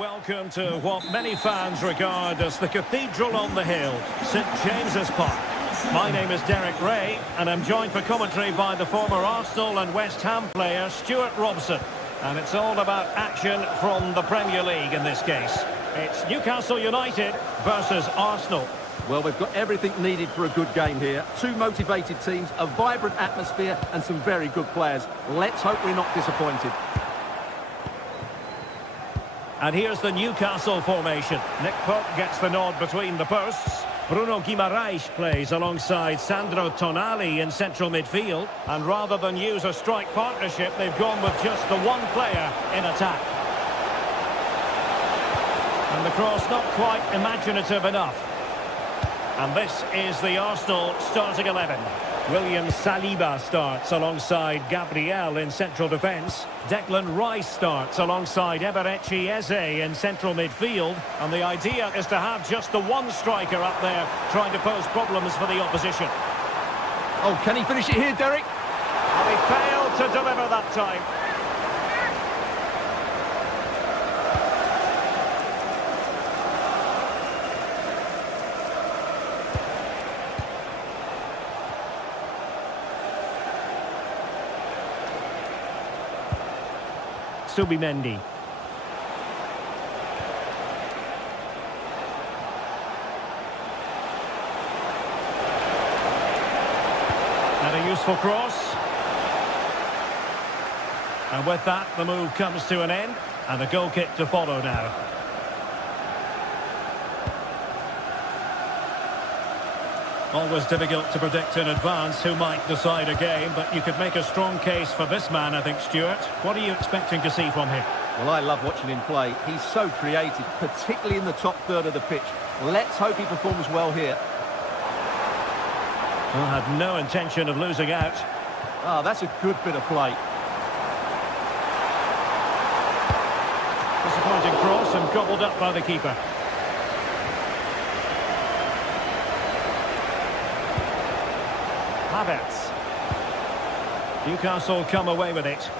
welcome to what many fans regard as the cathedral on the hill, St James's Park. My name is Derek Ray, and I'm joined for commentary by the former Arsenal and West Ham player Stuart Robson. And it's all about action from the Premier League in this case. It's Newcastle United versus Arsenal. Well, we've got everything needed for a good game here. Two motivated teams, a vibrant atmosphere and some very good players. Let's hope we're not disappointed. And here's the Newcastle formation. Nick Pope gets the nod between the posts. Bruno Guimaraes plays alongside Sandro Tonali in central midfield. And rather than use a strike partnership, they've gone with just the one player in attack. And the cross not quite imaginative enough. And this is the Arsenal starting 11. William Saliba starts alongside Gabriel in central defence. Declan Rice starts alongside Eberechi Eze in central midfield. And the idea is to have just the one striker up there trying to pose problems for the opposition. Oh, can he finish it here, Derek? And he failed to deliver that time. Subimendi. And a useful cross. And with that, the move comes to an end. And a goal kick to follow now. Always difficult to predict in advance who might decide a game, but you could make a strong case for this man, I think, Stuart. What are you expecting to see from him? Well, I love watching him play. He's so creative, particularly in the top third of the pitch. Let's hope he performs well here. Well, had no intention of losing out. Ah, that's a good bit of play. Disappointing cross and gobbled up by the keeper. Havertz. Newcastle come away with it.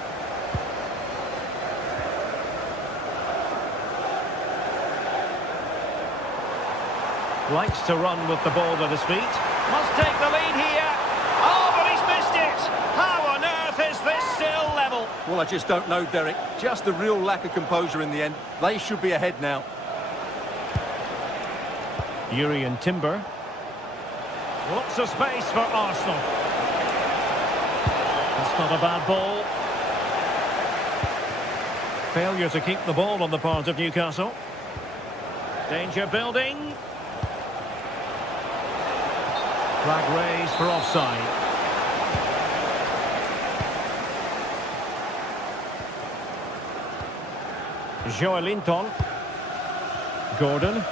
Likes to run with the ball at his feet. Must take the lead here. Oh, but he's missed it. How on earth is this still level? Well, I just don't know, Derek. Just a real lack of composure in the end. They should be ahead now. Urian Timber. Lots of space for Arsenal. That's not a bad ball. Failure to keep the ball on the part of Newcastle. Danger building. Flag raised for offside. Joelinton. Gordon.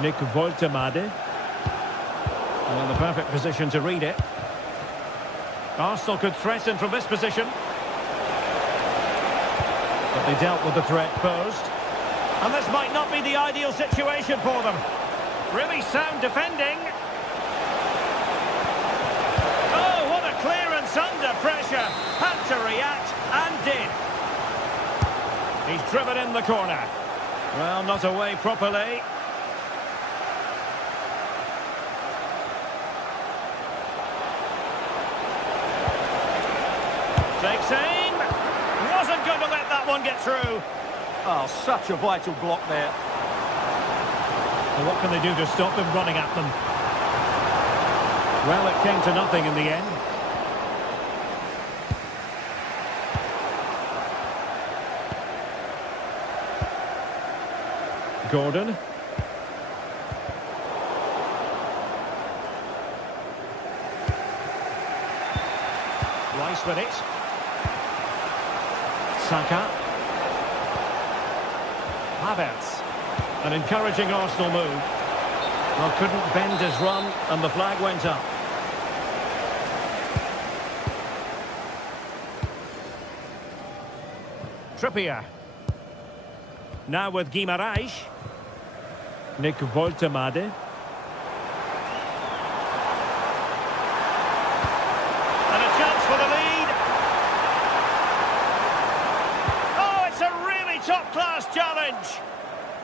Nick Woltemade. Well, the perfect position to read it. Arsenal could threaten from this position. But they dealt with the threat posed. And this might not be the ideal situation for them. Really sound defending. Oh, what a clearance under pressure. Had to react and did. He's driven in the corner. Well, not away properly. Takes aim. Wasn't going to let that one get through. Oh, such a vital block there. Well, what can they do to stop him running at them? Well, it came to nothing in the end. Gordon. Rice with it. Saka. Havertz. An encouraging Arsenal move. Well, couldn't bend his run, and the flag went up. Trippier. Now with Guimaraes. Nick Woltemade. And a chance for the lead. approach.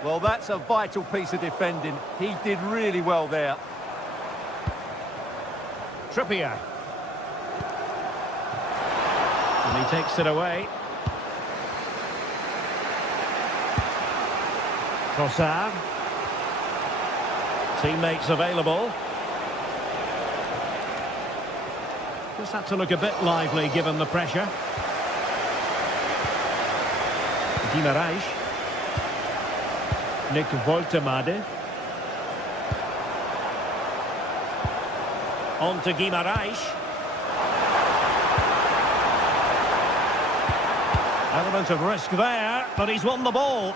Well, that's a vital piece of defending. He did really well there. Trippier. And he takes it away. Trossard. Teammates available. Just had to look a bit lively given the pressure. Guimaraes. Nick Woltemade. On to Guimaraes. Element of risk there, but he's won the ball.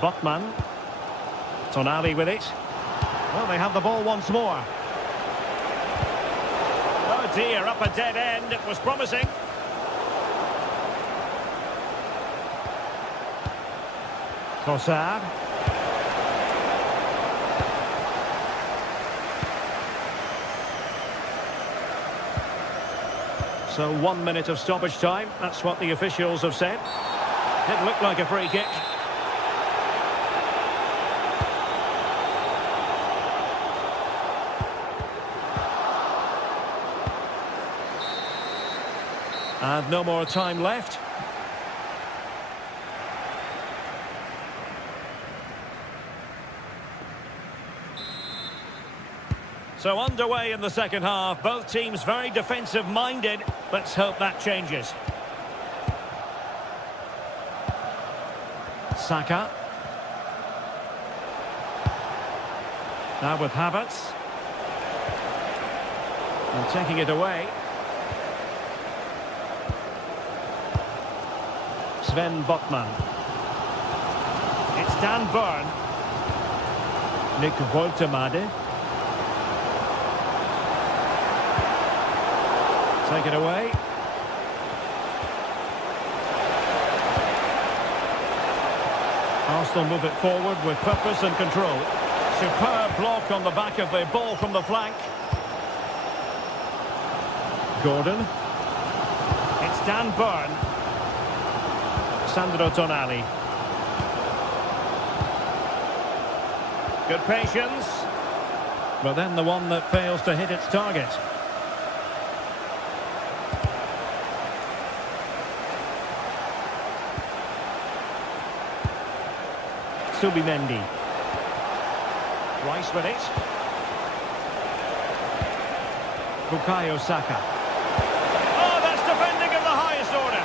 Botman. Tonali with it. Well, they have the ball once more. Oh dear, up a dead end. It was promising. Trossard. So 1 minute of stoppage time. That's what the officials have said. Didn't look like a free kick. And no more time left. So underway in the second half. Both teams very defensive-minded. Let's hope that changes. Saka. Now with Havertz. And taking it away. Sven Botman. It's Dan Burn. Nick Woltemade. Take it away. Arsenal move it forward with purpose and control. Superb block on the back of the ball from the flank. Gordon. It's Dan Burn. Sandro Tonali. Good patience. But then the one that fails to hit its target. Subimendi. Rice with it. Bukayo Saka. Oh, that's defending of the highest order.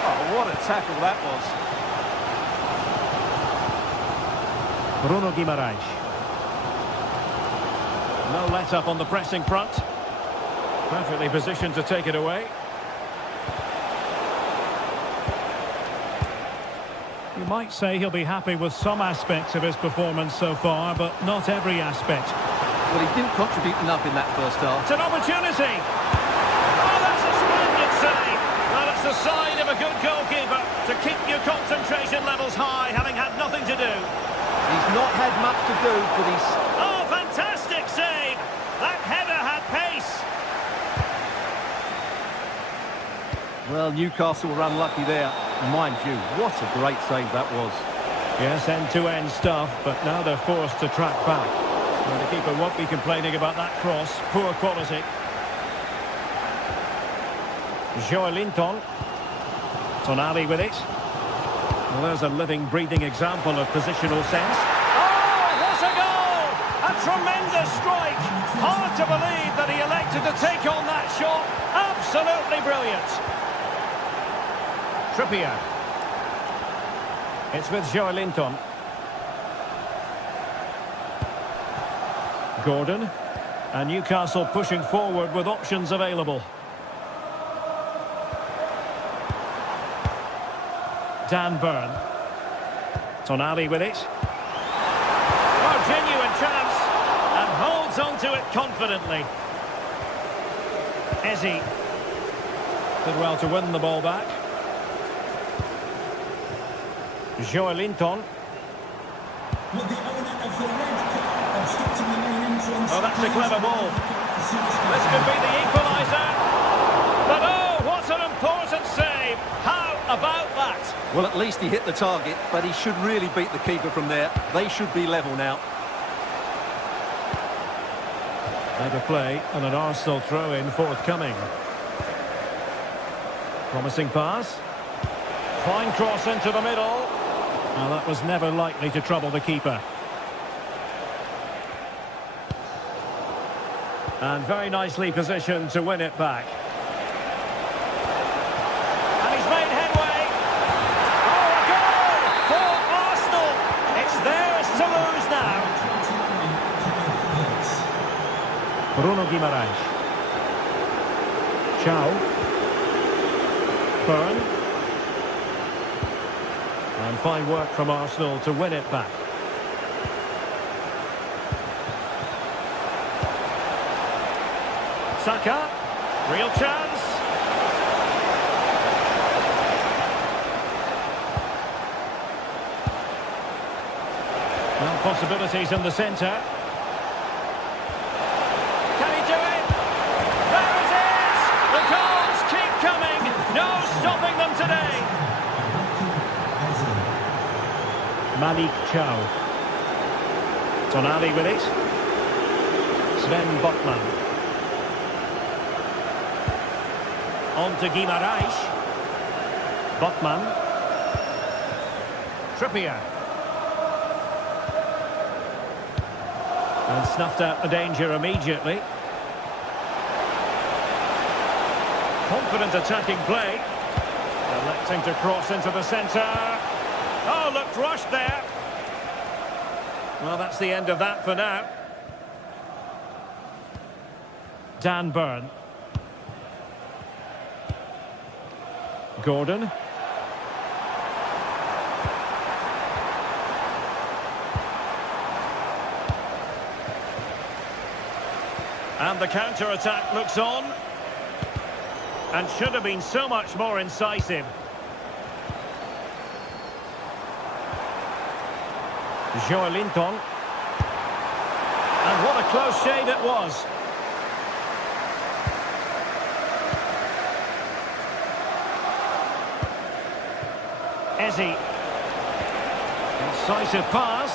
Oh, what a tackle that was. Bruno Guimaraes. No let-up on the pressing front. Perfectly positioned to take it away. You might say he'll be happy with some aspects of his performance so far, but not every aspect. Well, he didn't contribute enough in that first half. It's an opportunity. Oh, that's a splendid save. Well, it's the sign of a good goalkeeper to keep your concentration levels high, having had nothing to do. He's not had much to do, but he's... Oh, fantastic save. That header had pace. Well, Newcastle were unlucky there. Mind you, what a great save that was. Yes, end-to-end stuff, but now they're forced to track back. And the keeper won't be complaining about that cross. Poor quality. Joelinton. Tonali with it. Well, there's a living, breathing example of positional sense. Oh, what a goal! A tremendous strike! Hard to believe that he elected to take on that shot. Absolutely brilliant. Trippier. It's with Joelinton. Gordon. And Newcastle pushing forward with options available. Dan Burn. Tonali with it. Oh, genuine chance. And holds on to it confidently. Eze. Did well to win the ball back. Joelinton. Oh, that's a clever ball. This could be the equaliser. But oh, what an important save. How about that? Well, at least he hit the target, but he should really beat the keeper from there. They should be level now. Out of play and an Arsenal throw-in forthcoming. Promising pass. Fine cross into the middle. Well, that was never likely to trouble the keeper. And very nicely positioned to win it back. And he's made headway. Oh, a goal for Arsenal. It's theirs to lose now. Bruno Guimaraes. Chow. Byrne. And fine work from Arsenal to win it back. Saka, real chance. Well, possibilities in the centre. Can he do it? There it is! The goals keep coming. No stopping them today. Malik Chow. Tonali with it. Sven Botman. On to Guimaraes. Botman. Trippier. And snuffed out the danger immediately. Confident attacking play. Electing to cross into the centre. Oh, looked rushed there. Well, that's the end of that for now. Dan Byrne. Gordon. And the counter-attack looks on. And should have been so much more incisive. Joelinton. And what a close shave it was. Eze. Incisive pass.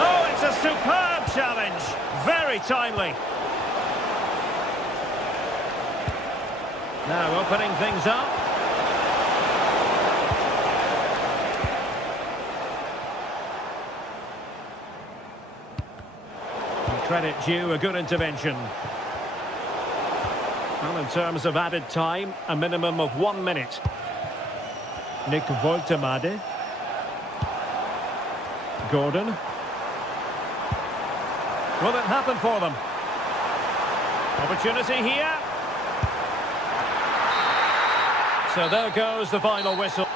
Oh, it's a superb challenge. Very timely. Now opening things up. And credit due, a good intervention. Well, in terms of added time, a minimum of 1 minute. Nick Woltemade. Gordon. Will it happen for them? Opportunity here. So there goes the final whistle.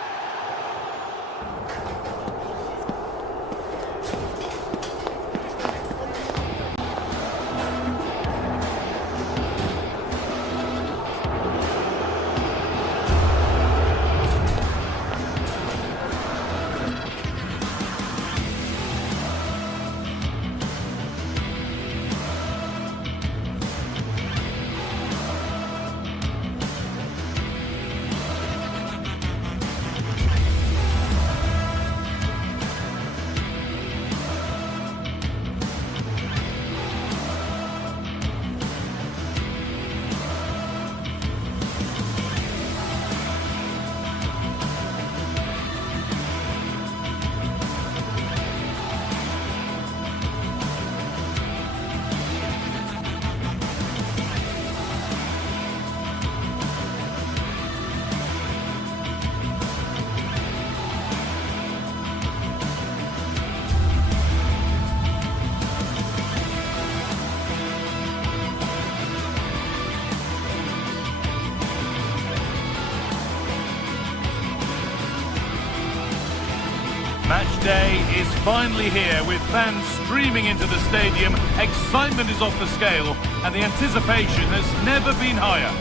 Match day is finally here with fans streaming into the stadium. Excitement is off the scale and the anticipation has never been higher.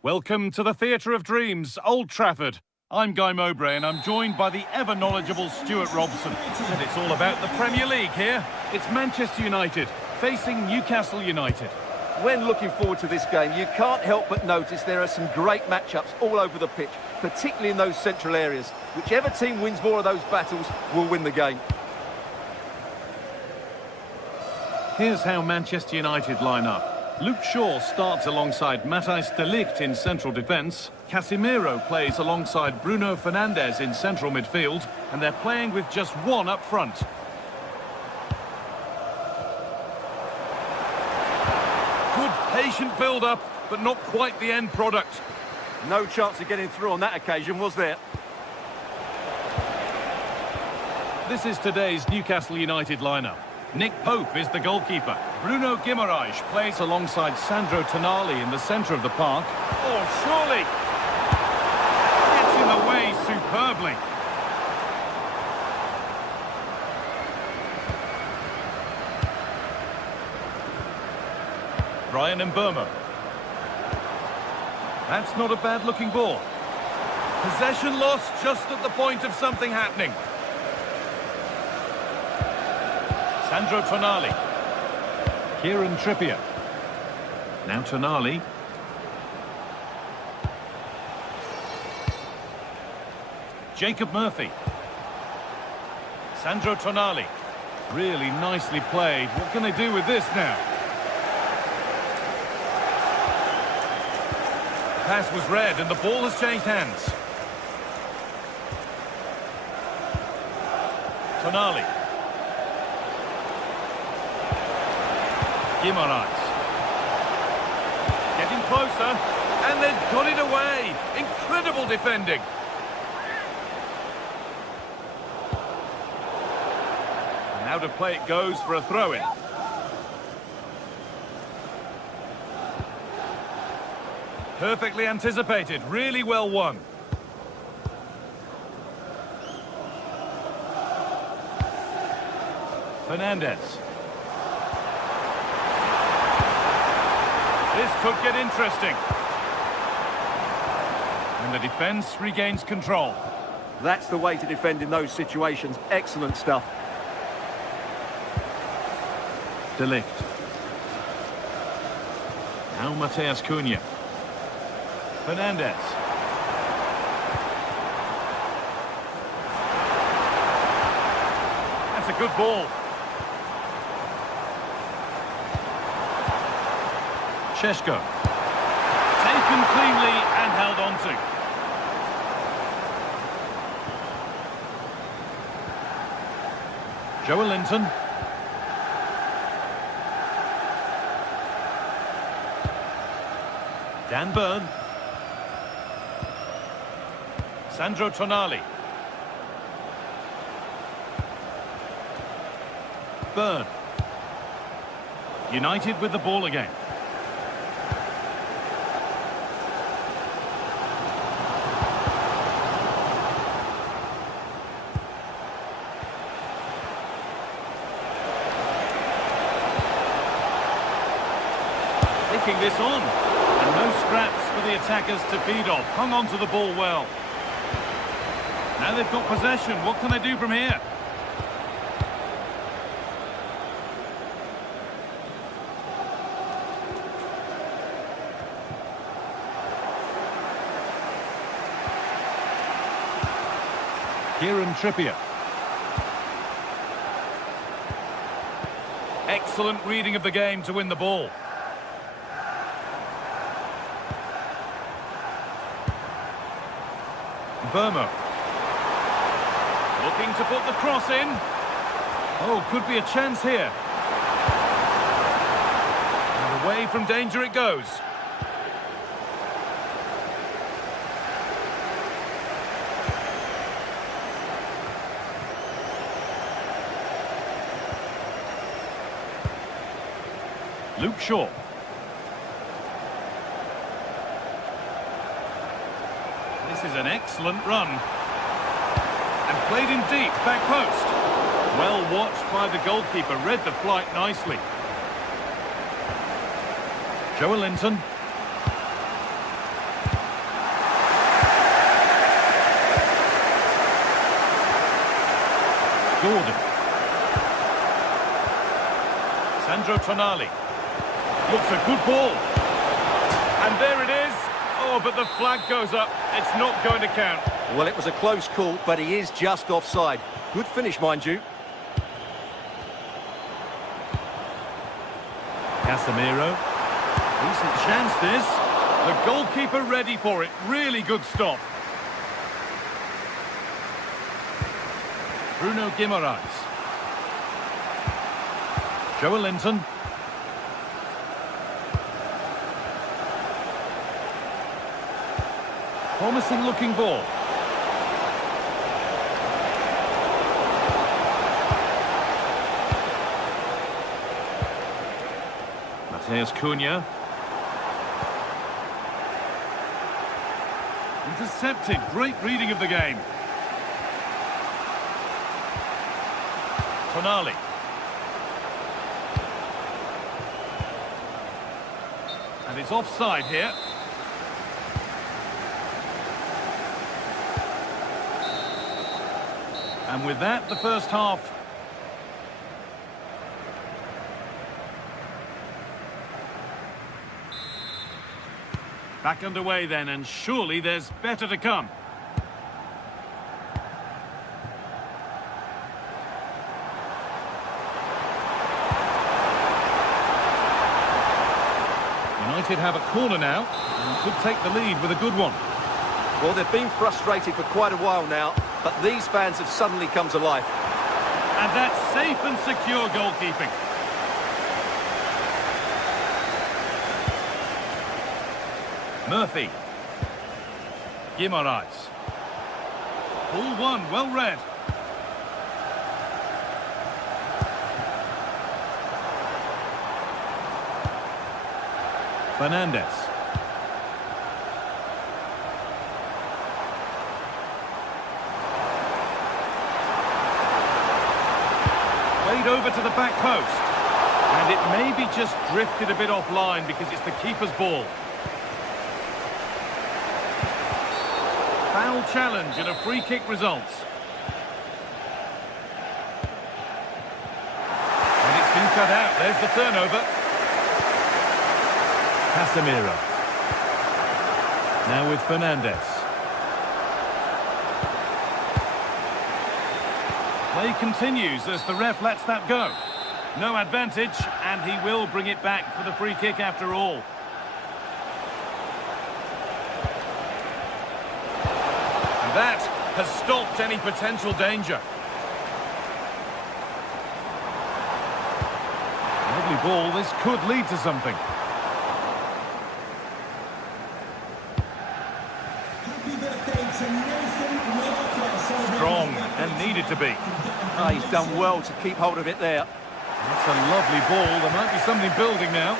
Welcome to the Theatre of Dreams, Old Trafford. I'm Guy Mowbray and I'm joined by the ever-knowledgeable Stuart Robson. And it's all about the Premier League here. It's Manchester United facing Newcastle United. When looking forward to this game, you can't help but notice there are some great matchups all over the pitch, particularly in those central areas. Whichever team wins more of those battles will win the game. Here's how Manchester United line up. Luke Shaw starts alongside Matthijs de Ligt in central defence. Casemiro plays alongside Bruno Fernandes in central midfield. And they're playing with just one up front. Good patient build-up, but not quite the end product. No chance of getting through on that occasion, was there? This is today's Newcastle United lineup. Nick Pope is the goalkeeper. Bruno Guimaraes plays alongside Sandro Tonali in the centre of the park. Oh, surely! Gets in the way superbly. Brian Mbeumo. That's not a bad-looking ball. Possession lost just at the point of something happening. Sandro Tonali. Kieran Trippier. Now Tonali. Jacob Murphy. Sandro Tonali. Really nicely played. What can they do with this now? Pass was read and the ball has changed hands. Tonali. Guimaraes. Getting closer, and they've got it away. Incredible defending. And out of play it goes for a throw-in. Perfectly anticipated, really well won. Fernandes. This could get interesting. And the defence regains control. That's the way to defend in those situations. Excellent stuff. De Ligt. Now Matheus Cunha. Fernandes. That's a good ball. Šeško. Taken cleanly and held on to. Joelinton. Dan Burn. Sandro Tonali. Burn. United with the ball again. Taking this on. And no scraps for the attackers to feed off. Hung on to the ball well. Now they've got possession. What can they do from here? Kieran Trippier. Excellent reading of the game to win the ball. Mbeumo. Looking to put the cross in. Oh, could be a chance here. And away from danger it goes. Luke Shaw. This is an excellent run. And played in deep, back post. Well watched by the goalkeeper, read the flight nicely. Joelinton. Gordon. Sandro Tonali. Looks a good ball. And there it is. Oh, but the flag goes up. It's not going to count. Well, it was a close call, but he is just offside. Good finish, mind you. Casemiro. Decent chance, this. The goalkeeper ready for it. Really good stop. Bruno Guimaraes. Joelinton. Promising looking ball. Mateus Cunha. Intercepted. Great reading of the game. Tonali. And it's offside here. And with that, the first half. Back underway then, and surely there's better to come. United have a corner now, and could take the lead with a good one. Well, they've been frustrated for quite a while now, but these fans have suddenly come to life. And that's safe and secure goalkeeping. Murphy. Guimaraes. Ball one, well read. Fernandes. Played over to the back post. And it maybe just drifted a bit offline because it's the keeper's ball. Foul challenge and a free kick results. And it's been cut out. There's the turnover. Casemiro. Now with Fernandes. Play continues as the ref lets that go. No advantage, and he will bring it back for the free kick after all. And that has stopped any potential danger. Lovely ball, this could lead to something. Strong, and needed to be. Oh, he's done well to keep hold of it there. That's a lovely ball. There might be something building now.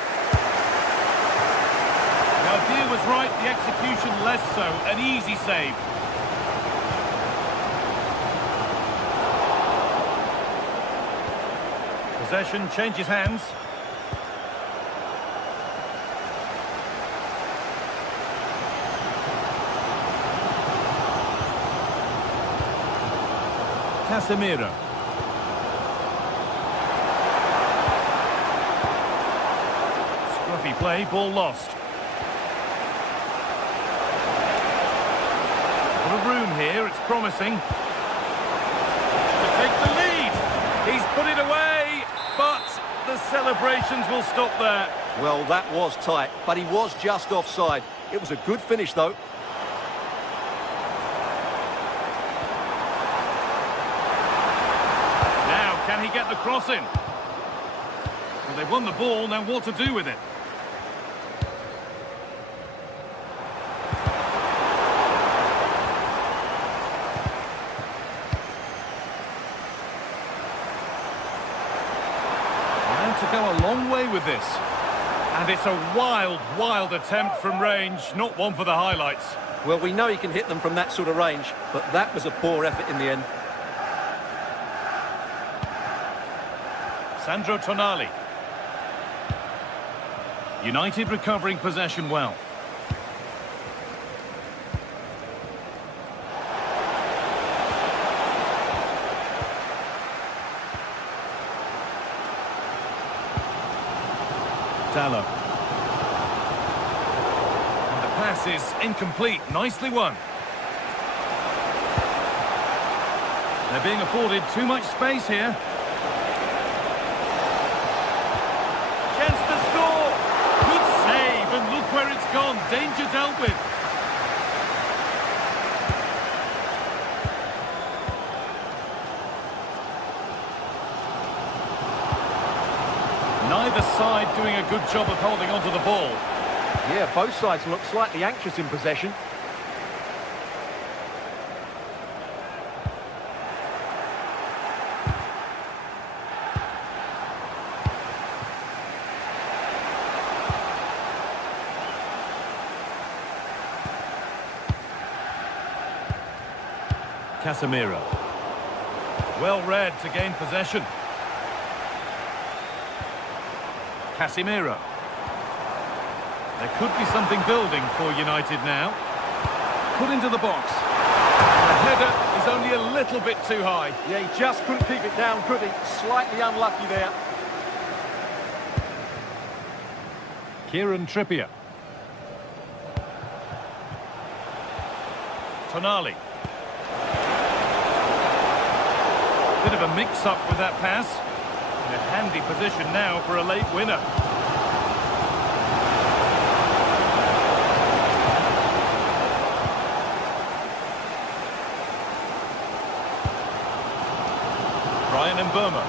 The idea was right, the execution less so. An easy save. Possession changes hands. Casemiro. Scruffy play, ball lost. A lot of room here, it's promising. To take the lead. He's put it away, but the celebrations will stop there. Well, that was tight, but he was just offside. It was a good finish, though. Can he get the cross in? Well, they've won the ball, now what to do with it? And to go a long way with this. And it's a wild, wild attempt from range, not one for the highlights. Well, we know he can hit them from that sort of range, but that was a poor effort in the end. Sandro Tonali. United recovering possession well. Dallo. And the pass is incomplete. Nicely won. They're being afforded too much space here. Chance to score. Good save, and look where it's gone. Danger dealt with. Neither side doing a good job of holding onto the ball. Yeah, both sides look slightly anxious in possession. Casemiro. Well read to gain possession. Casemiro. There could be something building for United now. Put into the box. The header is only a little bit too high. Yeah, he just couldn't keep it down, could he? Slightly unlucky there. Kieran Trippier. Tonali. Bit of a mix-up with that pass. In a handy position now for a late winner. Brian Mbeumo.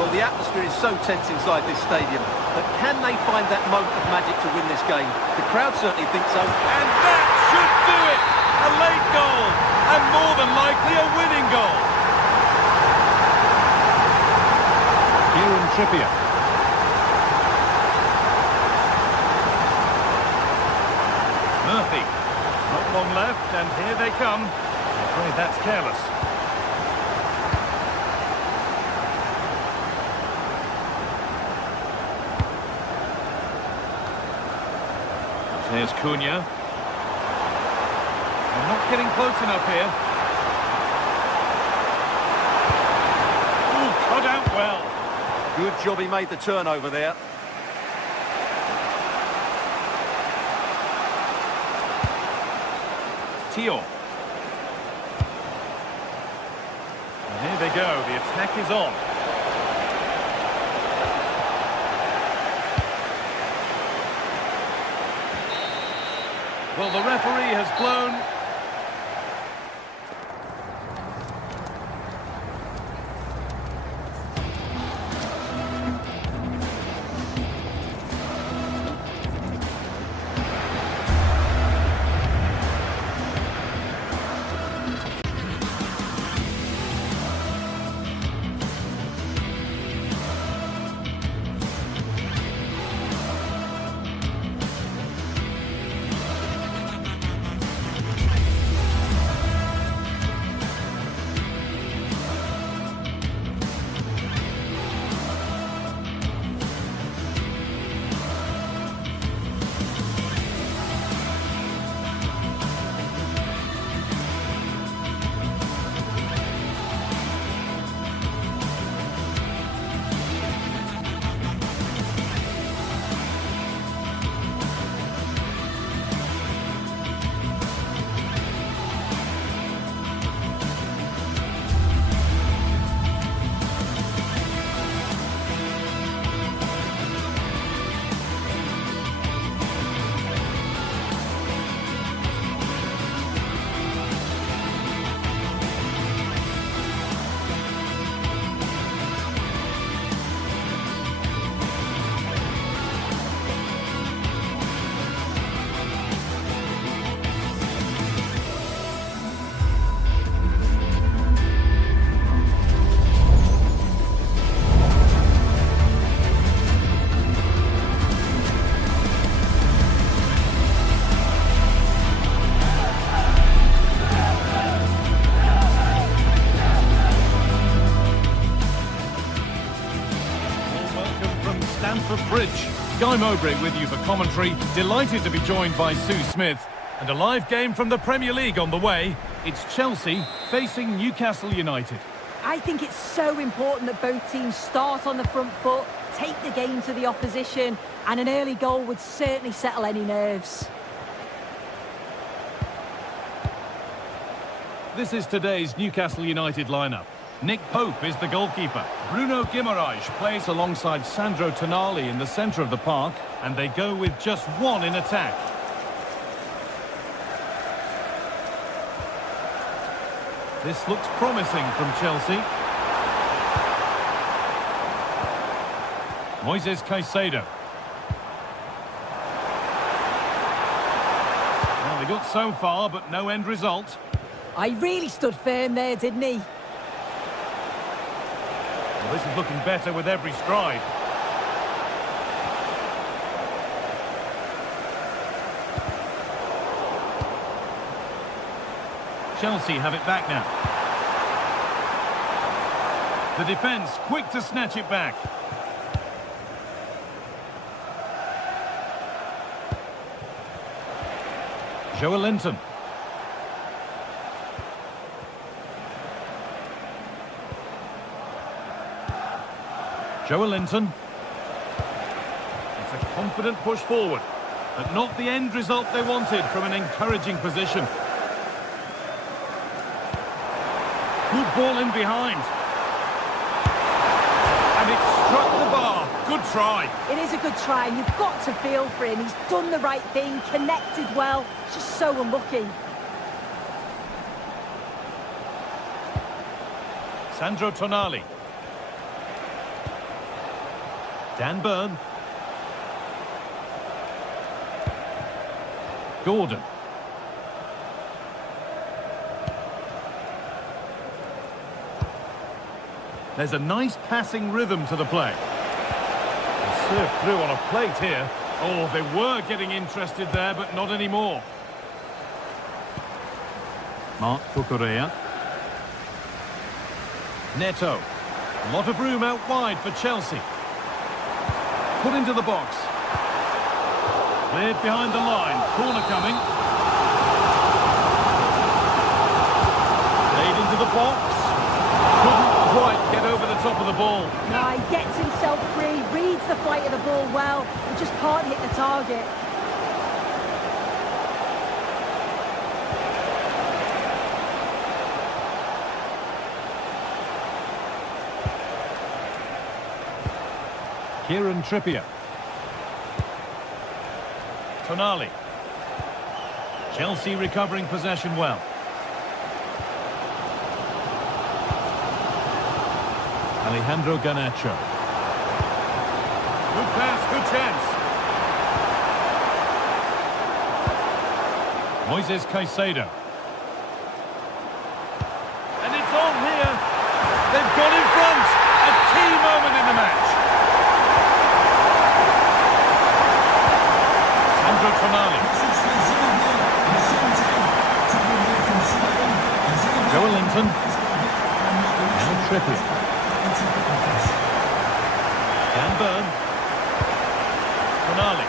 Well, the atmosphere is so tense inside this stadium, but can they find that moment of magic to win this game? The crowd certainly think so. And that should do it! A late goal, and more than likely a winning goal. Kieran Trippier. Murphy. Not long left, and here they come. I'm afraid that's careless. There's Cunha. They're not getting close enough here. Ooh, cut out well. Good job he made the turnover there. Tio. And here they go. The attack is on. Well, the referee has blown. Bridge. Guy Mowbray with you for commentary. Delighted to be joined by Sue Smith. And a live game from the Premier League on the way. It's Chelsea facing Newcastle United. I think it's so important that both teams start on the front foot, take the game to the opposition, and an early goal would certainly settle any nerves. This is today's Newcastle United lineup. Nick Pope is the goalkeeper. Bruno Guimaraes plays alongside Sandro Tonali in the centre of the park, and they go with just one in attack. This looks promising from Chelsea. Moises Caicedo. Well, they got so far, but no end result. I really stood firm there, didn't he? Well, this is looking better with every stride. Chelsea have it back now. The defence quick to snatch it back. Joelinton. Joelinton. It's a confident push forward, but not the end result they wanted from an encouraging position. Good ball in behind. And it struck the bar. Good try. It is a good try, and you've got to feel for him. He's done the right thing, connected well. Just so unlucky. Sandro Tonali. Dan Burn. Gordon. There's a nice passing rhythm to the play. Served through on a plate here. Oh, they were getting interested there, but not anymore. Marc Cucurella. Neto. A lot of room out wide for Chelsea. Put into the box. Cleared behind the line. Corner coming. Played into the box. Couldn't quite get over the top of the ball. No, he gets himself free, reads the flight of the ball well, and just can't hit the target. Kieran Trippier. Tonali. Chelsea recovering possession well. Alejandro Garnacho. Good pass, good chance. Moises Caicedo. And it's on here. They've got in front. A key moment in the match. Sandro Tonali. Joelinton. And Trippier. Dan Burn. Tonali.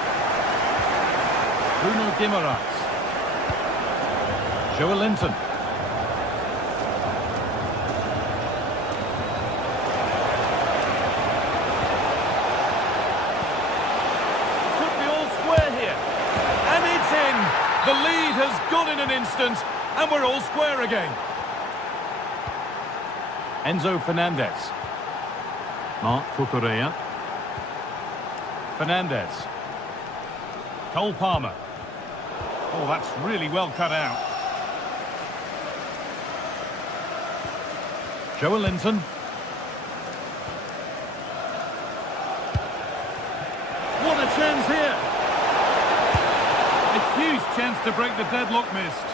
Bruno Guimaraes. Joelinton. Could be all square here. And it's in. The lead has gone in an instant, and we're all square again. Enzo Fernandez. Marc Cucurella. Fernandez. Cole Palmer. Oh, that's really well cut out. Joelinton. What a chance here. A huge chance to break the deadlock missed.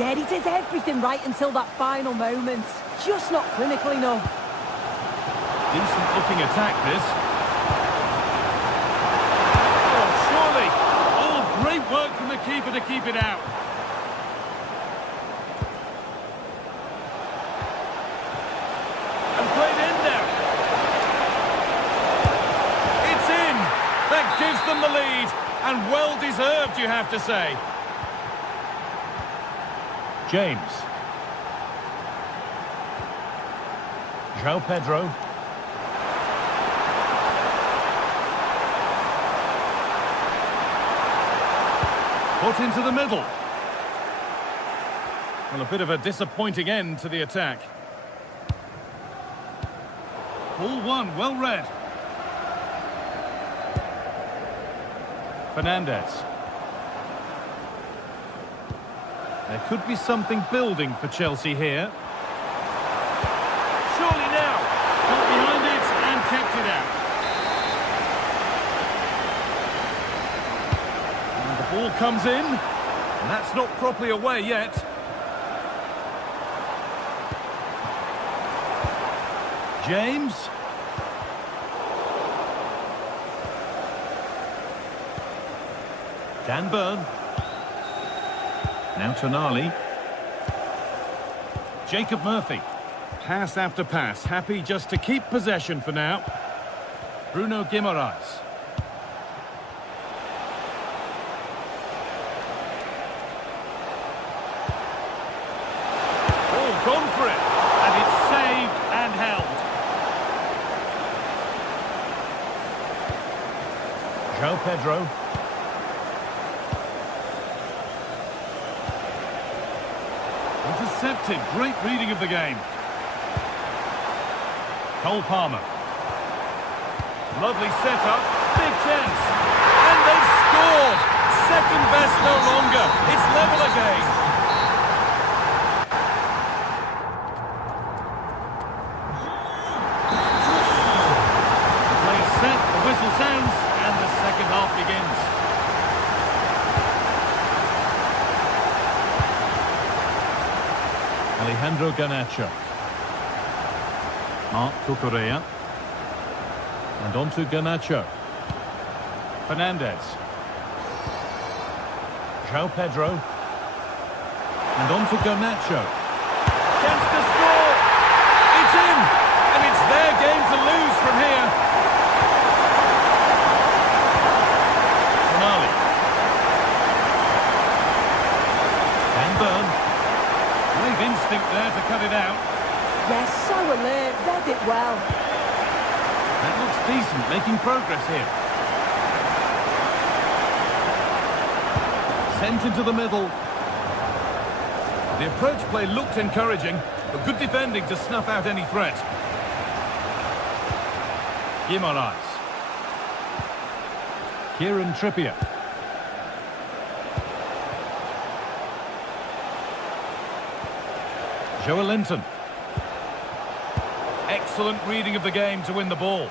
Yeah, he did everything right until that final moment. Just not clinical enough. Decent looking attack, this. Oh, surely. Oh, great work from the keeper to keep it out. And played in there. It's in. That gives them the lead. And well deserved, you have to say. James. João Pedro. Put into the middle. Well, a bit of a disappointing end to the attack. Ball one, well read. Fernandez. There could be something building for Chelsea here. Surely now. Got behind it and kept it out. And the ball comes in. And that's not properly away yet. James. Dan Burn. Now Tonali. Jacob Murphy. Pass after pass. Happy just to keep possession for now. Bruno Guimaraes. Oh, gone for it. And it's saved and held. João Pedro. Intercepted. Great reading of the game. Cole Palmer. Lovely setup. Big chance. And they've scored. Second best no longer. It's level again. The play is set. The whistle sounds. And the second half begins. Alejandro Garnacho. Marc Cucurella. And on to Garnacho. Fernandez. João Pedro. And on to Garnacho. Chance to score! It's in! And it's their game to lose from here. Tonali. Dan Burn. Great instinct there to cut it out. Yes, so alert, read it well. That looks decent, making progress here. Sent into the middle. The approach play looked encouraging, but good defending to snuff out any threat. Guimaraes. Kieran Trippier. Joelinton. Excellent reading of the game to win the ball.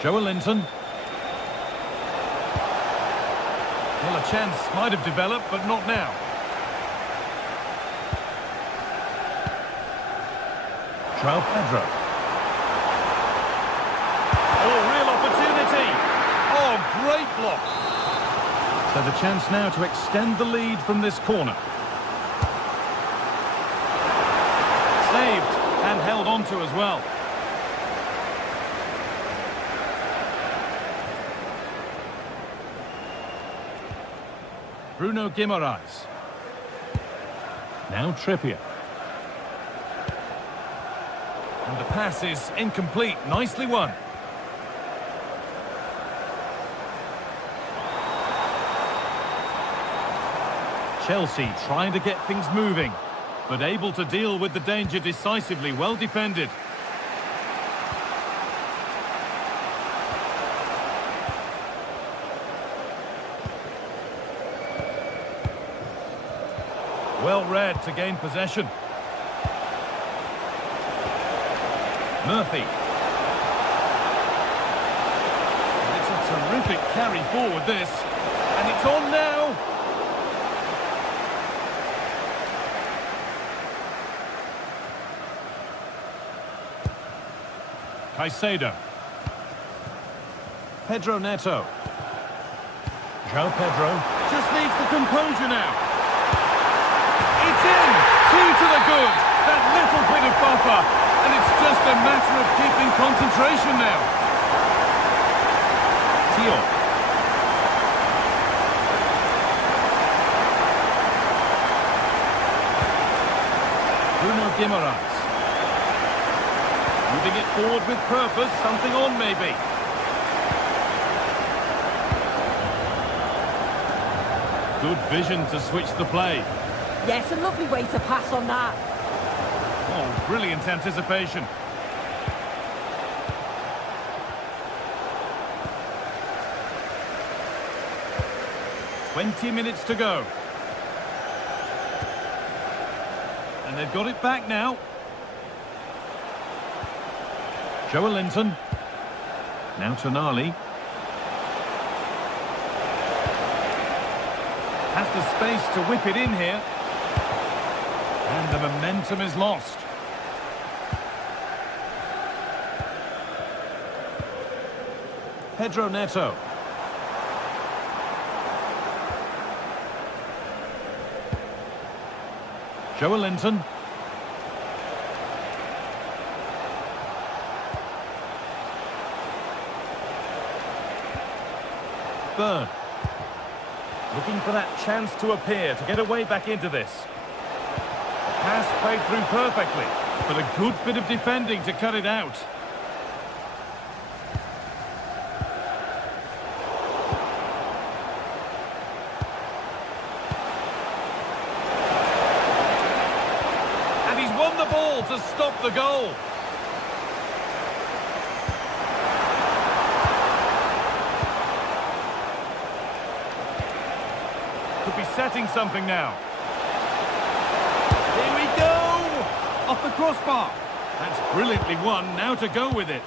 Joelinton. Well, a chance might have developed, but not now. João Pedro. Oh, real opportunity. Oh, great block. So the chance now to extend the lead from this corner. Saved and held onto as well. Bruno Guimaraes. Now Trippier. And the pass is incomplete. Nicely won. Chelsea trying to get things moving, but able to deal with the danger decisively. Well defended. Well read to gain possession. Murphy. And it's a terrific carry forward, this. And it's on now. Caicedo. Pedro Neto. João Pedro. Just needs the composure now. It's in! 2 to the good. That little bit of buffer. And it's just a matter of keeping concentration now. Tio. Guimaraes. Moving it forward with purpose, something on maybe. Good vision to switch the play. Yes, a lovely way to pass on that. Oh, brilliant anticipation. "20 minutes to go. And they've got it back now. Joelinton. Now Tonali. Has the space to whip it in here. And the momentum is lost. Pedro Neto. Joelinton. Burn. Looking for that chance to appear, to get away back into this. Pass played through perfectly, but a good bit of defending to cut it out. And he's won the ball to stop the goal. Could be setting something now. Here we go! Off the crossbar. That's brilliantly won. Now to go with it.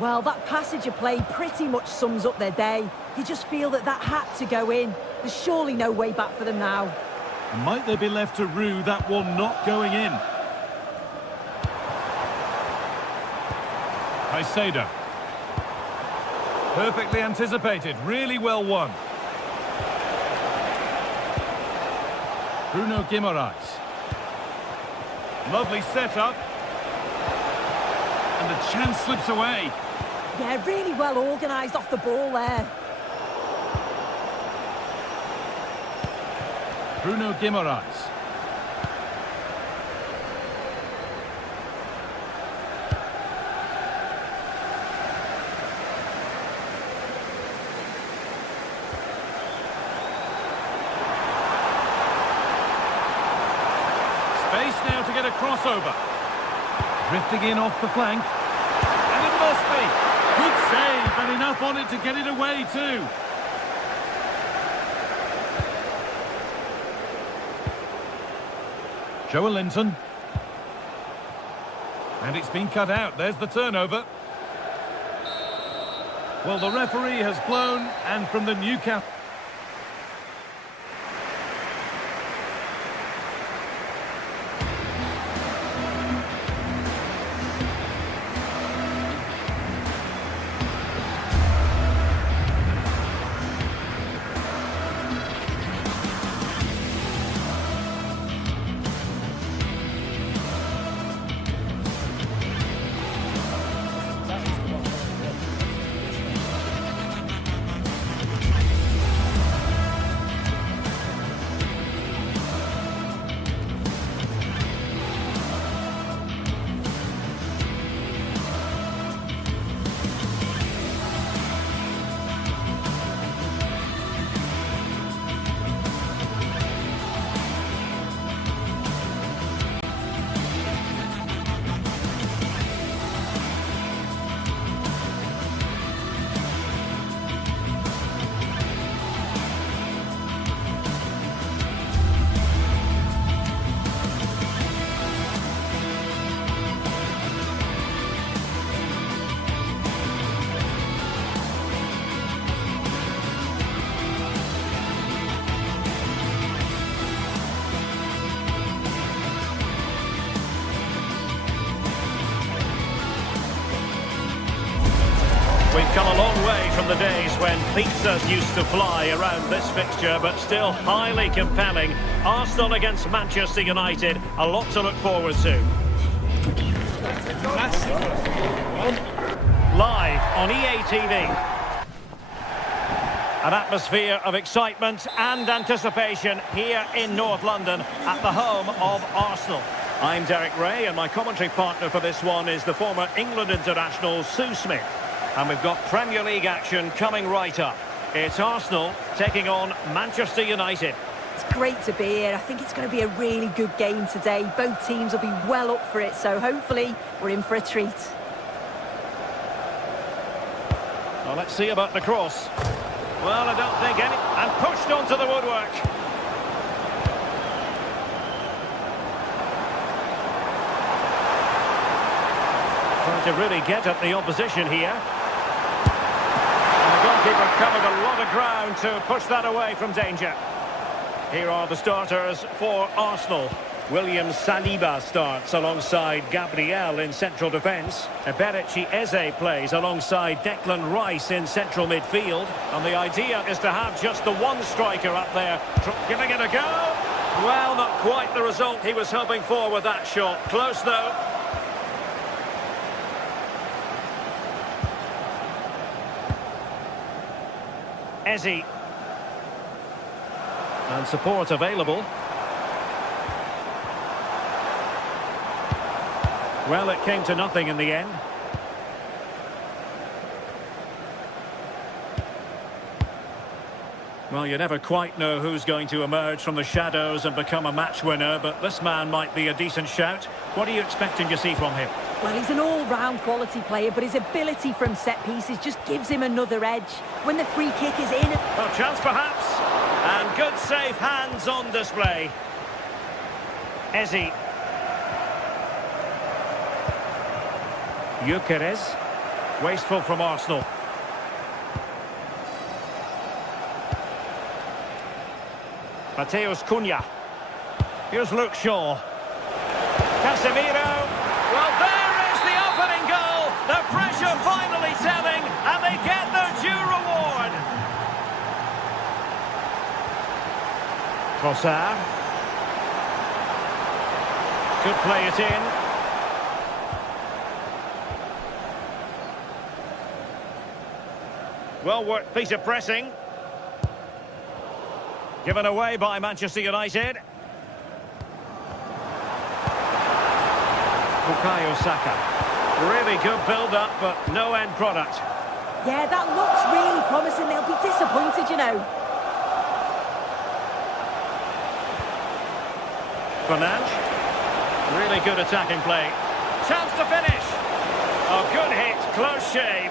Well, that passage of play pretty much sums up their day. You just feel that that had to go in. There's surely no way back for them now. Might they be left to rue that one not going in? Caicedo. Perfectly anticipated. Really well won. Bruno Guimaraes. Lovely setup. And the chance slips away. Yeah, really well organised off the ball there. Bruno Guimaraes. Space now to get a crossover. Drifting in off the flank. And it must be. Good save, and enough on it to get it away too. Joelinton. And it's been cut out. There's the turnover. Well, the referee has blown, and from the Newcastle... We've come a long way from the days when pizzas used to fly around this fixture, but still highly compelling. Arsenal against Manchester United, a lot to look forward to. Live on EA TV. An atmosphere of excitement and anticipation here in North London at the home of Arsenal. I'm Derek Ray, and my commentary partner for this one is the former England international Sue Smith. And we've got Premier League action coming right up. It's Arsenal taking on Manchester United. It's great to be here. I think it's going to be a really good game today. Both teams will be well up for it, so hopefully we're in for a treat. Well, let's see about the cross. Well, I don't think any... And pushed onto the woodwork. Trying to really get at the opposition here. And the goalkeeper covered a lot of ground to push that away from danger. Here are the starters for Arsenal. William Saliba starts alongside Gabriel in central defence. Eberechi Eze plays alongside Declan Rice in central midfield. And the idea is to have just the one striker up there. Giving it a go. Well, not quite the result he was hoping for with that shot. Close, though. Eze. And support available. Well, it came to nothing in the end. Well, you never quite know who's going to emerge from the shadows and become a match winner, but this man might be a decent shout. What are you expecting to see from him? Well, he's an all-round quality player, but his ability from set pieces just gives him another edge. When the free kick is in... A chance perhaps, and good safe hands on display. Eze. Gyökeres, wasteful from Arsenal. Mateus Cunha. Here's Luke Shaw. Casemiro. Well, there is the opening goal. The pressure finally telling, and they get their due reward. Trossard. Could play it in. Well worked piece of pressing. Given away by Manchester United. Bukayo Saka. Really good build-up, but no end product. Yeah, that looks really promising. They'll be disappointed, you know. Fernandes. Really good attacking play. Chance to finish. Oh, good hit. Close shave.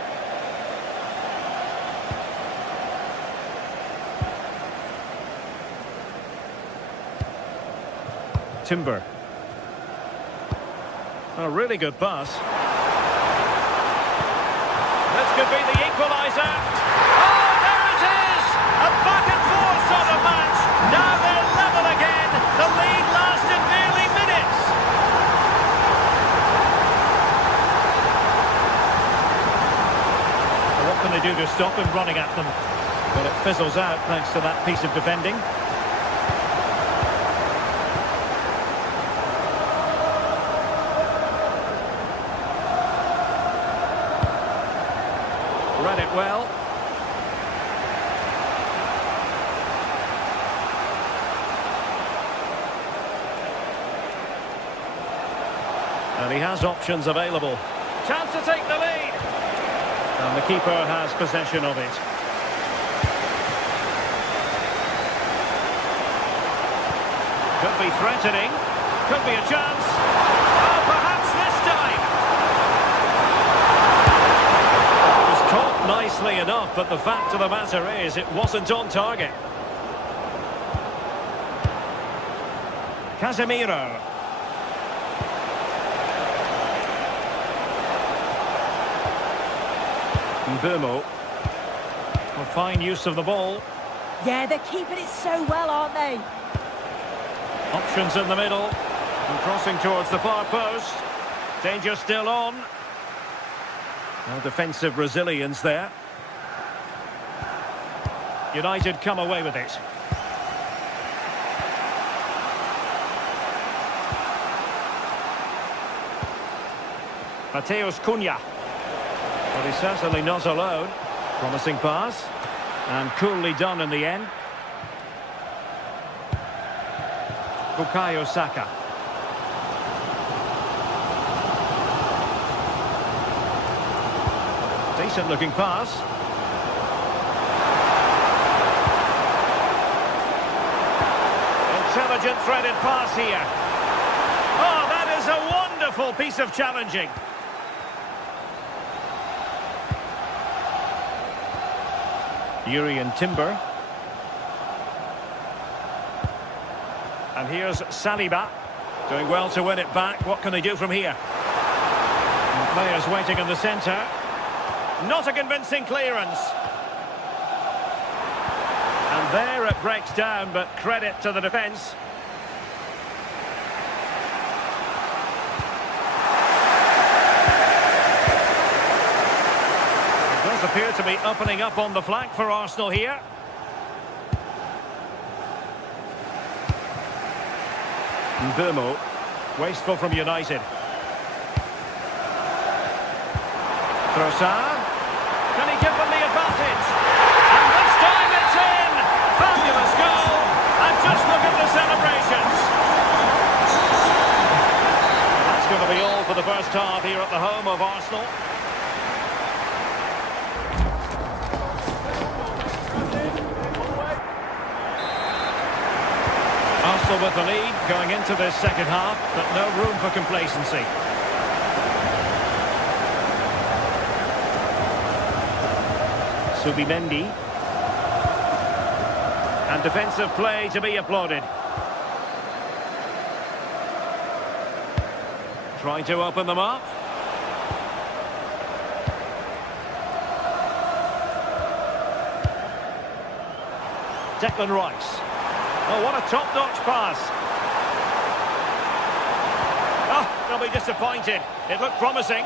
Timber. A really good pass. This could be the equaliser. Oh, there it is! A back and forth sort of match. Now they're level again. The lead lasted nearly minutes. Well, what can they do to stop him running at them? Well, it fizzles out thanks to that piece of defending. Read it well. And he has options available. Chance to take the lead. And the keeper has possession of it. Could be threatening. Could be a chance. Oh, perhaps this time. Caught nicely enough, but the fact of the matter is it wasn't on target. Casemiro. Mbeumo. Well, fine use of the ball. Yeah, they're keeping it so well, aren't they? Options in the middle. And crossing towards the far post. Danger still on. Well, defensive resilience there. United come away with it. Mateus Cunha. Well, he's certainly not alone. Promising pass. And coolly done in the end. Bukayo Saka. Decent looking pass. Intelligent threaded pass here. Oh, that is a wonderful piece of challenging. Urian Timber. And here's Saliba. Doing well to win it back. What can they do from here? And players waiting in the centre. Not a convincing clearance. And there it breaks down, but credit to the defence. It does appear to be opening up on the flank for Arsenal here. Mbeumo, wasteful from United. Trossard, can he give them the advantage? And this time it's in! Fabulous goal! And just look at the celebrations! That's going to be all for the first half here at the home of Arsenal. Arsenal with the lead going into this second half, but no room for complacency. Subimendi. And defensive play to be applauded. Trying to open them up. Declan Rice. Oh, what a top-notch pass. Oh, they'll be disappointed. It looked promising.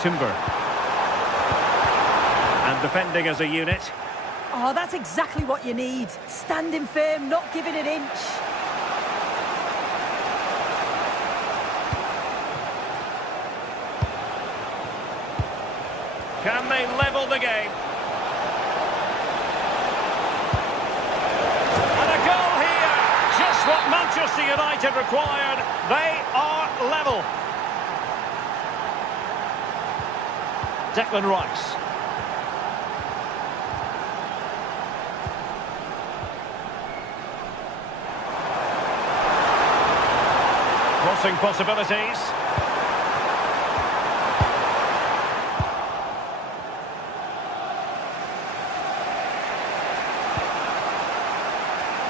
Timber. And defending as a unit. Oh, that's exactly what you need. Standing firm, not giving an inch. Can they level the game? And a goal here! Just what Manchester United required. They are level. Declan Rice. Crossing possibilities.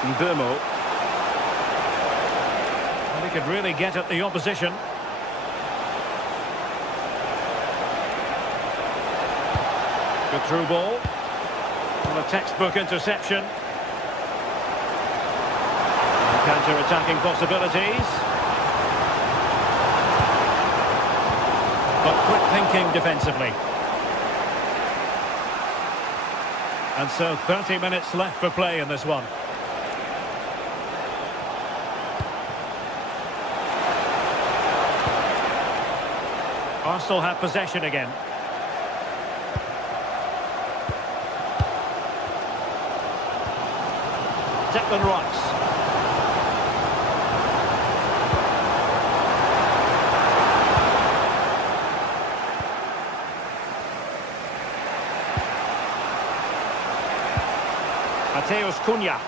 Mbeumo. And he could really get at the opposition. Good through ball. And a textbook interception. Counter-attacking possibilities. But quick thinking defensively. And so 30 minutes left for play in this one. Arsenal have possession again. Declan Rice. Mateus Cunha.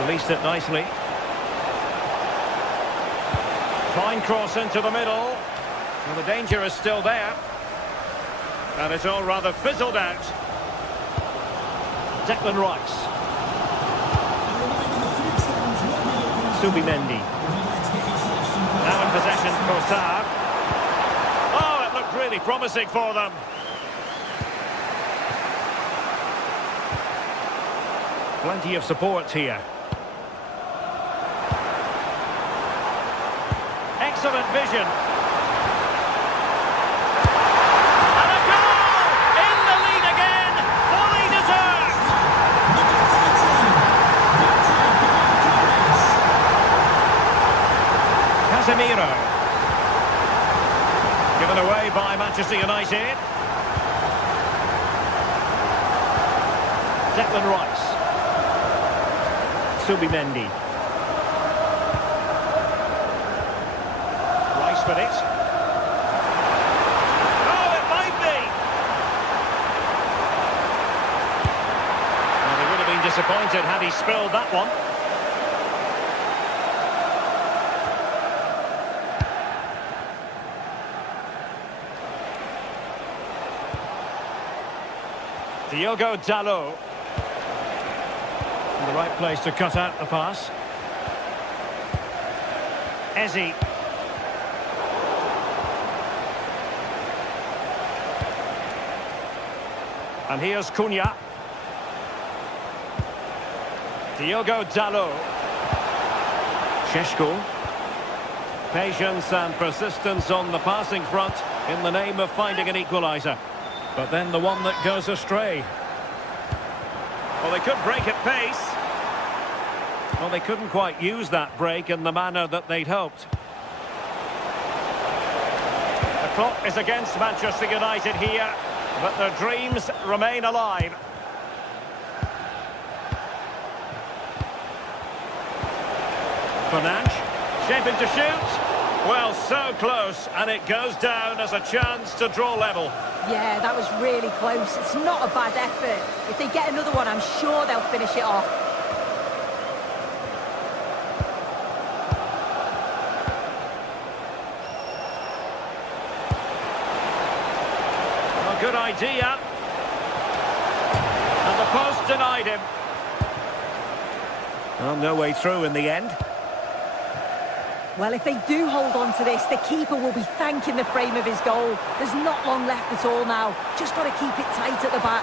Released it nicely. Fine cross into the middle. Well, the danger is still there. And it's all rather fizzled out. Declan Rice. Subimendi. Now in possession, Trossard. Oh, it looked really promising for them. Plenty of support here. Excellent vision. And a goal! In the lead again! Fully deserved! by Manchester United. Declan Rice. Subimendi. Rice with it. Oh, it might be! Well, he would have been disappointed had he spilled that one. Diogo Dalot. In the right place to cut out the pass. Eze. And here's Cunha. Diogo Dalot. Šeško. Patience and persistence on the passing front in the name of finding an equaliser. But then the one that goes astray. Well, they could break at pace. Well, they couldn't quite use that break in the manner that they'd hoped. The clock is against Manchester United here, but their dreams remain alive. Fernandes, shaping to shoot. Well, so close, and it goes down as a chance to draw level. Yeah, that was really close. It's not a bad effort. If they get another one, I'm sure they'll finish it off. Well, good idea. And the post denied him. Well, no way through in the end. Well, if they do hold on to this, the keeper will be thanking the frame of his goal. There's not long left at all now. Just got to keep it tight at the back.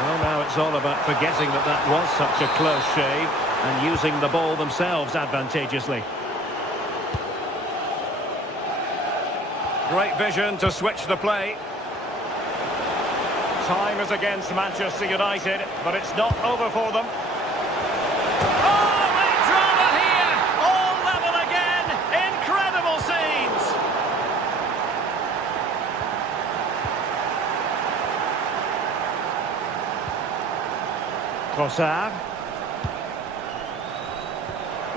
Well, now it's all about forgetting that that was such a close shave and using the ball themselves advantageously. Great vision to switch the play. Time is against Manchester United, but it's not over for them. Trossard.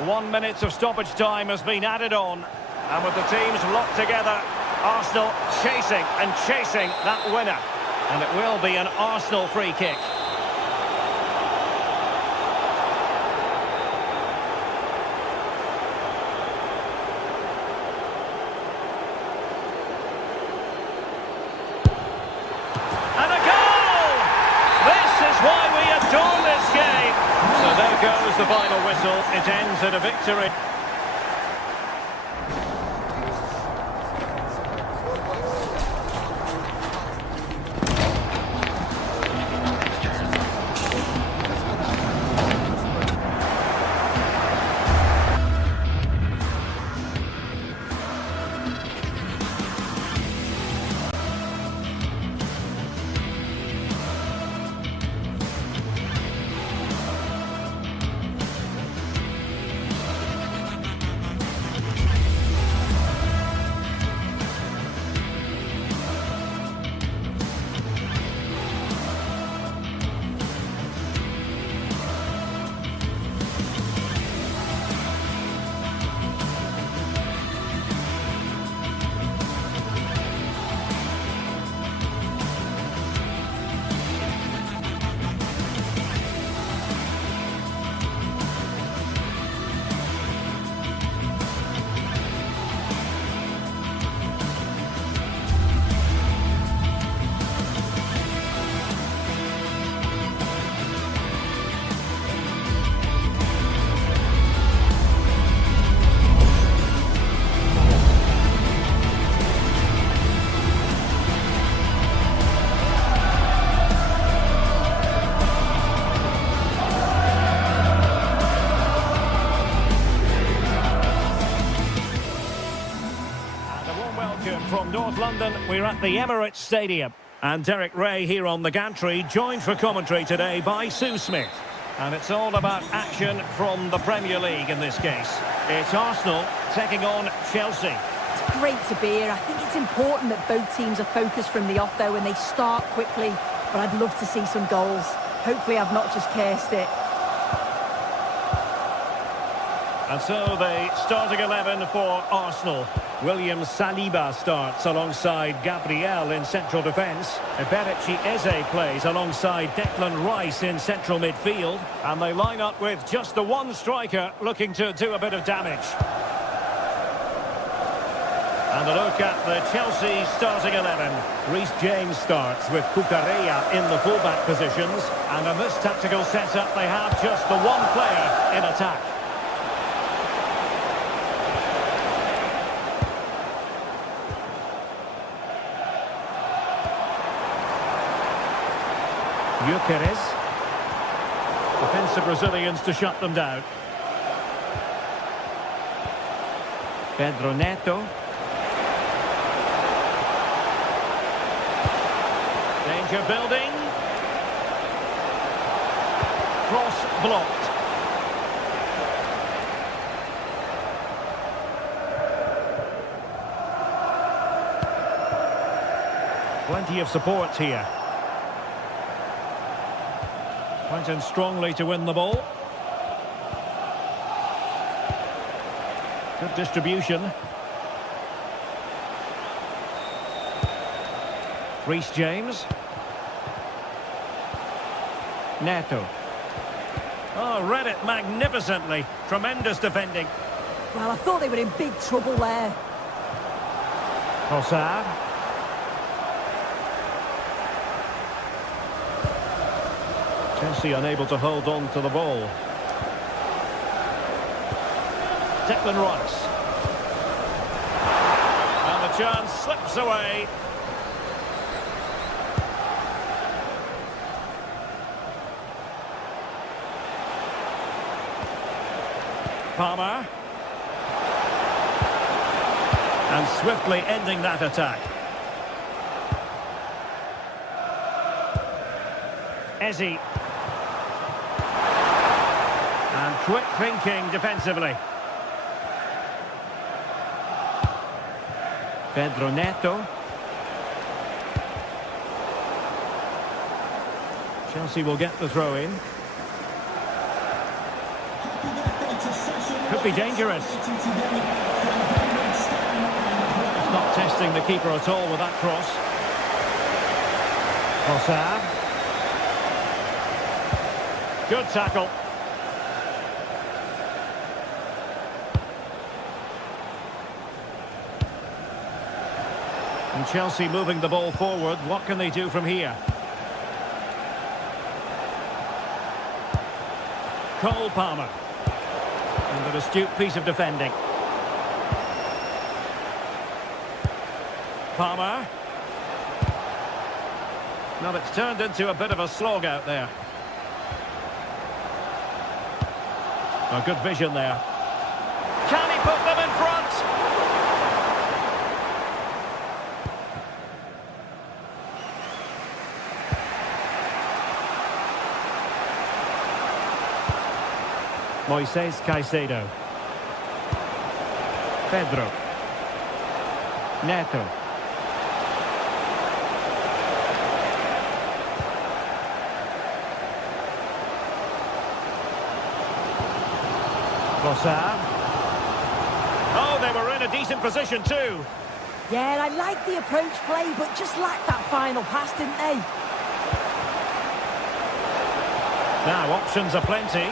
1 minute of stoppage time has been added on, and with the teams locked together, Arsenal chasing and chasing that winner, and it will be an Arsenal free kick. And a goal! This is why we adore this game. So there goes the final whistle. It ends at a victory. From North London, we're at the Emirates Stadium. And Derek Ray here on the gantry, joined for commentary today by Sue Smith. And it's all about action from the Premier League in this case. It's Arsenal taking on Chelsea. It's great to be here. I think it's important that both teams are focused from the off, though, and they start quickly. But I'd love to see some goals. Hopefully I've not just cursed it. And so the starting 11 for Arsenal. William Saliba starts alongside Gabriel in central defence. Eberechi Eze plays alongside Declan Rice in central midfield. And they line up with just the one striker looking to do a bit of damage. And a look at the Chelsea starting 11. Reece James starts with Cucurella in the fullback positions. And in this tactical setup, they have just the one player in attack. Gyökeres. Defensive Brazilians to shut them down. Pedro Neto. Danger building. Cross blocked. Plenty of support here. Went in strongly to win the ball. Good distribution. Reece James. Neto. Oh, read it magnificently. Tremendous defending. Well, I thought they were in big trouble there. Trossard. Chelsea unable to hold on to the ball. Declan Rice. And the chance slips away. Palmer. And swiftly ending that attack. Eze. And quick thinking defensively. Pedro Neto. Chelsea will get the throw in. Could be dangerous. It's not testing the keeper at all with that cross. Trossard. Good tackle. And Chelsea moving the ball forward. What can they do from here? Cole Palmer. And an astute piece of defending. Palmer. Now it's turned into a bit of a slog out there. A good vision there. Can he put them in front? Moises Caicedo. Pedro. Neto. Trossard. Oh, they were in a decent position too. Yeah, I like the approach play, but just lacked that final pass, didn't they? Now, options are plenty.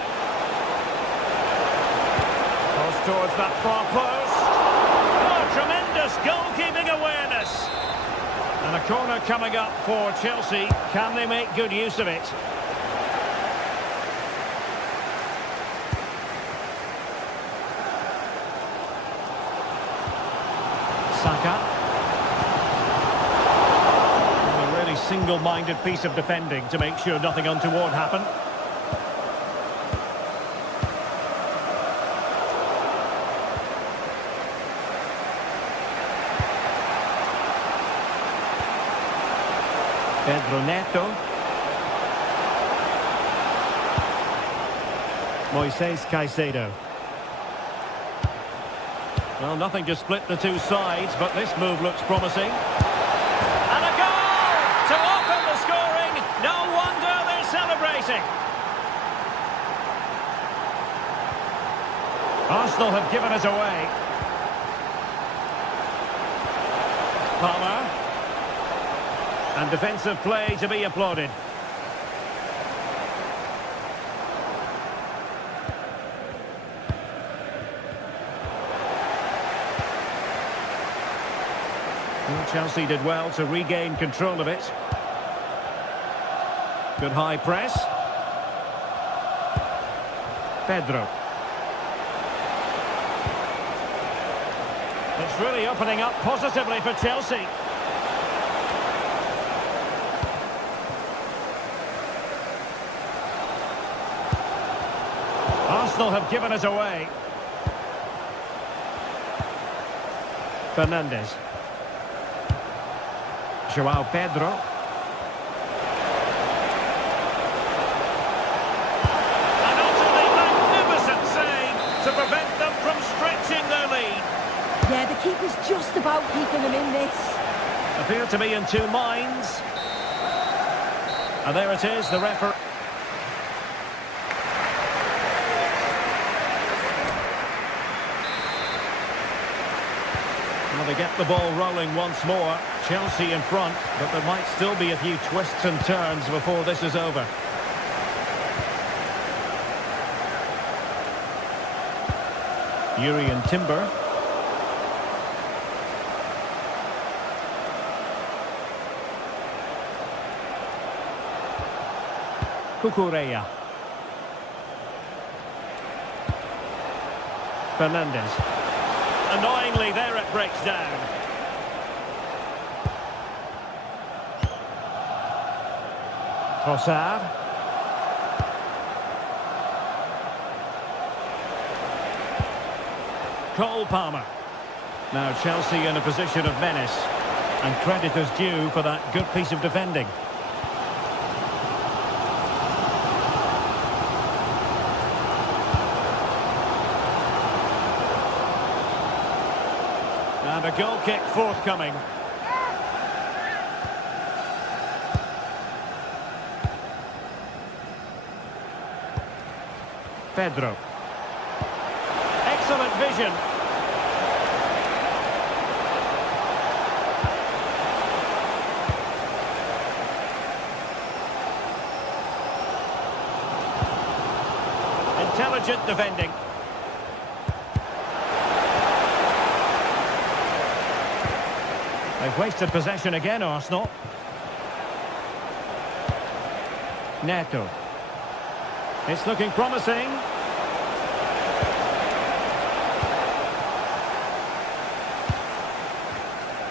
Cross towards that far post. Oh, tremendous goalkeeping awareness. And a corner coming up for Chelsea. Can they make good use of it? Saka. And a really single-minded piece of defending to make sure nothing untoward happened. Pedro Neto. Moises Caicedo. Well, nothing to split the two sides, but this move looks promising. And a goal to open the scoring. No wonder they're celebrating. Arsenal have given it away. Palmer. And defensive play to be applauded. Well, Chelsea did well to regain control of it. Good high press. Pedro. It's really opening up positively for Chelsea. Arsenal have given it away. Fernandes. João Pedro. An utterly magnificent save to prevent them from stretching their lead. Yeah, the keeper's just about keeping them in this. Appear to be in two minds. And there it is, the referee. Well, they get the ball rolling once more. Chelsea in front, but there might still be a few twists and turns before this is over. Urian Timber. Cucurella. Fernandes. Annoyingly, there it breaks down. Trossard. Cole Palmer. Now Chelsea in a position of menace. And credit is due for that good piece of defending. And a goal kick forthcoming. Pedro. Excellent vision. Intelligent defending. They've wasted possession again, Arsenal. Neto. It's looking promising.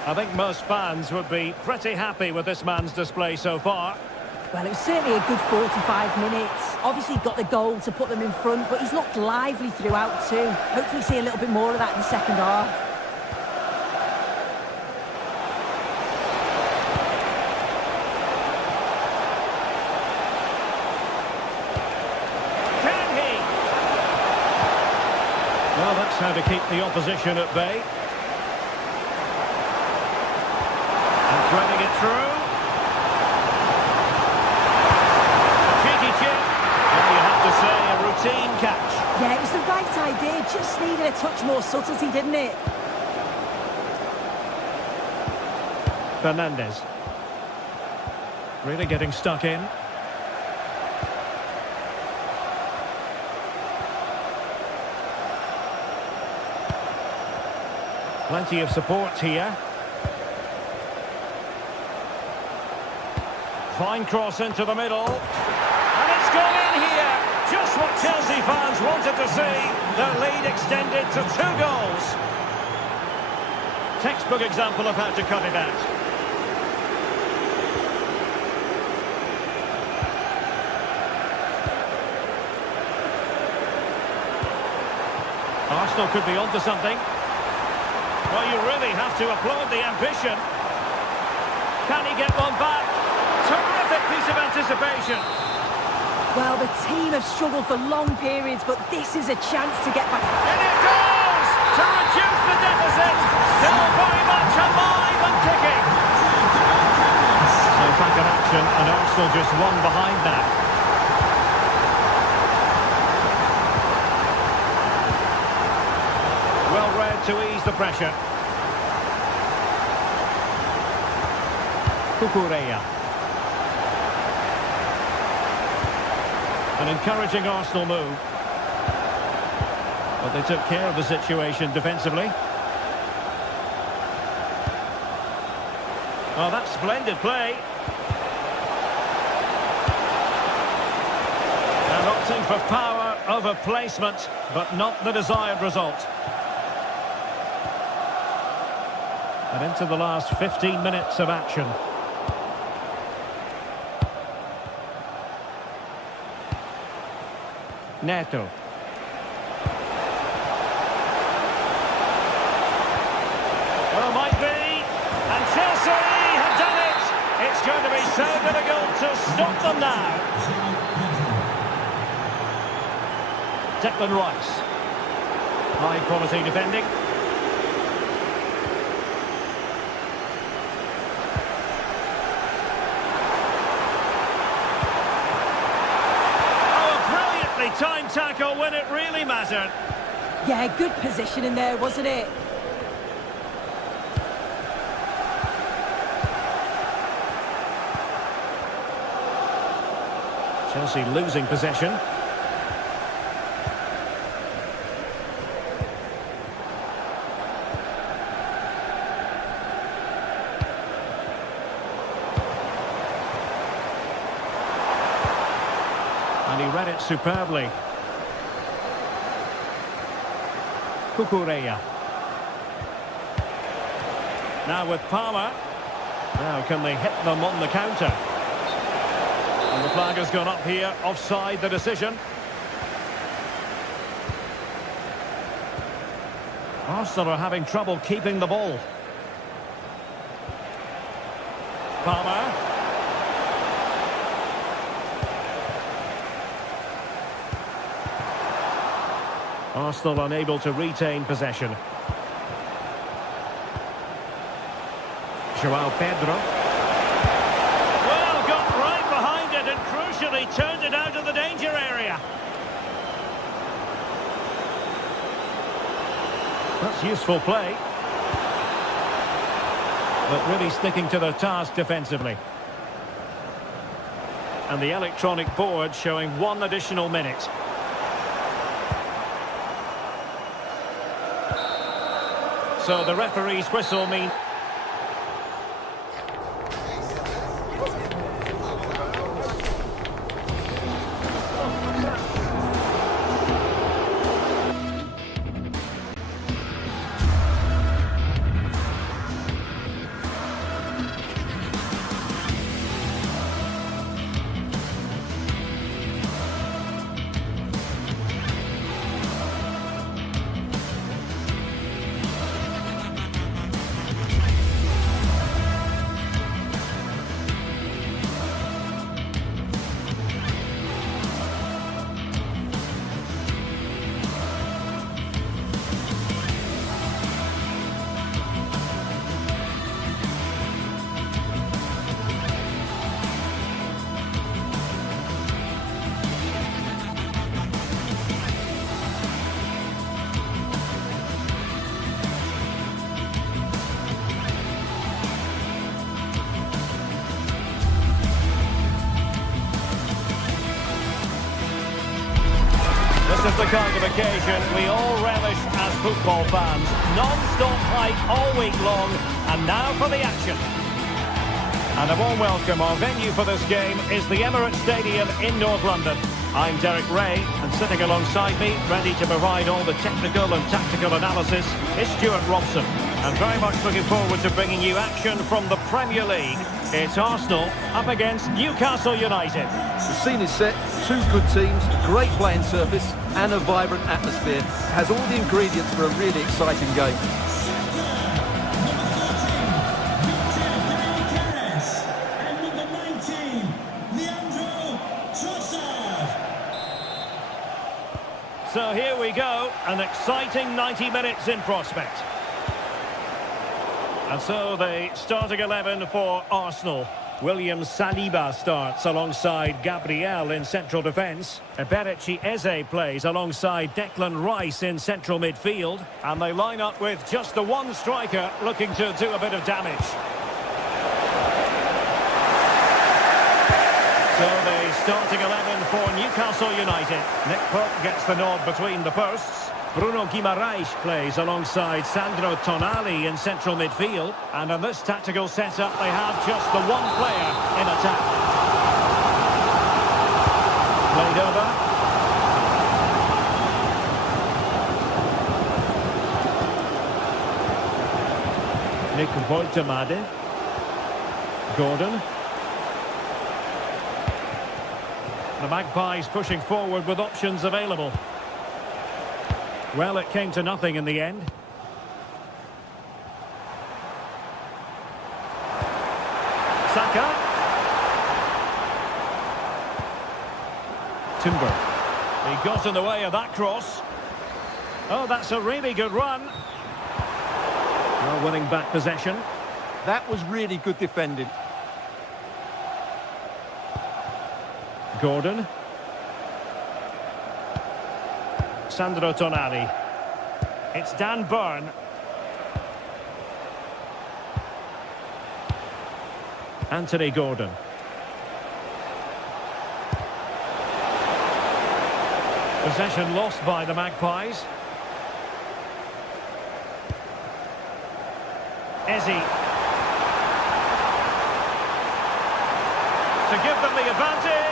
I think most fans would be pretty happy with this man's display so far. Well, it was certainly a good 45 minutes. Obviously got the goal to put them in front, but he's looked lively throughout too. Hopefully see a little bit more of that in the second half. Well, that's how to keep the opposition at bay. And threading it through. A cheeky chip. And you have to say a routine catch. Yeah, it was the right idea. Just needed a touch more subtlety, didn't it? Fernandes. Really getting stuck in. Plenty of support here. Fine cross into the middle. And it's gone in here. Just what Chelsea fans wanted to see. Their lead extended to 2 goals. Textbook example of how to cut it out. Arsenal could be onto something. Well, you really have to applaud the ambition. Can he get one back? Terrific piece of anticipation. Well, the team have struggled for long periods, but this is a chance to get back. And it goes! to reduce the deficit. Still very much alive and kicking. So back in action, and Arsenal just one behind now. Well read to ease the pressure. Cucurella. An encouraging Arsenal move. But they took care of the situation defensively. Oh, that's splendid play. And opting for power over placement, but not the desired result. And into the last 15 minutes of action. Neto. Well, might be. And Chelsea have done it. It's going to be so difficult to stop them now. Declan Rice. High quality defending. Time tackle when it really mattered. Yeah, good position in there, wasn't it? Chelsea losing possession. And he read it superbly. Cucurella. Now with Palmer. Now can they hit them on the counter? And the flag has gone up here, offside the decision. Arsenal are having trouble keeping the ball. Palmer. Arsenal unable to retain possession. João Pedro. Well, got right behind it and crucially turned it out of the danger area. That's useful play. But really sticking to their task defensively. And the electronic board showing 1 additional minute. So the referee's whistle means... This is the kind of occasion we all relish as football fans. Non-stop hype all week long, and now for the action. And a warm welcome. Our venue for this game is the Emirates Stadium in North London. I'm Derek Ray, and sitting alongside me, ready to provide all the technical and tactical analysis, is Stuart Robson. And very much looking forward to bringing you action from the Premier League. It's Arsenal up against Newcastle United. The scene is set, 2 good teams, great playing surface and a vibrant atmosphere. It has all the ingredients for a really exciting game. So here we go, an exciting 90 minutes in prospect. And so the starting 11 for Arsenal. William Saliba starts alongside Gabriel in central defence. Eberechi Eze plays alongside Declan Rice in central midfield. And they line up with just the one striker looking to do a bit of damage. So the starting 11 for Newcastle United. Nick Pope gets the nod between the posts. Bruno Guimaraes plays alongside Sandro Tonali in central midfield. And in this tactical setup, they have just the one player in attack. Played over. Nick Woltemade. Gordon. The Magpies pushing forward with options available. Well, it came to nothing in the end. Saka. Timber. He got in the way of that cross. Oh, that's a really good run. Well, winning back possession. That was really good defending. Gordon. Sandro Tonali. It's Dan Burn. Anthony Gordon. Possession lost by the Magpies. Eze. To give them the advantage.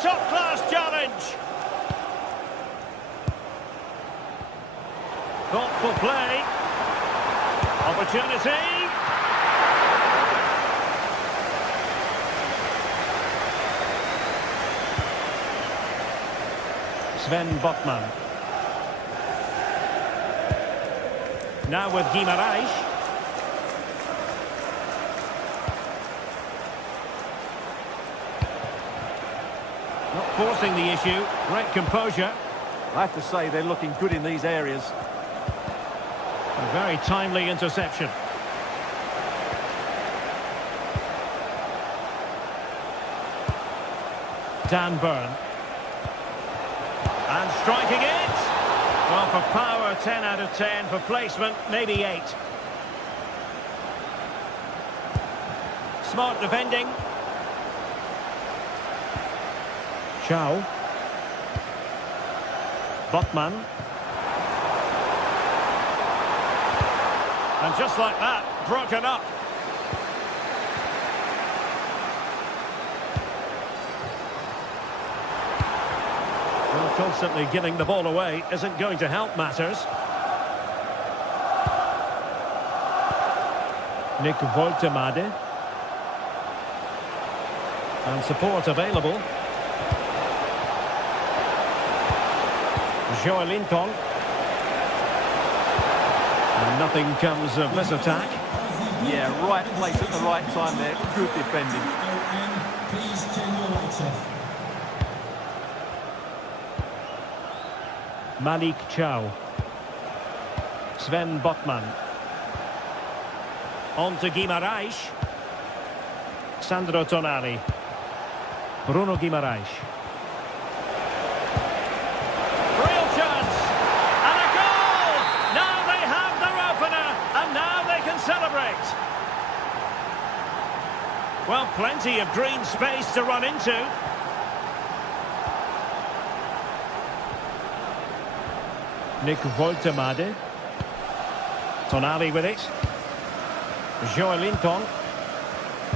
Top-class challenge. Thoughtful play. Opportunity. Sven Botman. Now with Guimaraes. Not forcing the issue. Great composure. I have to say they're looking good in these areas. A very timely interception. Dan Burn. And striking it. Well, for power, 10 out of 10. For placement, maybe 8. Smart defending. Chow. Botman. And just like that, broken up. Well, constantly giving the ball away isn't going to help matters. Nick Woltemade. And support available. Joelinton. And nothing comes of this attack. Yeah, right place at the right time there. Good defending. Malik Chow. Sven Botman. On to Guimaraes. Sandro Tonali. Bruno Guimaraes. Celebrate. Well, plenty of green space to run into. Nick Woltemade. Tonali with it. Joelinton.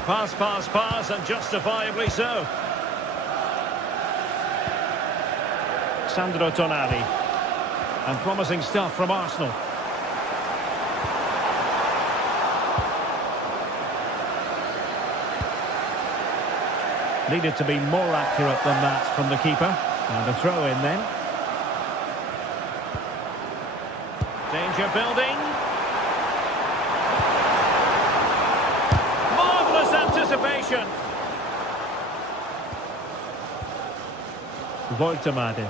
Pass, pass, pass, and justifiably so. Sandro Tonali. And promising stuff from Arsenal. Needed to be more accurate than that from the keeper. And a throw in then. Danger building. anticipation. Voltemade.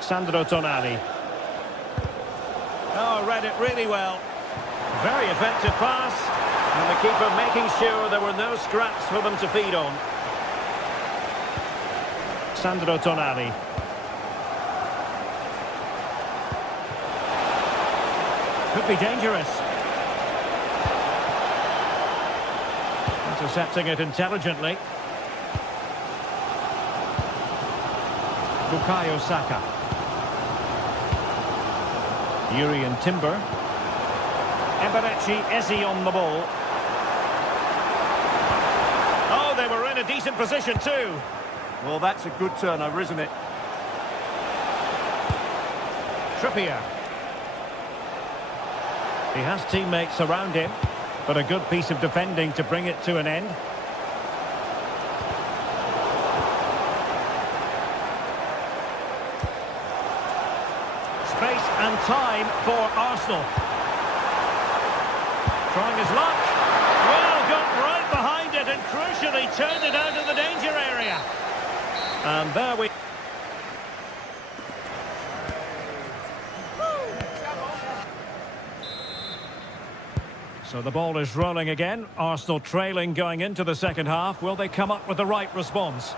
Sandro Tonali. Oh, read it really well. Very effective pass. And the keeper making sure there were no scraps for them to feed on. Sandro Tonali. Could be dangerous. Intercepting it intelligently. Bukayo Saka. Urian Timber. Eberechi Eze on the ball. Oh, they were in a decent position too. Well, that's a good turnover, isn't it? Trippier. He has teammates around him, but a good piece of defending to bring it to an end. Space and time for Arsenal. Trying his luck. Well, got right behind it and crucially turned it out of the danger area. And there we... So the ball is rolling again. Arsenal trailing going into the second half. Will they come up with the right response?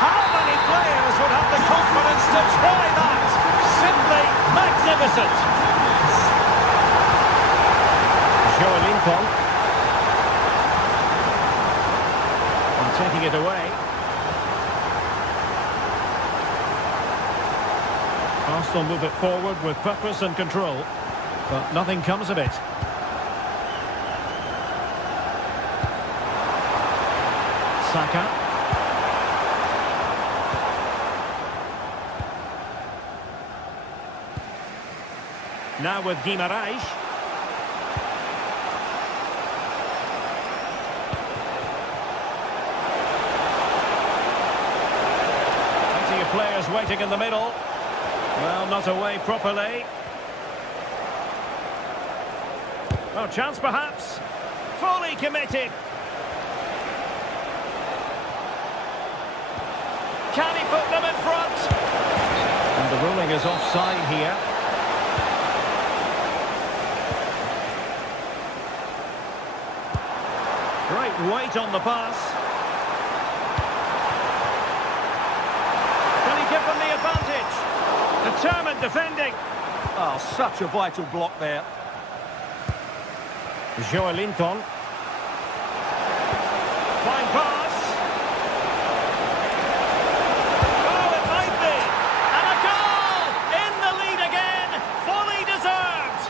How many players would have the confidence to try that? Simply magnificent. Lincoln. And taking it away. Arsenal move it forward with purpose and control, but nothing comes of it. Saka. Now with Guimaraes. Players waiting in the middle. Well, not away properly. Oh, chance perhaps. Fully committed. Can he put them in front? And the ruling is offside here. Great weight on the pass. Give them the advantage. Determined defending. Oh, such a vital block there. Lincoln. Fine pass. Oh, it might be. And a goal! In the lead again. Fully deserved.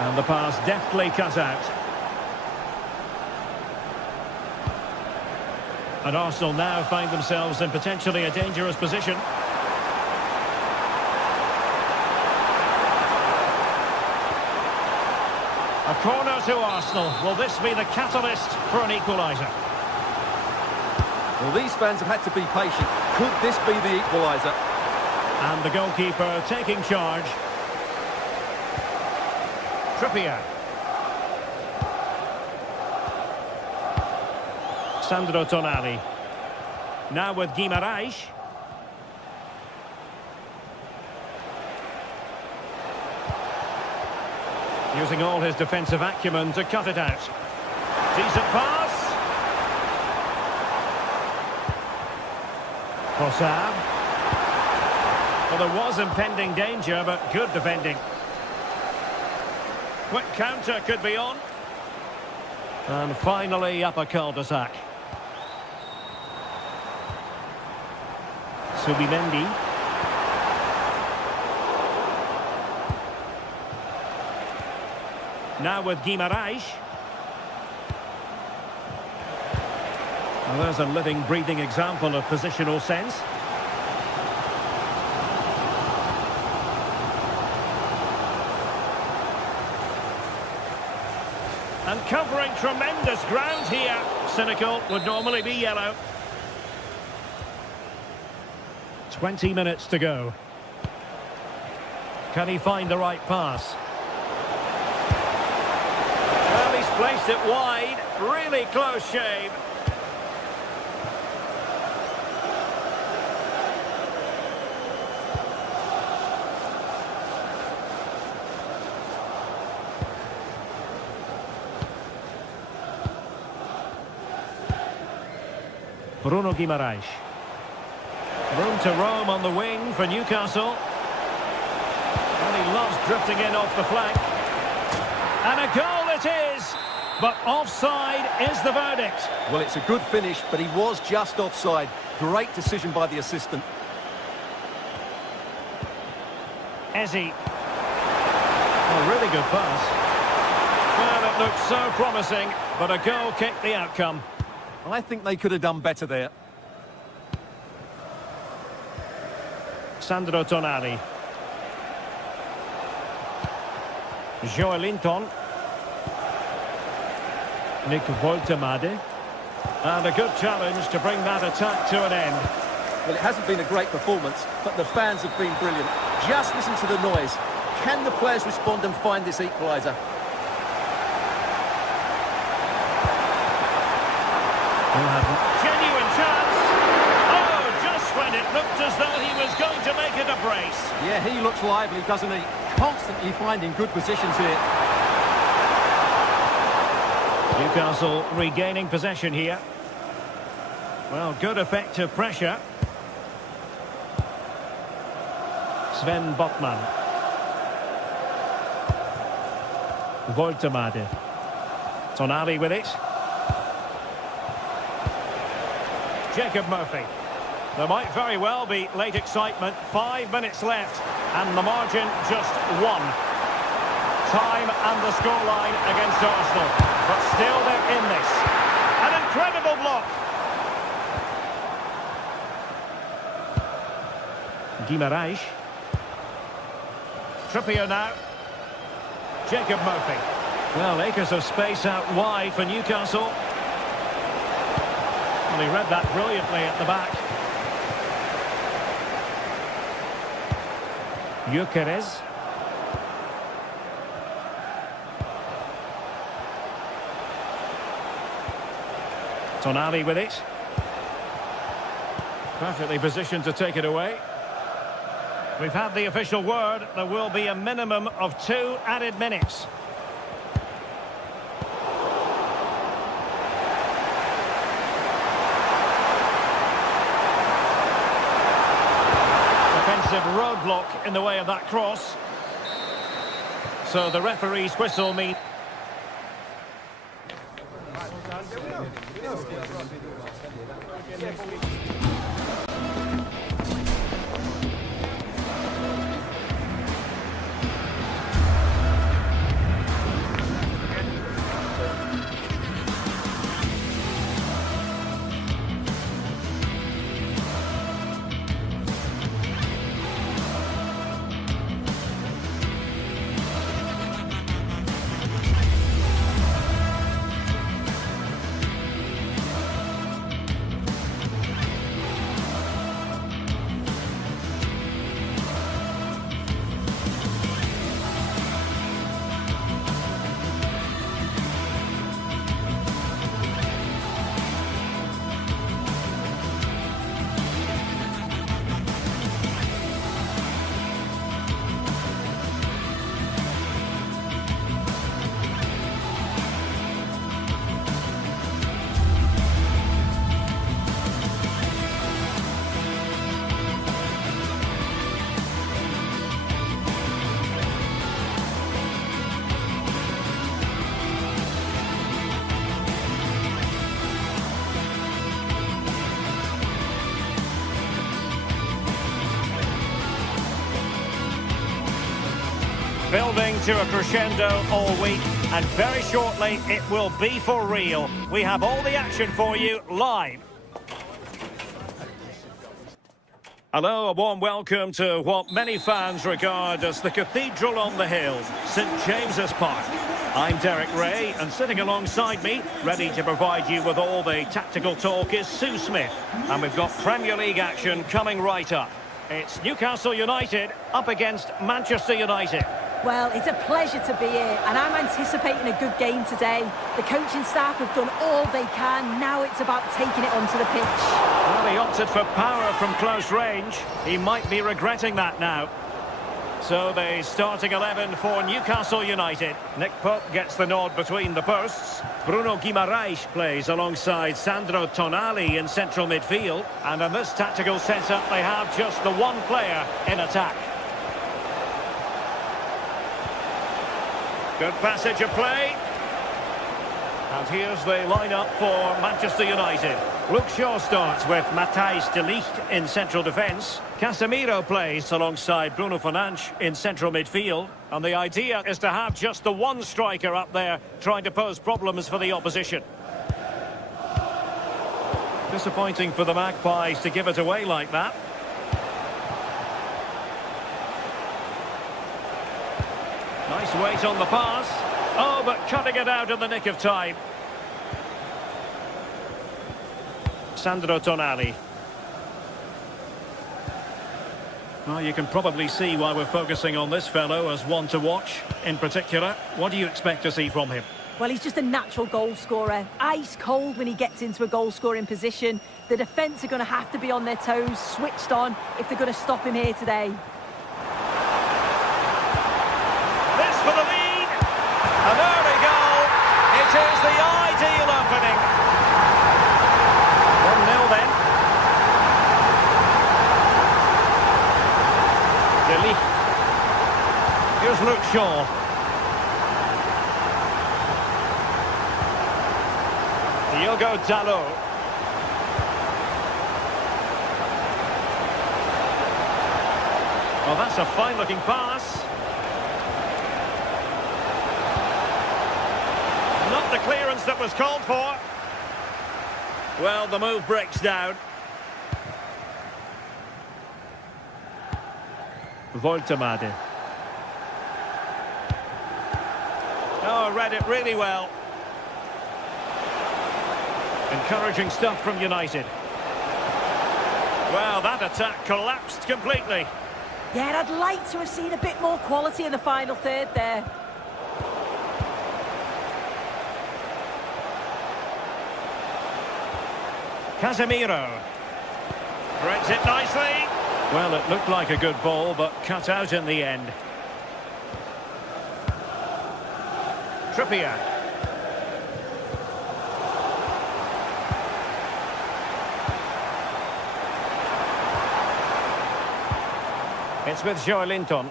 And the pass deftly cut out. And Arsenal now find themselves in potentially a dangerous position. A corner to Arsenal. Will this be the catalyst for an equaliser? Well, these fans have had to be patient. Could this be the equaliser? And the goalkeeper taking charge. Trippier. Sandro Tonali. Now with Guimaraes. Using all his defensive acumen to cut it out. Decent pass. Trossard. Well, there was impending danger, but good defending. Quick counter could be on. And finally up a cul-de-sac. Subimendi. Now with Guimaraes. Well, there's a living, breathing example of positional sense. tremendous ground here. Cynical would normally be yellow. 20 minutes to go. Can he find the right pass? Well, he's placed it wide. Really close shave. Bruno Guimaraes. Room to roam on the wing for Newcastle. And he loves drifting in off the flank. And a goal it is! But offside is the verdict. Well, it's a good finish, but he was just offside. Great decision by the assistant. Ezzy. A really good pass. Well, it looked so promising, but a goal kicked the outcome. I think they could have done better there. Sandro Tonali. Joelinton. Nick Woltemade. And a good challenge to bring that attack to an end. Well, it hasn't been a great performance, but the fans have been brilliant. Just listen to the noise. Can the players respond and find this equaliser? Genuine chance. Oh, just when it looked as though he was going to make it a brace. Yeah, he looks lively, doesn't he? Constantly finding good positions here. Newcastle regaining possession here. Well, good effective pressure. Sven Botman. Woltemade. Tonali with it. Jacob Murphy. There might very well be late excitement. 5 minutes left, and the margin just 1. Time and the scoreline against Arsenal, but still they're in this. An incredible block. Guimaraes. Trippier now. Jacob Murphy. Well, acres of space out wide for Newcastle. Well, he read that brilliantly at the back. Gyökeres. Tonali with it. Perfectly positioned to take it away. We've had the official word. There will be a minimum of 2 added minutes. Roadblock in the way of that cross. So the referee's whistle means building to a crescendo all week, and very shortly it will be for real. We have all the action for you live. Hello, a warm welcome to what many fans regard as the cathedral on the hill, St James's Park. I'm Derek Ray, and sitting alongside me, ready to provide you with all the tactical talk, is Sue Smith. And we've got Premier League action coming right up. It's Newcastle United up against Manchester United. Well, it's a pleasure to be here, and I'm anticipating a good game today. The coaching staff have done all they can. Now it's about taking it onto the pitch. Well, he opted for power from close range. He might be regretting that now. So the starting 11 for Newcastle United. Nick Pope gets the nod between the posts. Bruno Guimaraes plays alongside Sandro Tonali in central midfield. And in this tactical setup, they have just the one player in attack. Good passage of play. And here's the lineup for Manchester United. Luke Shaw starts with Matthijs de Ligt in central defence. Casemiro plays alongside Bruno Fernandes in central midfield. And the idea is to have just the one striker up there trying to pose problems for the opposition. Disappointing for the Magpies to give it away like that. Nice weight on the pass. Oh, but cutting it out in the nick of time. Sandro Tonali. Well, you can probably see why we're focusing on this fellow as one to watch. In particular, what do you expect to see from him? Well, he's just a natural goal scorer. Ice cold when he gets into a goal-scoring position. The defence are going to have to be on their toes, switched on, if they're going to stop him here today. This for the lead. An early goal. It is the ideal opening. 1-0 then. De Ligt. Here's Luke Shaw. Diogo Dalot. Well, that's a fine-looking pass. Not the clearance that was called for. Well, the move breaks down. Voltemade. Oh, read it really well. Encouraging stuff from United. Well, that attack collapsed completely. Yeah, I'd like to have seen a bit more quality in the final third there. Casemiro. Threads it nicely. Well, it looked like a good ball, but cut out in the end. Trippier. It's with Joelinton.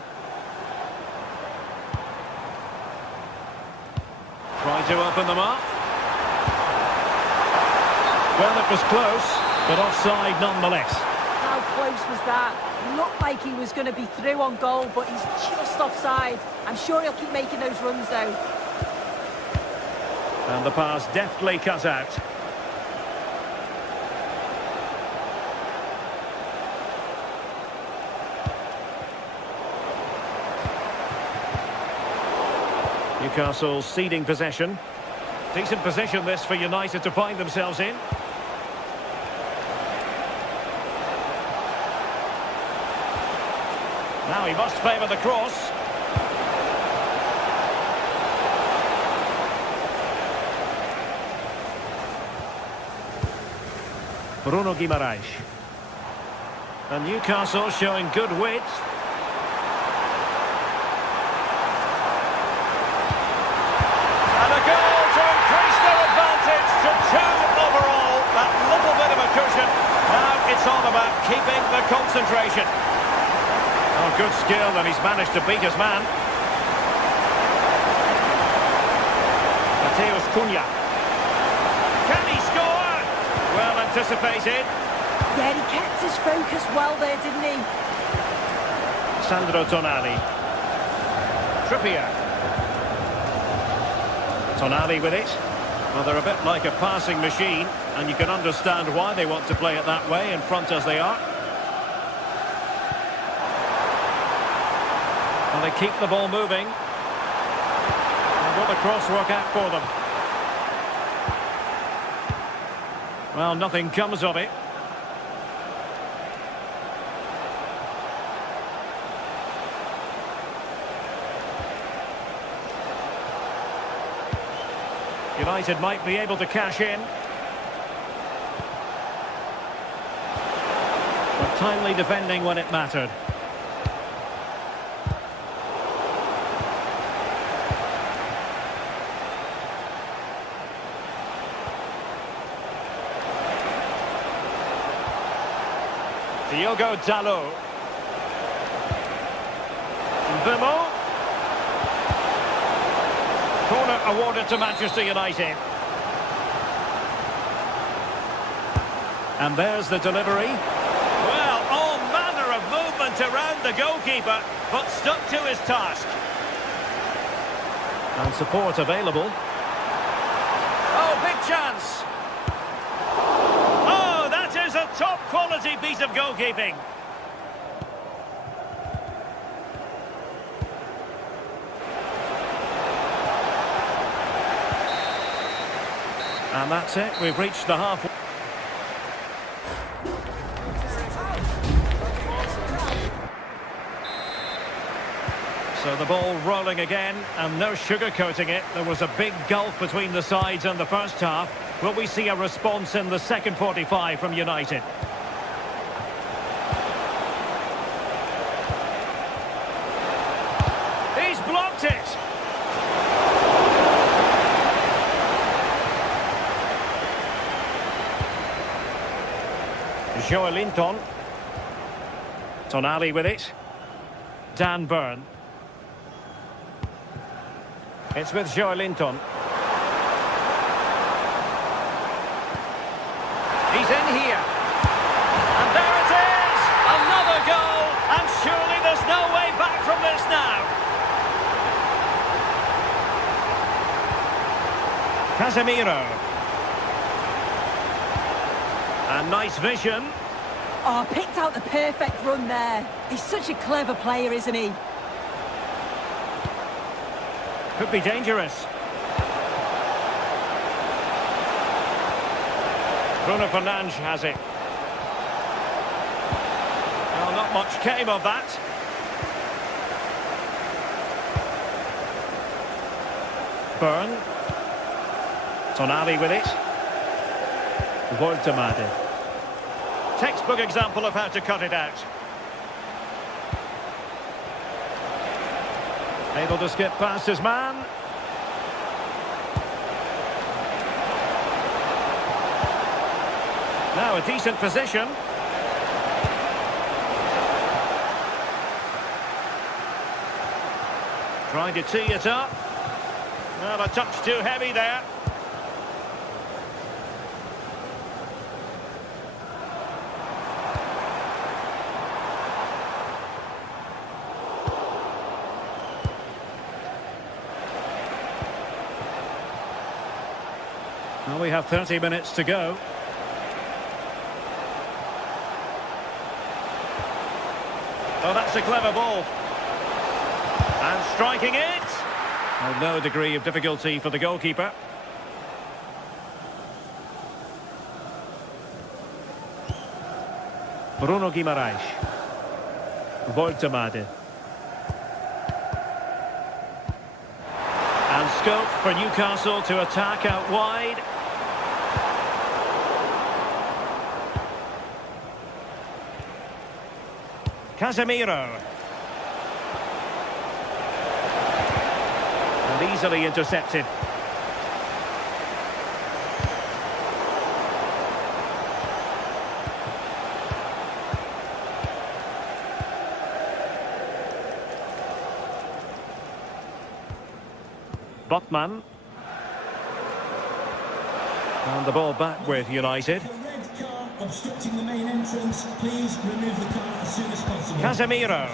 Trying to open them up. Well, it was close, but offside nonetheless. How close was that? Looked like he was going to be through on goal, but he's just offside. I'm sure he'll keep making those runs, though. And the pass deftly cut out. Newcastle ceding possession. Decent position this for United to find themselves in. Now he must favour the cross. Bruno Guimaraes. And Newcastle showing good width. And a goal to increase their advantage to 2 overall. That little bit of a cushion. Now it's all about keeping the concentration. Oh, good skill, and he's managed to beat his man. Mateus Cunha. Can he score? Well anticipated. Yeah, he kept his focus well there, didn't he? Sandro Tonali. Trippier. Tonali with it. Well, they're a bit like a passing machine, and you can understand why they want to play it that way, in front as they are. Well, they keep the ball moving. They're Will the cross work out for them? Well, nothing comes of it. United might be able to cash in. But timely defending when it mattered. Diogo Dalot. Bimo. Corner awarded to Manchester United. And there's the delivery. Well, all manner of movement around the goalkeeper, but stuck to his task. And support available. Oh, big chance. Oh, that is a top-quality piece of goalkeeping. And that's it, we've reached the half. So the ball rolling again, and no sugarcoating it. There was a big gulf between the sides in the first half. Will we see a response in the second 45 from United? He's blocked it. Joelinton. Tonali with it. Dan Burn. It's with Joelinton. He's in here. And there it is! Another goal! And surely there's no way back from this now. Casemiro. And nice vision. Oh, picked out the perfect run there. He's such a clever player, isn't he? Could be dangerous. Bruno Fernandes has it. Well, not much came of that. Burn. Tonali with it. Voltemade. Textbook example of how to cut it out. Able to skip past his man. Now a decent position. Trying to tee it up. Well, a touch too heavy there. Well, we have 30 minutes to go. Oh, that's a clever ball. And striking it. Well, no degree of difficulty for the goalkeeper. Bruno Guimaraes. Voltemade. And scope for Newcastle to attack out wide. Casemiro. And easily intercepted. Botman. And the ball back with United. Obstructing the main entrance, please remove the car as soon as possible. Casemiro.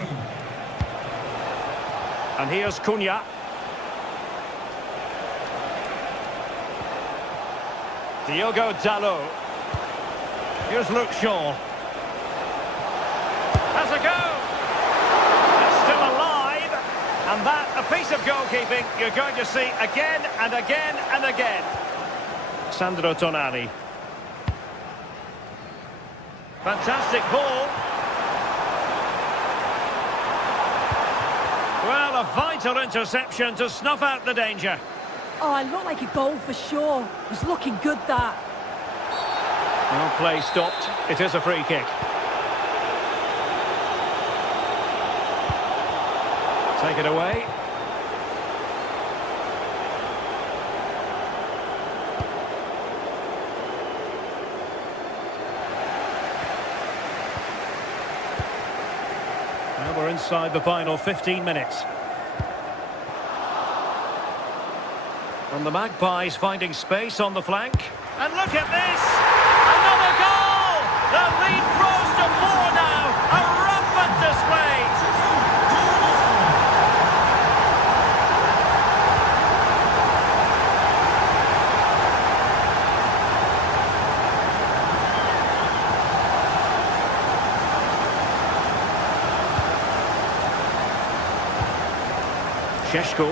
And here's Cunha. Diogo Dalot. Here's Luke Shaw. Has a go! It's still alive, and that a piece of goalkeeping you're going to see again and again and again. Sandro Tonali. Fantastic ball. Well, a vital interception to snuff out the danger. Oh, it looked like a goal for sure. It was looking good, that. Well, play stopped. It is a free kick. Take it away. Now we're inside the final 15 minutes. And the Magpies finding space on the flank. And look at this! Another goal! The lead grows to 4 now. A rampant display. Šeško.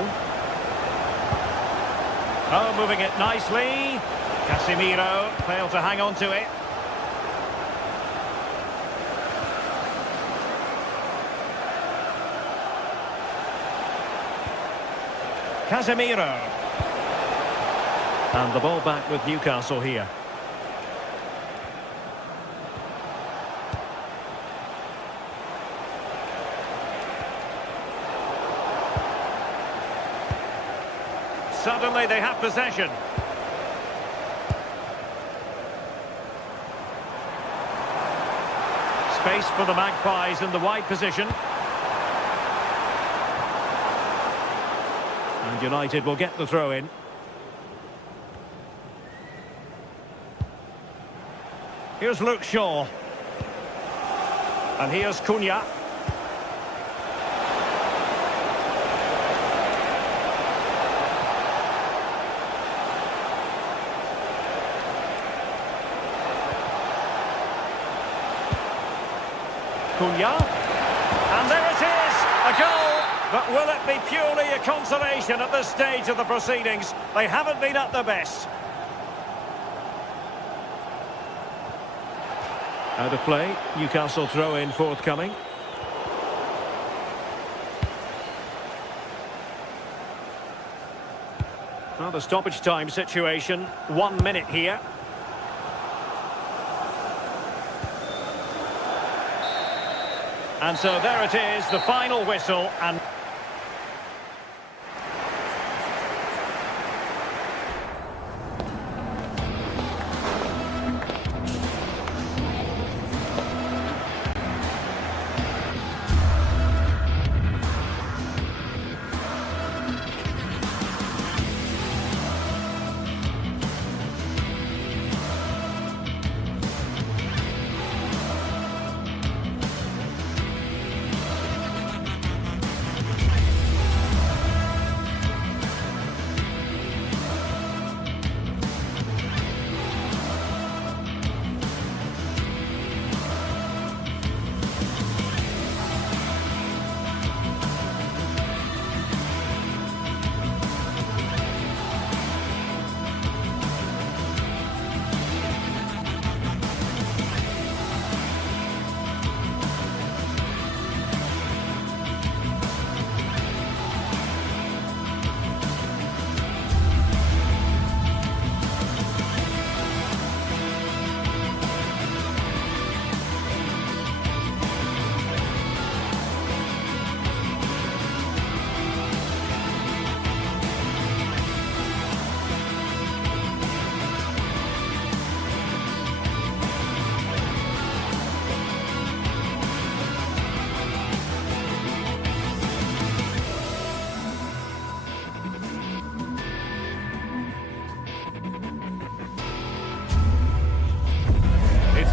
Oh, moving it nicely. Casemiro failed to hang on to it. Casemiro. And the ball back with Newcastle here. Suddenly they have possession. Space for the Magpies in the wide position. And United will get the throw in. Here's Luke Shaw. And here's Cunha. Cunha, and there it is, a goal, but will it be purely a consolation at this stage of the proceedings? They haven't been at their best. Out of play, Newcastle throw-in forthcoming. Well, the stoppage time situation, 1 minute here. And so there it is, the final whistle, and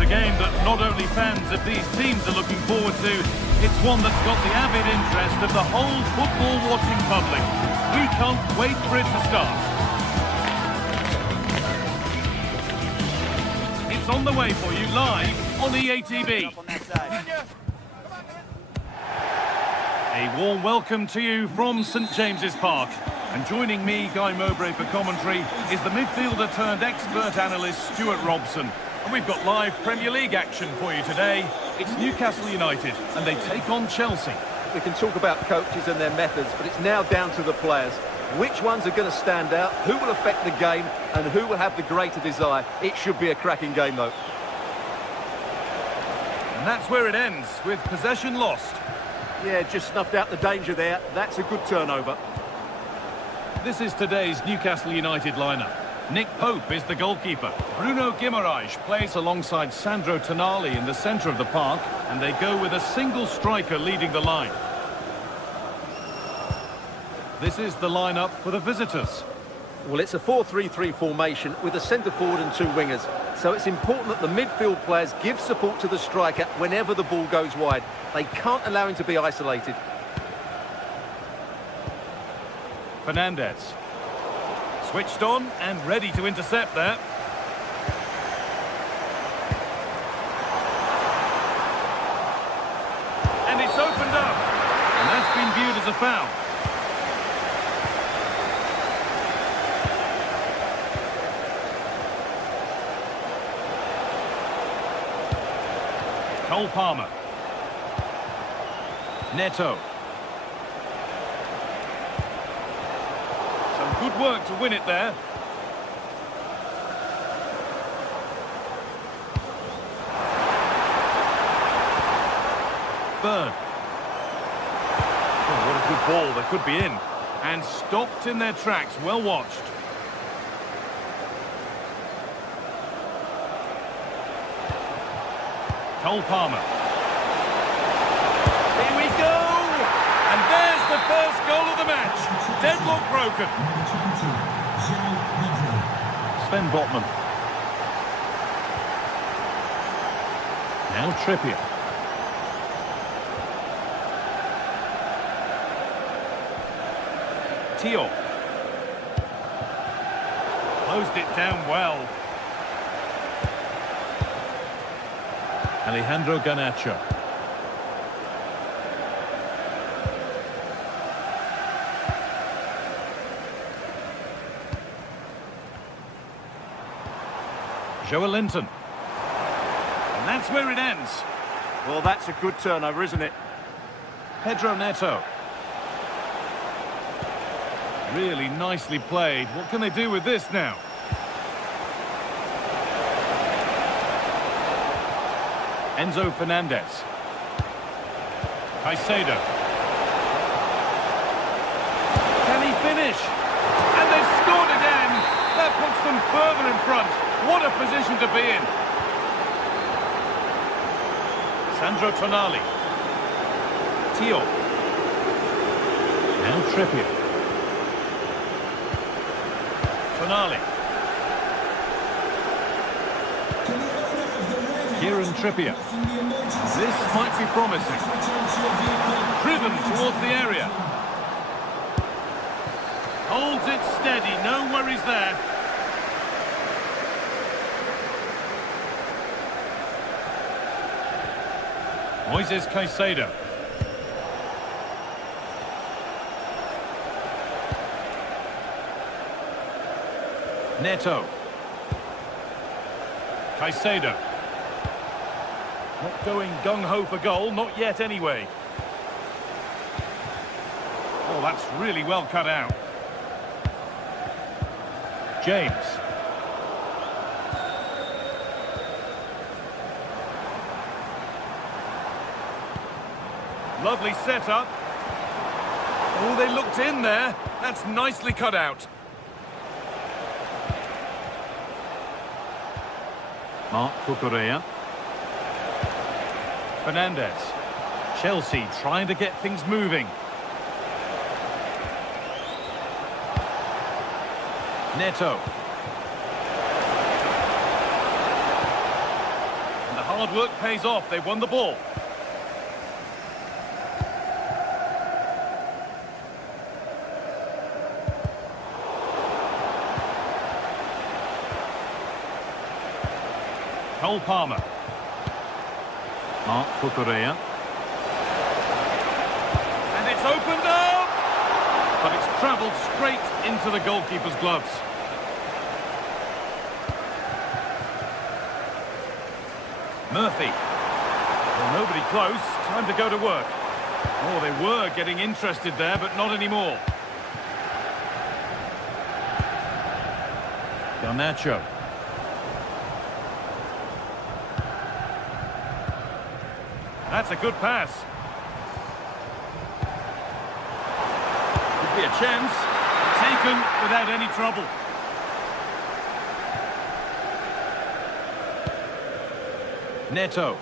a game that not only fans of these teams are looking forward to, it's one that's got the avid interest of the whole football-watching public. We can't wait for it to start. It's on the way for you live on EATV. A warm welcome to you from St James's Park. And joining me, Guy Mowbray, for commentary is the midfielder turned expert analyst Stuart Robson. And we've got live Premier League action for you today. It's Newcastle United and they take on Chelsea. We can talk about coaches and their methods, but it's now down to the players. Which ones are going to stand out, who will affect the game, and who will have the greater desire. It should be a cracking game, though. And that's where it ends, with possession lost. Yeah, just snuffed out the danger there. That's a good turnover. This is today's Newcastle United lineup. Nick Pope is the goalkeeper. Bruno Guimaraes plays alongside Sandro Tonali in the centre of the park, and they go with a single striker leading the line. This is the lineup for the visitors. Well, it's a 4-3-3 formation with a centre forward and two wingers. So it's important that the midfield players give support to the striker whenever the ball goes wide. They can't allow him to be isolated. Fernandez. Switched on and ready to intercept there. And it's opened up. And that's been viewed as a foul. Cole Palmer. Neto. Some good work to win it there. Burn. Oh, what a good ball. They could be in. And stopped in their tracks. Well watched. Cole Palmer. Here we go! And there's the first goal of the match. Deadlock broken. Sven Botman. Now Trippier. Tio. Closed it down well. Alejandro Garnacho. Joelinton. And that's where it ends. Well, that's a good turnover, isn't it? Pedro Neto. Really nicely played. What can they do with this now? Enzo Fernandez. Caicedo. Can he finish? And they've scored again! That puts them further in front. What a position to be in. Sandro Tonali. Tio. Now Trippier. Tonali. Kieran Trippier. This might be promising. Driven towards the area. Holds it steady, no worries there. Moises Caicedo. Neto. Caicedo. Not going gung-ho for goal, not yet anyway. Oh, that's really well cut out. James. Lovely setup. Oh, they looked in there. That's nicely cut out. Marc Cucurella. Fernandez. Chelsea trying to get things moving. Neto. And the hard work pays off. They won the ball. Cole Palmer. Marc Cucurella. And It's opened up! But it's travelled straight into the goalkeeper's gloves. Murphy. Well, nobody close. Time to go to work. Oh, they were getting interested there, but not anymore. Garnacho. That's a good pass. Could be a chance. Taken without any trouble. Neto.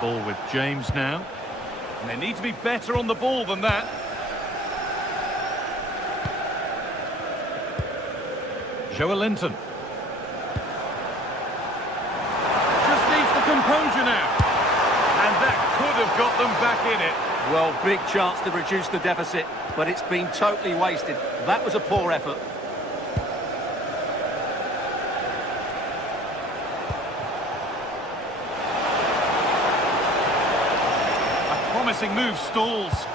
Ball with James now. And they need to be better on the ball than that. Joelinton. Just needs the composure now. And that could have got them back in it. Well, big chance to reduce the deficit, but it's been totally wasted. That was a poor effort. Promising move stalls.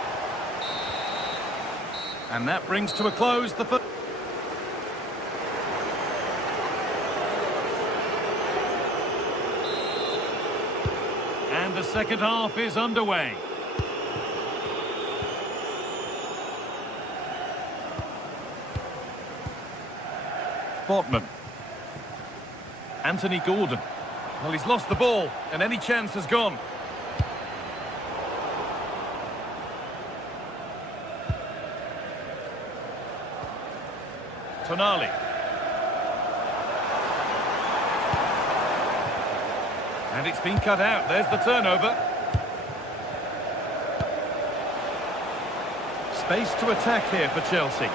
And that brings to a close the first. And the second half is underway. Botman. Anthony Gordon. Well, he's lost the ball, and any chance has gone. Tonali. And it's been cut out. There's the turnover. Space to attack here for Chelsea.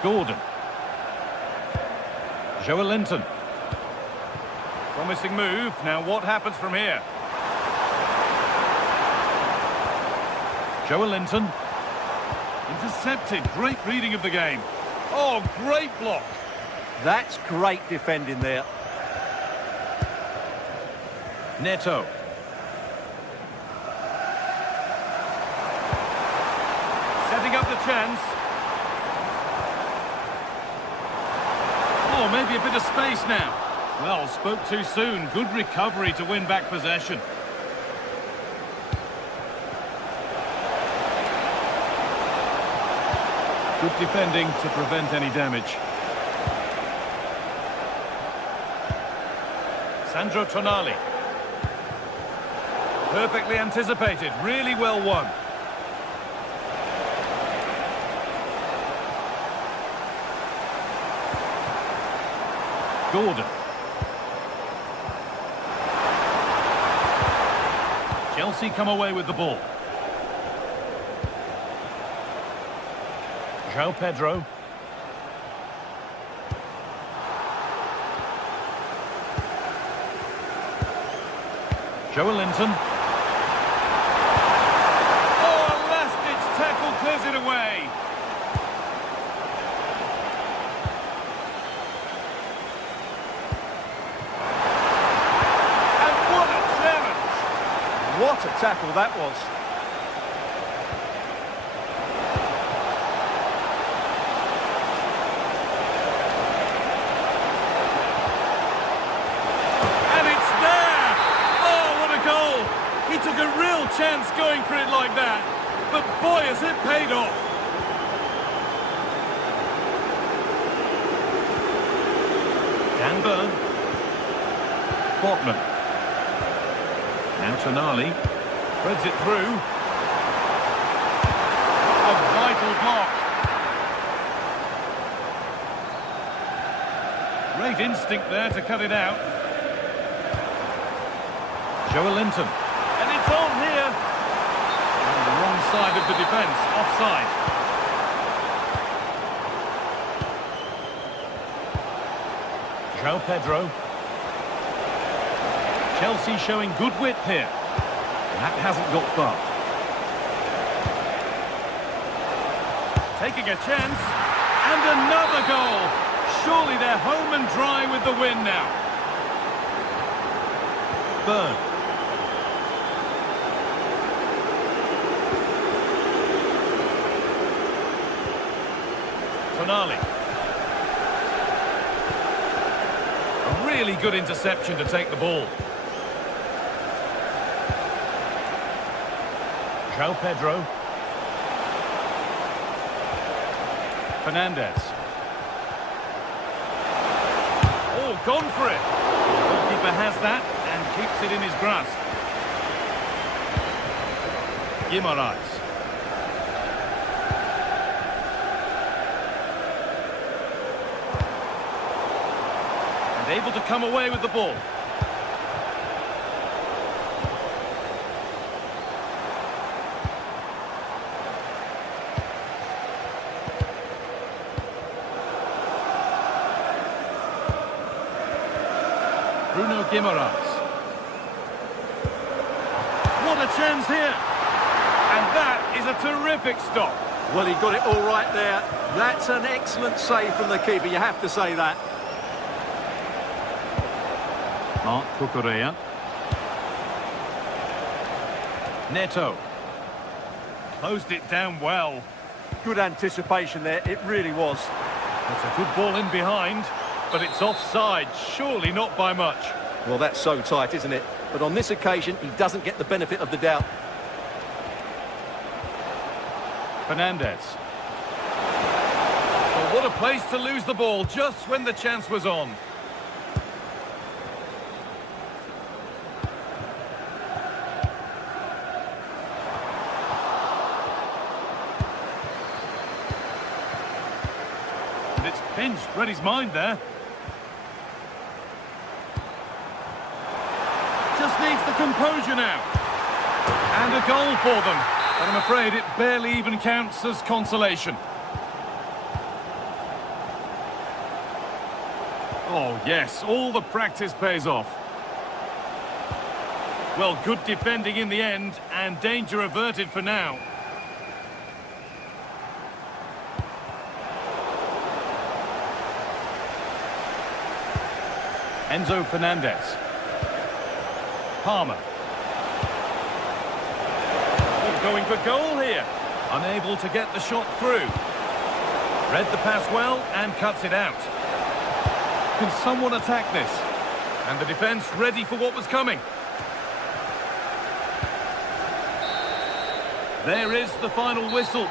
Gordon. Joelinton. Promising move. Now what happens from here? Joelinton. Intercepted. Great reading of the game. Oh, great block. That's great defending there. Neto. Setting up the chance. Oh, maybe a bit of space now. Well, spoke too soon. Good recovery to win back possession. Good defending to prevent any damage. Sandro Tonali. Perfectly anticipated. Really well won. Gordon. Chelsea come away with the ball. João Pedro. Joelinton. Oh, a last-ditch tackle clears it away. And what a challenge! What a tackle that was. He took a real chance going for it like that, but boy, has it paid off. Dan Burn. Botman. Now Tonali. Threads it through. A vital block. Great instinct there to cut it out. Joelinton. And it's on here. On the wrong side of the defence, offside. João Pedro. Chelsea showing good width here. That hasn't got far. taking a chance. And another goal. Surely they're home and dry with the win now. Burn. Tonali. A really good interception to take the ball. João Pedro. Fernandez. Oh, gone for it. The goalkeeper has that and keeps it in his grasp. Guimaraes. And able to come away with the ball. Bruno Guimaraes. What a chance here. And that is a terrific stop. Well, he got it all right there. That's an excellent save from the keeper, you have to say that. Marc Cucurella. Neto. Closed it down well. Good anticipation there, it really was. It's a good ball in behind, but it's offside, surely not by much. Well, that's so tight, isn't it? But on this occasion, he doesn't get the benefit of the doubt. Fernandez. Well, what a place to lose the ball just when the chance was on. And it's pinched, read his mind there. Just needs the composure now. And a goal for them. But I'm afraid it barely even counts as consolation. Oh, yes, all the practice pays off. Well, good defending in the end, and danger averted for now. Enzo Fernandez. Palmer. Going for goal here. Unable to get the shot through. Read the pass well and cuts it out. Can someone attack this? And the defence ready for what was coming. There is the final whistle.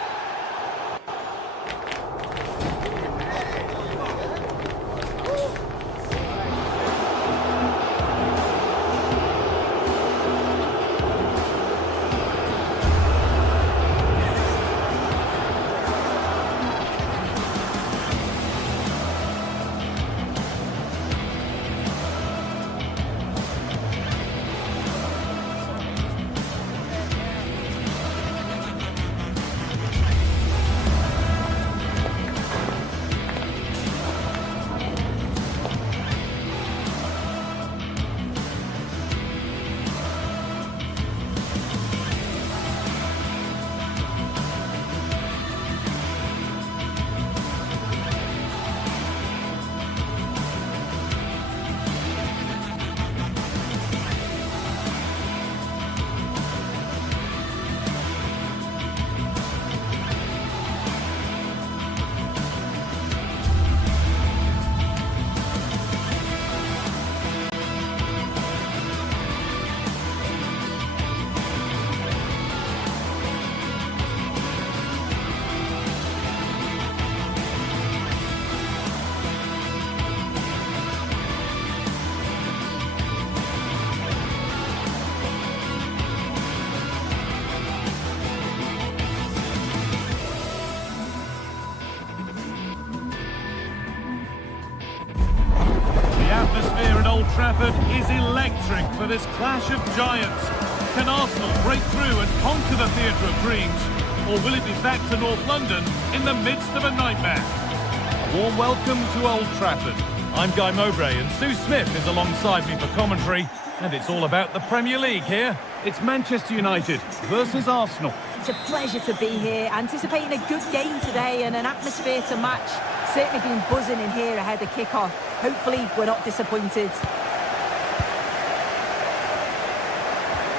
Trafford is electric for this clash of giants. Can Arsenal break through and conquer the theatre of dreams? Or will it be back to North London in the midst of a nightmare? A warm welcome to Old Trafford. I'm Guy Mowbray and Sue Smith is alongside me for commentary. And it's all about the Premier League here. It's Manchester United versus Arsenal. It's a pleasure to be here, anticipating a good game today and an atmosphere to match. Certainly been buzzing in here ahead of kick-off. Hopefully we're not disappointed.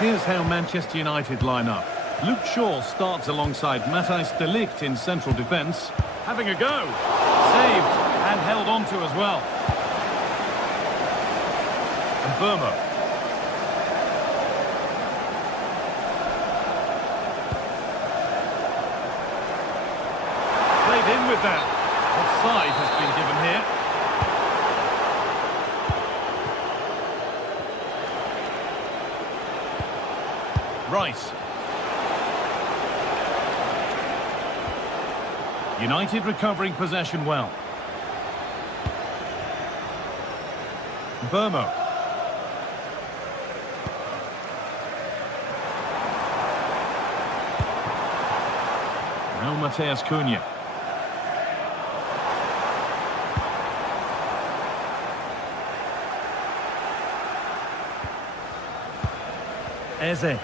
Here's how Manchester United line up. Luke Shaw starts alongside Matthijs de Ligt in central defence. Having a go. Saved and held on to as well. And Burma. Played in with that. Offside has been given here. Rice. United recovering possession well. Burma. Now Matheus Cunha. Eze.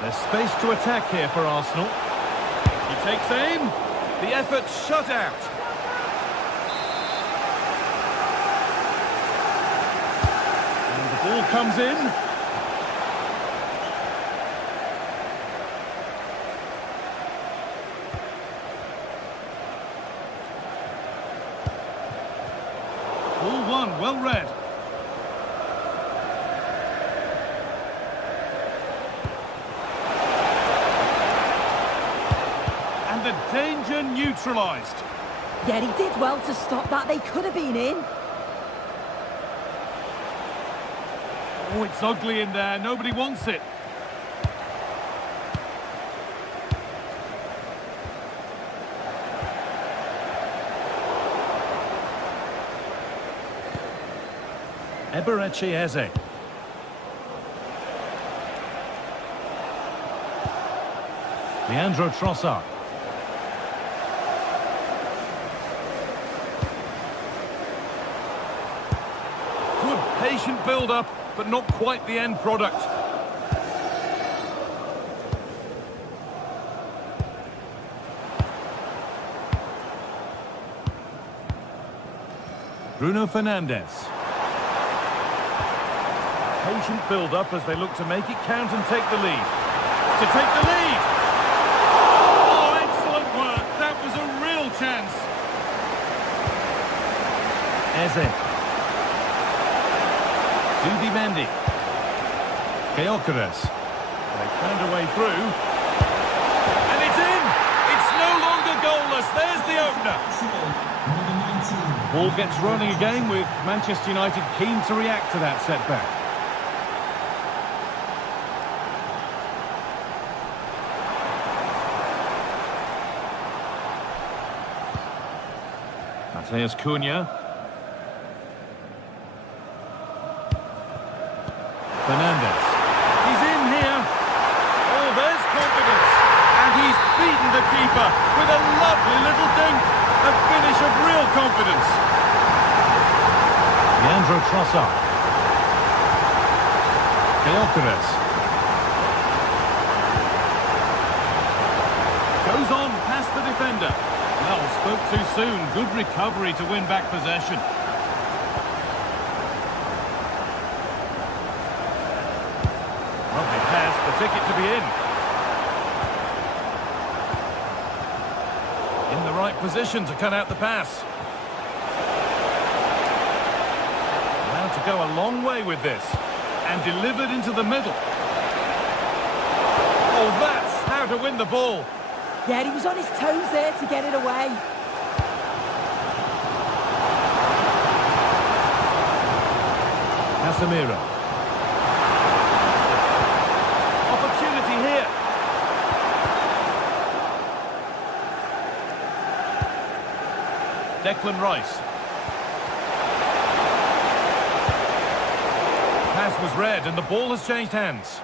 There's space to attack here for Arsenal. He takes aim. The effort shut out. And the ball comes in. Ball one, well read. The danger neutralised. Yeah, he did well to stop that. They could have been in. Oh, it's ugly in there. Nobody wants it. Eberechi Eze. Leandro Trossard. Good patient build-up, but not quite the end product. Bruno Fernandes. Patient build-up as they look to make it count and take the lead. To take the lead! Oh, excellent work! That was a real chance! Eze. Zubimendi. Gyökeres. They found a way through. And it's in! It's no longer goalless. There's the opener. Ball gets running again with Manchester United keen to react to that setback. Matheus Cunha. Fernandes. He's in here. Oh, there's confidence. And he's beaten the keeper with a lovely little dink. A finish of real confidence. Leandro Trossard. Gyökeres. Goes on past the defender. Well, spoke too soon. Good recovery to win back possession. Lovely pass, the ticket to be in. In the right position to cut out the pass. Allowed to go a long way with this. And delivered into the middle. Oh, that's how to win the ball. Yeah, he was on his toes there to get it away. Casemiro. Opportunity here. Declan Rice. Pass was read and the ball has changed hands.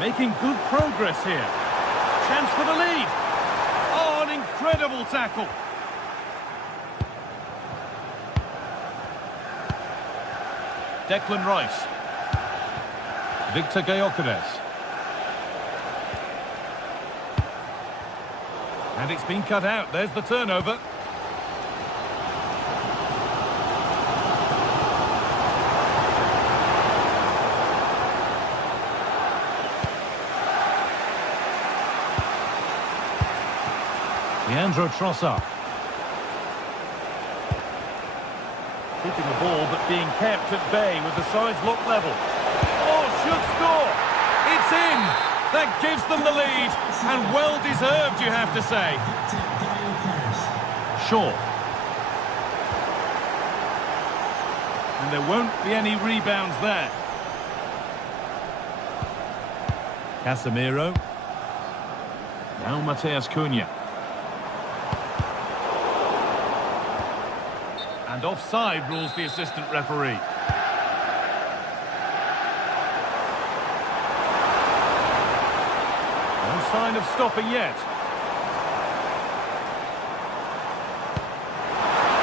Making good progress here. Chance for the lead. Oh, an incredible tackle. Declan Rice. Victor Gyökeres. And it's been cut out. There's the turnover. Leandro Trossard. Keeping the ball but being kept at bay with the sides locked level. Oh, should score! It's in! That gives them the lead, and well deserved, you have to say. Shaw. And there won't be any rebounds there. Casemiro. Now Mateus Cunha. And offside rules the assistant referee. No sign of stopping yet.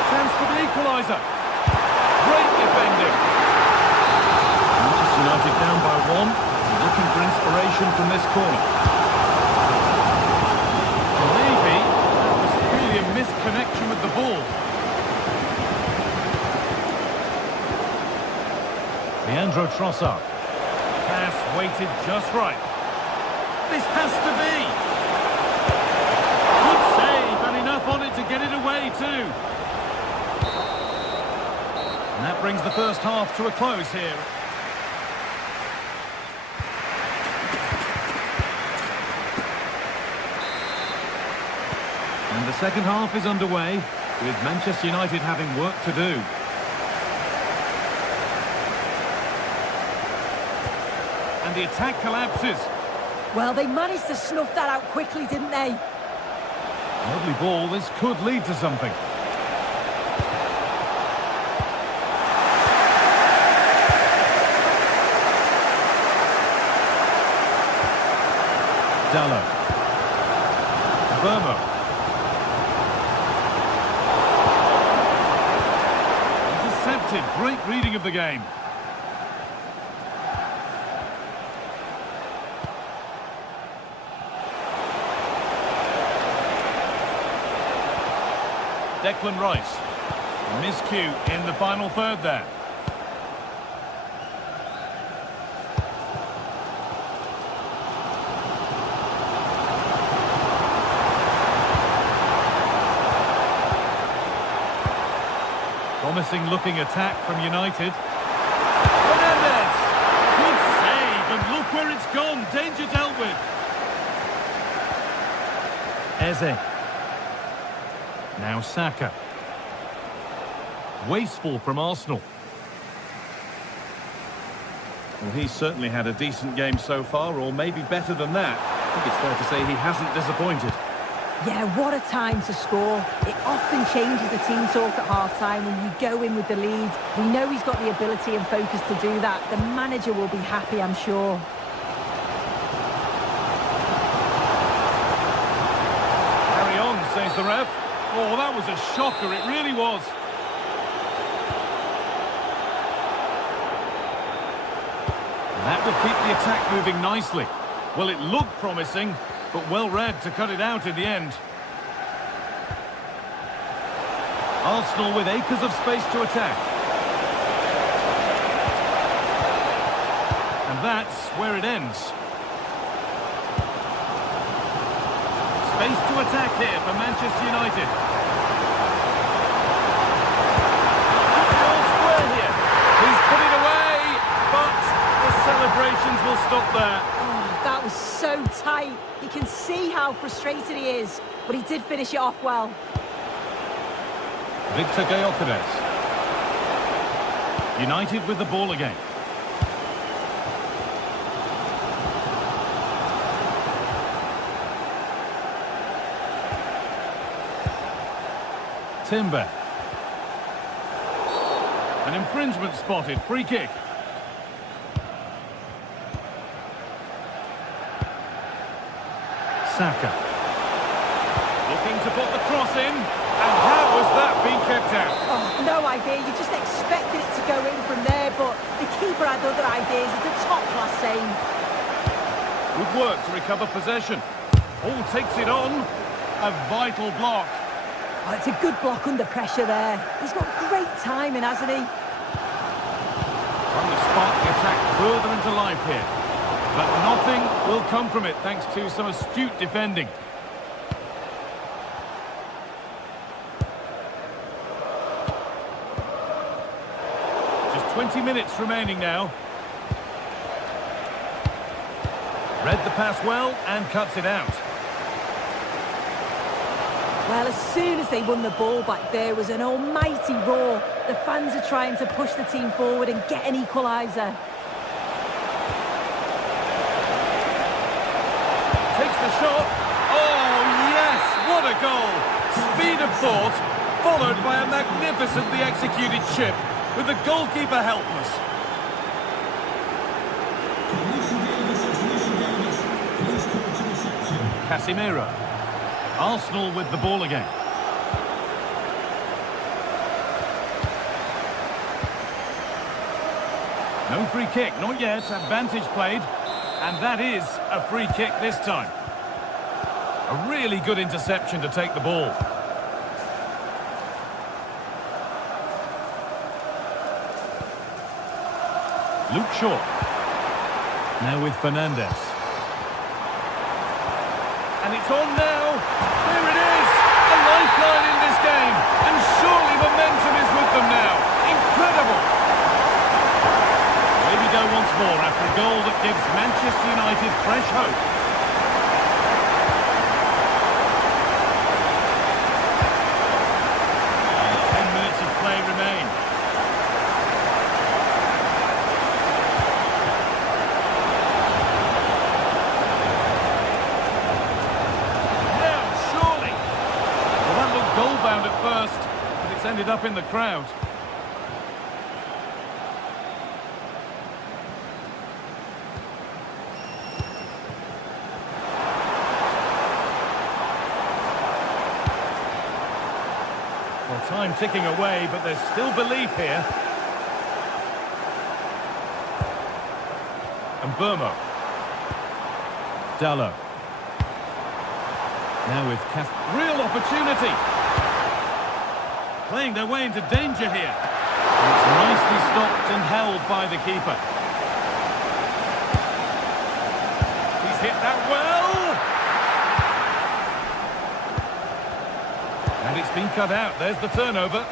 Chance for the equaliser. Great defending. Manchester United down by 1. Looking for inspiration from this corner. Maybe that was really a misconnection with the ball. Leandro Trossard. Pass weighted just right. This has to be. Good save, and enough on it to get it away too. And that brings the first half to a close here. And the second half is underway, with Manchester United having work to do. And the attack collapses. Well, they managed to snuff that out quickly, didn't they? Lovely ball. This could lead to something. Dallo. Burma. Intercepted. Great reading of the game. Declan Rice. Miscue in the final third there. Promising looking attack from United. Fernandes! Good save, and look where it's gone. Danger dealt with. Eze. Now Saka. Wasteful from Arsenal. Well, he's certainly had a decent game so far, or maybe better than that. I think it's fair to say he hasn't disappointed. Yeah, what a time to score. It often changes the team talk at half-time when you go in with the lead. We know he's got the ability and focus to do that. The manager will be happy, I'm sure. Carry on, says the ref. Oh, that was a shocker, it really was. And that will keep the attack moving nicely. Well, it looked promising, but well read to cut it out in the end. Arsenal with acres of space to attack. And that's where it ends. Space to attack here for Manchester United. Ball square here. He's put it away, but the celebrations will stop there. Oh, that was so tight. You can see how frustrated he is, but he did finish it off well. Victor Gyökeres. United with the ball again. Timber. An infringement spotted. Free kick. Saka. Looking to put the cross in. And how has that been kept out? Oh, no idea. You just expected it to go in from there, but the keeper had other ideas. It's a top-class save. Good work to recover possession. All takes it on. A vital block. Oh, it's a good block under pressure there. He's got great timing, hasn't he? Trying to spark the attack further into life here. But nothing will come from it thanks to some astute defending. Just 20 minutes remaining now. Read the pass well and cuts it out. Well, as soon as they won the ball back, there was an almighty roar. The fans are trying to push the team forward and get an equaliser. Takes the shot. Oh, yes! What a goal! Speed of thought, followed by a magnificently executed chip, with the goalkeeper helpless. Casemiro. Arsenal with the ball again. No free kick, not yet. Advantage played. And that is a free kick this time. A really good interception to take the ball. Luke Shaw. Now with Fernandez. And it's on now. There it is. A lifeline in this game. And surely momentum is with them now. Incredible. Away we go once more after a goal that gives Manchester United fresh hope. And 10 minutes of play remain. Goal-bound at first, but it's ended up in the crowd. Well, time ticking away, but there's still belief here. And Burmo. Dallo. Now with real opportunity. Playing their way into danger here. And it's nicely stopped and held by the keeper. He's hit that well. And it's been cut out. There's the turnover.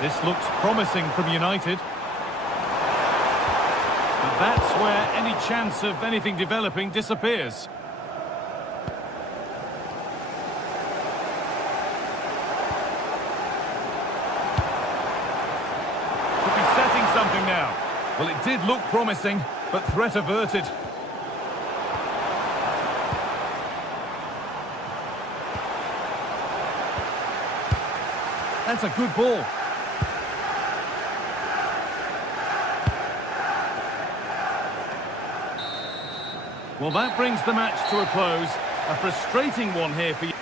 This looks promising from United. But that's where any chance of anything developing disappears. Something now. Well, it did look promising, but threat averted. That's a good ball. Well, that brings the match to a close. A frustrating one here for you.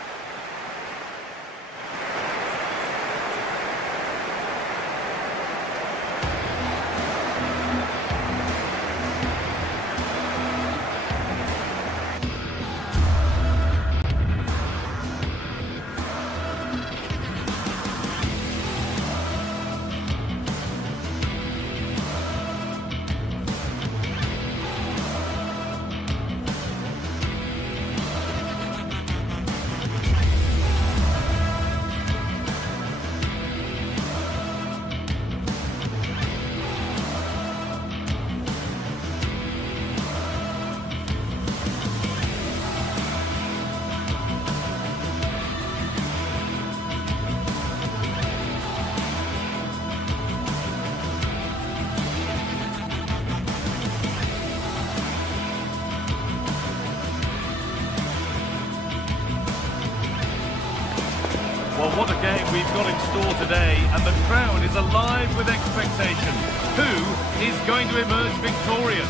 Well, what a game we've got in store today, and the crowd is alive with expectation. Who is going to emerge victorious?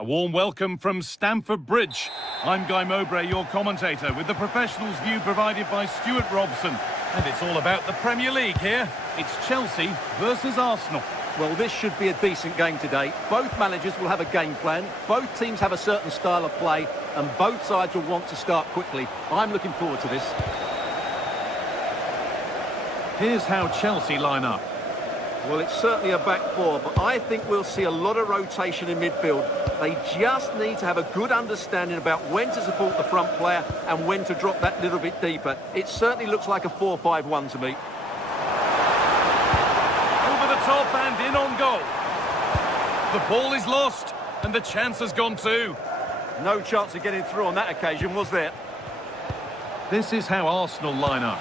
A warm welcome from Stamford Bridge. I'm Guy Mowbray, your commentator, with the professionals' view provided by Stuart Robson. And it's all about the Premier League here. It's Chelsea versus Arsenal. Well, this should be a decent game today. Both managers will have a game plan. Both teams have a certain style of play, and both sides will want to start quickly. I'm looking forward to this. Here's how Chelsea line up. Well, it's certainly a back four, but I think we'll see a lot of rotation in midfield. They just need to have a good understanding about when to support the front player and when to drop that little bit deeper. It certainly looks like a 4-5-1 to me. Over the top and in on goal. The ball is lost and the chance has gone too. No chance of getting through on that occasion, was there? This is how Arsenal line up.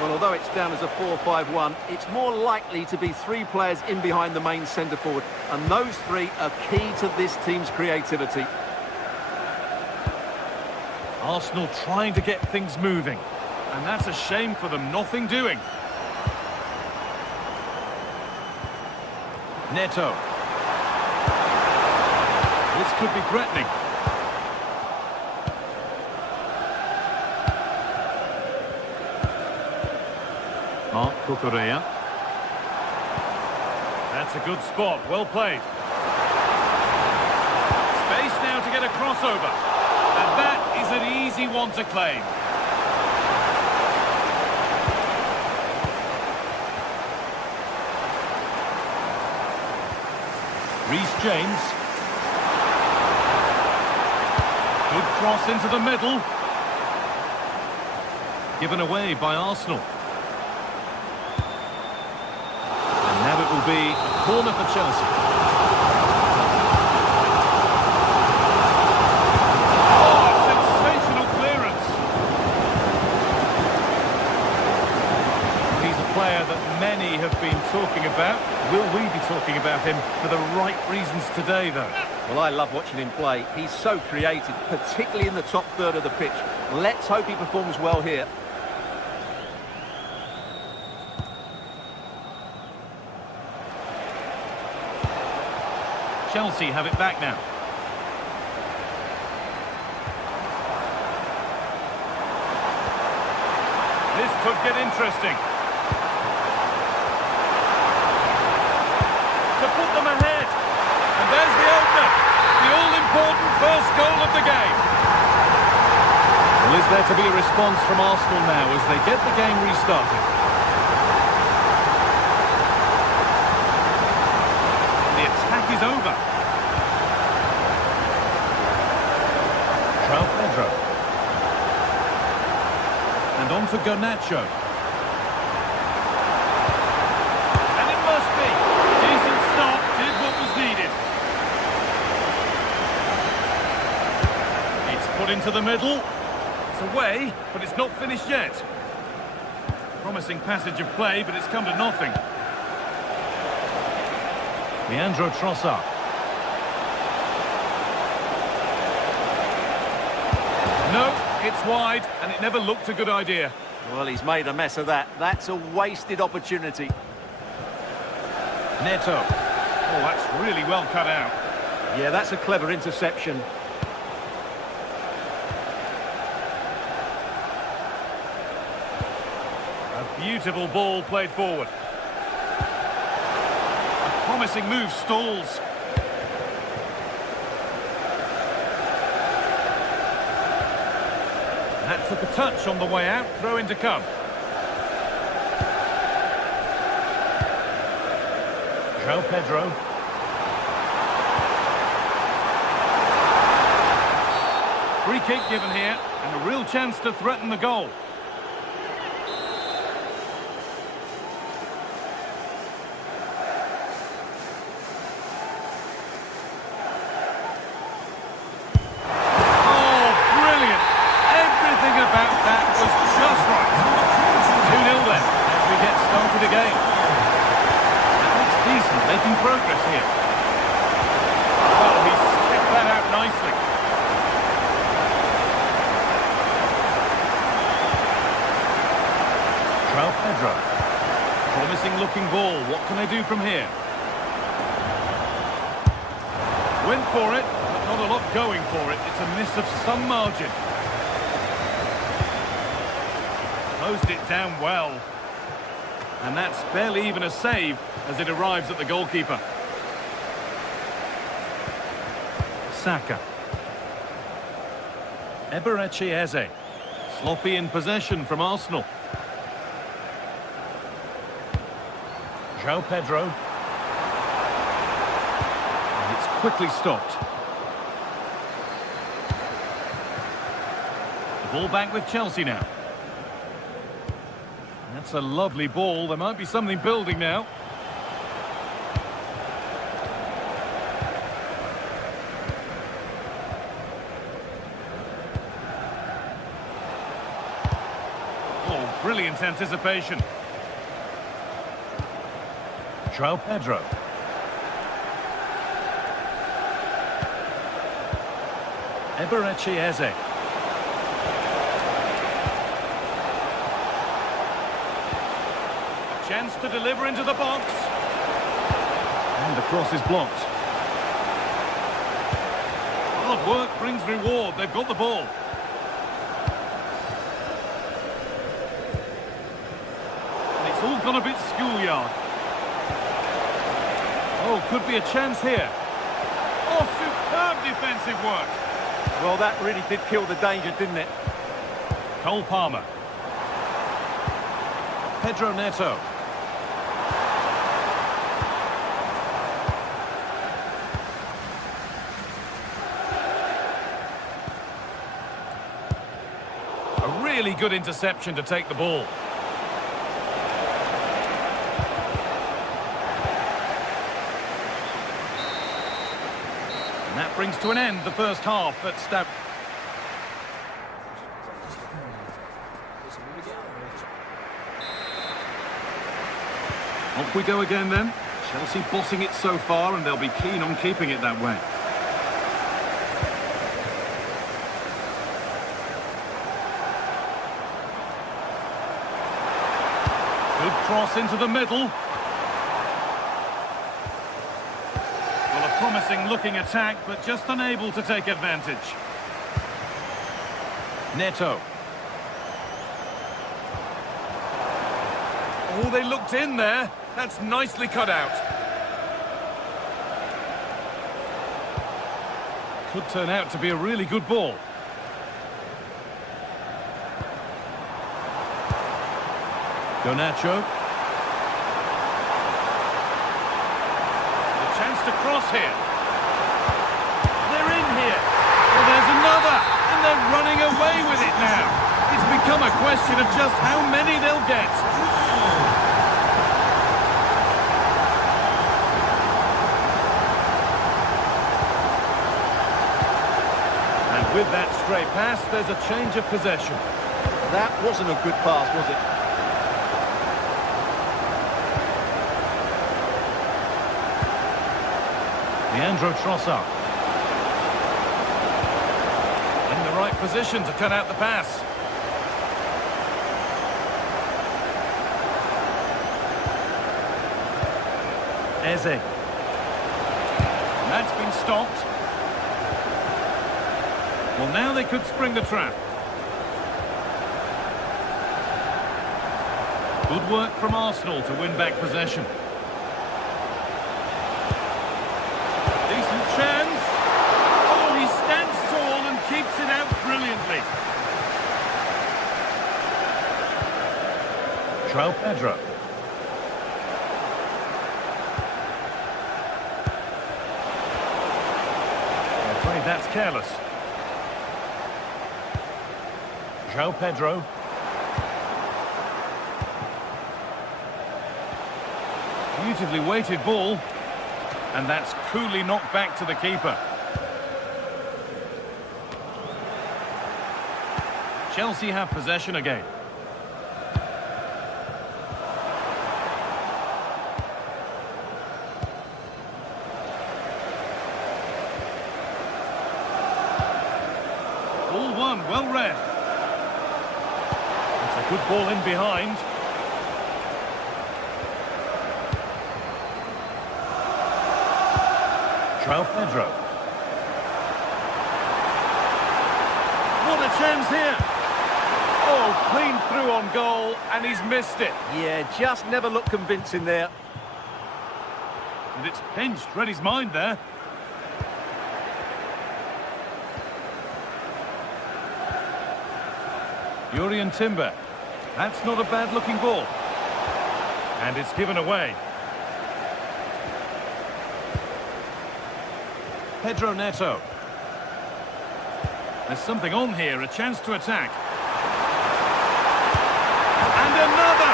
Well, although it's down as a 4-5-1, it's more likely to be three players in behind the main centre-forward, and those three are key to this team's creativity. Arsenal trying to get things moving, and that's a shame for them, nothing doing. Neto. This could be threatening. Cucurella. That's a good spot, well played. Space now to get a crossover. And that is an easy one to claim. Reece James. Good cross into the middle. Given away by Arsenal. Now it will be a corner for Chelsea. Oh, sensational clearance. He's a player that many have been talking about. Will we be talking about him for the right reasons today, though? Well, I love watching him play. He's so creative, particularly in the top third of the pitch. Let's hope he performs well here. Chelsea have it back now. This could get interesting. To put them ahead. And there's the opener. The all-important first goal of the game. Well, is there to be a response from Arsenal now as they get the game restarted? The attack is over. Pedro. And on to Garnacho. And it must be. Decent stop, did what was needed. It's put into the middle. It's away, but it's not finished yet. Promising passage of play, but it's come to nothing. Leandro Trossard. No, it's wide, and it never looked a good idea. Well, he's made a mess of that. That's a wasted opportunity. Neto. Oh, that's really well cut out. Yeah, that's a clever interception. A beautiful ball played forward. A promising move stalls. That took a touch on the way out, throw in to come. Pedro. Free kick given here, and a real chance to threaten the goal. Making progress here. Well, he's kept that out nicely. Pedro. Promising looking ball. What can they do from here? Went for it. Not a lot going for it. It's a miss of some margin. Closed it down well. And that's barely even a save as it arrives at the goalkeeper. Saka. Eberechi Eze. Sloppy in possession from Arsenal. João Pedro. And it's quickly stopped. The ball back with Chelsea now. That's a lovely ball. There might be something building now. Oh, brilliant anticipation. João Pedro. Eberechi Eze. Chance to deliver into the box. And the cross is blocked. Hard work brings reward. They've got the ball. And it's all gone a bit schoolyard. Oh, could be a chance here. Oh, superb defensive work. Well, that really did kill the danger, didn't it? Cole Palmer. Pedro Neto. A really good interception to take the ball. And that brings to an end the first half at Stamford. Off we go again then. Chelsea bossing it so far, and they'll be keen on keeping it that way. Good cross into the middle. Well, a promising looking attack, but just unable to take advantage. Neto. Oh, they looked in there. That's nicely cut out. Could turn out to be a really good ball. Garnacho. The chance to cross here. They're in here. Well, there's another. And they're running away with it now. It's become a question of just how many they'll get. With that stray pass, there's a change of possession. That wasn't a good pass, was it? Leandro Trossard. In the right position to cut out the pass. Eze. And that's been stopped. Well, now they could spring the trap. Good work from Arsenal to win back possession. Decent chance. Oh, he stands tall and keeps it out brilliantly. João Pedro. I'm afraid that's careless. João Pedro. Beautifully weighted ball. And that's coolly knocked back to the keeper. Chelsea have possession again. Ball one, well read. It's a good ball in behind. João Pedro. chance here. Oh, clean through on goal, and he's missed it. Yeah, just never looked convincing there. And it's pinched, read his mind there. Jurrien Timber. That's not a bad-looking ball. And it's given away. Pedro Neto. There's something on here, a chance to attack. And another!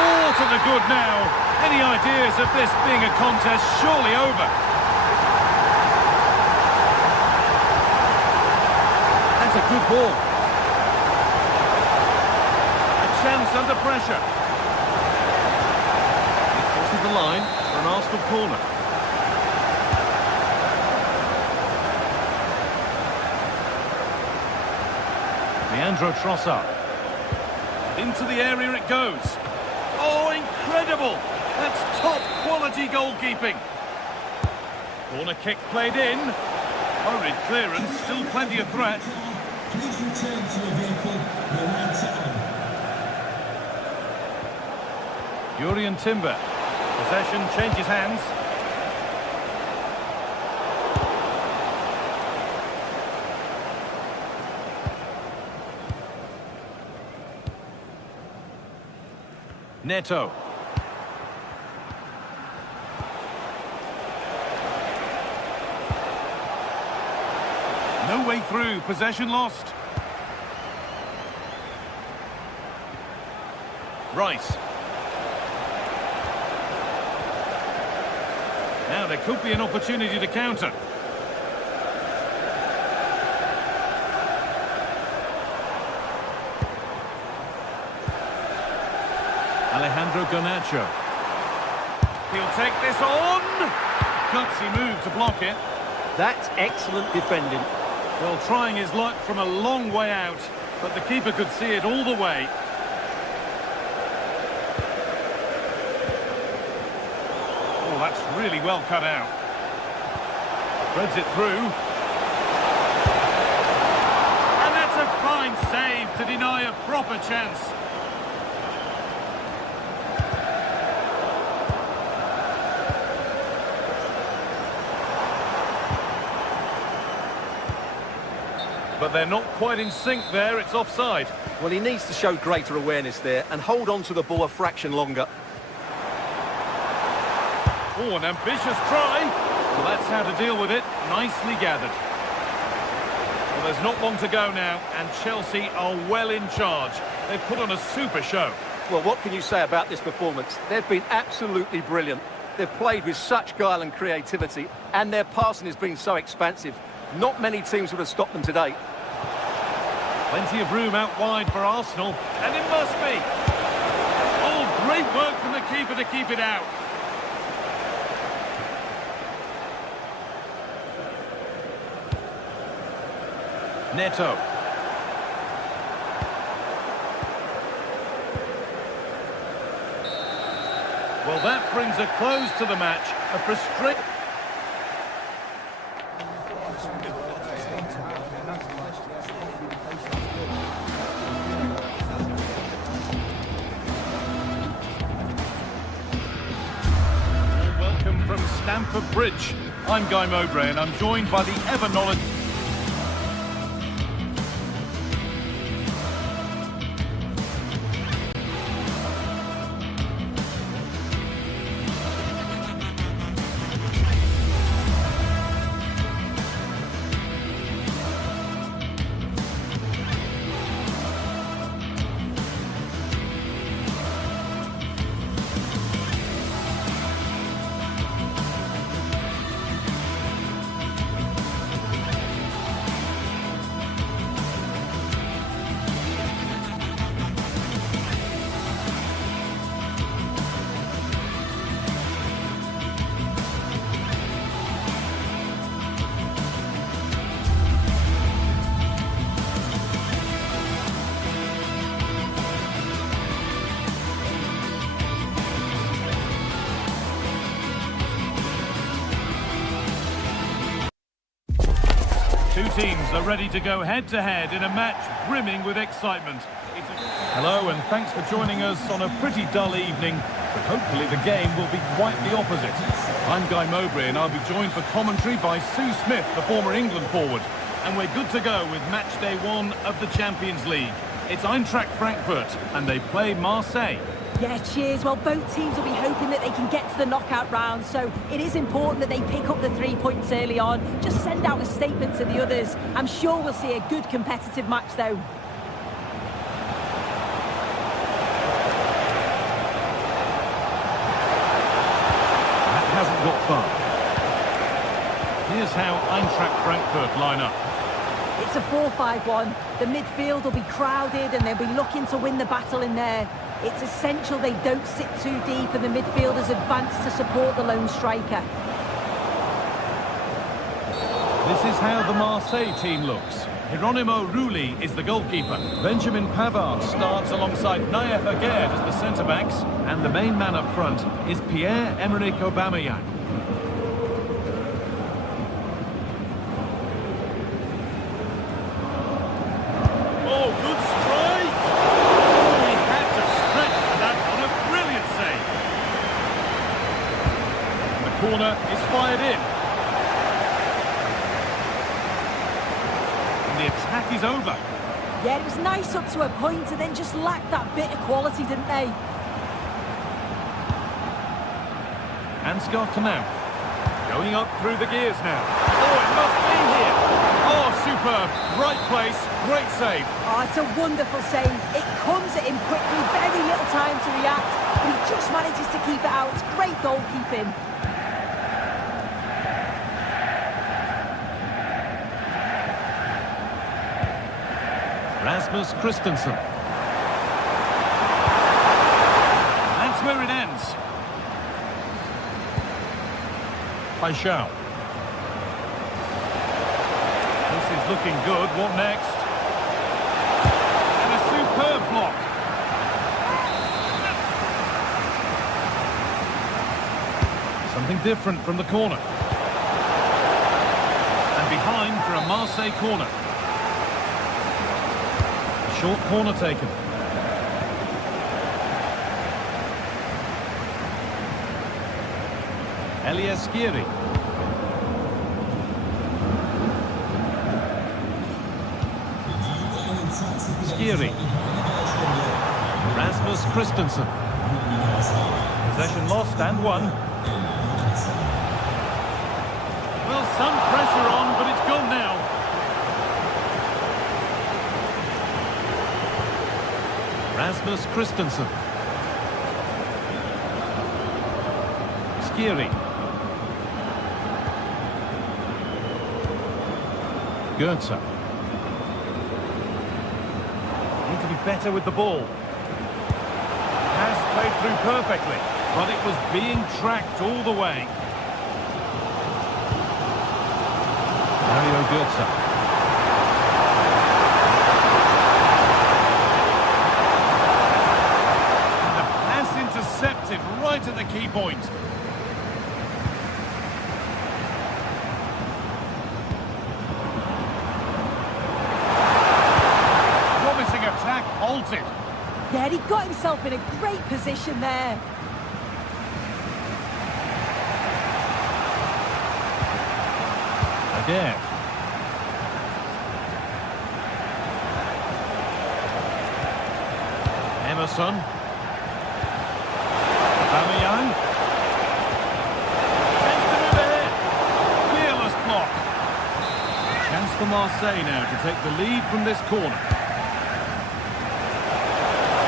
All to the good now. Any ideas of this being a contest surely over? That's a good ball. A chance under pressure. This is the line for an Arsenal corner. Leandro Trossard. Into the area it goes. Oh, incredible! That's top quality goalkeeping. Corner kick played in. Hurried clearance, still plenty of threat. Please return to your vehicle. Your lights are on. Jurrien Timber. Possession changes hands. Neto. No way through, possession lost. Rice. Now there could be an opportunity to counter. Alejandro Garnacho. He'll take this on. Gutsy move to block it. That's excellent defending. Well, trying his luck from a long way out, but the keeper could see it all the way. Oh, that's really well cut out. Threads it through. And that's a fine save to deny a proper chance. But they're not quite in sync there, it's offside. Well, he needs to show greater awareness there and hold on to the ball a fraction longer. Oh, an ambitious try. Well, that's how to deal with it. Nicely gathered. Well, there's not long to go now, and Chelsea are well in charge. They've put on a super show. Well, what can you say about this performance? They've been absolutely brilliant. They've played with such guile and creativity, and their passing has been so expansive. Not many teams would have stopped them today. Plenty of room out wide for Arsenal, and it must be. Oh, great work from the keeper to keep it out. Neto. Well, that brings a close to the match. A frustrating... Welcome from Stamford Bridge. I'm Guy Mowbray, and I'm joined by the ever-knowledgeable... Two teams are ready to go head-to-head in a match brimming with excitement. Hello, and thanks for joining us on a pretty dull evening, but hopefully the game will be quite the opposite. I'm Guy Mowbray, and I'll be joined for commentary by Sue Smith, the former England forward. And we're good to go with match day 1 of the Champions League. It's Eintracht Frankfurt, and they play Marseille. Yeah, cheers. Well, both teams will be hoping that they can get to the knockout round, so it is important that they pick up the 3 points early on. Just send out a statement to the others. I'm sure we'll see a good competitive match, though. That hasn't got far. Here's how Eintracht Frankfurt line up. It's a 4-5-1. The midfield will be crowded and they'll be looking to win the battle in there. It's essential they don't sit too deep and the midfielders advance to support the lone striker. This is how the Marseille team looks. Hieronymo Rulli is the goalkeeper. Benjamin Pavard starts alongside Naïef Aguerd as the centre-backs. And the main man up front is Pierre-Emerick Aubameyang. Corner is fired in. And the attack is over. Yeah, it was nice up to a point and then just lacked that bit of quality, didn't they? Ansgar Knauf. Going up through the gears now. Oh, it must be here. Oh, superb. Right place, great save. Oh, it's a wonderful save. It comes at him quickly, very little time to react, but he just manages to keep it out. It's great goalkeeping. Rasmus Christensen. That's where it ends. Paixão. This is looking good. What next? And a superb block. Something different from the corner. And behind for a Marseille corner. Short corner taken. Elias Skiri. Skiri. Rasmus Christensen. Possession lost and won. Well, some pressure on, but it's gone now. Rasmus Christensen. Skiri. Goetze. Need to be better with the ball. Pass played through perfectly, but it was being tracked all the way. Mario Goetze. Intercepted right at the key point. Promising attack halted. Yeah, he got himself in a great position there. Again. Emerson. Aubameyang. Chance to move ahead. Fearless block. Chance for Marseille now to take the lead from this corner.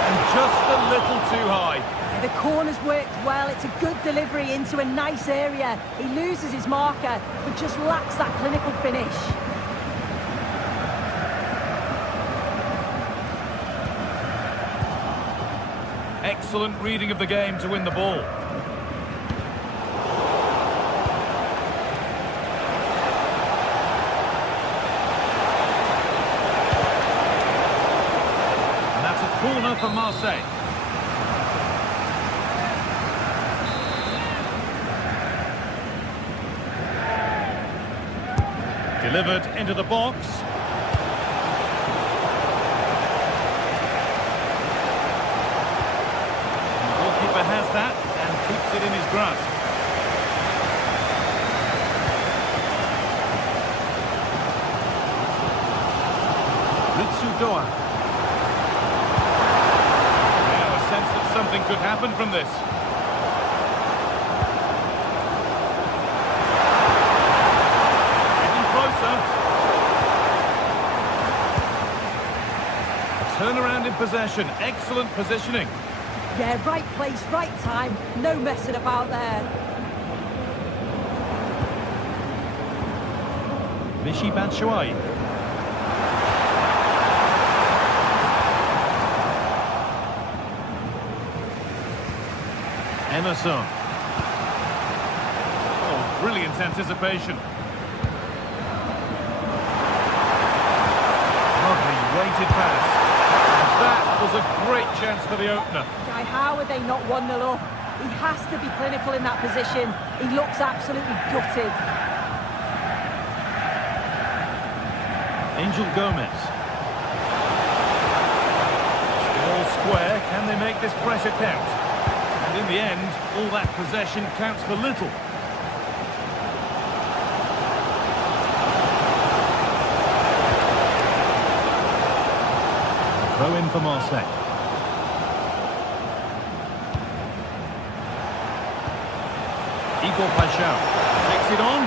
And just a little too high. Yeah, the corner's worked well. It's a good delivery into a nice area. He loses his marker, but just lacks that clinical finish. Excellent reading of the game to win the ball. And that's a corner for Marseille. Delivered into the box. The goalkeeper has that and keeps it in his grasp. Doan. Now a sense that something could happen from this. Getting closer. A turnaround in possession. Excellent positioning. Yeah, right place, right time. No messing about there. Michy Batshuayi. Emerson. Oh, brilliant anticipation. Lovely weighted pass. And that was a great chance for the opener. Guy, how are they not 1-0 up? He has to be clinical in that position. He looks absolutely gutted. Angel Gomez. Still square. Can they make this pressure count? In the end, all that possession counts for little. Throw in for Marseille. Igor Paixão takes it on.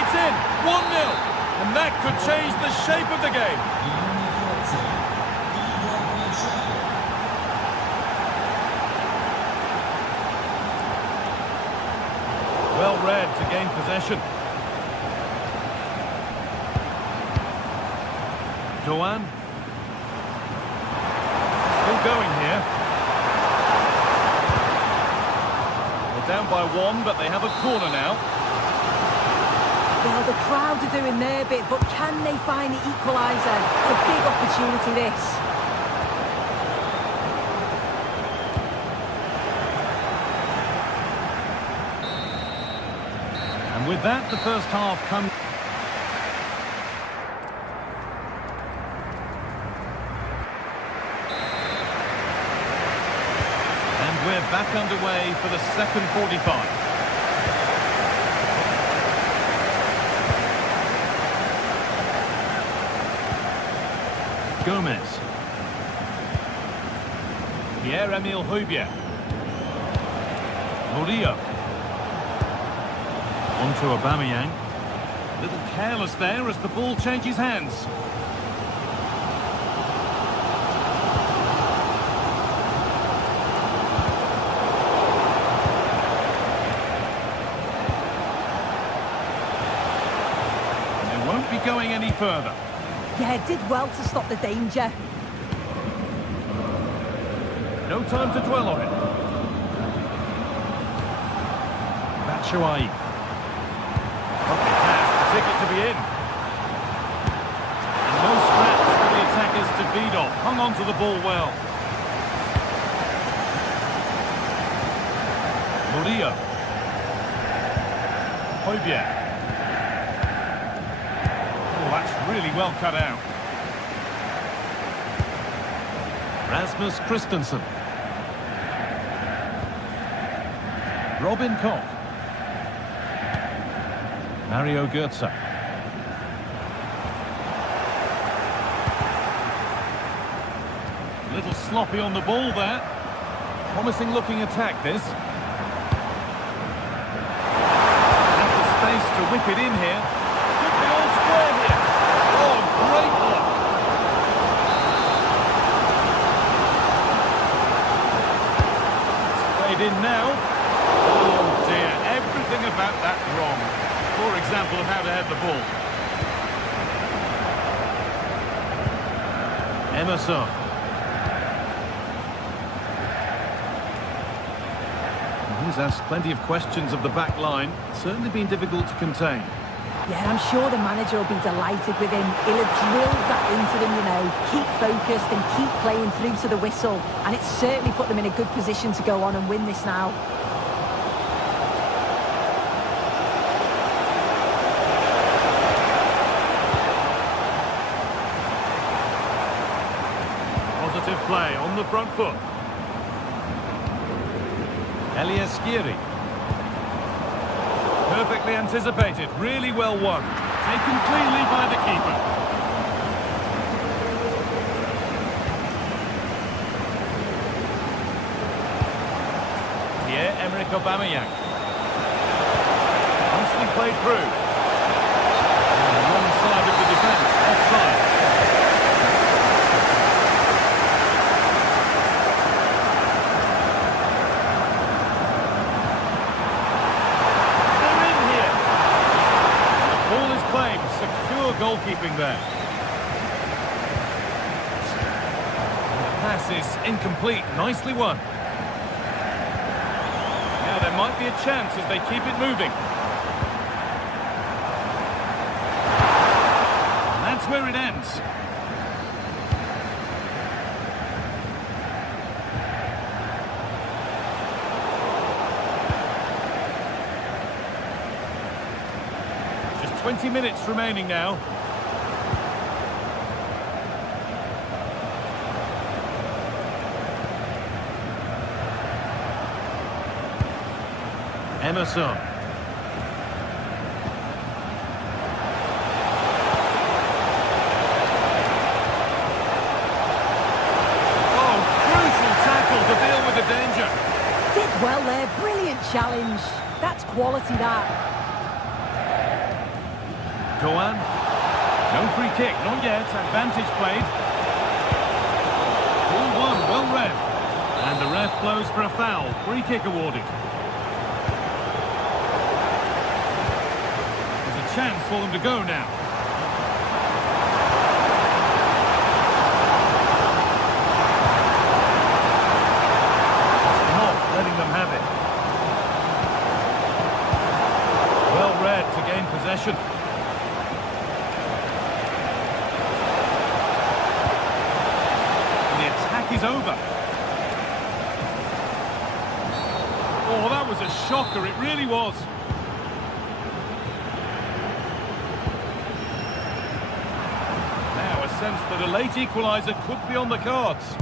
It's in. 1-0. And that could change the shape of the game. Well read to gain possession. Doan. Still going here. They're down by 1, but they have a corner now. Well, the crowd are doing their bit, but can they find the equaliser? It's a big opportunity, this. With that, the first half comes. And we're back underway for the second 45. Gomez. Pierre-Emile Højbjerg. Murillo. On to Aubameyang. A little careless there as the ball changes hands. And they won't be going any further. Yeah, did well to stop the danger. No time to dwell on it. Batshuayi. Ticket to be in. And no scraps for the attackers to feed off. Hung on to the ball well. Murillo. Højbjerg. Oh, that's really well cut out. Rasmus Christensen. Robin Koch. Mario Götze. A little sloppy on the ball there. Promising looking attack, this. Has the space to whip it in here. Could be all square here. Oh, great block. It's played in now. Oh dear, everything about that wrong. Poor example of how to head the ball. Emerson. He's asked plenty of questions of the back line. Certainly been difficult to contain. Yeah, I'm sure the manager will be delighted with him. He'll have drilled that into them, you know. Keep focused and keep playing through to the whistle. And it's certainly put them in a good position to go on and win this now. on the front foot. Skiri. Perfectly anticipated, really well won. Taken cleanly by the keeper. Pierre-Emerick Aubameyang. Nicely played through. Wrong side of the defence, offside. They're in here. The ball is claimed. Secure goalkeeping there. The pass is incomplete. Nicely won. Now there might be a chance as they keep it moving. That's where it ends. Just 20 minutes remaining now. Emerson. Danger. Did well there, brilliant challenge. That's quality, that. Doan. No free kick, not yet. Advantage played. Ball one, well read. And the ref blows for a foul. Free kick awarded. There's a chance for them to go now. Letting them have it. Well read to gain possession. And the attack is over. Oh, that was a shocker, it really was. Now a sense that a late equaliser could be on the cards.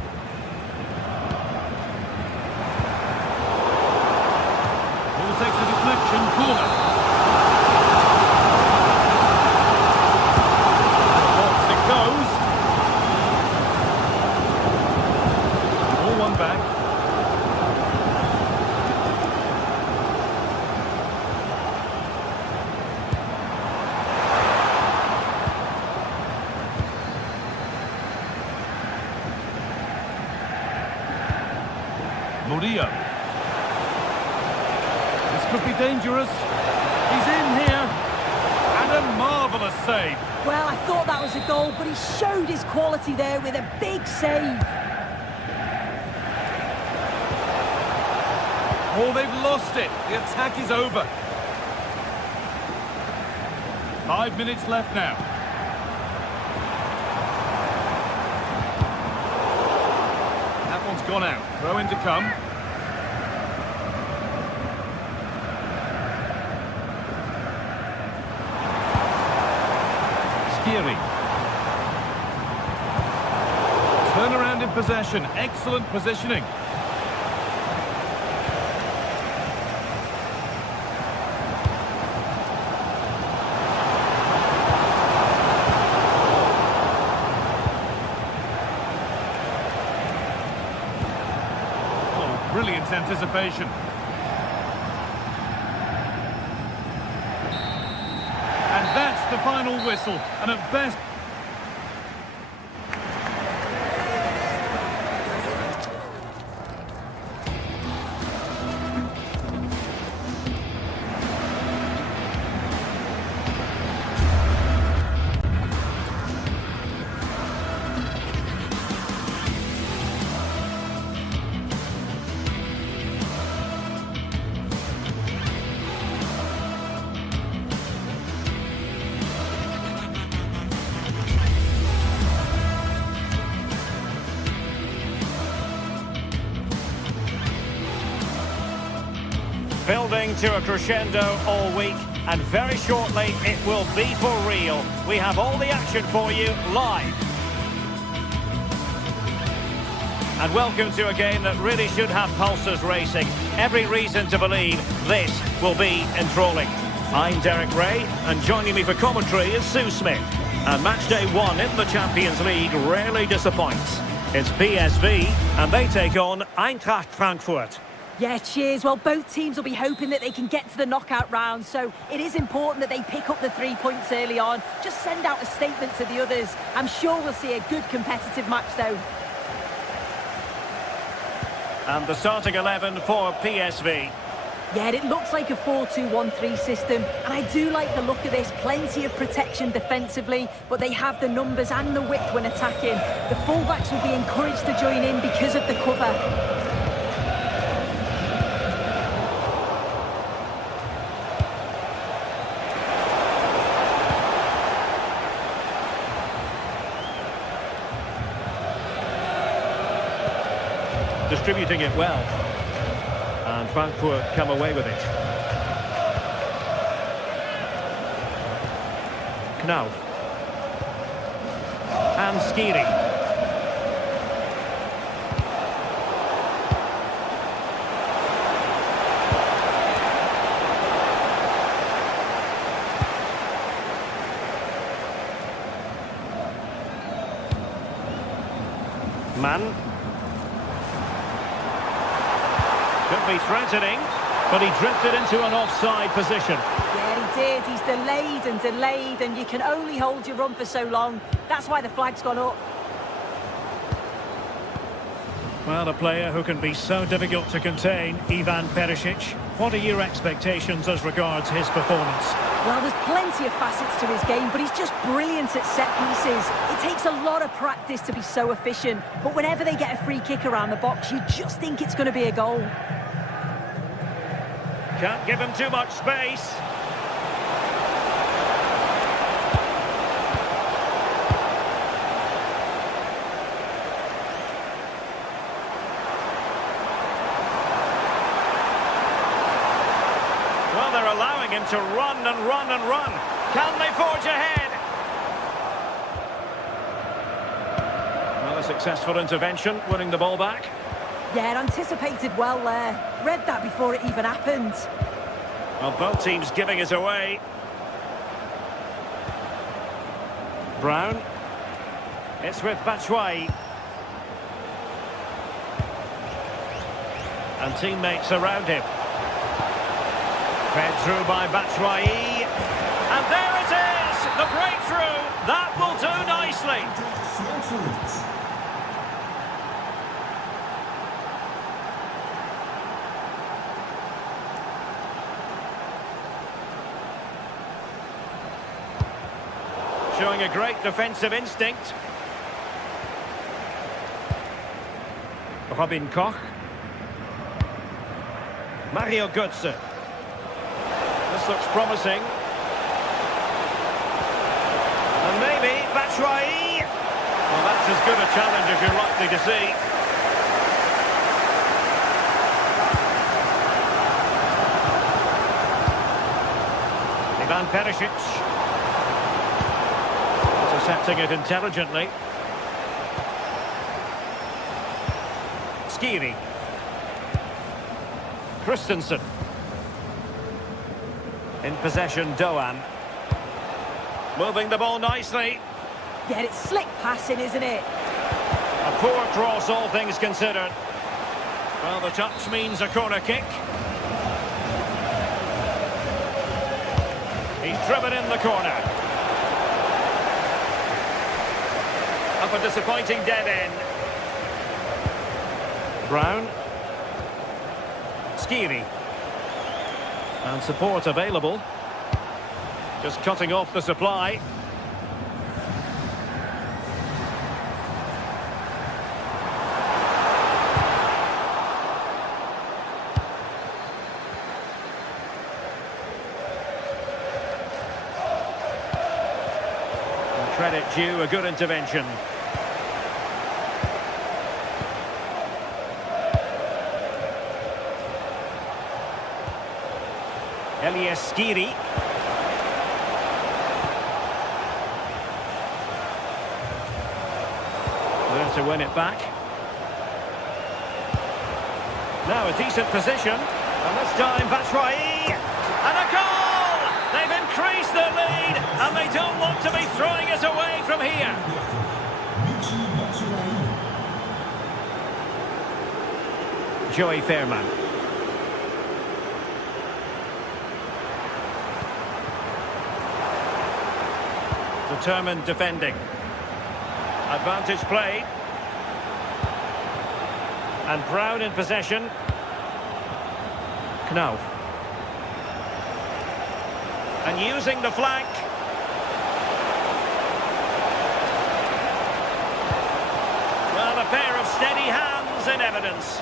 Takes a deflection, corner. Box it goes. All one back. Murillo. Could be dangerous. He's in here. And a marvellous save. Well, I thought that was a goal, but he showed his quality there with a big save. Oh, they've lost it. The attack is over. 5 minutes left now. That one's gone out. Throw in to come. Turn around in possession. Excellent positioning. Oh, brilliant anticipation. And that's the final whistle. And at best... Building to a crescendo all week, and very shortly it will be for real. We have all the action for you live. and welcome to a game that really should have pulses racing. Every reason to believe this will be enthralling. I'm Derek Ray, and joining me for commentary is Sue Smith. And match day 1 in the Champions League rarely disappoints. It's PSV, and they take on Eintracht Frankfurt. Yeah, cheers. Well, both teams will be hoping that they can get to the knockout round, so it is important that they pick up the 3 points early on. Just send out a statement to the others. I'm sure we'll see a good competitive match, though. And the starting 11 for PSV. Yeah, it looks like a 4-2-1-3 system, and I do like the look of this. Plenty of protection defensively, but they have the numbers and the width when attacking. The fullbacks will be encouraged to join in because of the cover. Distributing it well, and Frankfurt come away with it. Knauf and Skiri. Mann. Could be threatening, but he drifted into an offside position. Yeah, he did. He's delayed and delayed, and you can only hold your run for so long. That's why the flag's gone up. Well, a player who can be so difficult to contain, Ivan Perisic. What are your expectations as regards his performance? Well, there's plenty of facets to his game, but he's just brilliant at set pieces. It takes a lot of practice to be so efficient, but whenever they get a free kick around the box, you just think it's going to be a goal. Can't give him too much space. Well, they're allowing him to run and run and run. Can they forge ahead? Well, a successful intervention, winning the ball back. Yeah, anticipated well there. Read that before it even happened. Well, both teams giving it away. Brown. It's with Batshuayi. And teammates around him. Fed through by Batshuayi. And there it is! The breakthrough! That will do nicely. Showing a great defensive instinct. Robin Koch. Mario Götze. This looks promising. And maybe Batshuayi. Well, that's as good a challenge as you're likely to see. Ivan Perisic. Intercepting it intelligently. Skiri. Christensen. In possession, Doan. Moving the ball nicely. Yeah, it's slick passing, isn't it? A poor cross, all things considered. Well, the touch means a corner kick. He's driven in the corner. Up a disappointing dead end. Brown. Skiri. And support available. Just cutting off the supply. And credit due, a good intervention. Elias Skiri. There to win it back. Now a decent position. And this time Batshuayi. And a goal! They've increased their lead, and they don't want to be throwing it away from here. Joey Fairman. Determined defending. Advantage played. And Brown in possession. Knauf. And using the flank. Well, a pair of steady hands in evidence.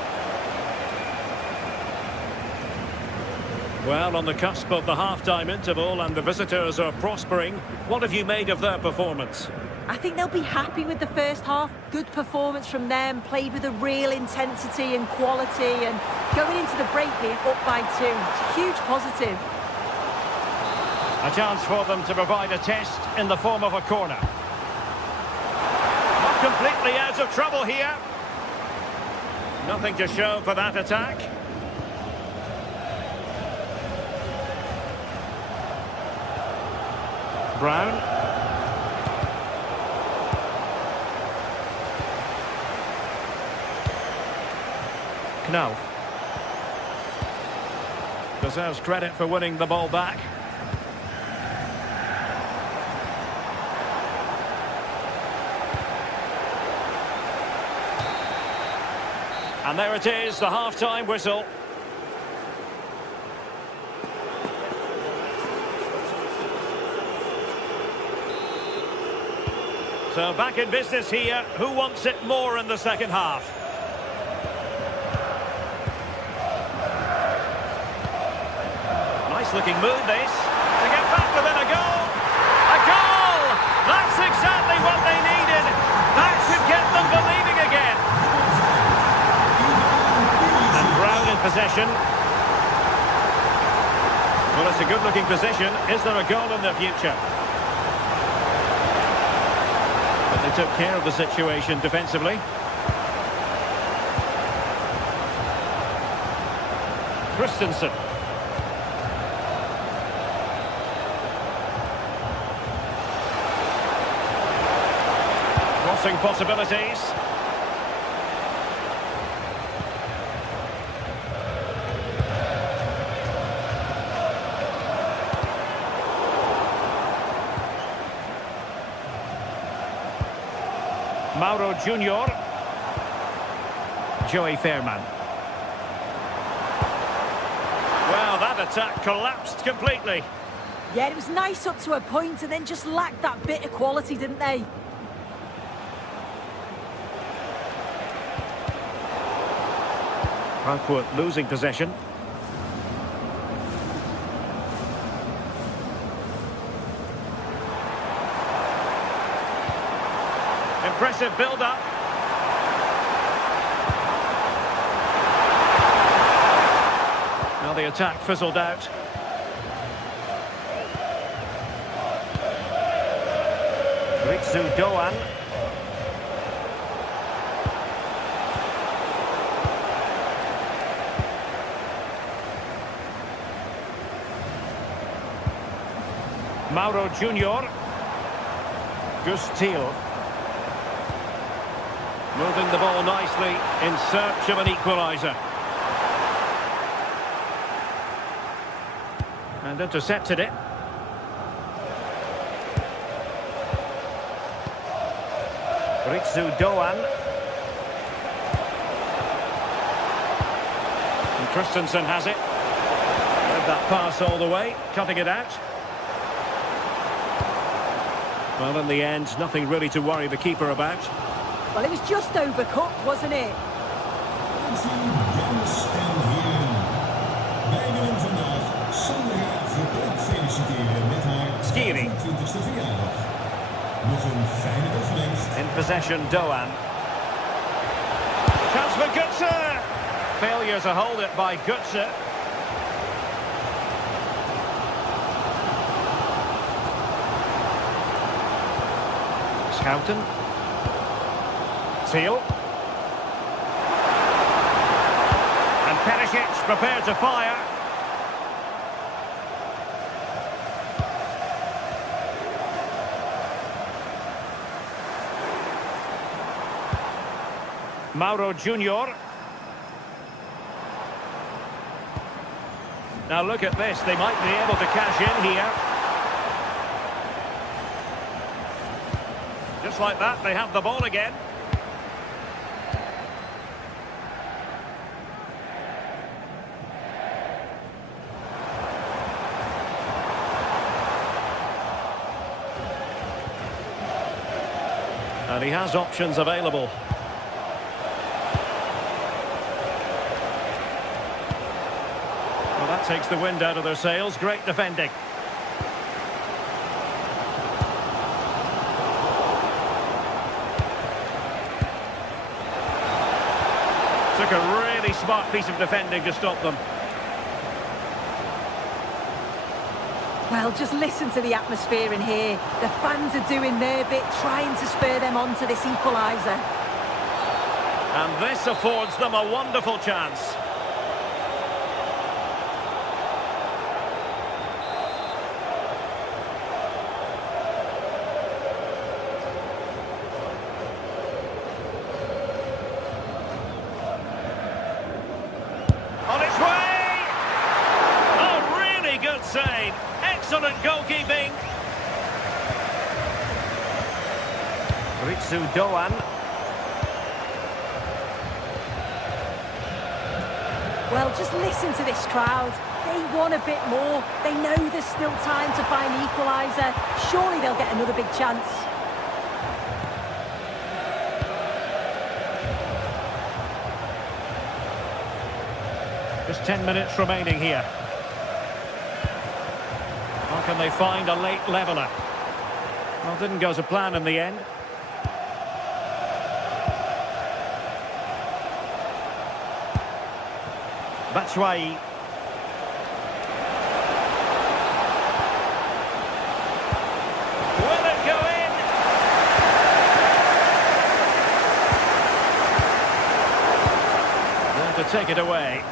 Well, on the cusp of the half-time interval and the visitors are prospering. What have you made of their performance? I think they'll be happy with the first half. Good performance from them, played with a real intensity and quality, and going into the break being up by 2. It's a huge positive. A chance for them to provide a test in the form of a corner. Not completely out of trouble here. Nothing to show for that attack. Brown. Knauf. Deserves credit for winning the ball back. And there it is, the half-time whistle. So back in business here. Who wants it more in the second half? Nice looking move this. To get back within a goal. A goal! That's exactly what they needed. That should get them believing again. And Brown in possession. Well, it's a good looking position. Is there a goal in the future? They took care of the situation defensively. Christensen. Crossing possibilities. Mauro Junior. Joey Fairman. Well, that attack collapsed completely. Yeah, it was nice up to a point and then just lacked that bit of quality, didn't they? Frankfurt losing possession. Impressive build-up. Now the attack fizzled out. Ritsu Doan. Mauro Junior. Gus Thiel. Moving the ball nicely in search of an equaliser. And intercepted it. Ritsu Doan. And Christensen has it. Led that pass all the way, cutting it out. Well, in the end, nothing really to worry the keeper about. Well, it was just overcooked, wasn't it? Skiri. In possession, Doan. Chance for Götze. Failure to hold it by Götze. Schouten. Thiel. And Perisic prepared to fire. Mauro Junior. Now look at this, they might be able to cash in here. Just like that, they have the ball again. And he has options available. Well, that takes the wind out of their sails. Great defending. Took a really smart piece of defending to stop them. Well, just listen to the atmosphere in here. The fans are doing their bit, trying to spur them on to this equaliser. And this affords them a wonderful chance. On its way! Oh, really good save. Excellent goalkeeping. Ritsu Doan. Well, just listen to this crowd. They want a bit more. They know there's still time to find the equaliser. Surely they'll get another big chance. Just 10 minutes remaining here. How can they find a late leveller? Well, didn't go to plan in the end. Batshuayi. Will it go in? There to take it away.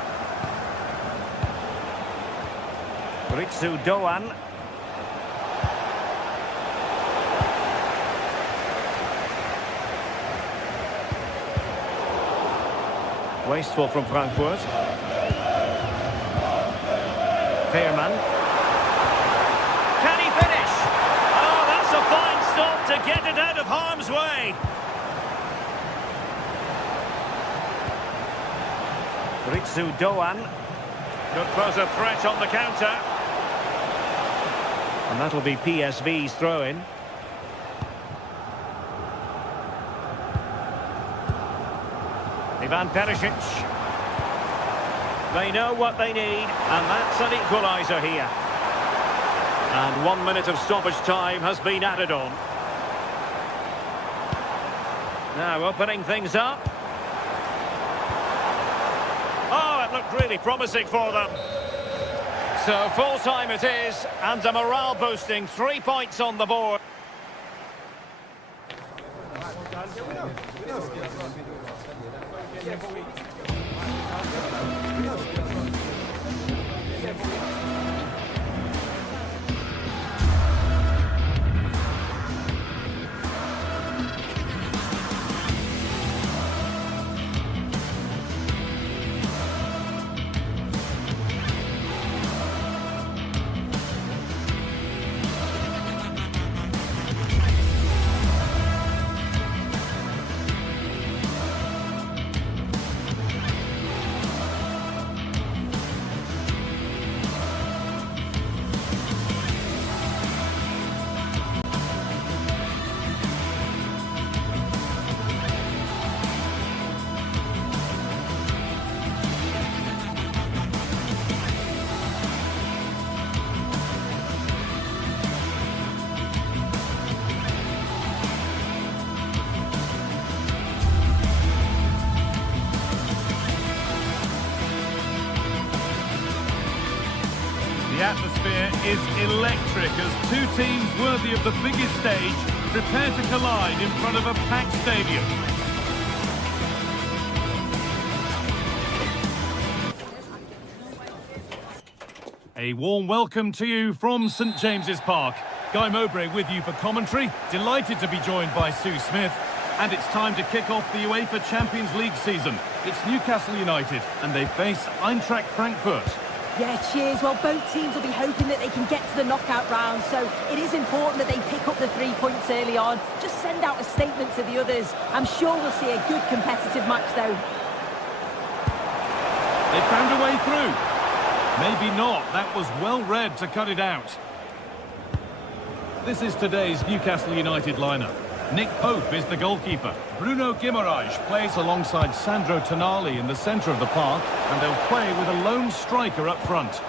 Ritsu Doan. Wasteful from Frankfurt. Veerman. Can he finish? Oh, that's a fine stop to get it out of harm's way. Ritsu Doan. Could pose a threat on the counter. And that'll be PSV's throw-in. Ivan Perisic. They know what they need, and that's an equaliser here. And 1 minute of stoppage time has been added on. Now opening things up. Oh, it looked really promising for them. So full time it is, and a morale boosting 3 points on the board. The atmosphere is electric as two teams worthy of the biggest stage prepare to collide in front of a packed stadium. A warm welcome to you from St James's Park. Guy Mowbray with you for commentary. Delighted to be joined by Sue Smith. And it's time to kick off the UEFA Champions League season. It's Newcastle United and they face Eintracht Frankfurt. Yeah, cheers. Well, both teams will be hoping that they can get to the knockout round, so it is important that they pick up the 3 points early on. Just send out a statement to the others. I'm sure we'll see a good competitive match, though. They found a way through. Maybe not. That was well read to cut it out. This is today's Newcastle United lineup. Nick Pope is the goalkeeper. Bruno Guimaraes plays alongside Sandro Tonali in the centre of the park, and they'll play with a lone striker up front.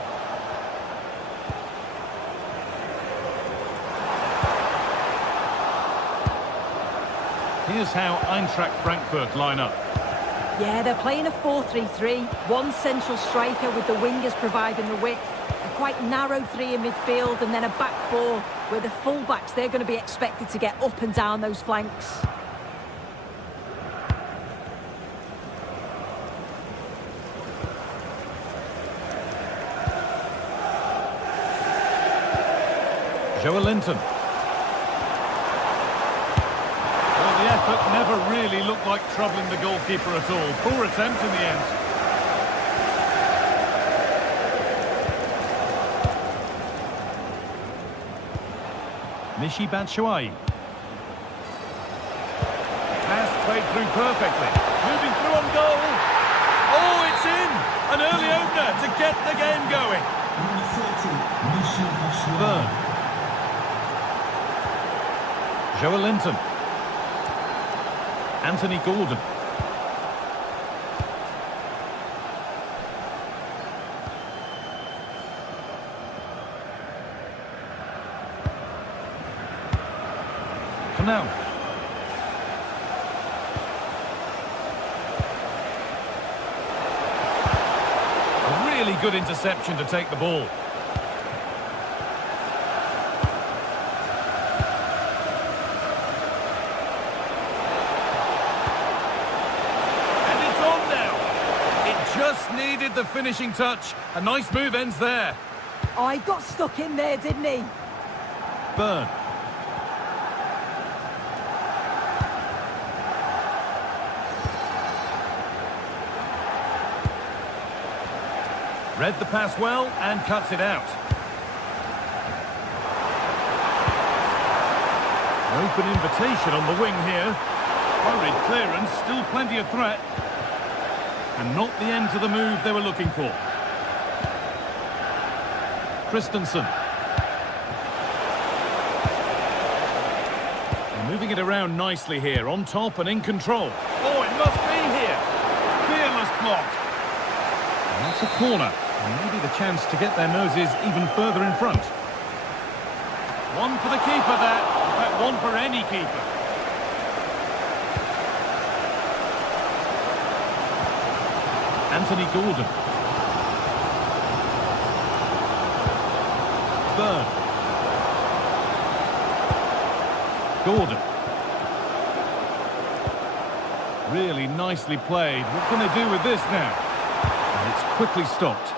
Here's how Eintracht Frankfurt line up. Yeah, they're playing a 4-3-3. One central striker with the wingers providing the width. A quite narrow three in midfield, and then a back four where the full-backs, they're going to be expected to get up and down those flanks. Joelinton. Well, the effort never really looked like troubling the goalkeeper at all. Poor attempt in the end. Michy Batshuayi. Pass played through perfectly. Moving through on goal. Oh, it's in! An early opener to get the game going. Number 30, Michy Batshuayi. Burn. Joelinton. Anthony Gordon. Now, a really good interception to take the ball. And it's on now. It just needed the finishing touch. A nice move ends there. Oh, he got stuck in there, didn't he? Burn. Read the pass well and cuts it out. An open invitation on the wing here. Hurried clearance, still plenty of threat. And not the end to the move they were looking for. Christensen. They're moving it around nicely here, on top and in control. Oh, it must be here. Fearless block. And that's a corner. And maybe the chance to get their noses even further in front. One for the keeper there. In fact, one for any keeper. Anthony Gordon. Burn. Gordon. Really nicely played. What can they do with this now? And it's quickly stopped.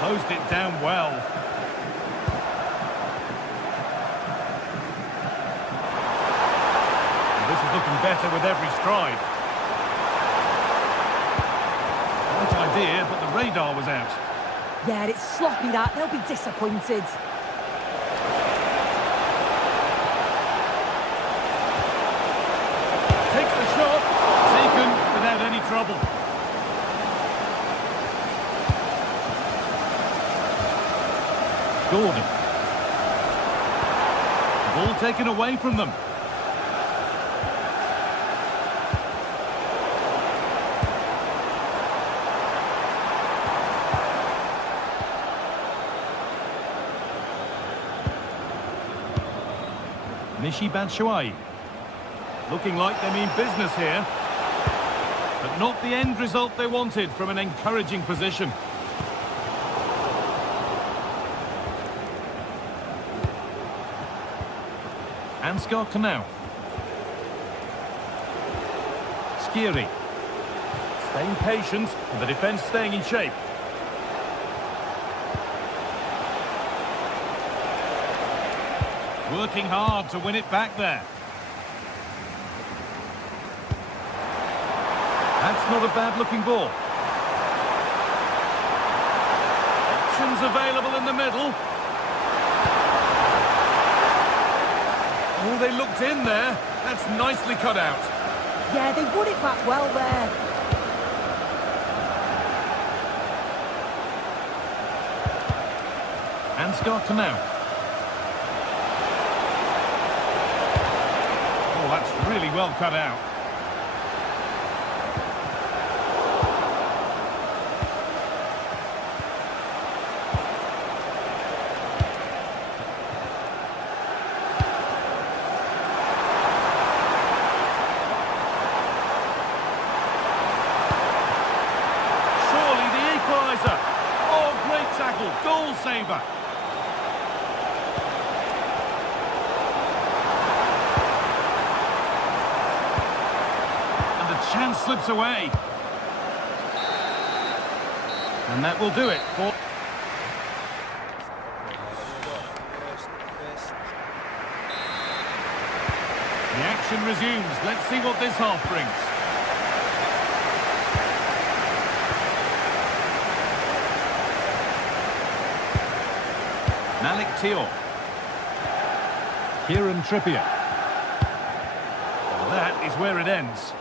Closed it down well. And this is looking better with every stride. Right idea, but the radar was out. Yeah, it's sloppy that. They'll be disappointed. Takes the shot. Taken without any trouble. Gordon. Ball taken away from them. Michy Batshuayi. Looking like they mean business here. But not the end result they wanted from an encouraging position. Ansgar Knauf. Skiri. Staying patient and the defence staying in shape. Working hard to win it back there. That's not a bad-looking ball. Options available in the middle. Oh, they looked in there. That's nicely cut out. Yeah, they won it back well there. Ansgar to now. Oh, that's really well cut out. Goal saver. And the chance slips away. And that will do it. The action resumes. Let's see what this half brings. Malik Teo. Kieran Trippier. Well, that is where it ends.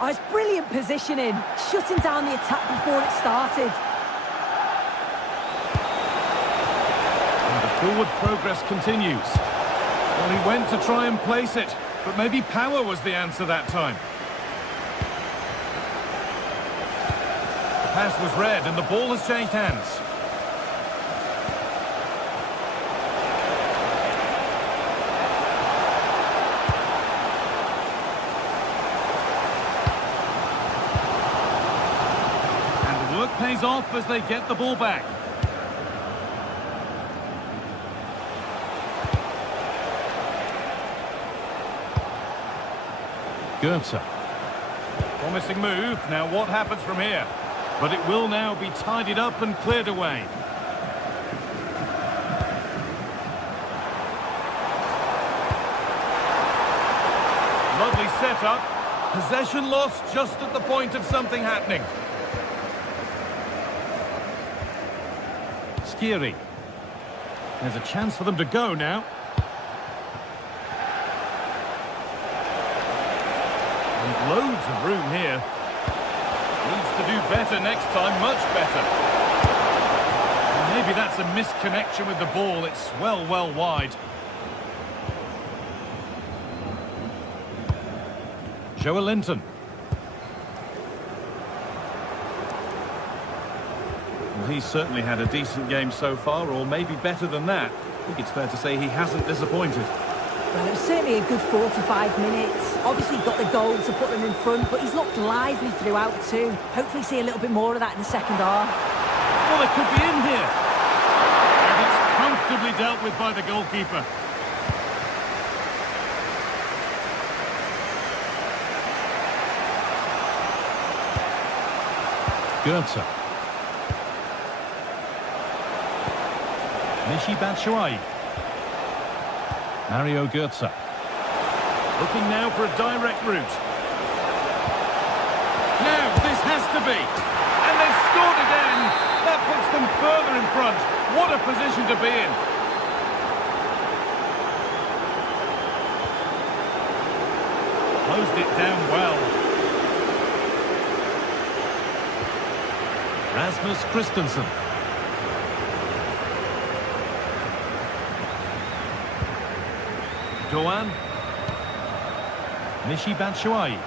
Oh, it's brilliant positioning, shutting down the attack before it started. And the forward progress continues. Well, he went to try and place it, but maybe power was the answer that time. The pass was read and the ball has changed hands. Pays off as they get the ball back. Goethe. Promising move. Now what happens from here? But it will now be tidied up and cleared away. Lovely setup. Possession lost just at the point of something happening. Skiri. There's a chance for them to go now. And loads of room here. Needs to do better next time, much better. And maybe that's a misconnection with the ball. It's well wide. Joelinton. He's certainly had a decent game so far, or maybe better than that. I think it's fair to say he hasn't disappointed. Well, it was certainly a good 45 minutes. Obviously got the goal to put them in front, but he's looked lively throughout too. Hopefully see a little bit more of that in the second half. Well, it could be in here. And it's comfortably dealt with by the goalkeeper. Goethe. Michy Batshuayi. Mario Goetze. Looking now for a direct route. Now, this has to be. And they've scored again. That puts them further in front. What a position to be in. Closed it down well. Rasmus Christensen. Doan. Michy Batshuayi.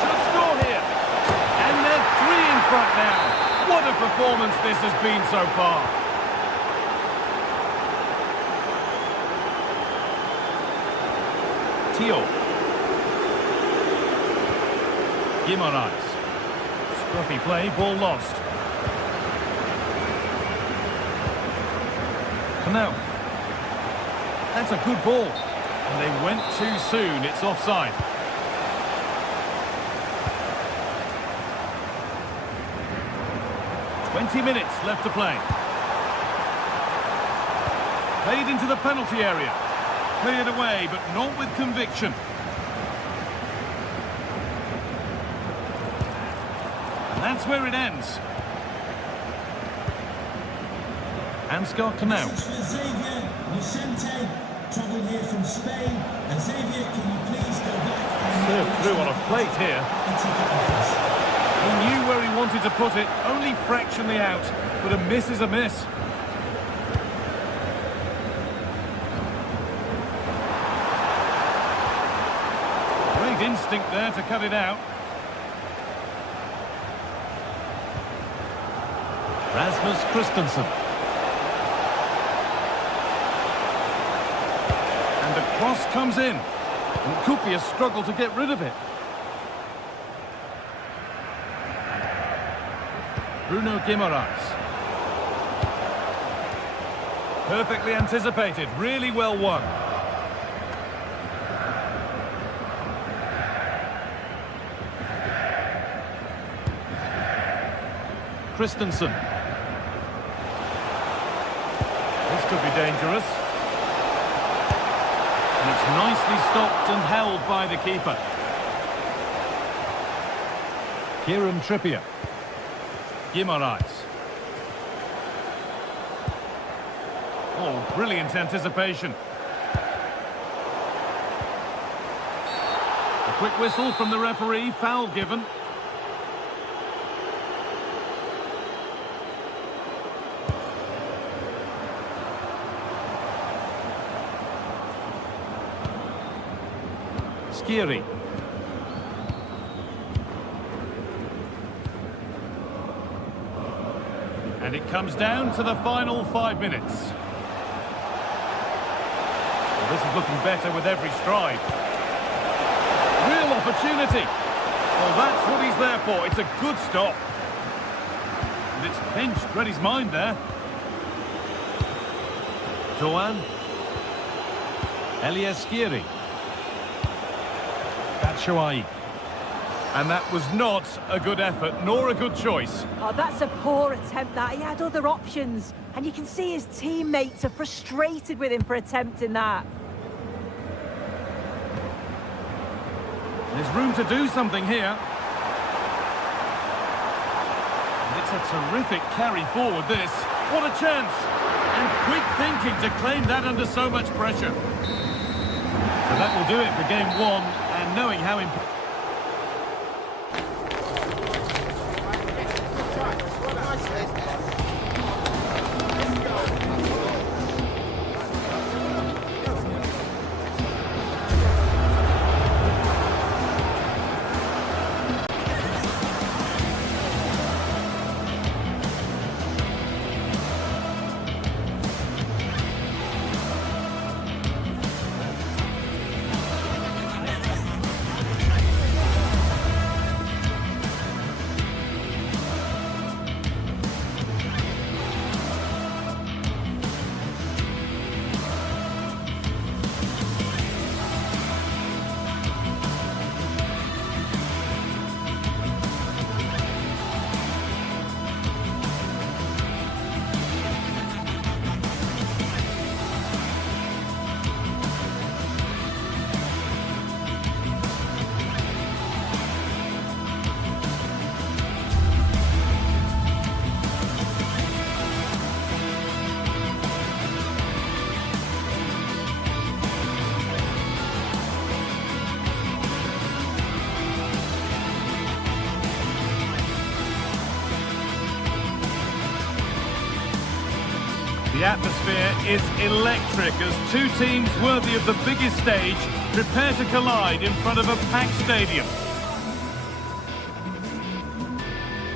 Should score here. And they're 3 in front now. What a performance this has been so far. Teo. Guimaraes. Scruffy play, ball lost. Knauf. That's a good ball. And they went too soon. It's offside. "20 minutes left to play." Played into the penalty area. Cleared away, but not with conviction. And that's where it ends. Ansgar Knaup. Xavier Vicente, travelled here from Spain. And Xavier, can you please go back? Served through on a plate here. He knew where he wanted to put it, only fractionally out, but a miss is a miss. Great instinct there to cut it out. Rasmus Christensen. And the cross comes in. It could be a struggle to get rid of it. Bruno Guimaraes. Perfectly anticipated, really well won. Christensen. This could be dangerous. And it's nicely stopped and held by the keeper. Kieran Trippier. Guimaraes. Oh, brilliant anticipation. A quick whistle from the referee, foul given. Skiri. And it comes down to the final 5 minutes. Well, this is looking better with every stride. Real opportunity. Well, that's what he's there for. It's a good stop. And it's pinched. Read his mind there. Doan. Elias Skiri. Batshuayi. And that was not a good effort, nor a good choice. Oh, that's a poor attempt, that. He had other options. And you can see his teammates are frustrated with him for attempting that. There's room to do something here. And it's a terrific carry forward, this. What a chance! And quick thinking to claim that under so much pressure. So that will do it for game one, and knowing how important... The atmosphere is electric as two teams worthy of the biggest stage prepare to collide in front of a packed stadium.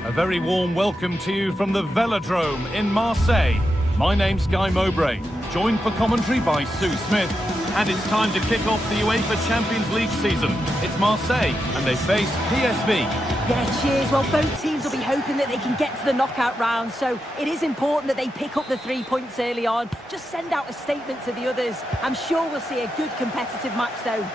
A very warm welcome to you from the Velodrome in Marseille. My name's Guy Mowbray, joined for commentary by Sue Smith, and it's time to kick off the UEFA Champions League season. It's Marseille and they face PSV. Yeah, cheers. Well, both teams will be hoping that they can get to the knockout round, so it is important that they pick up the 3 points early on. Just send out a statement to the others. I'm sure we'll see a good competitive match, though.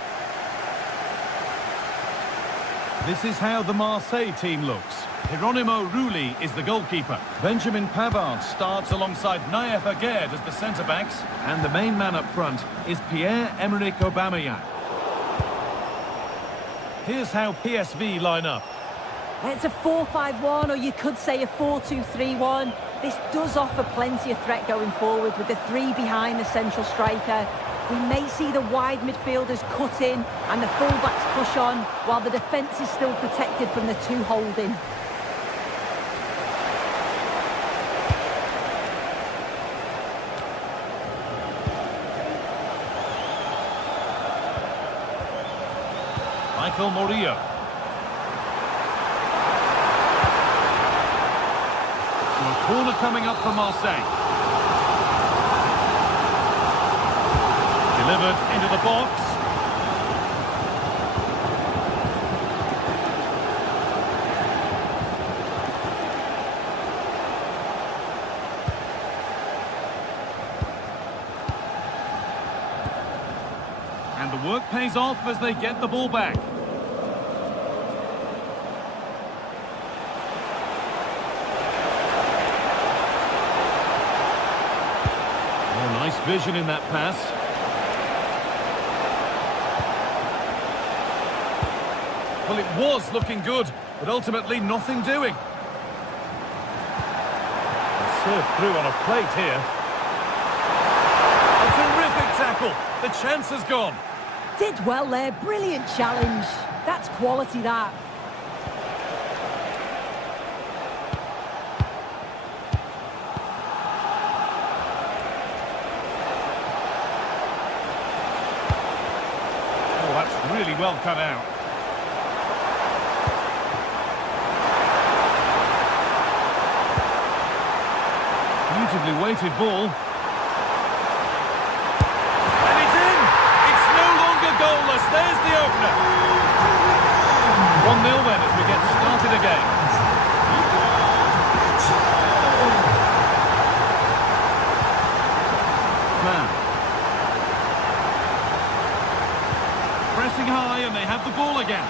This is how the Marseille team looks. Hieronymo Rulli is the goalkeeper. Benjamin Pavard starts alongside Naïef Aguerd as the centre-backs. And the main man up front is Pierre-Emerick Aubameyang. Here's how PSV line up. It's a 4-5-1, or you could say a 4-2-3-1. This does offer plenty of threat going forward with the 3 behind the central striker. We may see the wide midfielders cut in and the full-backs push on, while the defence is still protected from the 2 holding. Michael Murillo. So a corner coming up for Marseille. Delivered into the box. And the work pays off as they get the ball back. Nice vision in that pass. Well, it was looking good, but ultimately nothing doing. Served through on a plate here. A terrific tackle. The chance has gone. Did well there. Brilliant challenge. That's quality, that. Really well cut out. Beautifully weighted ball. And it's in! It's no longer goalless. There's the opener. 1-0 then as we get started again. Man. Pressing high and they have the ball again.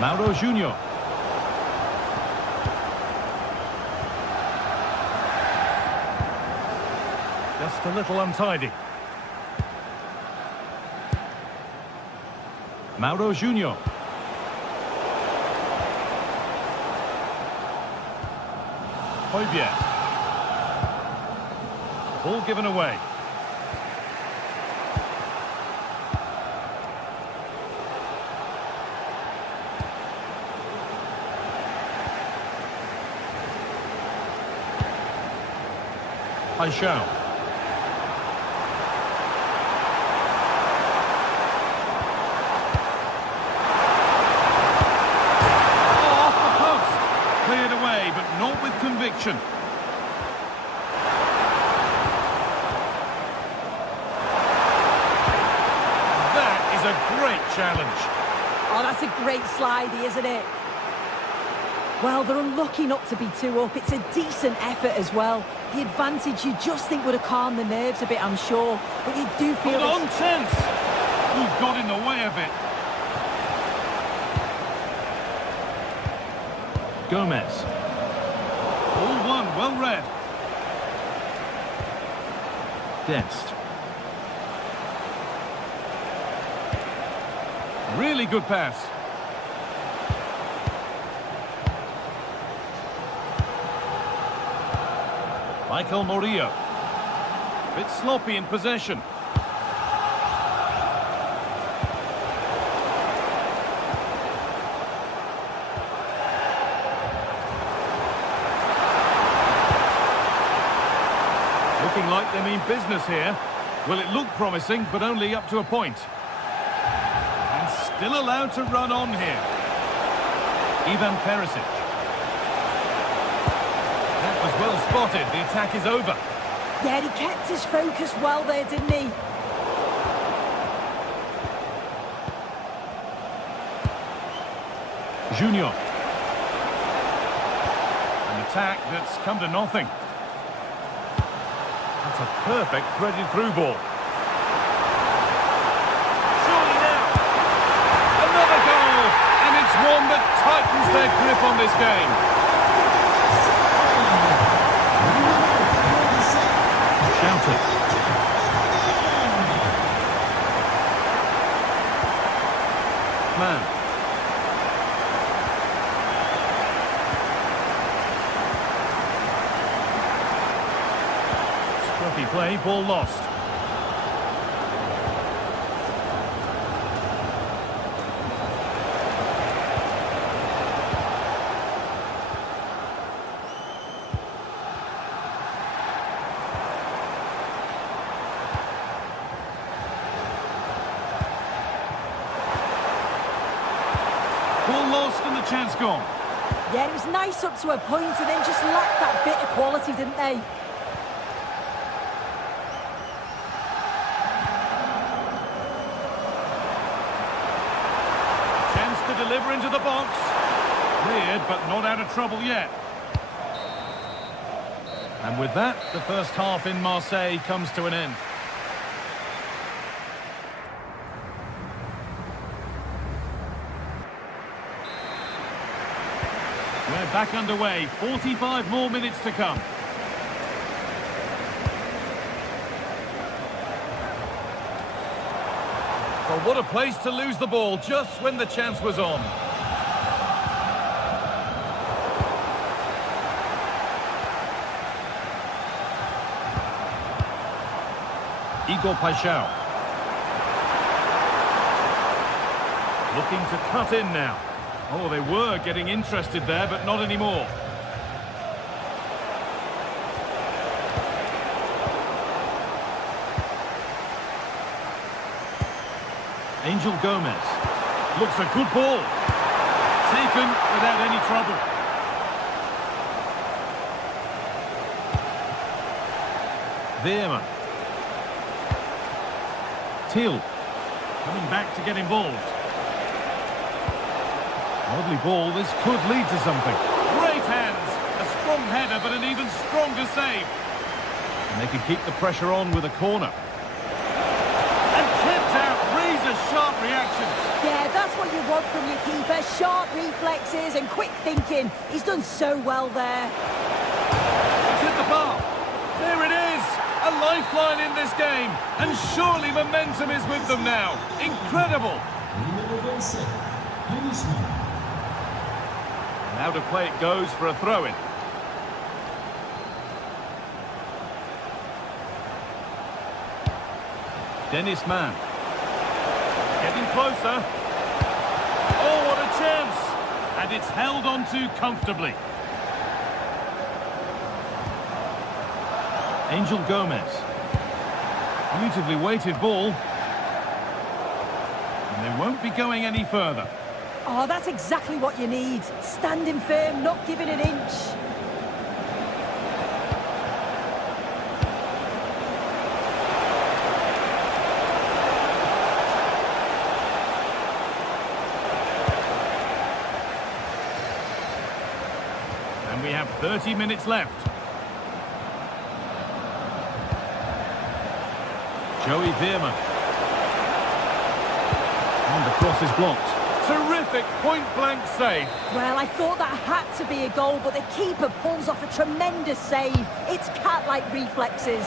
Mauro Junior. Just a little untidy. Mauro Junior. Højbjerg. Ball given away. Paixão. Oh, off the post. Cleared away, but not with conviction. A great challenge. Oh, that's a great slidey, isn't it? Well, they're unlucky not to be 2 up. It's a decent effort as well. The advantage you just think would have calmed the nerves a bit, I'm sure. But you do feel... Hold on, chance! Who got in the way of it? Gomez. All one, well read. Dest. Really good pass. Michael Murillo. Bit sloppy in possession. Looking like they mean business here. Well, it looked promising, but only up to a point. Still allowed to run on here. Ivan Perisic. That was well spotted. The attack is over. Yeah, he kept his focus well there, didn't he? Junior. An attack that's come to nothing. That's a perfect threaded through ball. Surely now. Another goal. And it's one that tightens their grip on this game. Shouted. Man. Scruffy play, ball lost. Ball lost and the chance gone. Yeah, it was nice up to a point and then just lacked that bit of quality, didn't they? Chance to deliver into the box. Cleared, but not out of trouble yet. And with that, the first half in Marseille comes to an end. We're back underway. 45 more minutes to come. Well, what a place to lose the ball just when the chance was on. Igor Paixão. Looking to cut in now. Oh, they were getting interested there, but not anymore. Angel Gomez. Looks a good ball. Taken without any trouble. Veerman. Thiel. Coming back to get involved. Lovely ball, this could lead to something. Great hands, a strong header, but an even stronger save. And they can keep the pressure on with a corner. And tipped out, razor-sharp reactions. Yeah, that's what you want from your keeper. Sharp reflexes and quick thinking. He's done so well there. It's hit the bar. There it is, a lifeline in this game. And surely momentum is with them now. Incredible. Out of play it goes for a throw-in. Dennis Mann. Getting closer. Oh, what a chance! And it's held on to comfortably. Angel Gomez. Beautifully weighted ball. And they won't be going any further. Oh, that's exactly what you need. Standing firm, not giving an inch. And we have 30 minutes left. Joey Veerman. And the cross is blocked. Terrific point-blank save. Well, I thought that had to be a goal, but the keeper pulls off a tremendous save. It's cat-like reflexes.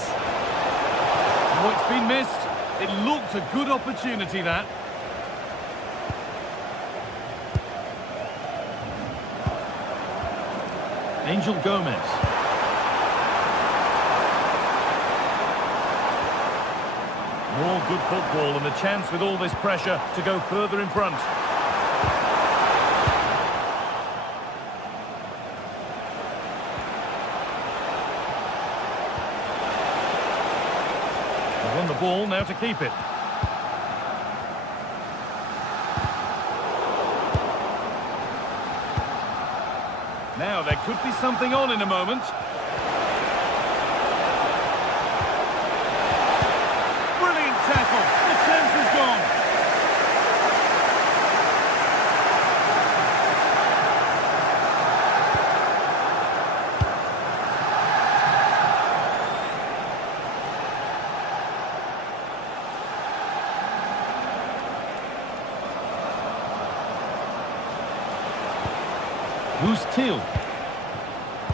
Oh, it's been missed. It looked a good opportunity, that. Angel Gomez. More good football and the chance with all this pressure to go further in front. They won the ball, now to keep it. Now there could be something on in a moment. Brilliant tackle. The chance is gone. Till.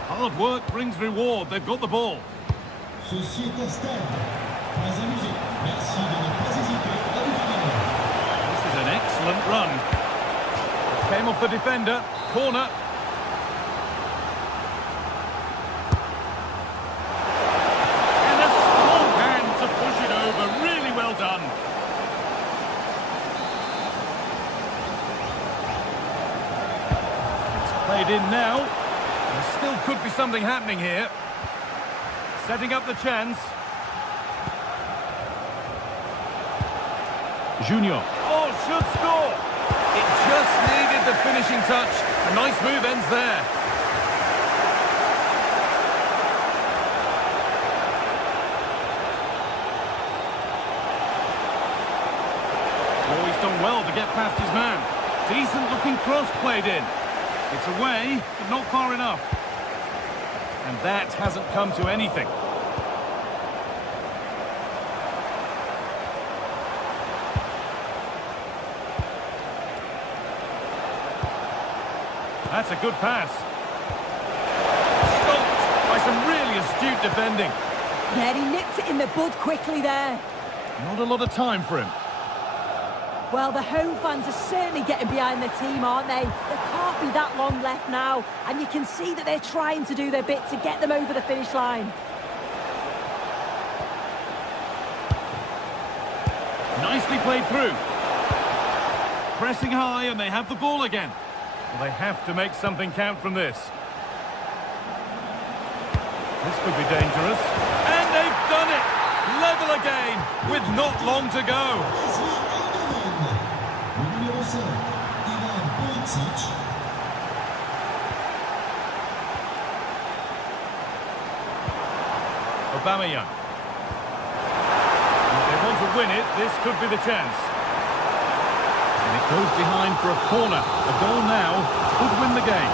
Hard work brings reward. They've got the ball. Ceci est un stade. Très amusé. Merci de ne pas hésiter à vous donner. This is an excellent run. Came off the defender. Corner. And a strong hand to push it over. Really well done. It's played in now. There still could be something happening here. Setting up the chance. Junior. Oh, should score. It just needed the finishing touch. A nice move ends there. Oh, he's done well to get past his man. Decent looking cross played in. It's away, but not far enough. And that hasn't come to anything. That's a good pass. Stopped by some really astute defending. Yeah, he nipped it in the bud quickly there. Not a lot of time for him. Well, the home fans are certainly getting behind their team, aren't they? There can't be that long left now, and you can see that they're trying to do their bit to get them over the finish line. Nicely played through. Pressing high, and they have the ball again. Well, they have to make something count from this. This could be dangerous. And they've done it! Level again, with not long to go. Aubameyang. If they want to win it, this could be the chance. And it goes behind for a corner. A goal now could win the game.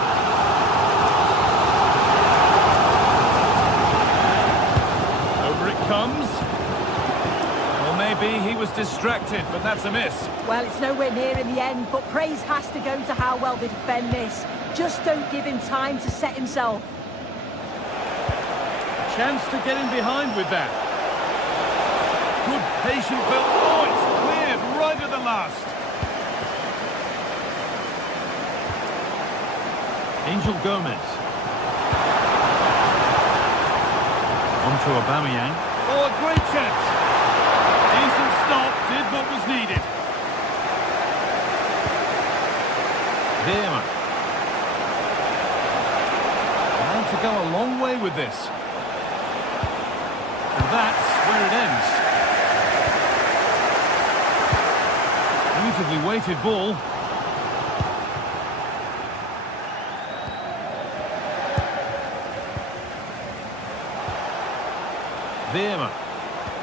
Over it comes. Well, maybe he was distracted, but that's a miss. Well, it's nowhere near in the end, but praise has to go to how well they defend this. Just don't give him time to set himself. Chance to get in behind with that. Good patient build. Oh, it's cleared right at the last. Angel Gomez. On to Aubameyang. Oh, a great chance. Decent stop, did what was needed. Veerman. And to go a long way with this. And that's where it ends. Beautifully weighted ball. Veerman.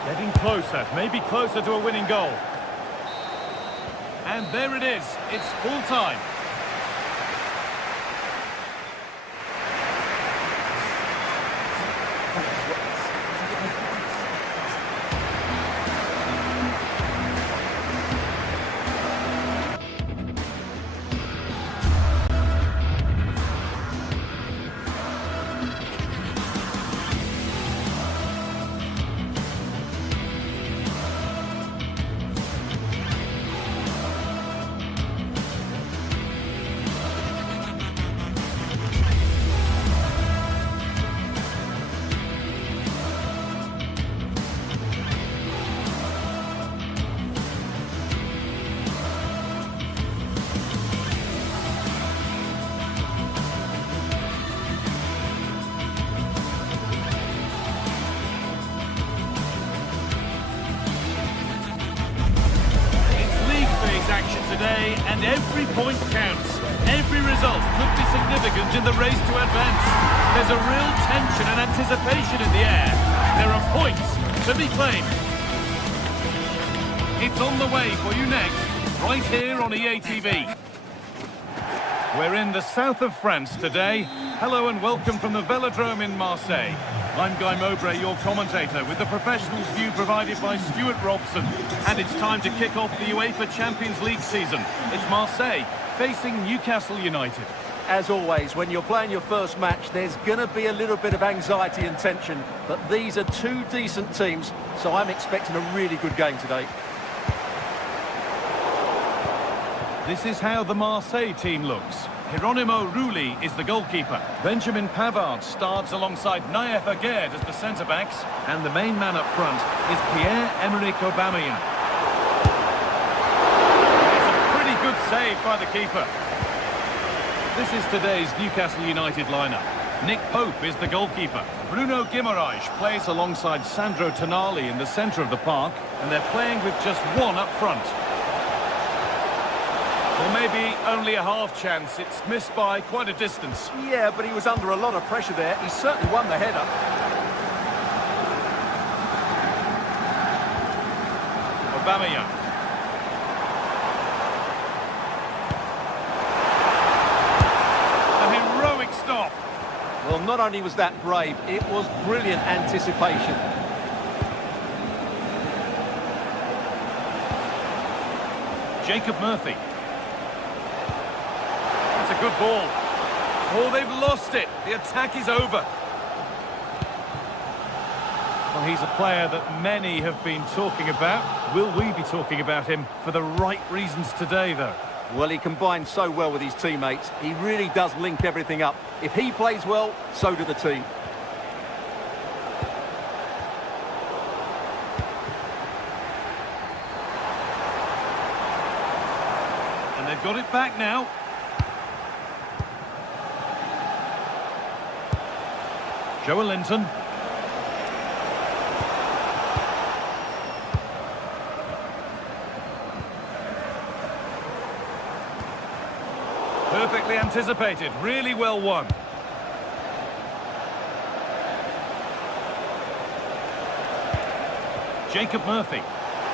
Getting closer, maybe closer to a winning goal. And there it is, it's full time. Action today, and every point counts. Every result could be significant in the race to advance. There's a real tension and anticipation in the air. There are points to be claimed. It's on the way for you next, right here on EA TV. We're in the south of France today. Hello and welcome from the Velodrome in Marseille. I'm Guy Mowbray, your commentator, with the professionals' view provided by Stuart Robson. And it's time to kick off the UEFA Champions League season. It's Marseille facing Newcastle United. As always, when you're playing your first match, there's going to be a little bit of anxiety and tension. But these are two decent teams, so I'm expecting a really good game today. This is how the Marseille team looks. Hieronymo Rulli is the goalkeeper. Benjamin Pavard starts alongside Naef Aguerd as the centre-backs. And the main man up front is Pierre-Emerick Aubameyang. It's a pretty good save by the keeper. This is today's Newcastle United lineup. Nick Pope is the goalkeeper. Bruno Guimaraes plays alongside Sandro Tonali in the centre of the park, and they're playing with just one up front. Or maybe only a half chance. It's missed by quite a distance. Yeah, but he was under a lot of pressure there. He certainly won the header. Aubameyang. Stop. Well, not only was that brave, it was brilliant anticipation. Jacob Murphy. That's a good ball. Oh, they've lost it. The attack is over. Well, he's a player that many have been talking about. Will we be talking about him for the right reasons today, though? Well, he combines so well with his teammates. He really does link everything up. If he plays well, so do the team. And they've got it back now. Joelinton. Perfectly anticipated, really well won. Jacob Murphy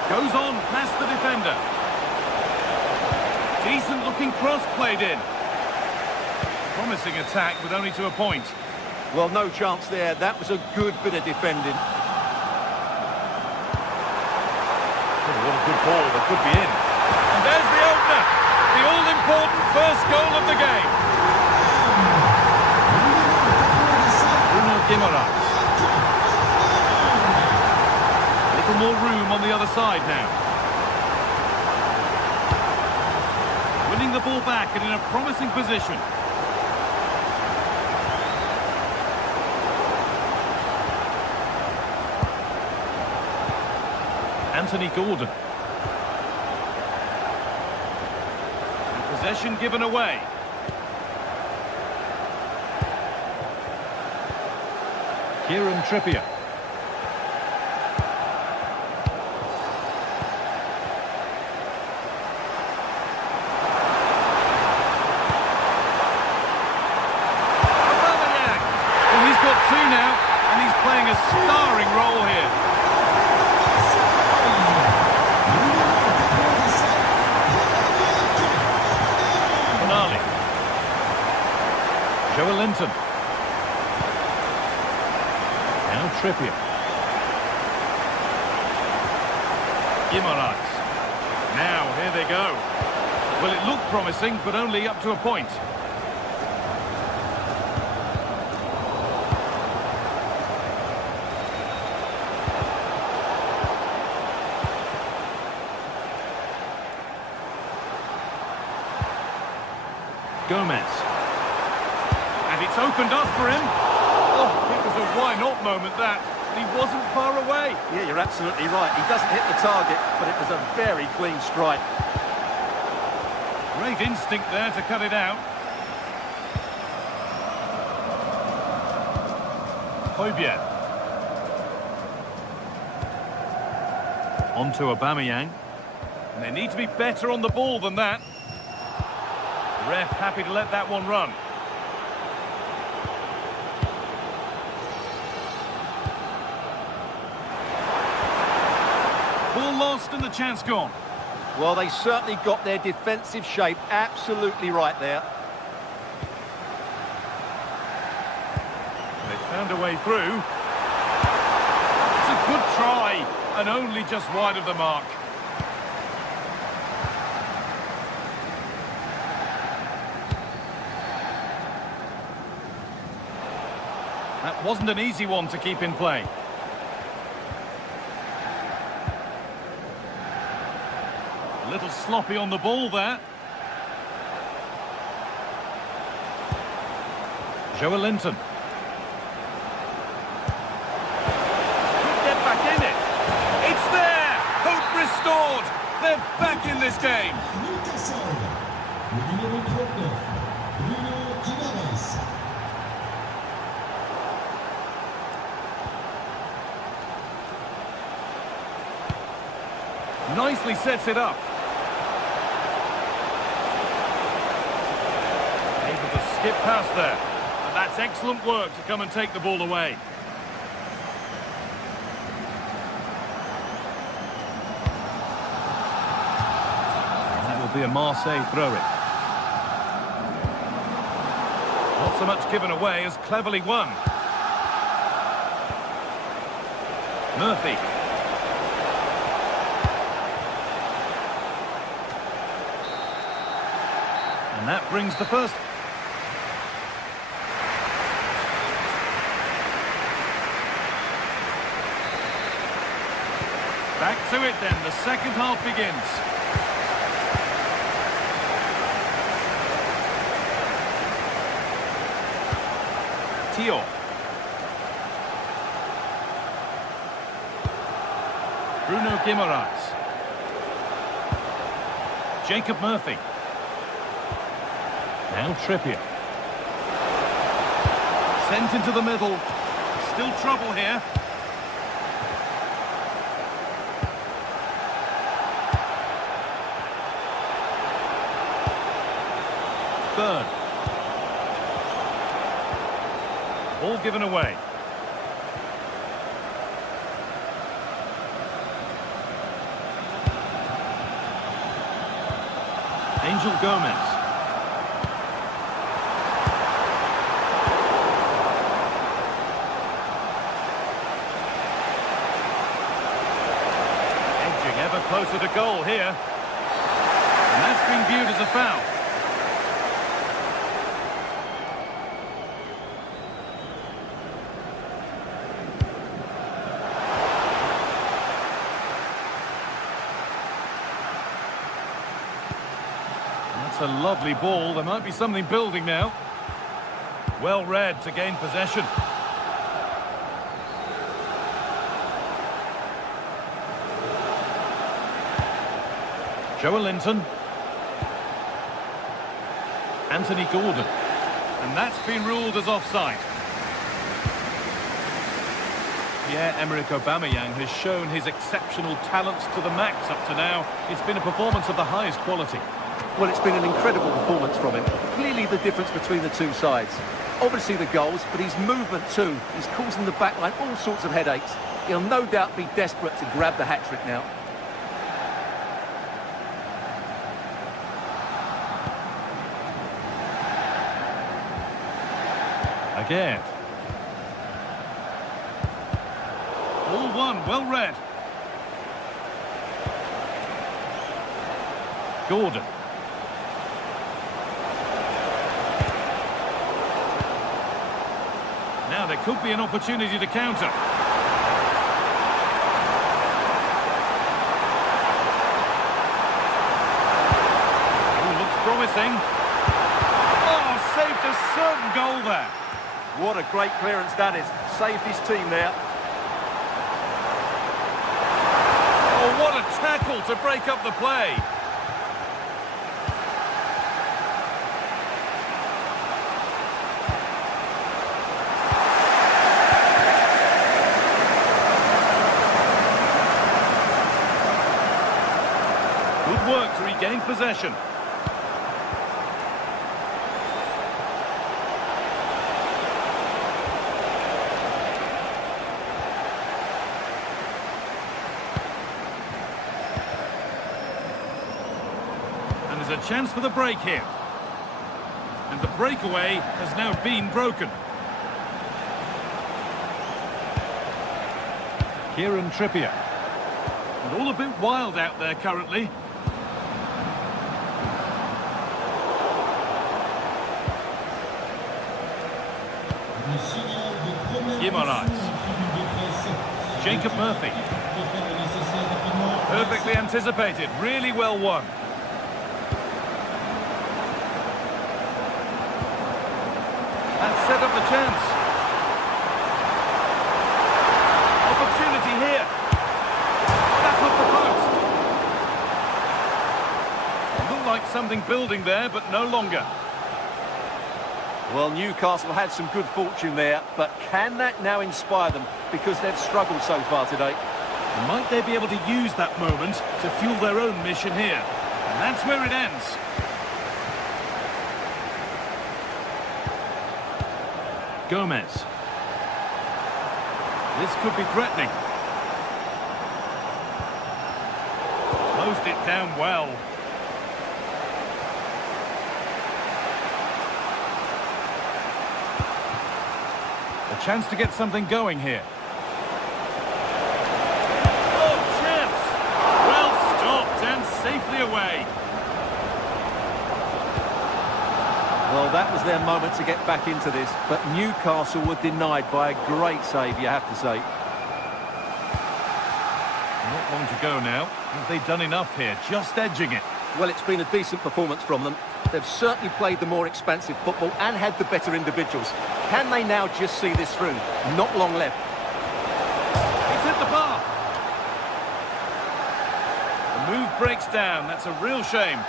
goes on past the defender. Decent looking cross played in. Promising attack, but only to a point. Well, no chance there. That was a good bit of defending. Oh, what a good ball, that could be in. And there's the opener. The all-important first goal of the game. Bruno Guimaraes. A little more room on the other side now. Winning the ball back and in a promising position. Anthony Gordon. Possession given away. Kieran Trippier. Aubameyang. Well, he's got two now, and he's playing a starring role here. Joelinton. Now Trippier. Guimaraes. Now, here they go. Well, it looked promising, but only up to a point. Gomez. And it's opened up for him. Oh, it was a why-not moment, that. He wasn't far away. Yeah, you're absolutely right. He doesn't hit the target, but it was a very clean strike. Great instinct there to cut it out. Højbjerg. On to Aubameyang. And they need to be better on the ball than that. The ref happy to let that one run. Ball lost and the chance gone. Well, they certainly got their defensive shape absolutely right there. They found a way through. It's a good try, and only just wide of the mark. That wasn't an easy one to keep in play. A little sloppy on the ball there. Joelinton. Could get back in it. It's there! Hope restored! They're back in this game! Newcastle. With a corner. Bruno Guimaraes. Nicely sets it up. Able to skip past there. And that's excellent work to come and take the ball away. That will be a Marseille throw-in. Not so much given away as cleverly won. Murphy. And that brings the first. Back to it then, the second half begins. Tio. Bruno Guimaraes. Jacob Murphy. Now Trippier. Sent into the middle. Still trouble here. Burn. All given away. Angel Gomez. Edging ever closer to goal here. And that's been viewed as a foul. That's a lovely ball. There might be something building now. Well read to gain possession. Joelinton. Anthony Gordon. And that's been ruled as offside. Pierre-Emerick Aubameyang has shown his exceptional talents to the max up to now. It's been a performance of the highest quality. Well, it's been an incredible performance from him. Clearly the difference between the two sides. Obviously the goals, but his movement too. He's causing the backline all sorts of headaches. He'll no doubt be desperate to grab the hat-trick now. Again. All one, well read. Gordon. Now there could be an opportunity to counter. Oh, looks promising. Oh, saved a certain goal there. What a great clearance that is. Saved his team there. Oh, what a tackle to break up the play. Good work to regain possession. And there's a chance for the break here. And the breakaway has now been broken. Kieran Trippier. And all a bit wild out there currently. Le signal de Jacob Murphy. Perfectly anticipated, really well won. And set up the chance. Opportunity here. Back off the post. Looked like something building there, but no longer. Well, Newcastle had some good fortune there, but can that now inspire them? Because they've struggled so far today. Might they be able to use that moment to fuel their own mission here? And that's where it ends. Gomez. This could be threatening. Closed it down well. A chance to get something going here. Oh, chance! Well stopped and safely away. Well, that was their moment to get back into this, but Newcastle were denied by a great save, you have to say. Not long to go now. Have they done enough here? Just edging it. Well, it's been a decent performance from them. They've certainly played the more expansive football and had the better individuals. Can they now just see this through? Not long left. He's hit the bar. The move breaks down. That's a real shame.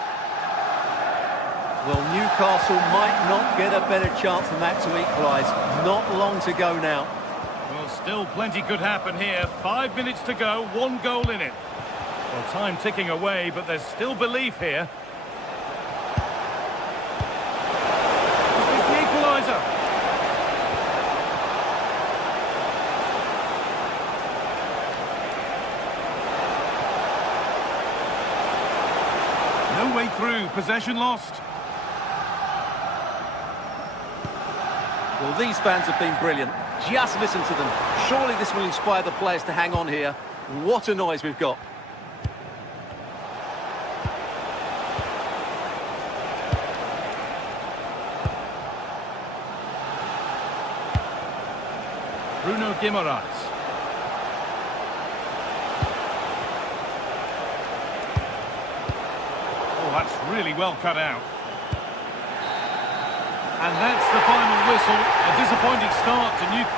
Well, Newcastle might not get a better chance than that to equalise. Not long to go now. Well, still plenty could happen here. 5 minutes to go, 1 goal in it. Well, time ticking away, but there's still belief here. Is this the equaliser? No way through, possession lost. Well, these fans have been brilliant. Just listen to them. Surely this will inspire the players to hang on here. What a noise we've got. Bruno Guimaraes. Oh, that's really well cut out. And that's the final whistle. A disappointing start to Newcastle.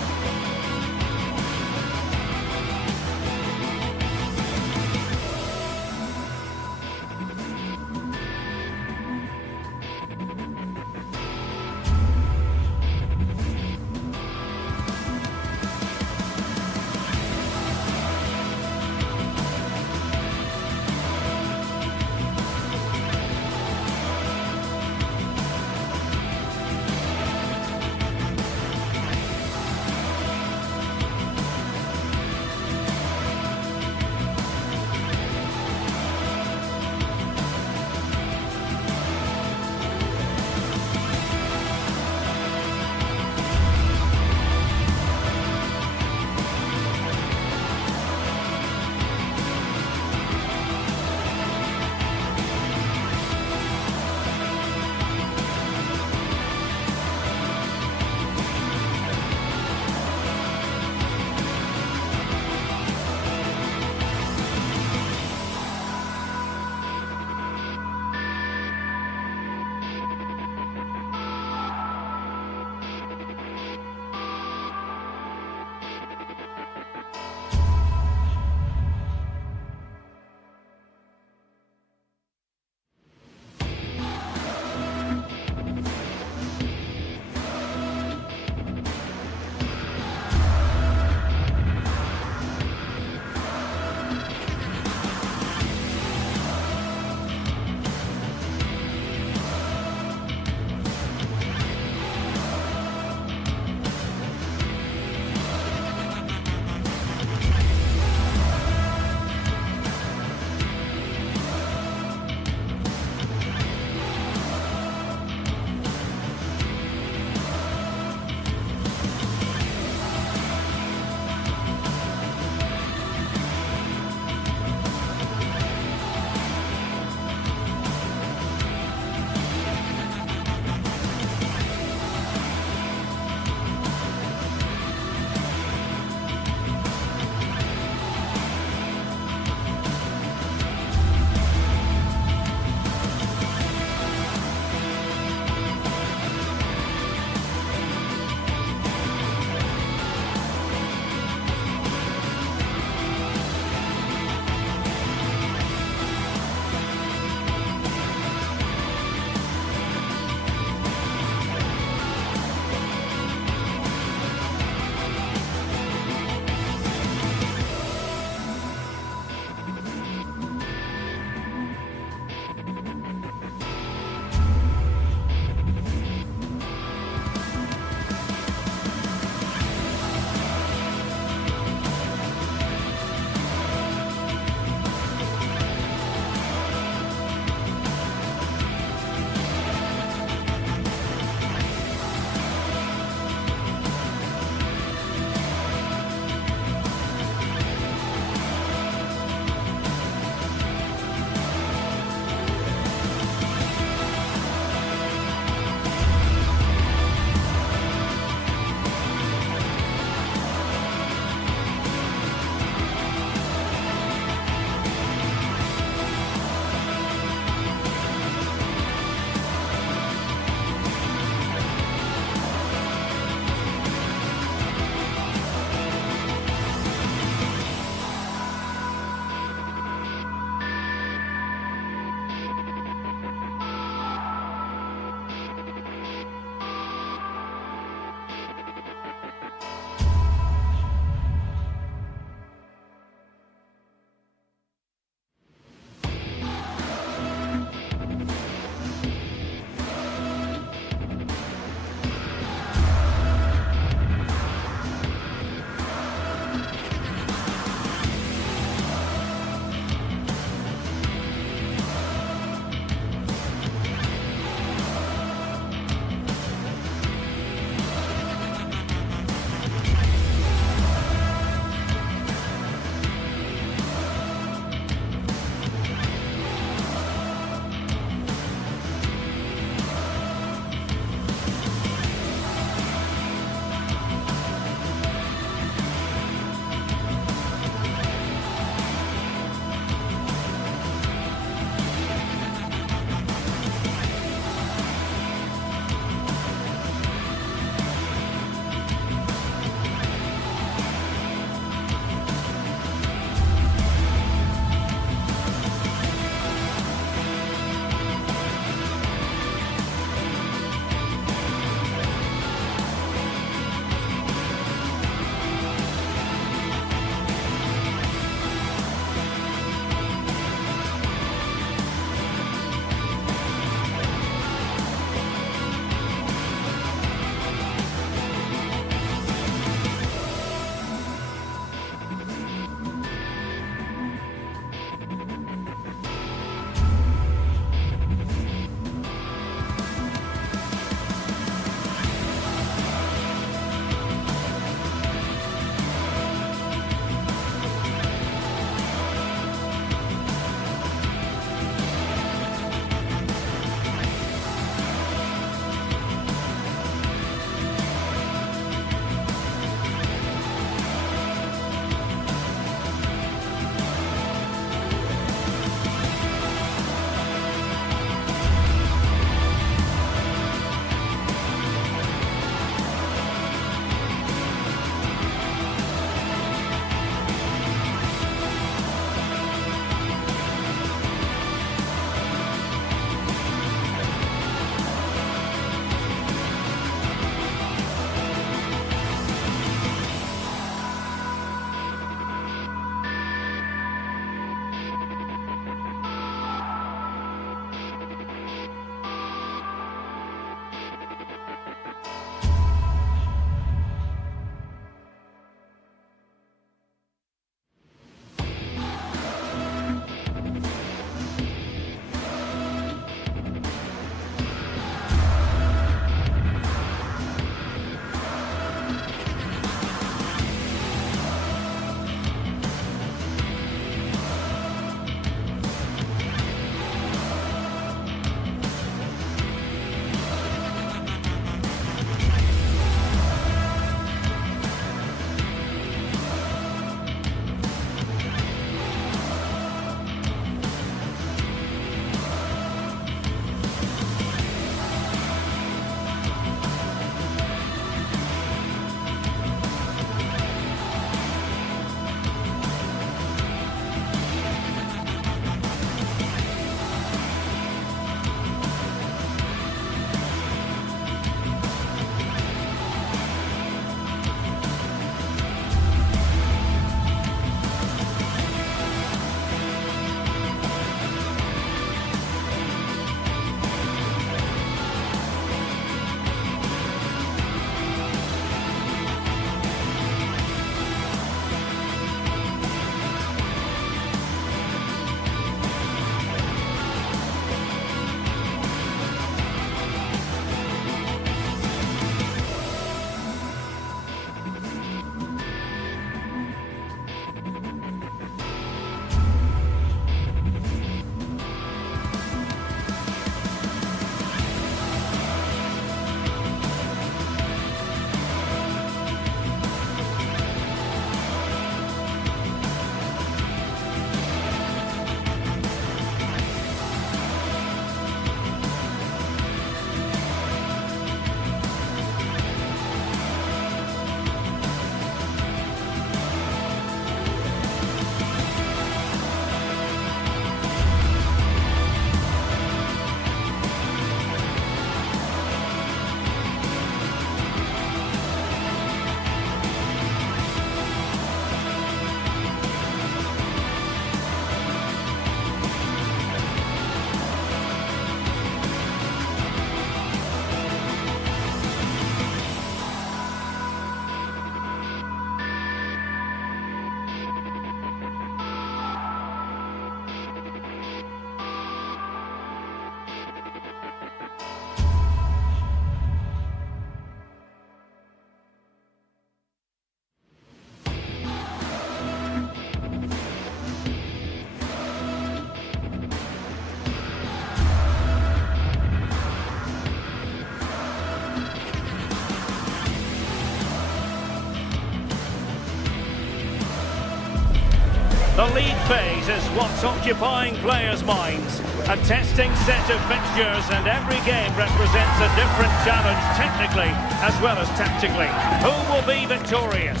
The league phase is what's occupying players' minds. A testing set of fixtures, and every game represents a different challenge technically as well as tactically. Who will be victorious?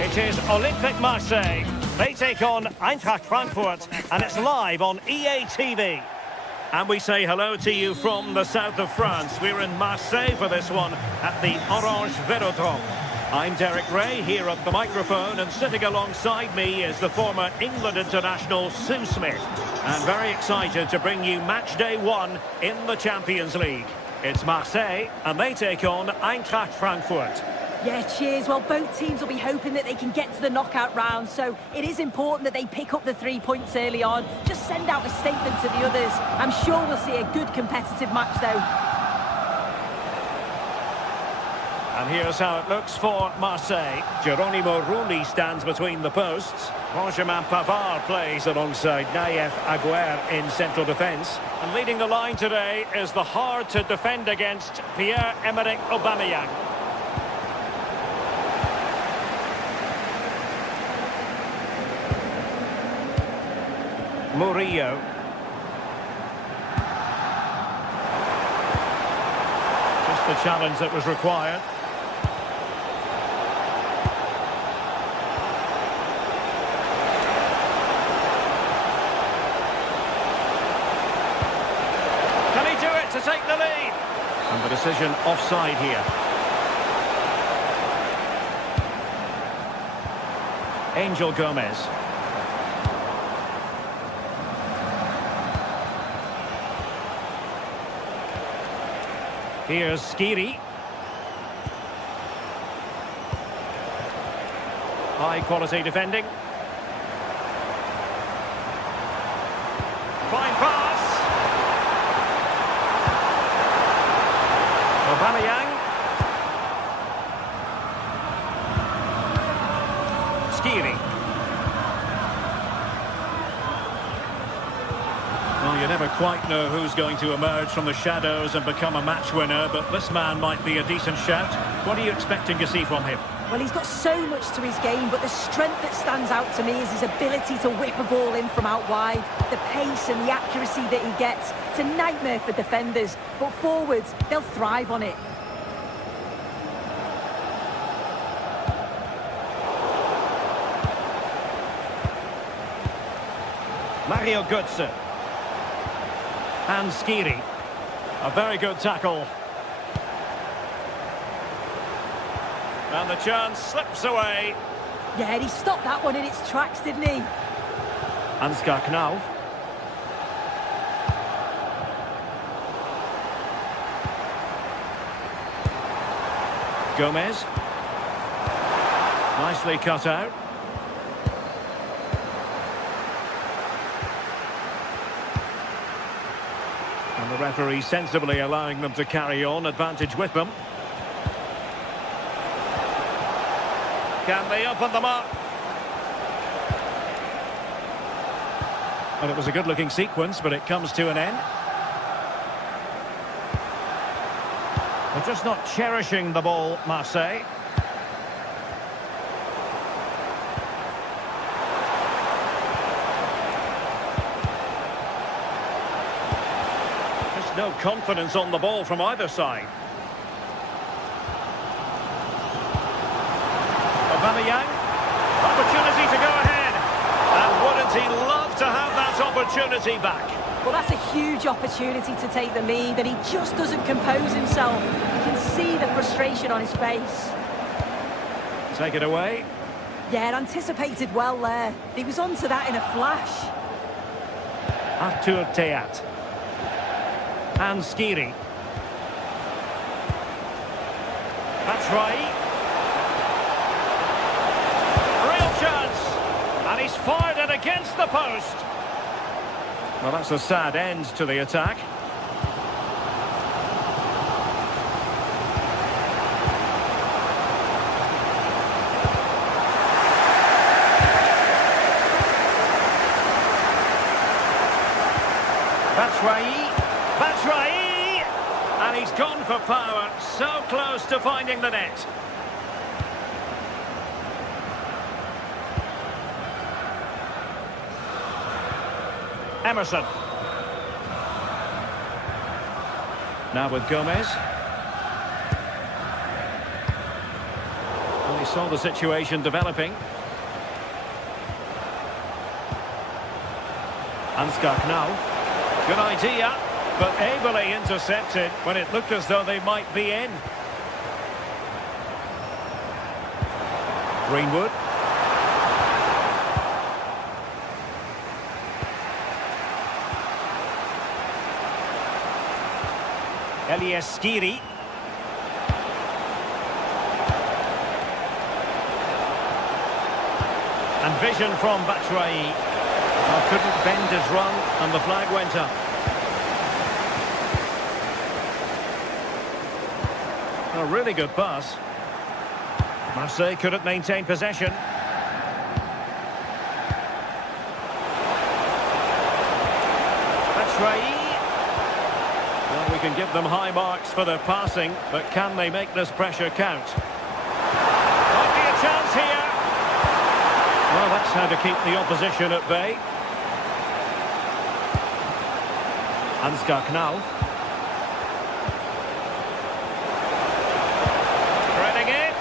It is Olympique Marseille. They take on Eintracht Frankfurt, and it's live on EA TV. And we say hello to you from the south of France. We're in Marseille for this one at the Orange Velodrome. I'm Derek Ray here at the microphone, and sitting alongside me is the former England international Sue Smith. And very excited to bring you match day 1 in the Champions League. It's Marseille, and they take on Eintracht Frankfurt. Yeah, cheers. Well, both teams will be hoping that they can get to the knockout round, so it is important that they pick up the 3 points early on. Just send out a statement to the others. I'm sure we'll see a good competitive match, though. And here's how it looks for Marseille. Geronimo Rulli stands between the posts. Benjamin Pavard plays alongside Nayef Aguer in central defence. And leading the line today is the hard-to-defend against Pierre-Emerick Aubameyang. Murillo. Just the challenge that was required. Can he do it to take the lead? And the decision offside here. Angel Gomez. Here's Skiri. High quality defending. Fine pass. Aubameyang. Skiri. Well, you never quite know who's going to emerge from the shadows and become a match winner, but this man might be a decent shout. What are you expecting to see from him? Well, he's got so much to his game, but the strength that stands out to me is his ability to whip a ball in from out wide. The pace and the accuracy that he gets. It's a nightmare for defenders, but forwards, they'll thrive on it. Mario Götze. And Skiri. A very good tackle. And the chance slips away. Yeah, he stopped that one in its tracks, didn't he? Ansgar Knauf. Gomez. Nicely cut out. And the referee sensibly allowing them to carry on, advantage with them. Can they open them up? Well, it was a good-looking sequence, but it comes to an end. They're just not cherishing the ball, Marseille. Just no confidence on the ball from either side. Aubameyang, opportunity to go ahead, and wouldn't he love to have that opportunity back? Well, that's a huge opportunity to take the lead, and he just doesn't compose himself. You can see the frustration on his face. Take it away. Yeah, anticipated well there. He was onto that in a flash. Artur Teat. And Skiri. That's right. And he's fired it against the post. Well, that's a sad end to the attack. Batshuayi! And he's gone for power, so close to finding the net. Emerson. Now with Gomez. Well, he saw the situation developing. Ansgar Knauf. Good idea, but ably intercepted when it looked as though they might be in. Greenwood. Elias Skiri. And vision from Batshuayi. Well, couldn't bend his run, and the flag went up. A really good pass. Marseille couldn't maintain possession. Batshuayi. Well, we can give them high marks for their passing, but can they make this pressure count? Might be a chance here. Well, that's how to keep the opposition at bay. Ansgar Knauf. Threading it.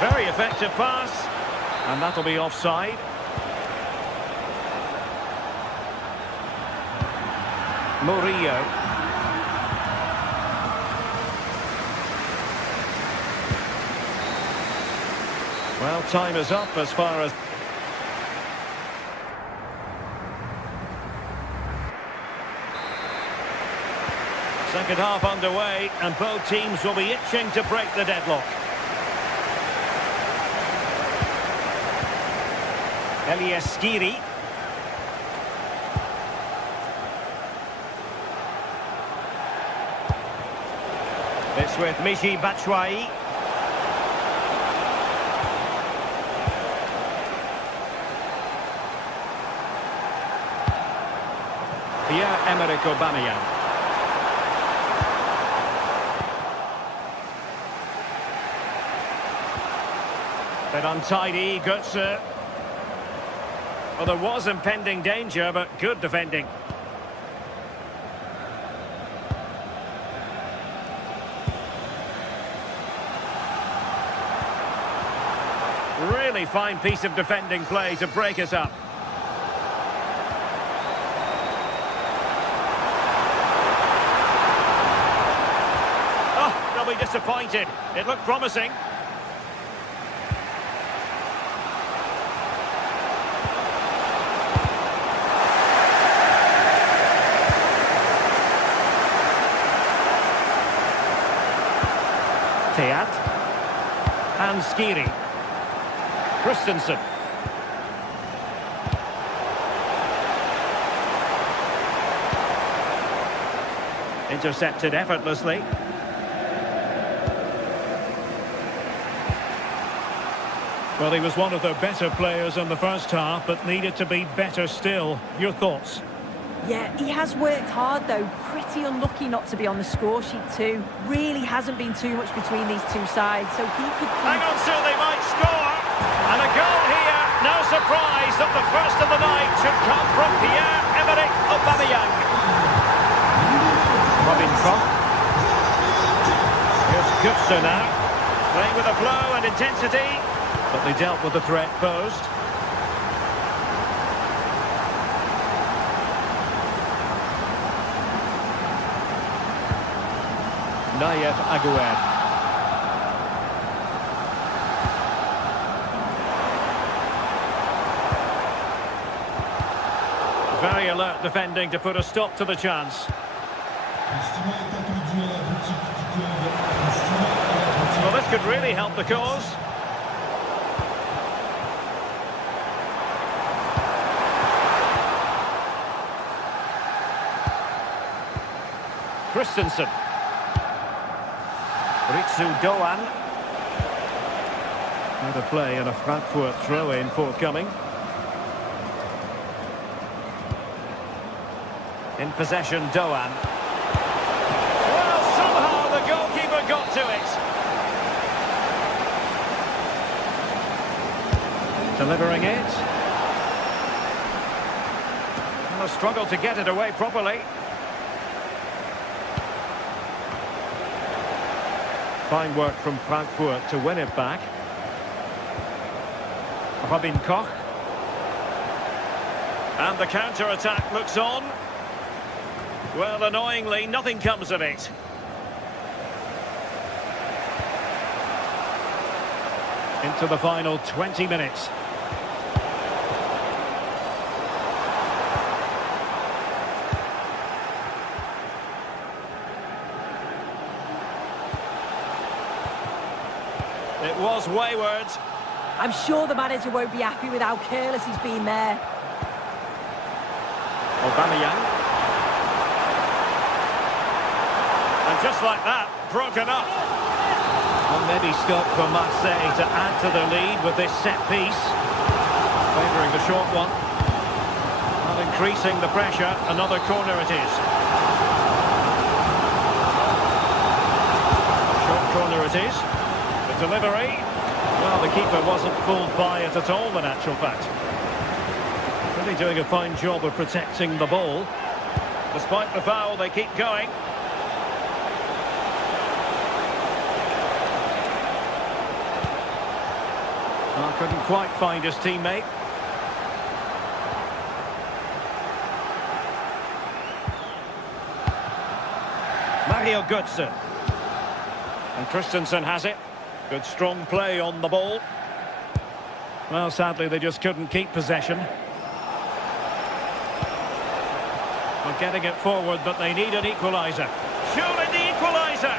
Very effective pass. And that'll be offside. Murillo. Well, time is up as far as... Second half underway, and both teams will be itching to break the deadlock. Elias Skiri. It's with Michy Batshuayi. Pierre-Emerick Aubameyang. Bit untidy, Götze. Well, there was impending danger, but good defending. Really fine piece of defending play to break us up. Oh, they'll be disappointed. It looked promising. Teat. And Skiri. Christensen. Intercepted effortlessly. Well, he was one of the better players in the first half, but needed to be better still. Your thoughts? Yeah, he has worked hard though. Pretty unlucky not to be on the score sheet too. Really hasn't been too much between these two sides, so he could... Hang on, Sue, they might score! And a goal here. No surprise that the first of the night should come from Pierre-Emerick Aubameyang. Robin Koch. Here's Götze now. Playing with a flow and intensity, but they dealt with the threat posed. Nayef Aguerd. Very alert defending to put a stop to the chance. Well, this could really help the cause. Christensen. Ritsu Doan. Another play and a Frankfurt throw-in forthcoming. In possession, Doan. Well, somehow the goalkeeper got to it. Delivering it. And a struggle to get it away properly. Fine work from Frankfurt to win it back. Robin Koch. And the counter-attack looks on. Well, annoyingly, nothing comes of it. Into the final 20 minutes. It was wayward. I'm sure the manager won't be happy with how careless he's been there. Aubameyang. And just like that, broken up. Well, maybe scope for Marseille to add to the lead with this set piece. Favouring the short one. Not increasing the pressure. Another corner it is. Short corner it is. The delivery. Well, the keeper wasn't fooled by it at all, in actual fact. Really doing a fine job of protecting the ball. Despite the foul, they keep going. Well, couldn't quite find his teammate. Mario Götze. And Christensen has it. Good strong play on the ball. Well, sadly, they just couldn't keep possession. Well, getting it forward, but they need an equaliser. Surely the equaliser!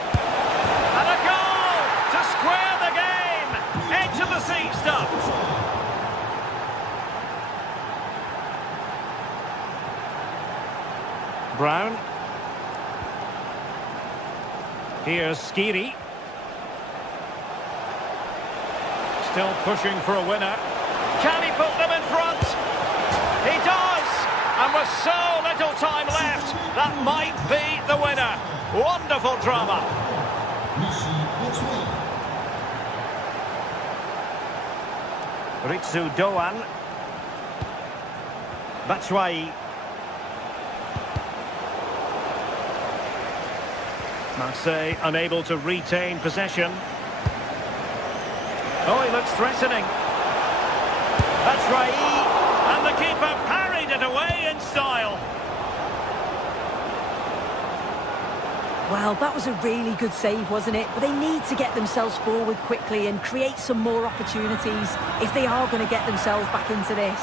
And a goal to square the game! Edge of the seat stuff! Brown. Here's Skiri. Still pushing for a winner. Can he put them in front? He does! And with so little time left, that might be the winner. Wonderful drama. Ritsu Doan. Batshuayi. Marseille unable to retain possession. Oh, he looks threatening. Batshuayi, and the keeper parried it away in style. Well, that was a really good save, wasn't it? But they need to get themselves forward quickly and create some more opportunities if they are going to get themselves back into this.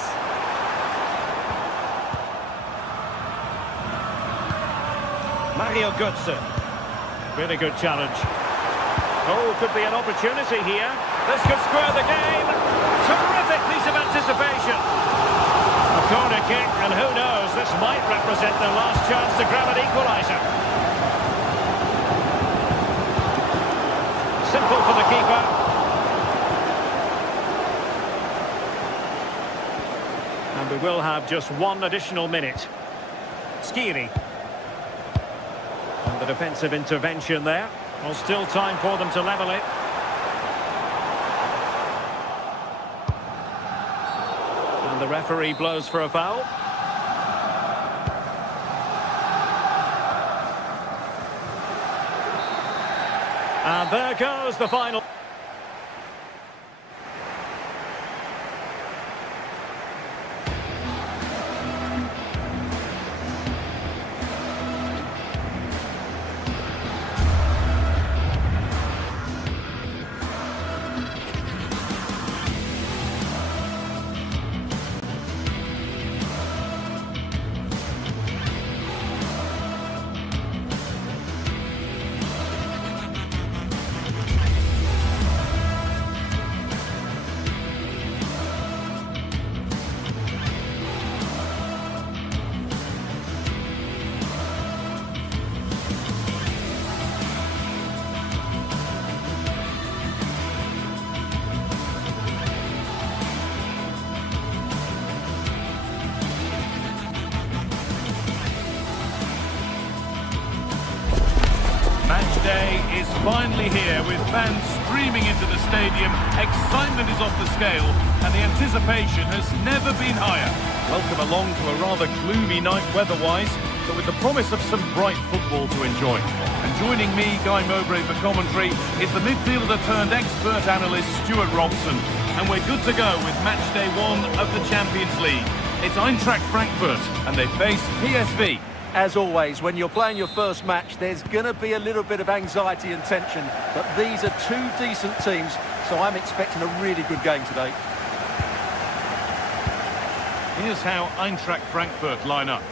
Mario Götze. Really good challenge. Oh, could be an opportunity here. This could square the game. Terrific piece of anticipation. A corner kick, and who knows, this might represent their last chance to grab an equaliser. Simple for the keeper. And we will have just one additional minute. Skiri. And the defensive intervention there. Well, still time for them to level it. And the referee blows for a foul. And there goes the final. Match day is finally here with fans streaming into the stadium, excitement is off the scale, and the anticipation has never been higher. Welcome along to a rather gloomy night weather-wise, but with the promise of some bright football to enjoy. And joining me, Guy Mowbray, for commentary, is the midfielder-turned-expert analyst Stuart Robson. And we're good to go with match day 1 of the Champions League. It's Eintracht Frankfurt, and they face PSV. As always, when you're playing your first match, there's going to be a little bit of anxiety and tension. But these are two decent teams, so I'm expecting a really good game today. Here's how Eintracht Frankfurt line up.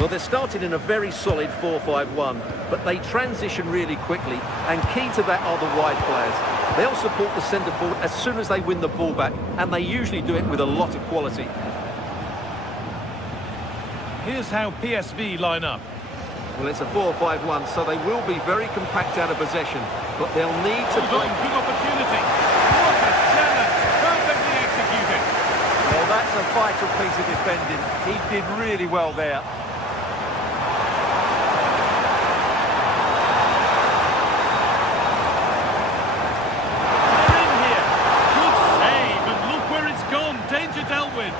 Well, they're starting in a very solid 4-5-1, but they transition really quickly, and key to that are the wide players. They'll support the centre forward as soon as they win the ball back, and they usually do it with a lot of quality. Here's how PSV line up. Well, it's a 4-5-1, so they will be very compact out of possession, but they'll need to break. Good opportunity. What a challenge. Perfectly executed. Well, that's a vital piece of defending. He did really well there. They're in here. Good save, and look where it's gone. Danger dealt with.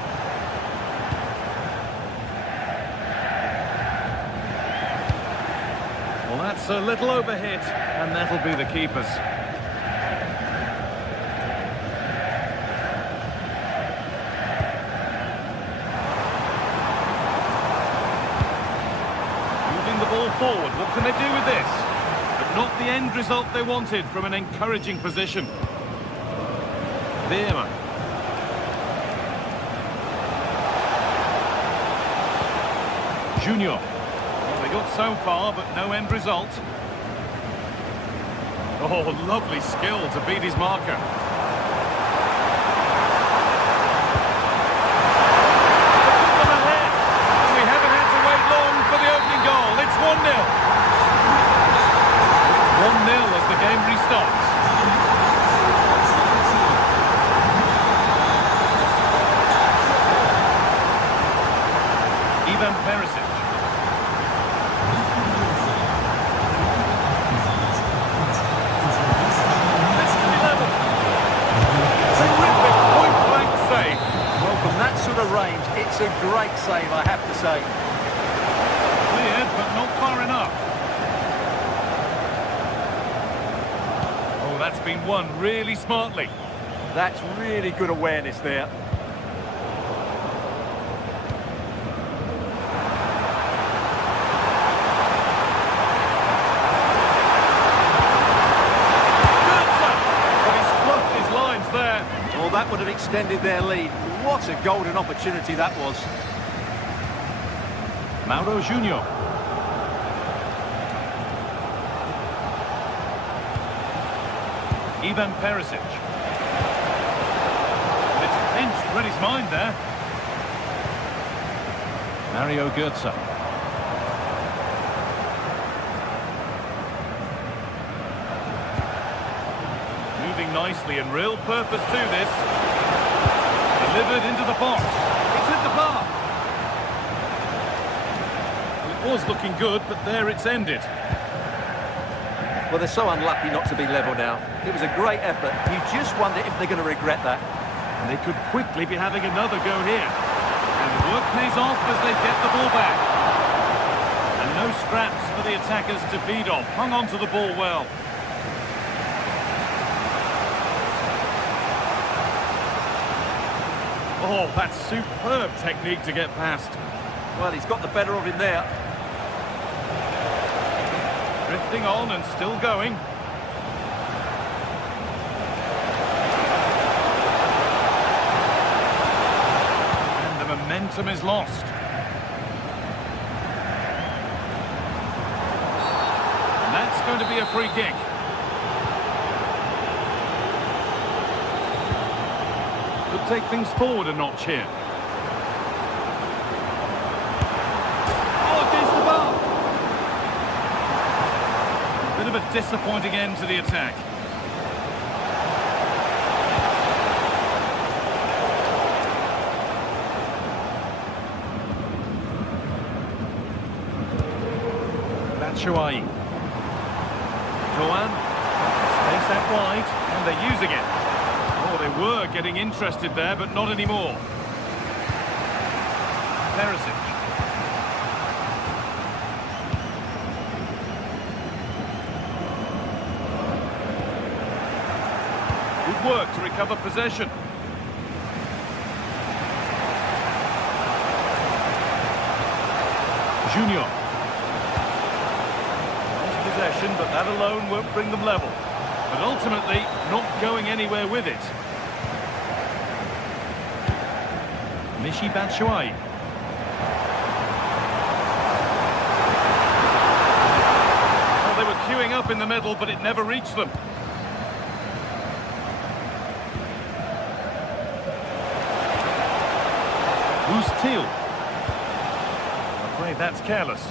Well, that's a little overhit, and that'll be the keepers. Moving the ball forward, what can they do with this? But not the end result they wanted from an encouraging position. Veerman. Junior. They got so far, but no end result. Oh, lovely skill to beat his marker. Ahead. And we haven't had to wait long for the opening goal. It's 1-0. It's 1-0 as the game restarts. Ivan Perisic. Range. It's a great save, I have to say. Cleared, but not far enough. Oh, that's been won really smartly. That's really good awareness there. But he's fluffed his lines there. Well, that would have extended their lead. What a golden opportunity that was. Mauro Junior. Ivan Perisic. It's pinched, read his mind there. Mario Götze. Moving nicely and real purpose to this. Delivered into the box. It's hit the bar. Well, it was looking good, but there it's ended. Well, they're so unlucky not to be level now. It was a great effort. You just wonder if they're going to regret that. And they could quickly be having another go here. And the work pays off as they get the ball back. And no scraps for the attackers to feed off. Hung on to the ball well. Oh, that's superb technique to get past. Well, he's got the better of him there. Drifting on and still going. And the momentum is lost. And that's going to be a free kick. Could take things forward a notch here. Oh, against the bar. Bit of a disappointing end to the attack. Batshuayi. Doan. Space out wide. And they're using it. Oh, they were getting interested there, but not anymore. Perisic. Good work to recover possession. Junior. Nice possession, but that alone won't bring them level. But ultimately, not going anywhere with it. Michy Batshuayi. Well, they were queuing up in the middle, but it never reached them. Who's Teal? I'm afraid that's careless.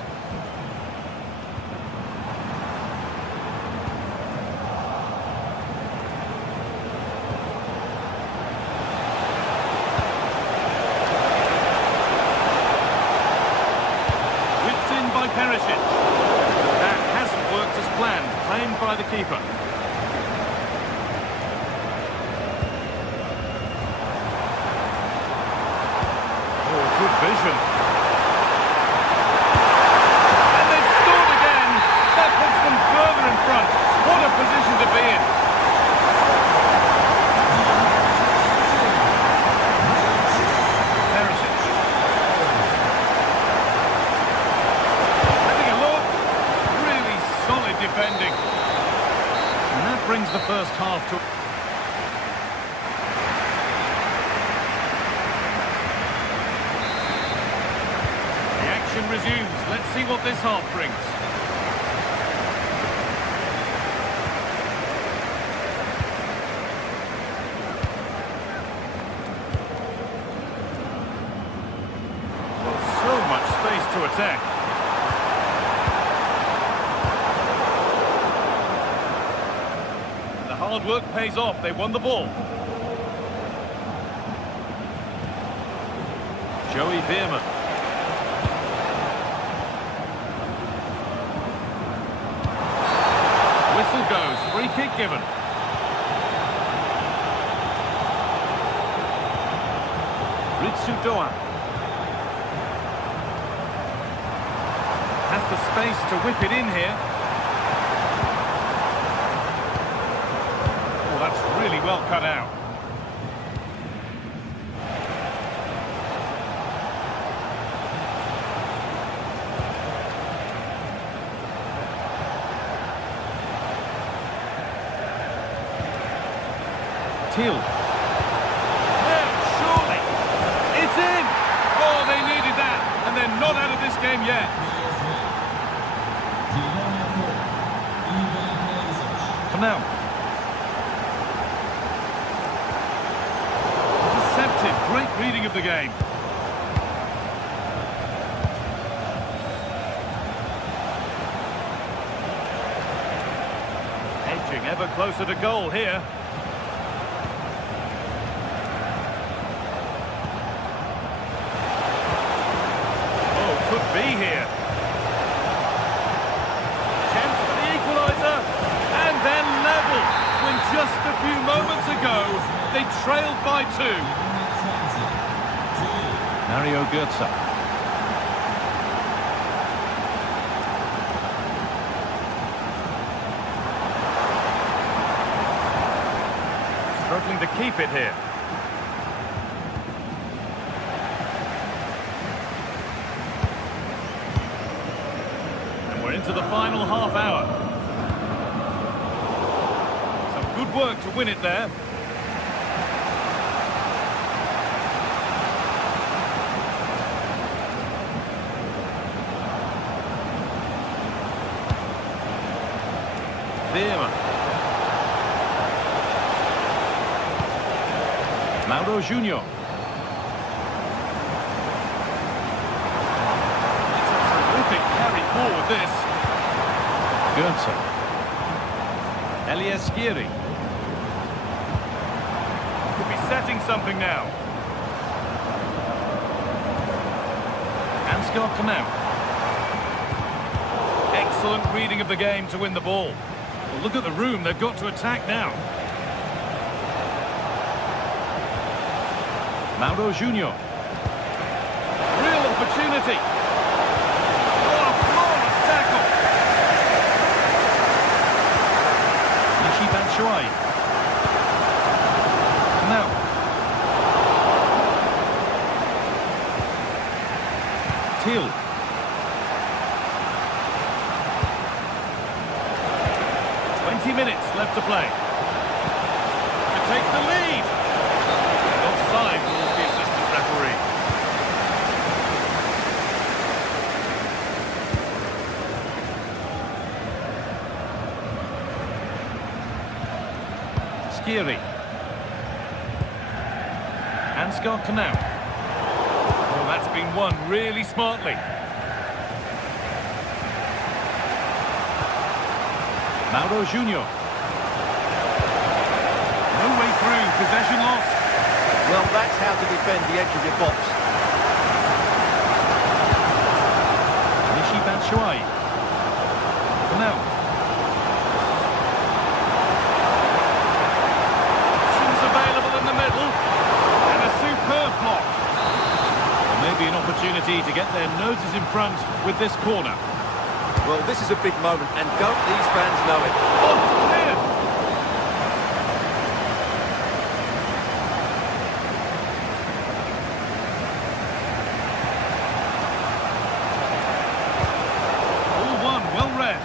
Whipped in by Perisic. That hasn't worked as planned. Claimed by the keeper. Good vision. And they've scored again. That puts them further in front. What a position to be in. Perisic. Having a look. Really solid defending. And that brings the first half to... resumes. Let's see what this half brings. Well, so much space to attack. The hard work pays off. They won the ball. Joey Veerman. Whistle goes, free kick given. Ritsu Doan has the space to whip it in here. Oh, that's really well cut out. Teal. Now, surely. It's in! Oh, they needed that. And they're not out of this game yet. Canal. Deceptive. Great reading of the game. Edging ever closer to goal here. Could be here. Chance for the equaliser. And then level. When just a few moments ago, they trailed by 2. Mario Götze. Struggling to keep it here. Into the final half hour. Some good work to win it there. Veerman. Mauro Junior. It's a terrific carry forward this. Götze. Elias Giri. Could be setting something now. Ansgar Knauff. Excellent reading of the game to win the ball. Well, look at the room they've got to attack now. Mauro Junior. Real opportunity. Oh, flawless tackle. Michy Batshuayi. Now. Thiel. Minutes left to play. To take the lead. Offside rules the assistant referee. Skiri. Ansgar Knauf. Well, that's been won really smartly. Mauro Junior. No way through, possession lost. Well, that's how to defend the edge of your box. Michy Batshuayi. Now. Options available in the middle. And a superb block. Well, maybe an opportunity to get their noses in front with this corner. Well, this is a big moment, and don't these fans know it? Oh, it's cleared. All one, well read.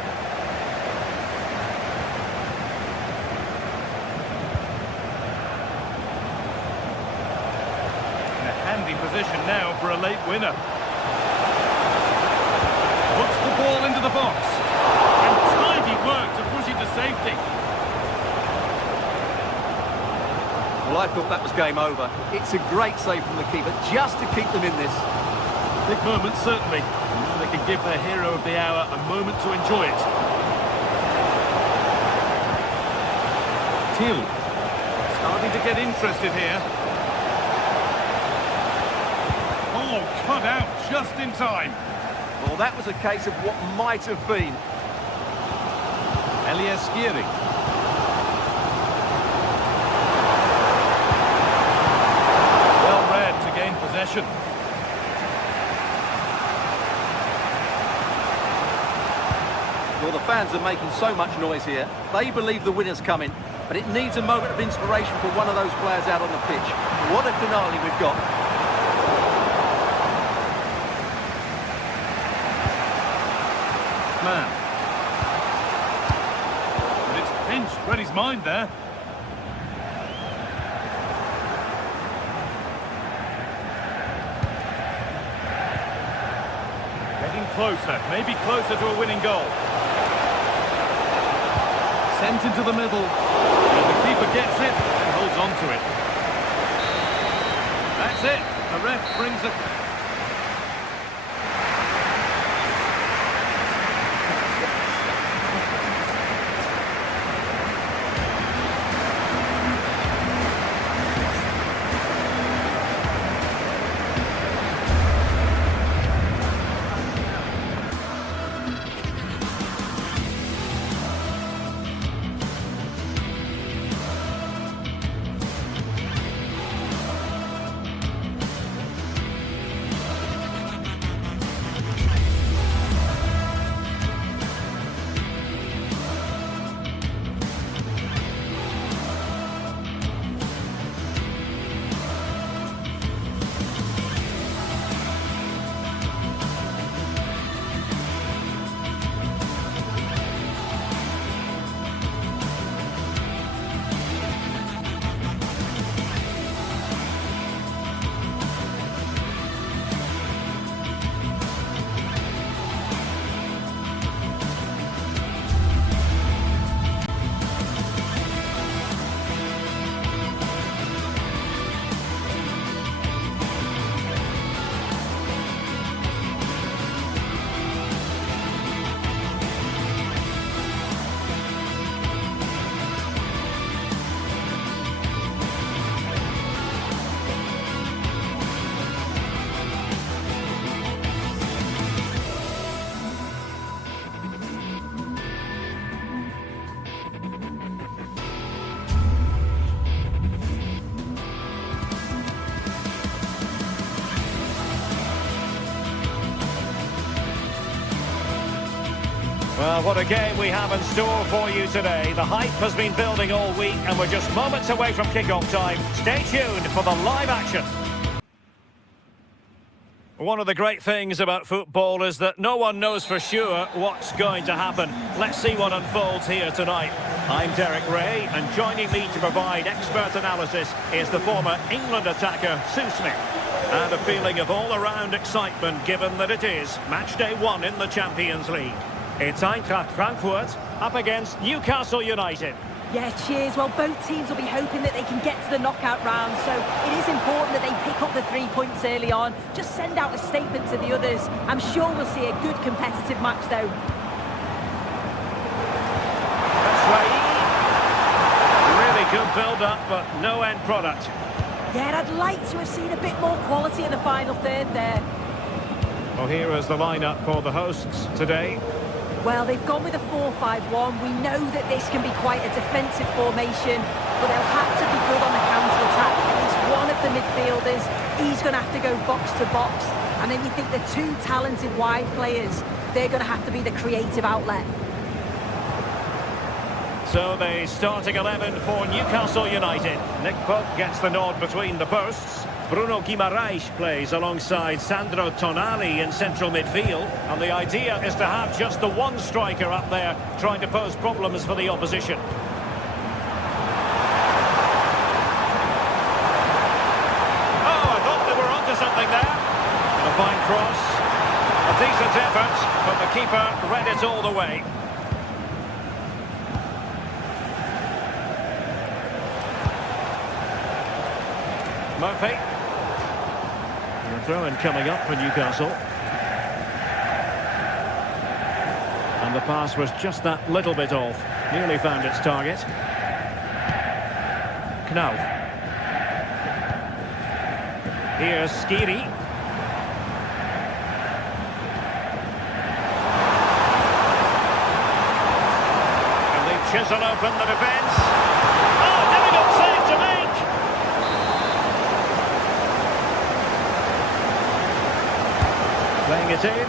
In a handy position now for a late winner. Puts the ball into the box. And tidy work to push it to safety. Well, I thought that was game over. It's a great save from the keeper, just to keep them in this. Big moment, certainly. Now they can give their hero of the hour a moment to enjoy it. Thiel. Starting to get interested here. Oh, cut out just in time. Well, that was a case of what might have been. Elias Skiri. Well read to gain possession. Well, the fans are making so much noise here. They believe the winner's coming, but it needs a moment of inspiration for one of those players out on the pitch. What a finale we've got. Man. But it's pinched, read his mind there. Getting closer, maybe closer to a winning goal. Sent into the middle. And the keeper gets it and holds on to it. That's it. The ref brings it. Well, what a game we have in store for you today. The hype has been building all week and we're just moments away from kick-off time. Stay tuned for the live action. One of the great things about football is that no one knows for sure what's going to happen. Let's see what unfolds here tonight. I'm Derek Ray, and joining me to provide expert analysis is the former England attacker, Sue Smith. And a feeling of all-around excitement given that it is match day 1 in the Champions League. It's Eintracht Frankfurt up against Newcastle United. Yeah, cheers. Well, both teams will be hoping that they can get to the knockout round, so it is important that they pick up the 3 points early on. Just send out a statement to the others. I'm sure we'll see a good competitive match, though. That's right. Really good build-up, but no end product. Yeah, I'd like to have seen a bit more quality in the final third there. Well, here is the lineup for the hosts today. Well, they've gone with a 4-5-1. We know that this can be quite a defensive formation, but they'll have to be good on the counter-attack. At least one of the midfielders, he's going to have to go box to box. And then you think the 2 talented wide players, they're going to have to be the creative outlet. So the starting 11 for Newcastle United. Nick Pope gets the nod between the posts. Bruno Guimaraes plays alongside Sandro Tonali in central midfield. And the idea is to have just the one striker up there trying to pose problems for the opposition. Oh, I thought they were onto something there. A fine cross. A decent effort, but the keeper read it all the way. Murphy. The throw-in coming up for Newcastle. And the pass was just that little bit off. Nearly found its target. Knauf. Here's Skiri. And they chisel open the defence. Oh, difficult save to make. Playing it in.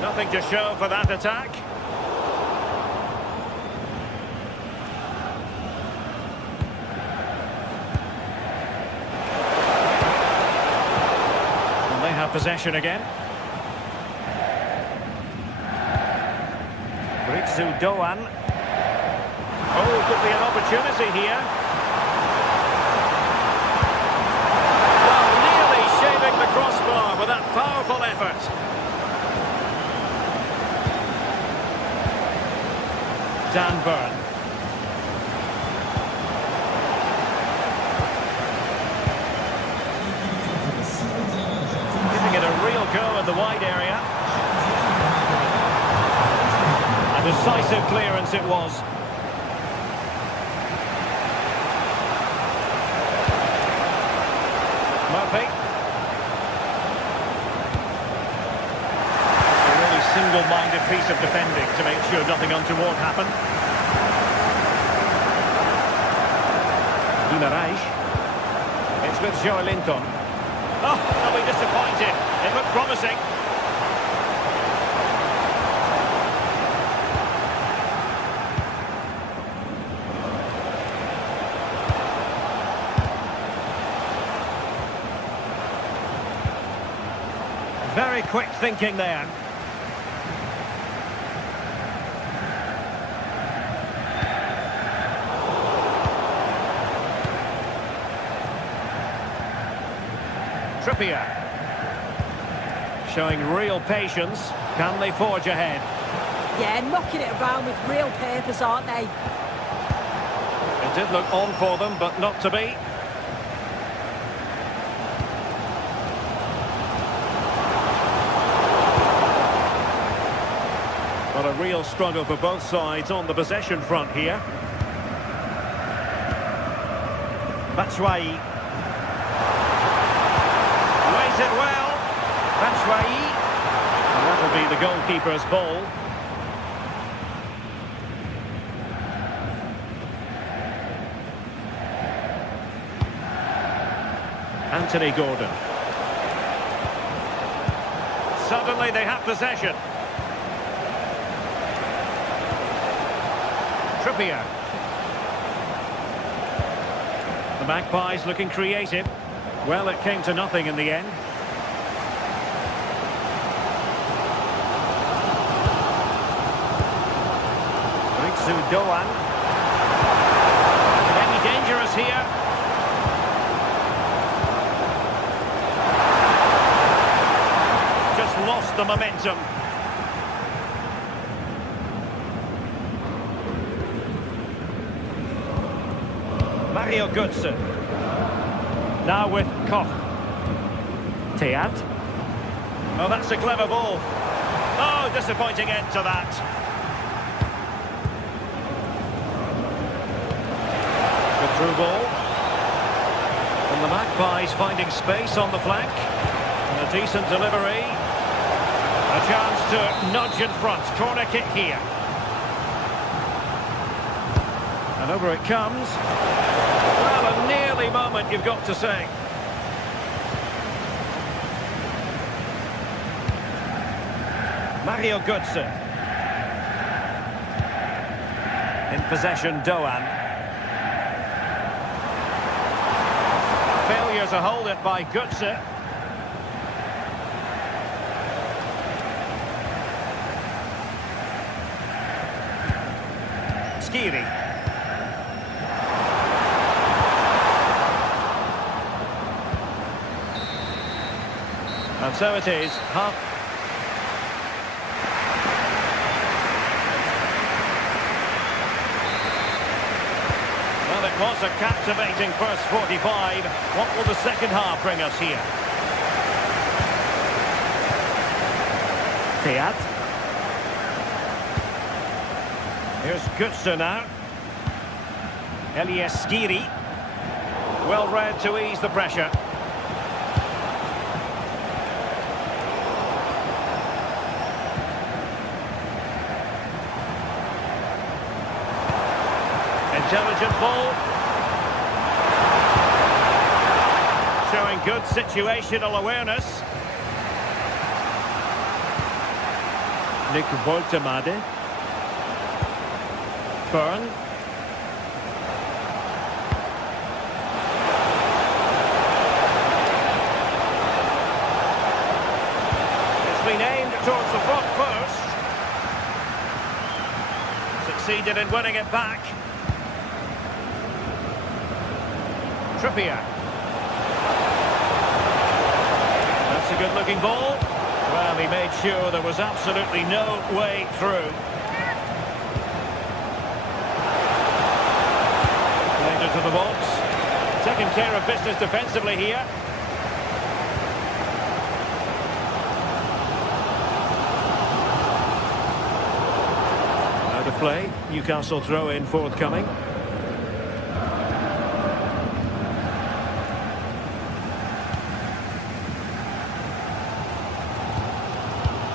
Nothing to show for that attack. And they have possession again. Ritsu Doan. Oh, could be an opportunity here. The crossbar with that powerful effort. Dan Burn. Giving it a real go in the wide area. A decisive clearance it was. Murphy. Single-minded piece of defending to make sure nothing untoward happened. Guimaraes. It's with Joelinton. Oh, they'll be disappointed. It looked promising. Very quick thinking there. Trippier. Showing real patience. Can they forge ahead? Yeah, knocking it around with real purpose, aren't they? It did look on for them, but not to be. But a real struggle for both sides on the possession front here. Batshuayi. It well. Batshuayi. And that'll be the goalkeeper's ball. Anthony Gordon. So Suddenly they have possession. Trippier. The Magpies looking creative. Well, it came to nothing in the end. Doan. Maybe dangerous here. Just lost the momentum. Mario Götze. Now with Koch. Teat. Oh, that's a clever ball. Oh, disappointing end to that. Through ball. And the Magpies finding space on the flank. And a decent delivery. A chance to nudge in front. Corner kick here. And over it comes. Well, a nearly moment, you've got to say. Mario Götze. In possession, Doan. Failure to hold it by Götze. Skiri. And so it is. Well, it was a captivating first 45. What will the second half bring us here? Teat. Here's Götze now. Elias Skiri. Well read to ease the pressure. Intelligent ball. Showing good situational awareness. Nick Woltemade. Byrne. It's been aimed towards the front post. Succeeded in winning it back. Trippier. That's a good-looking ball. Well, he made sure there was absolutely no way through. Played it to the box. Taking care of business defensively here. Out of play. Newcastle throw-in forthcoming.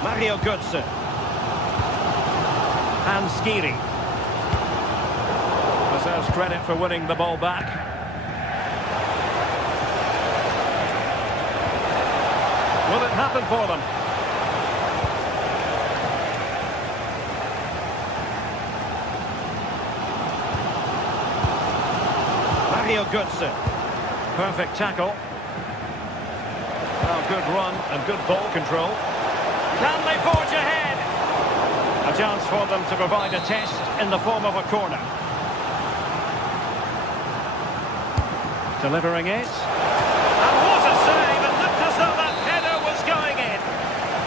Mario Götze. And Skiri. Deserves credit for winning the ball back. Will it happen for them? Mario Götze. Perfect tackle. Well, good run and good ball control. Can they forge ahead? A chance for them to provide a test in the form of a corner. Delivering it. And what a save! It looked as though that header was going in.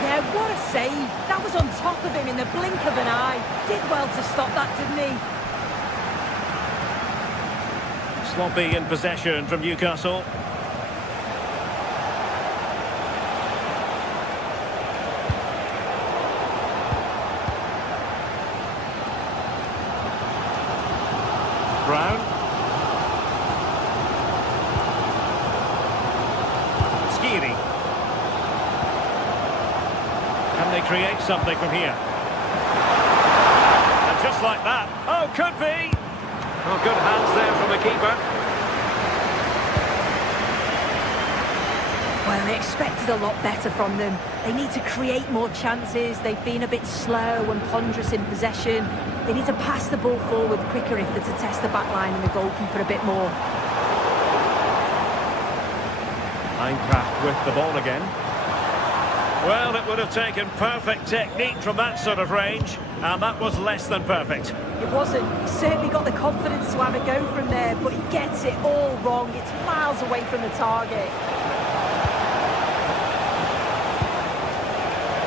Yeah, what a save. That was on top of him in the blink of an eye. Did well to stop that, didn't he? Sloppy in possession from Newcastle. Brown. Skiri. Can they create something from here? And just like that. Oh, could be. Oh, good hands there from the keeper. Well, And I expected a lot better from them. They need to create more chances. They've been a bit slow and ponderous in possession. They need to pass the ball forward quicker if they're to test the back line and the goalkeeper a bit more. Eintracht with the ball again. Well, it would have taken perfect technique from that sort of range, and that was less than perfect. It wasn't. He certainly got the confidence to have a go from there, but he gets it all wrong. It's miles away from the target.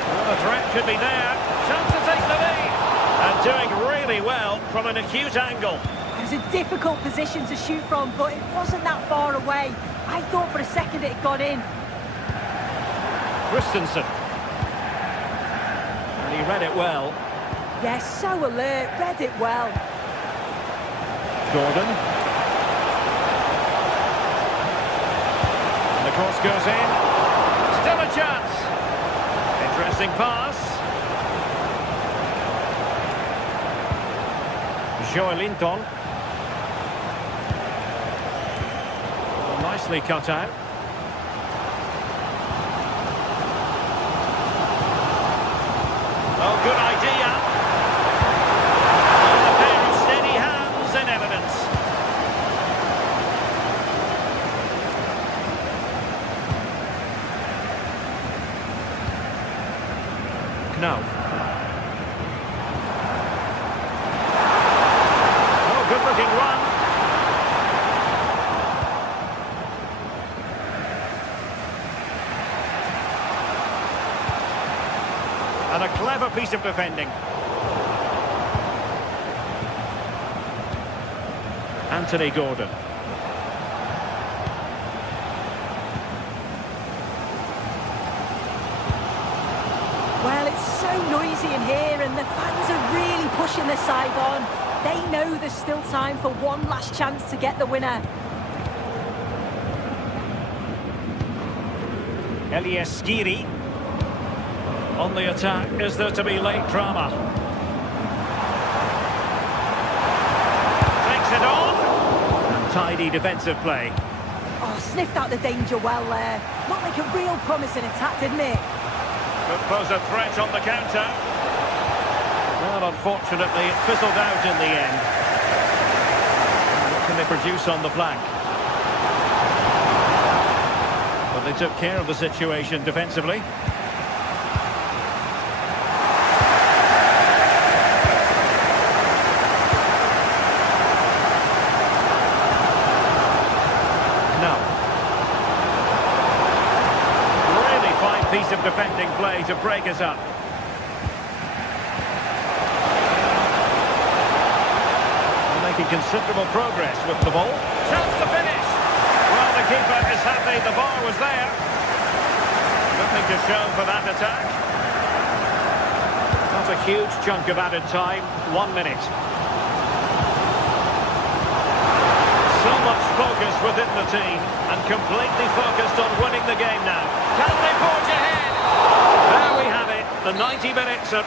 Well, the threat could be there. Chance to take the lead. And doing really well from an acute angle. It was a difficult position to shoot from, but it wasn't that far away. I thought for a second it had gone in. Christensen. And he read it well. Yes, so alert, read it well. Gordon. And the cross goes in. Still a chance. Interesting pass. Joelinton. Oh, nicely cut out. Oh, good idea. And a pair of steady hands in evidence. Knauf. Oh, good-looking run. And a clever piece of defending. Anthony Gordon. Well, it's so noisy in here and the fans are really pushing their side on. They know there's still time for one last chance to get the winner. Elias Skiri. On the attack, is there to be late drama? Takes it on. And tidy defensive play. Oh, sniffed out the danger well there. Looked like a real promising attack, didn't it? Could pose a threat on the counter. Well, unfortunately, it fizzled out in the end. What can they produce on the flank? But they took care of the situation defensively. Piece of defending play to break us up. They're making considerable progress with the ball. Chance to finish. Well, the keeper is happy the bar was there. Nothing to show for that attack. Not a huge chunk of added time. 1 minute. So much focus within the team and completely focused on winning the game now. Can they forge ahead? There we have it, the 90 minutes of...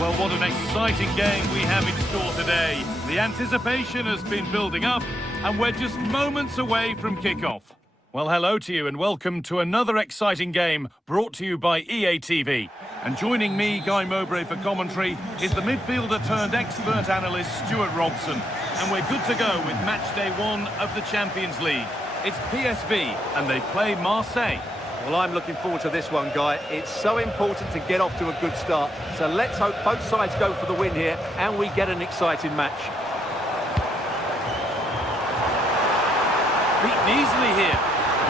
Well, what an exciting game we have in store today. The anticipation has been building up, and we're just moments away from kickoff. Well, hello to you and welcome to another exciting game brought to you by EA TV. And joining me, Guy Mowbray, for commentary is the midfielder-turned-expert analyst Stuart Robson. And we're good to go with match day 1 of the Champions League. It's PSV and they play Marseille. Well, I'm looking forward to this one, Guy. It's so important to get off to a good start. So let's hope both sides go for the win here and we get an exciting match. Beaten easily here.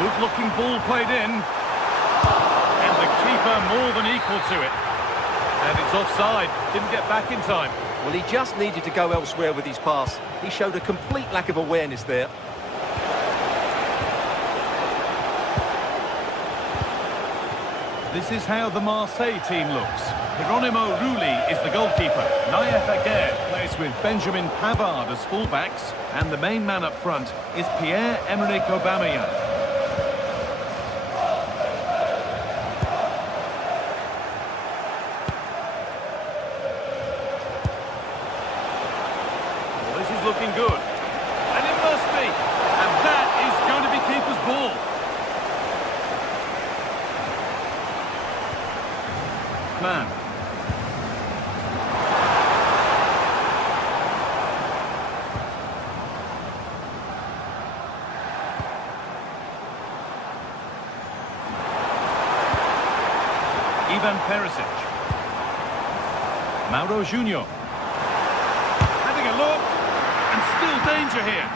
Good-looking ball played in. And the keeper more than equal to it. And it's offside. Didn't get back in time. Well, he just needed to go elsewhere with his pass. He showed a complete lack of awareness there. This is how the Marseille team looks. Hieronymo Rulli is the goalkeeper. Naïef Aguerd plays with Benjamin Pavard as fullbacks. And the main man up front is Pierre-Emerick Aubameyang. Well, this is looking good. And it must be. And that is going to be keeper's ball. Man. Ivan Perisic. Mauro Junior. Having a look. And still danger here.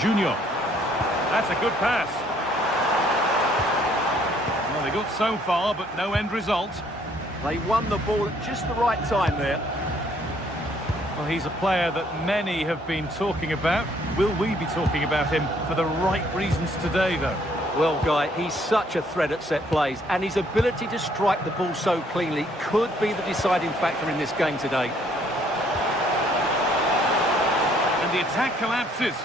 Junior. That's a good pass. Well, they got so far, but no end result. They won the ball at just the right time there. Well, he's a player that many have been talking about. Will we be talking about him for the right reasons today, though? Well, Guy, he's such a threat at set plays, and his ability to strike the ball so cleanly could be the deciding factor in this game today. And the attack collapses.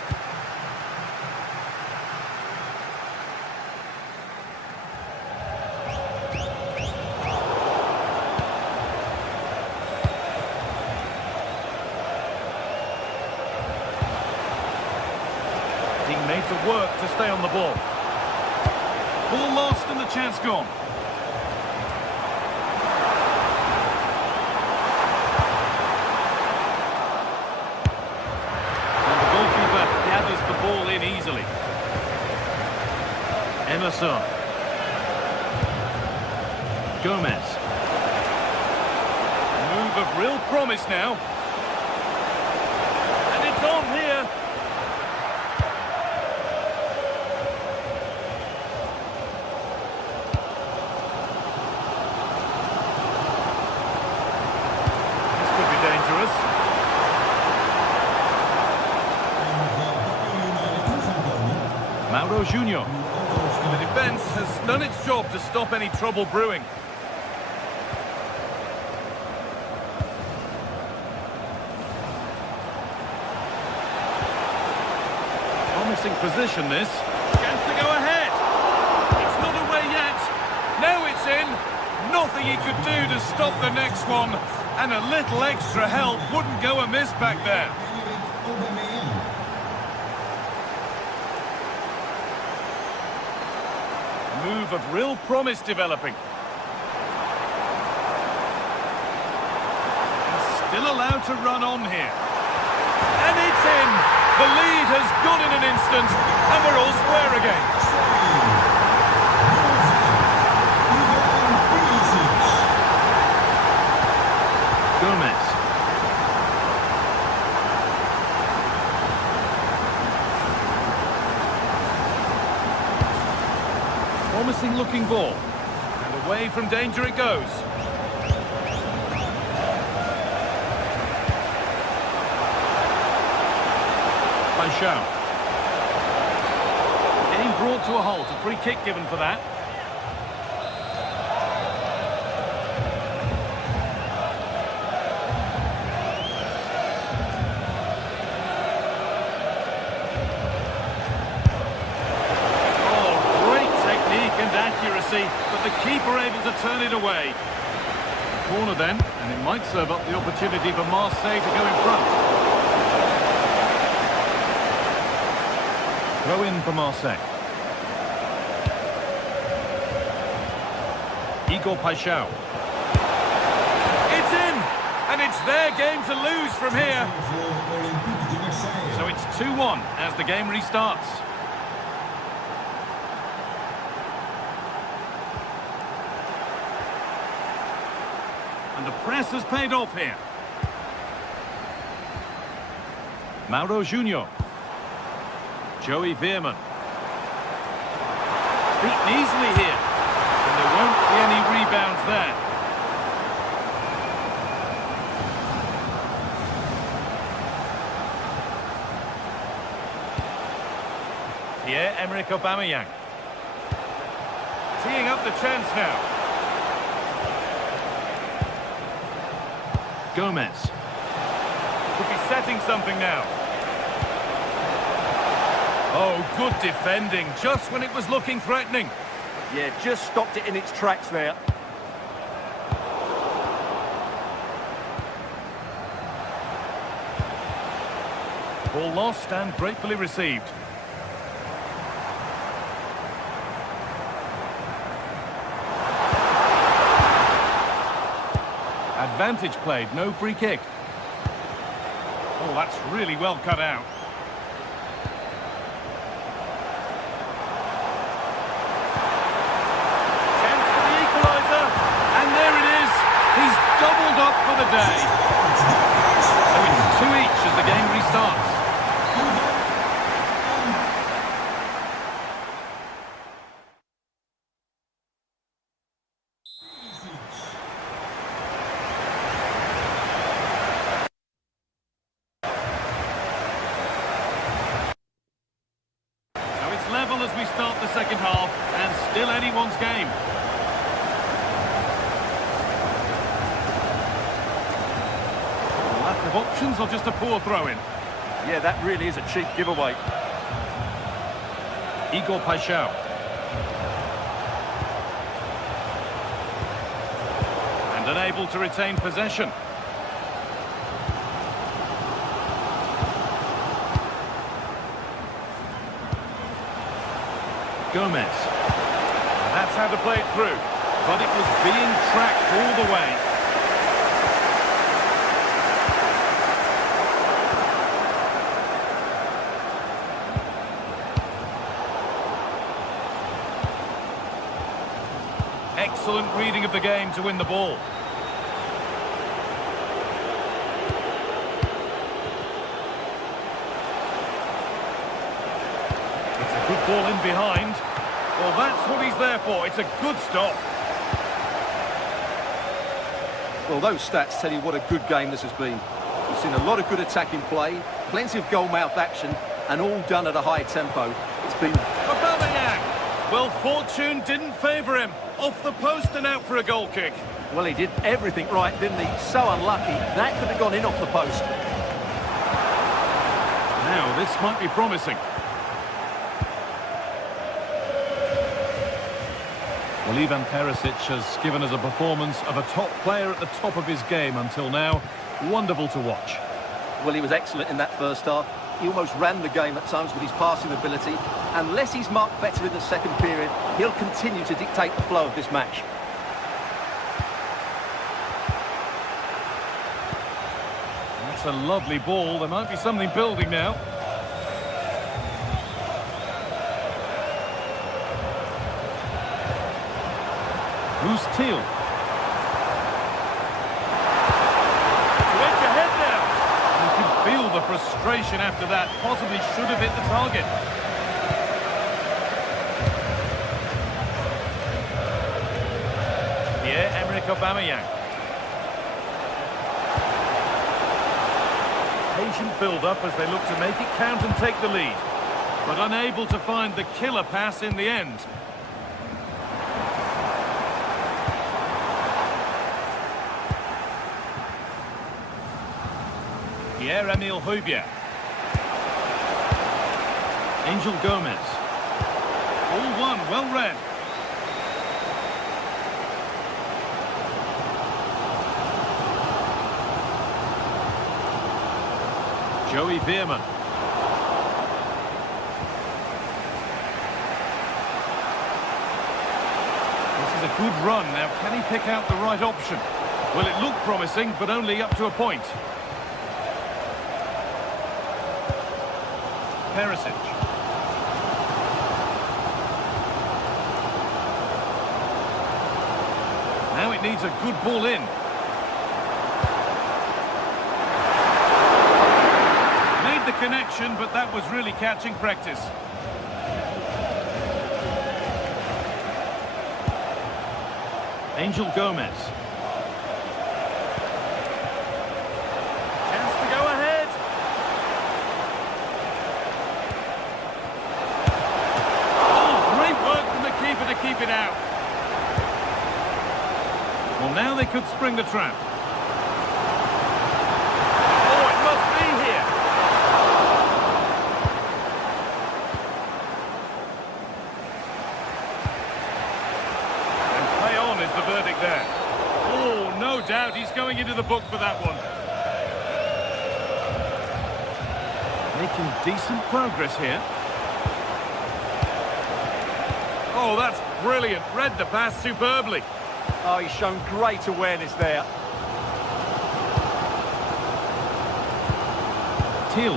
Being made to work to stay on the ball. Ball lost and the chance gone. And the goalkeeper gathers the ball in easily. Emerson. Gomez. Move of real promise now. And it's on here. Mauro Junior. The defence has done its job to stop any trouble brewing. Promising position, this. Chance to go ahead. It's not away yet. Now it's in. Nothing he could do to stop the next one. And a little extra help wouldn't go amiss back there. Move of real promise developing. And still allowed to run on here. And it's in! The lead has gone in an instant, and we're all square again. Gomez. Promising looking ball. And away from danger it goes. Paixão. Game brought to a halt. A free kick given for that. mercy, but the keeper able to turn it away. Corner then, and it might serve up the opportunity for Marseille to go in front. Throw in for Marseille. Igor Paixão. It's in! And it's their game to lose from here. So it's 2-1 as the game restarts. And the press has paid off here. Mauro Junior. Joey Veerman. Beaten easily here. And there won't be any rebounds there. Pierre-Emerick Aubameyang. Teeing up the chance now. Gomez. Could be setting something now. Oh, good defending, just when it was looking threatening. Yeah, just stopped it in its tracks there. Ball lost and gratefully received. Advantage played, no free kick. Oh, that's really well cut out. Chance for the equaliser, and there it is. He's doubled up for the day. So it's 2 each as the game restarts. Level as we start the second half, and still anyone's game. Lack of options or just a poor throw-in? Yeah, that really is a cheap giveaway. Igor Paixão. And unable to retain possession. Gomez. That's how to play it through, but it was being tracked all the way. Excellent reading of the game to win the ball. Good ball in behind. Well, that's what he's there for. It's a good stop. Well, those stats tell you what a good game this has been. We've seen a lot of good attacking play, plenty of goal-mouth action, and all done at a high tempo. It's been... Aubameyang! Well, fortune didn't favour him. Off the post and out for a goal kick. Well, he did everything right, didn't he? So unlucky. That could have gone in off the post. Now, this might be promising. Well, Ivan Perisic has given us a performance of a top player at the top of his game until now. Wonderful to watch. Well, he was excellent in that first half. He almost ran the game at times with his passing ability. Unless he's marked better in the second period, he'll continue to dictate the flow of this match. That's a lovely ball. There might be something building now. Who's Teal? To edge ahead now. You can feel the frustration after that. Possibly should have hit the target. Pierre-Emerick Aubameyang. Patient build-up as they look to make it count and take the lead. But unable to find the killer pass in the end. Pierre-Emile Højbjerg. Angel Gomez. All one, well read. Joey Veerman. This is a good run. Now, can he pick out the right option? Well, it looked promising, but only up to a point. Perisic. Now it needs a good ball in. Made the connection, but that was really catching practice. Angel Gomez. Chance to go ahead. Oh, great work from the keeper to keep it out. Well, now they could spring the trap. Oh, it must be here. And play on is the verdict there. Oh, no doubt he's going into the book for that one. Making decent progress here. Oh, that's brilliant. Read the pass superbly. Oh, he's shown great awareness there. Till.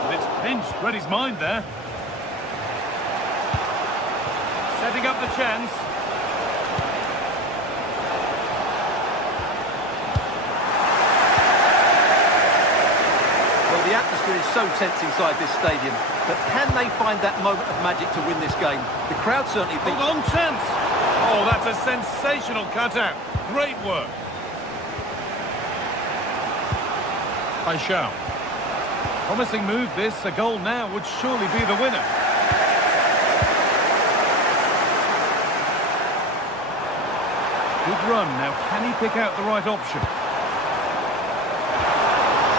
And it's pinched, read his mind there. Setting up the chance. Well, the atmosphere is so tense inside this stadium, but can they find that moment of magic to win this game? The crowd certainly thinks... Hold on, chance! Oh, that's a sensational cutout. Great work. Paixão. Promising move this. A goal now would surely be the winner. Good run. Now, can he pick out the right option?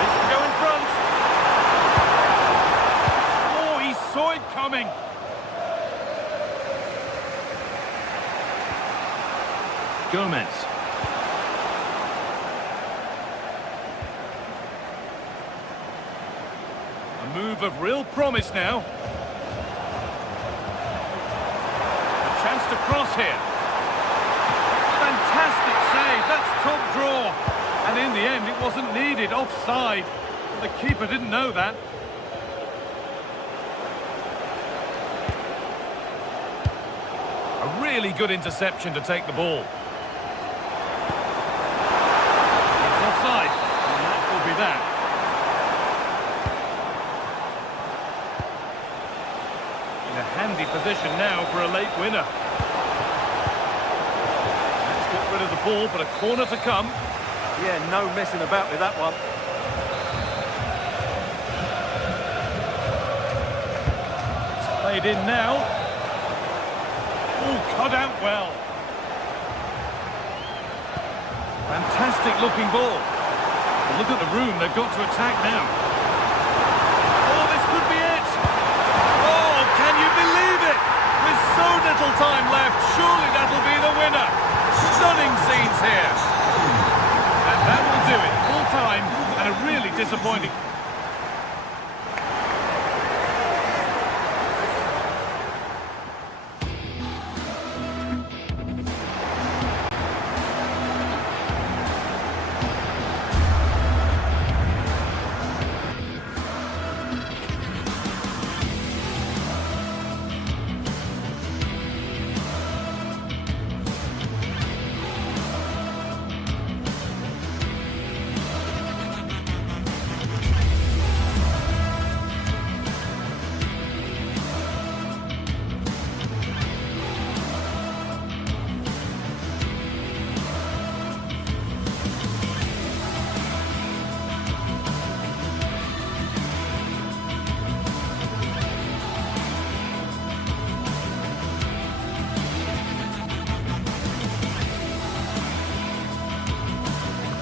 This to go in front. Oh, he saw it coming. Gomez. A move of real promise now. A chance to cross here. Fantastic save, that's top draw. And in the end, it wasn't needed, offside. The keeper didn't know that. A really good interception to take the ball. It's offside, and that will be that. In a handy position now for a late winner. Got rid of the ball, but a corner to come. Yeah, no messing about with that one. It's played in now. Oh, cut out well. Fantastic looking ball. Well, look at the room, they've got to attack now. Oh, this could be it. Oh, can you believe it? With so little time left, surely that'll be the winner. Stunning scenes here. And that will do it. Full time and a really disappointing...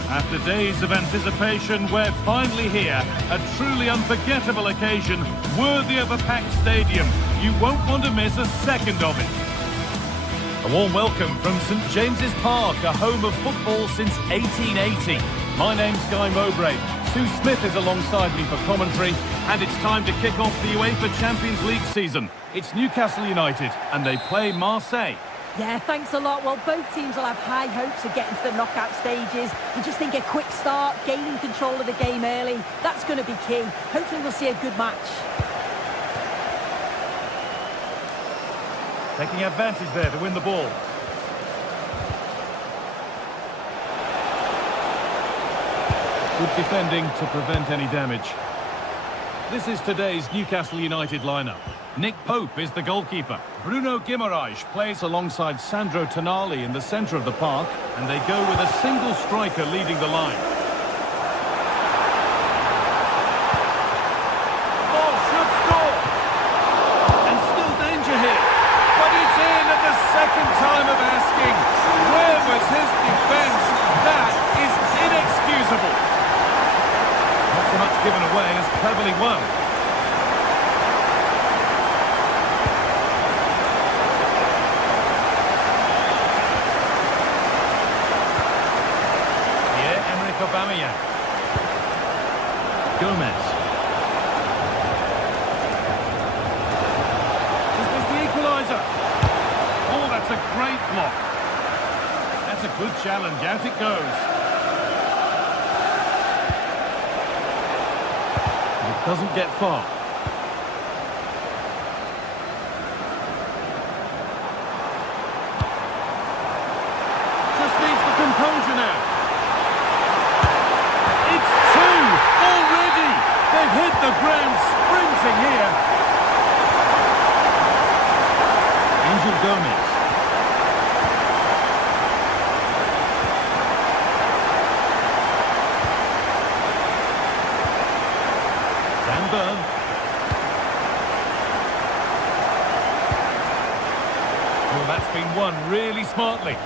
After days of anticipation, we're finally here. A truly unforgettable occasion, worthy of a packed stadium. You won't want to miss a second of it. A warm welcome from St James's Park, a home of football since 1880. My name's Guy Mowbray. Sue Smith is alongside me for commentary, and it's time to kick off the UEFA Champions League season. It's Newcastle United, and they play Marseille. Yeah, thanks a lot. Well, both teams will have high hopes of getting to the knockout stages. You just think a quick start, gaining control of the game early, that's going to be key. Hopefully we'll see a good match. Taking advantage there to win the ball. Good defending to prevent any damage. This is today's Newcastle United lineup. Nick Pope is the goalkeeper. Bruno Guimaraes plays alongside Sandro Tonali in the centre of the park, and they go with a single striker leading the line. Oh, should score! And still danger here. But it's in at the second time of asking. Where was his defence? That is inexcusable. Not so much given away as cleverly won. Aubameyang. Gomez. Is this the equaliser? Oh, that's a great block. That's a good challenge. Out it goes. It doesn't get far. Just needs the composure now. They've hit the ground sprinting here. Angel Gomez. Dan Burn. Well, that's been won really smartly.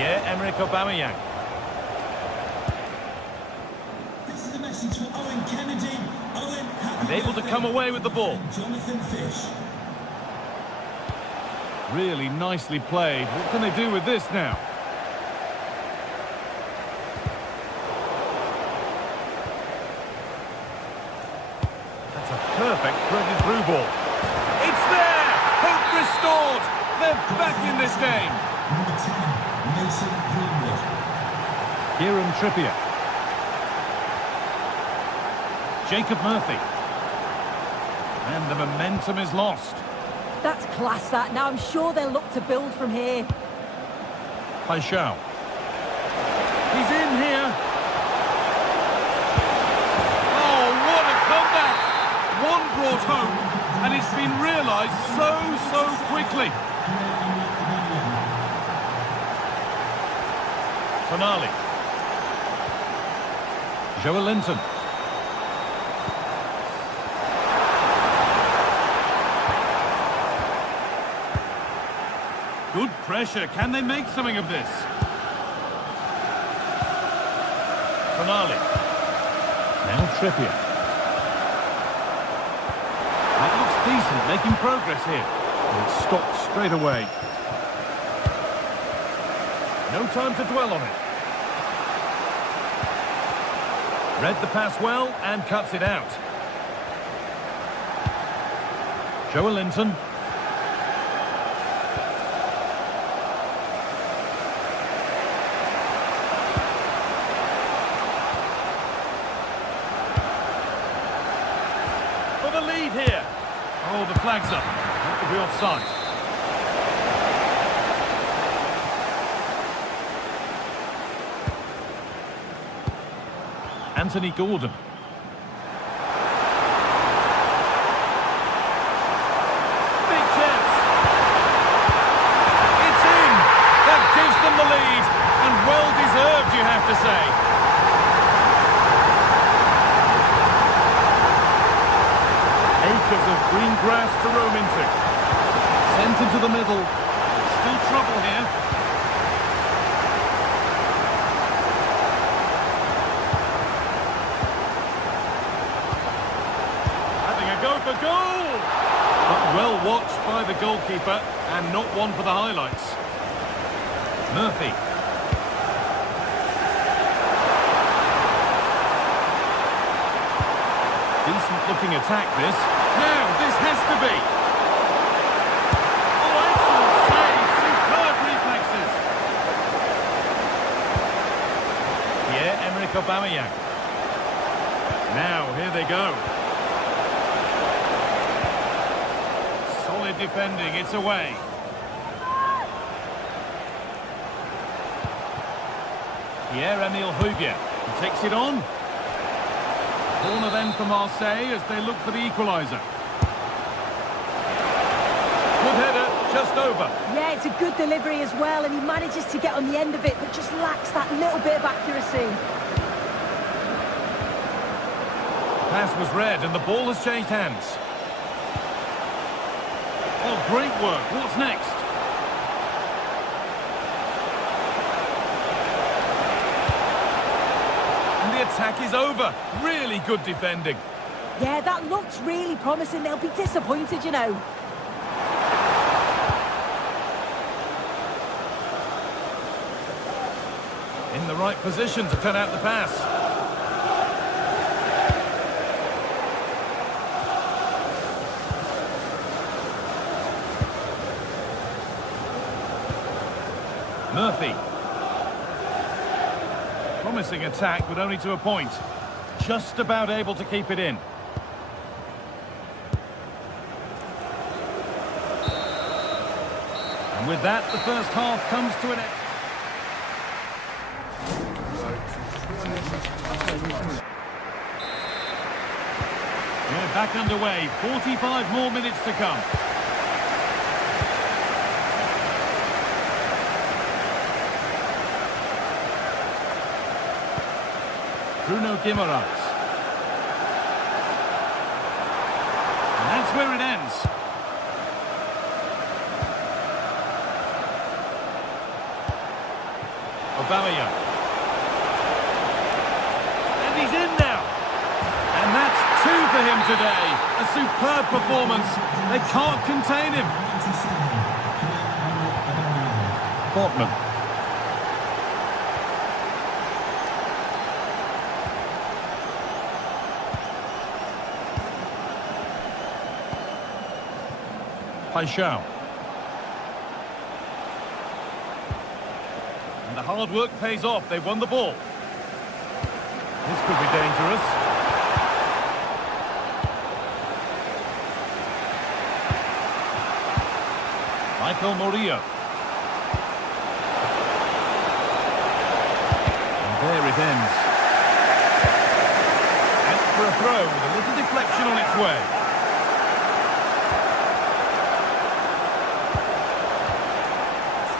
Emerick Aubameyang. This is a message for Owen Kennedy. Owen, and able to come away with the ball. Jonathan Fish. Really nicely played. What can they do with this now? That's a perfect threaded through ball. It's there! Hope restored! They're back in this game. Number 10. Mason Greenwood. Kieran Trippier. Jacob Murphy. And the momentum is lost. That's class, that. Now I'm sure they'll look to build from here. Paixão. He's in here. Oh, what a comeback! One brought home, and it's been realised so quickly. Tonali. Joelinton. Good pressure. Can they make something of this? Tonali. Now Trippier. That looks decent, making progress here. It's stopped straight away. No time to dwell on it. Read the pass well and cuts it out. Joelinton. For the lead here. Oh, the flag's up. That could be offside. Anthony Gordon. Big chance. It's in. That gives them the lead. And well deserved, you have to say. Acres of green grass to roam into. Sent into the middle. Still trouble here. Having a go by the goalkeeper and not one for the highlights. Murphy. Decent looking attack this. Now this has to be. Oh, excellent save. Superb reflexes. Pierre-Emerick Aubameyang. Now here they go. Solid defending, it's away. Pierre-Emile Højbjerg. He takes it on. Corner then for Marseille as they look for the equaliser. Good header, just over. Yeah, it's a good delivery as well, and he manages to get on the end of it, but just lacks that little bit of accuracy. Pass was read and the ball has changed hands. Oh, great work. What's next? And the attack is over. Really good defending. Yeah, that looks really promising. They'll be disappointed, you know. In the right position to turn out the pass. Murphy. Promising attack, but only to a point. Just about able to keep it in. And with that, the first half comes to an end. We're back underway. 45 more minutes to come. Bruno Guimaraes. And that's where it ends. Aubameyang. And he's in now. And that's two for him today. A superb performance. They can't contain him. Botman. Paixão. And the hard work pays off. They've won the ball. This could be dangerous. Michael Murillo. And there it ends. And for a throw with a little deflection on its way.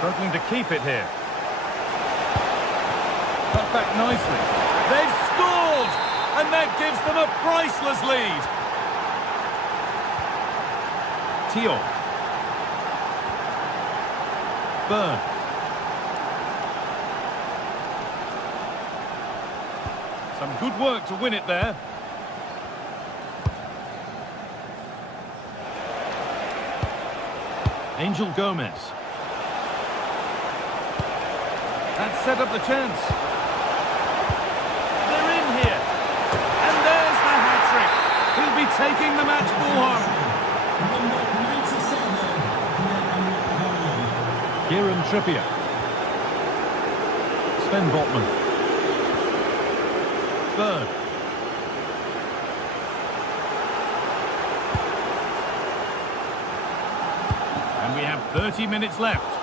Struggling to keep it here. Cut back nicely. They've scored! And that gives them a priceless lead. Tio. Burn. Some good work to win it there. Angel Gomez. That set up the chance. They're in here. And there's the hat-trick. He'll be taking the match ball home. Number 97, Kieran Trippier. Sven Botman. Bird. And we have 30 minutes left.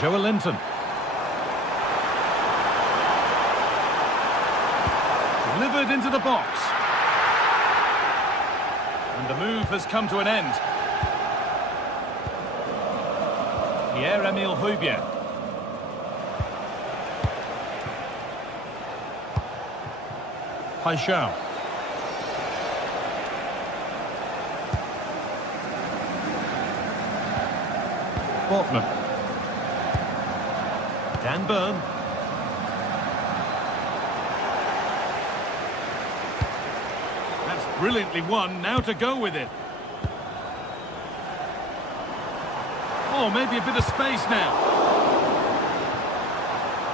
Joelinton. Delivered into the box. And the move has come to an end. Pierre-Emile Højbjerg. Paixão. Botman. Dan Burn. That's brilliantly won. Now to go with it. Oh, maybe a bit of space now.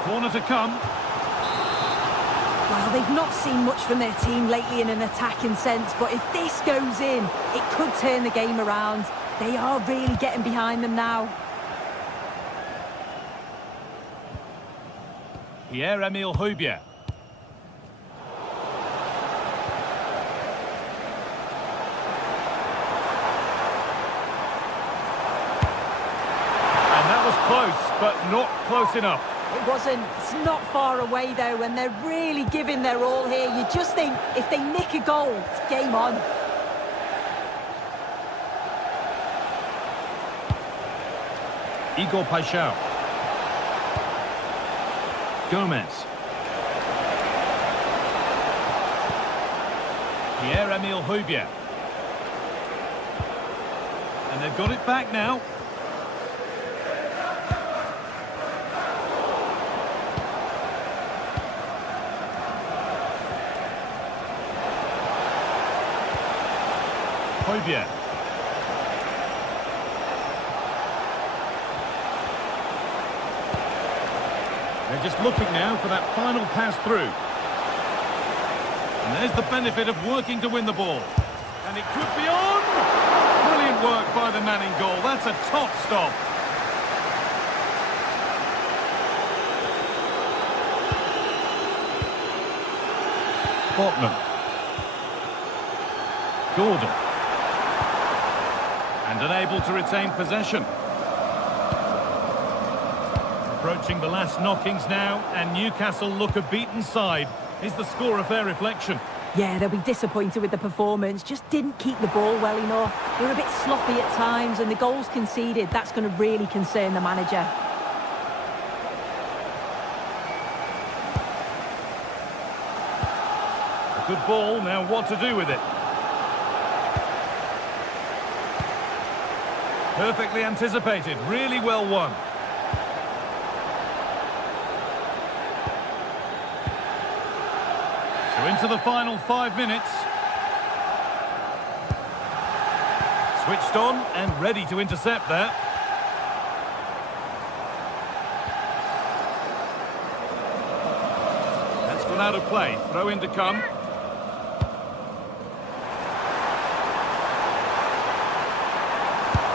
Corner to come. Well, they've not seen much from their team lately in an attacking sense, but if this goes in, it could turn the game around. They are really getting behind them now. Pierre-Emile Højbjerg. And that was close, but not close enough. It wasn't. It's not far away, though, and they're really giving their all here. You just think, if they nick a goal, it's game on. Igor Paixão. Gomez. Pierre-Emile Højbjerg. And they've got it back now. Højbjerg. They're just looking now for that final pass through. And there's the benefit of working to win the ball. And it could be on! Brilliant work by the man in goal. That's a top stop. Botman. Gordon. And unable to retain possession. Approaching the last knockings now, and Newcastle look a beaten side. Is the score a fair reflection? Yeah, they'll be disappointed with the performance. Just didn't keep the ball well enough. They were a bit sloppy at times, and the goals conceded, that's going to really concern the manager. A good ball, now what to do with it? Perfectly anticipated, really well won. So into the final 5 minutes. Switched on and ready to intercept there. That's gone out of play. Throw in to come.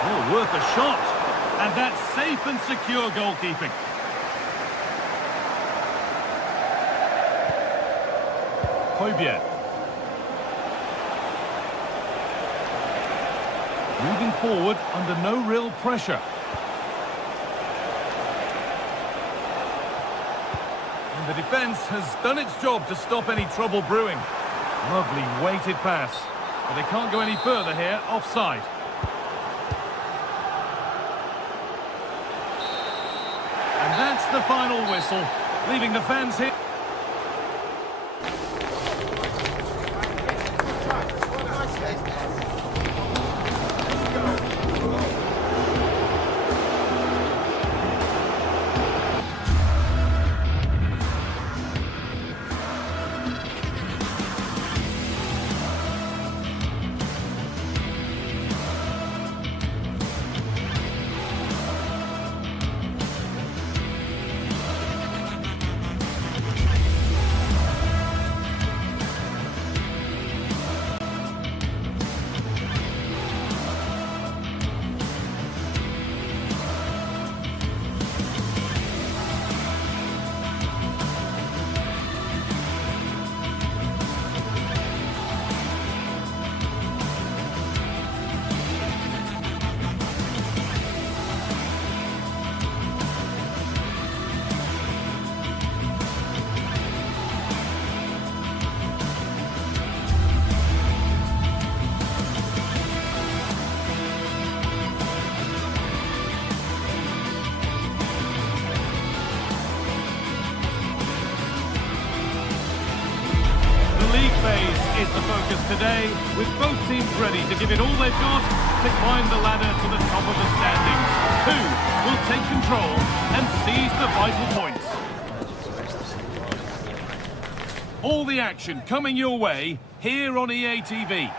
Oh, worth a shot. And that's safe and secure goalkeeping. Højbjerg. Moving forward under no real pressure. And the defence has done its job to stop any trouble brewing. Lovely weighted pass. But they can't go any further here, offside. And that's the final whistle, leaving the fans here. phase is the focus today, with both teams ready to give it all they've got to climb the ladder to the top of the standings. Who will take control and seize the vital points? All the action coming your way here on EA TV.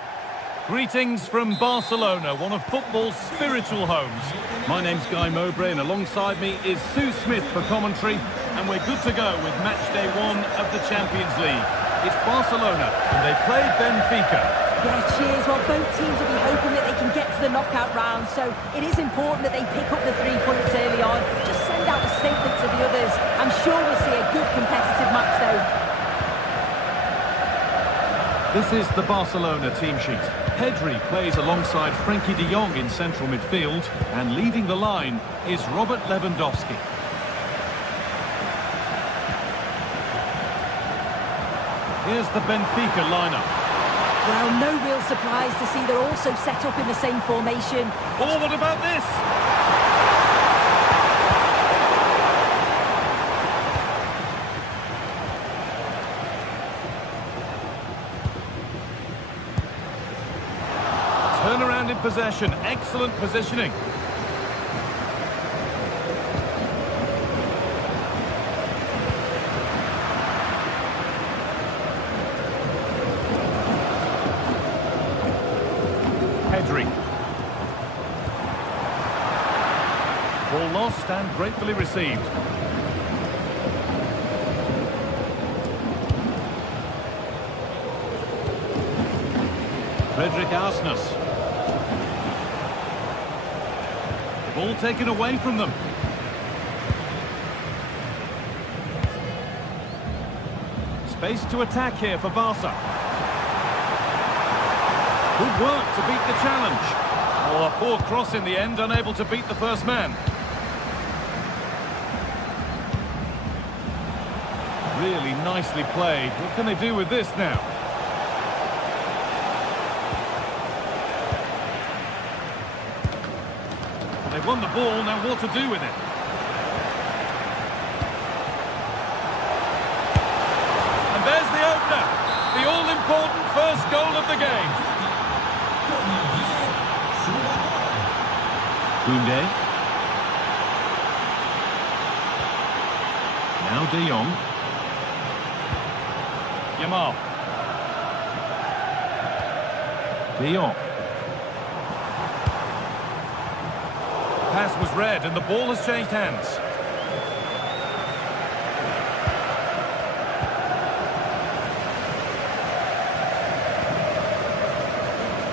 Greetings from Barcelona, one of football's spiritual homes. My name's Guy Mowbray, and alongside me is Sue Smith for commentary, and we're good to go with match day 1 of the Champions League. It's Barcelona, and they play Benfica. Yeah, cheers. Well, both teams will be hoping that they can get to the knockout round, so it is important that they pick up the 3 points early on. Just send out a statement to the others. I'm sure we'll see a good competitive match, though. This is the Barcelona team sheet. Pedri plays alongside Frenkie de Jong in central midfield, and leading the line is Robert Lewandowski. Here's the Benfica lineup. Well, no real surprise to see they're also set up in the same formation. Oh, what about this? Turnaround in possession, excellent positioning. Pedri. Ball lost and gratefully received. Frederick Arsnes. Ball taken away from them. Space to attack here for Barca. Good work to beat the challenge. Oh, a poor cross in the end, unable to beat the first man. Really nicely played. What can they do with this now? They've won the ball, now what to do with it? And there's the opener, the all-important first goal of the game. Koundé. Now De Jong. Yamal. De Jong. Pass was read and the ball has changed hands.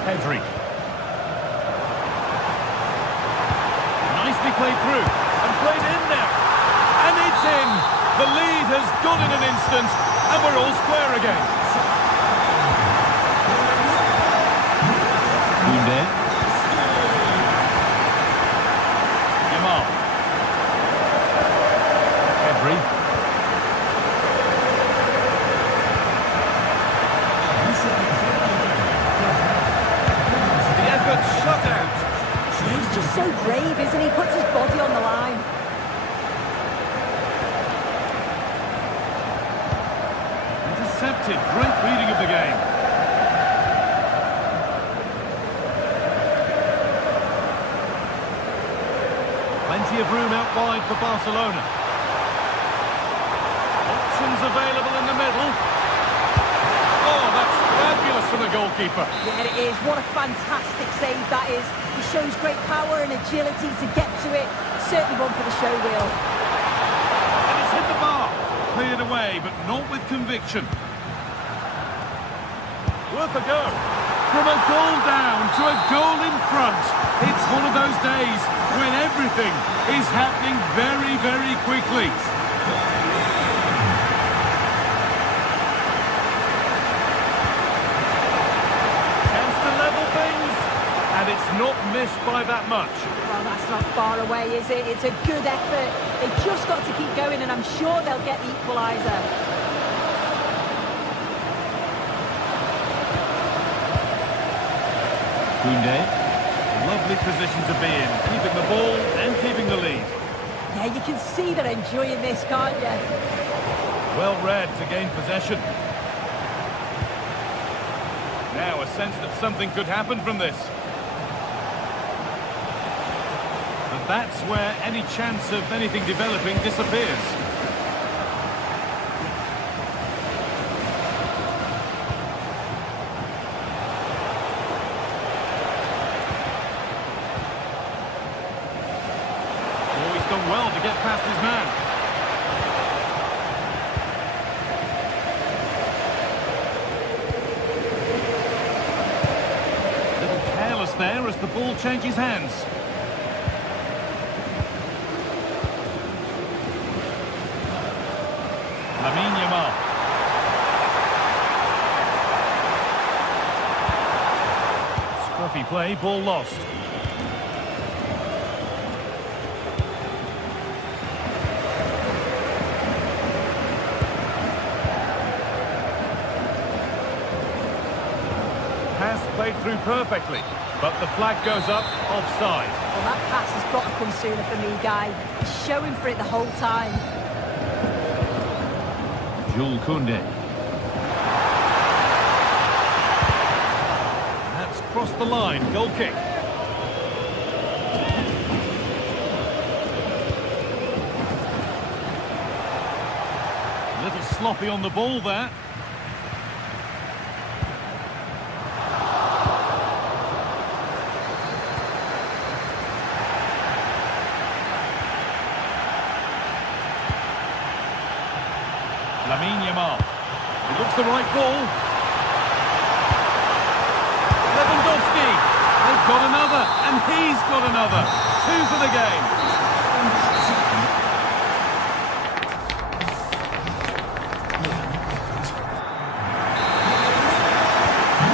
Pedri. Nicely played through and played in now. And it's in. The lead has gone in an instant and we're all square again. Koundé. So brave, isn't he? Puts his body on the line. Intercepted. Great reading of the game. Plenty of room out wide for Barcelona. Options available in the middle. Oh, that's fabulous from the goalkeeper. Yeah, it is. What a fantastic save that is. He shows great power and agility to get to it. Certainly one for the show reel. And it's hit the bar. Cleared away, but not with conviction. Worth a go. From a goal down to a goal in front. It's one of those days when everything is happening very, very quickly. And it's not missed by that much. Well, that's not far away, is it? It's a good effort. They've just got to keep going, and I'm sure they'll get the equaliser. Koundé. Lovely position to be in, keeping the ball and keeping the lead. Yeah, you can see they're enjoying this, can't you? Well read to gain possession. Now a sense that something could happen from this. And that's where any chance of anything developing disappears. Oh, he's done well to get past his man. There as the ball changes hands. Lamine Yamal. Scruffy play, ball lost. Pass played through perfectly. But the flag goes up, offside. Well, that pass has got to come sooner for me, Guy. He's showing for it the whole time. Jules Koundé. That's crossed the line, goal kick. A little sloppy on the ball there. Lamine Yamal. It looks the right ball. Lewandowski. They've got another, and he's got another. 2 for the game.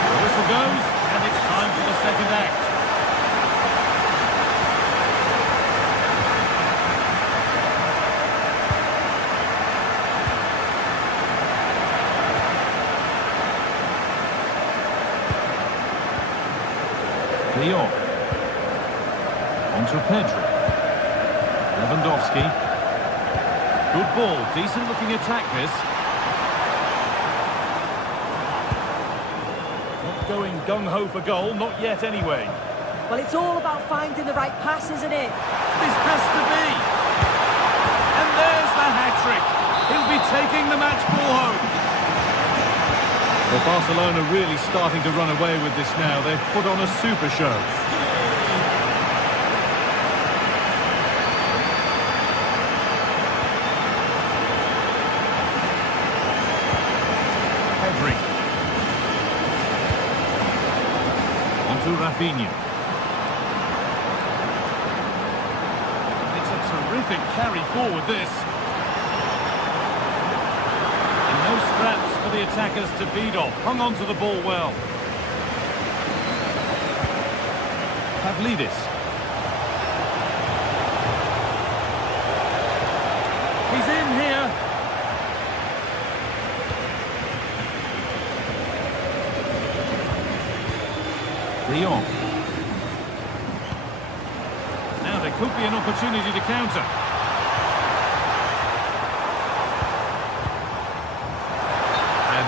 The whistle goes, and it's time for the second act. Lyon. Onto Pedri. Lewandowski. Good ball, decent looking attack this. Not going gung-ho for goal, not yet anyway. Well, it's all about finding the right pass, isn't it? This has to be. And there's the hat-trick. He'll be taking the match ball home. Well, Barcelona really starting to run away with this now. They've put on a super show. Pedri. Onto Rafinha. It's a terrific carry forward, this. No scraps for the attackers to feed off. Hung on to the ball well. Pavlidis. He's in here. Lyon. Now there could be an opportunity to counter.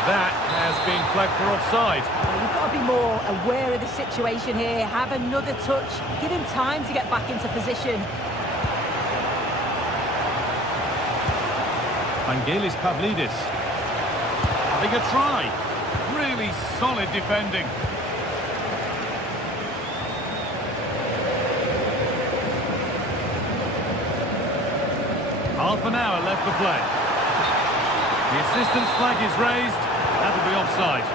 That has been flagged for offside. Well, you've got to be more aware of the situation here. Have another touch. Give him time to get back into position. Vangelis Pavlidis. Having a try. Really solid defending. Half an hour left to play. The assistant's flag is raised. That'll be offside.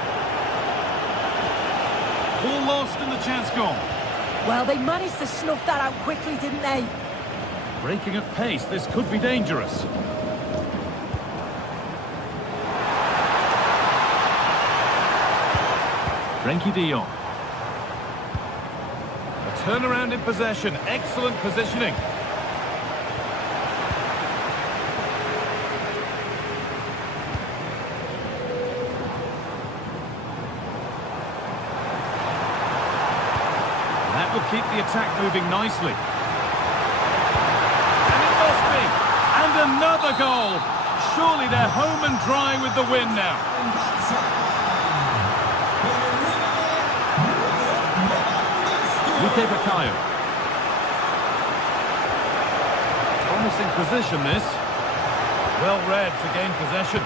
Ball lost and the chance gone. Well, they managed to snuff that out quickly, didn't they? Breaking at pace, this could be dangerous. Frenkie de Jong. A turnaround in possession. Excellent positioning. That will keep the attack moving nicely. And it must be. And another goal. Surely they're home and dry with the win now. Luque Baccaio. Promising position, this. Well read to gain possession.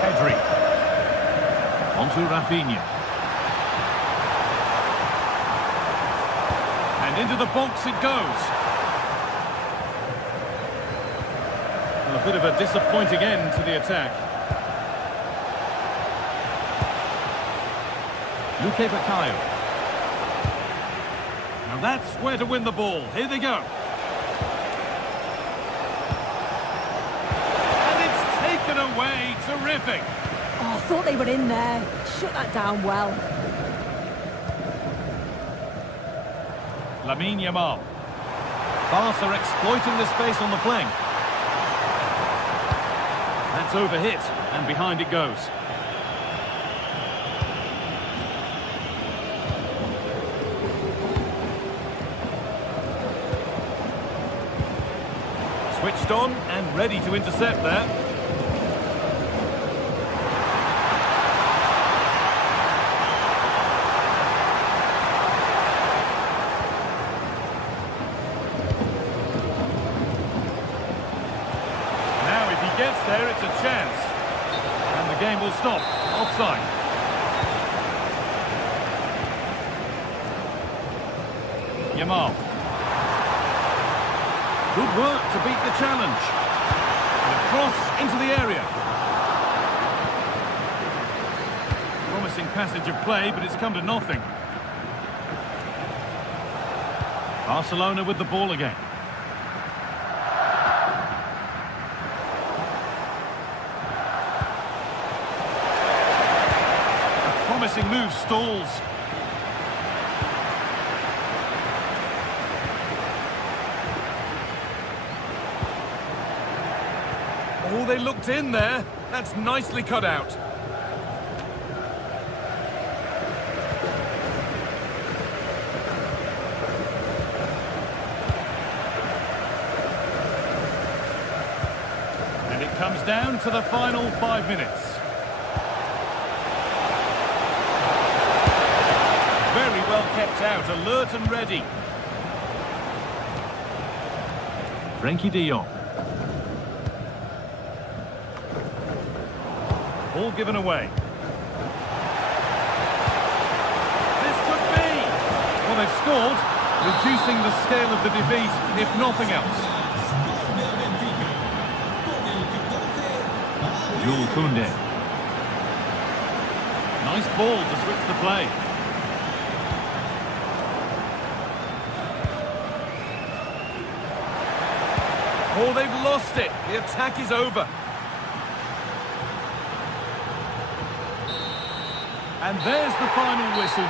Pedri. Onto Rafinha. And into the box it goes. Well, a bit of a disappointing end to the attack. Luque Baccaio. Now that's where to win the ball. Here they go. And it's taken away. Terrific. Oh, I thought they were in there. Shut that down well. Lamine Yamal. Barca exploiting the space on the flank. That's overhit, and behind it goes. Switched on and ready to intercept there. Gets there, it's a chance. And the game will stop. Offside. Yamal. Good work to beat the challenge. And a cross into the area. Promising passage of play, but it's come to nothing. Barcelona with the ball again. Promising move stalls. Oh, they looked in there. That's nicely cut out. And it comes down to the final 5 minutes. Very well kept out, alert and ready. Frenkie de Jong. Ball given away. This could be. Well, they've scored, reducing the scale of the defeat, if nothing else. Jules Koundé. Nice ball to switch the play. Oh, they've lost it. The attack is over. And there's the final whistle.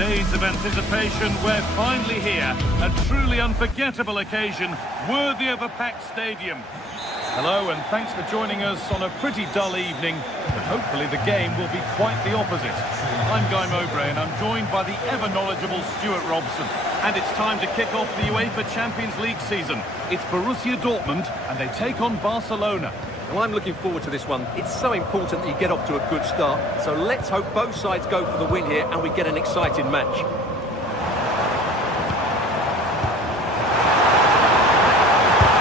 Days of anticipation, we're finally here. A truly unforgettable occasion, worthy of a packed stadium. Hello, and thanks for joining us on a pretty dull evening, but hopefully the game will be quite the opposite. I'm Guy Mowbray, and I'm joined by the ever-knowledgeable Stuart Robson. And it's time to kick off the UEFA Champions League season. It's Borussia Dortmund, and they take on Barcelona. Well, I'm looking forward to this one. It's so important that you get off to a good start. So let's hope both sides go for the win here and we get an exciting match.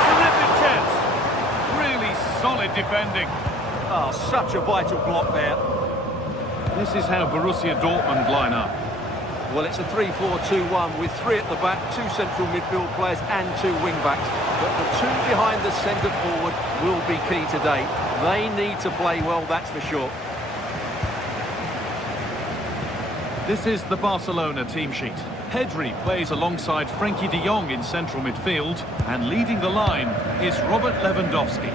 Terrific chance. Really solid defending. Ah, such a vital block there. This is how Borussia Dortmund line up. Well, it's a 3-4-2-1 with 3 at the back, 2 central midfield players and 2 wing-backs. But the 2 behind the centre forward will be key today. They need to play well, that's for sure. This is the Barcelona team sheet. Pedri plays alongside Frenkie de Jong in central midfield, and leading the line is Robert Lewandowski.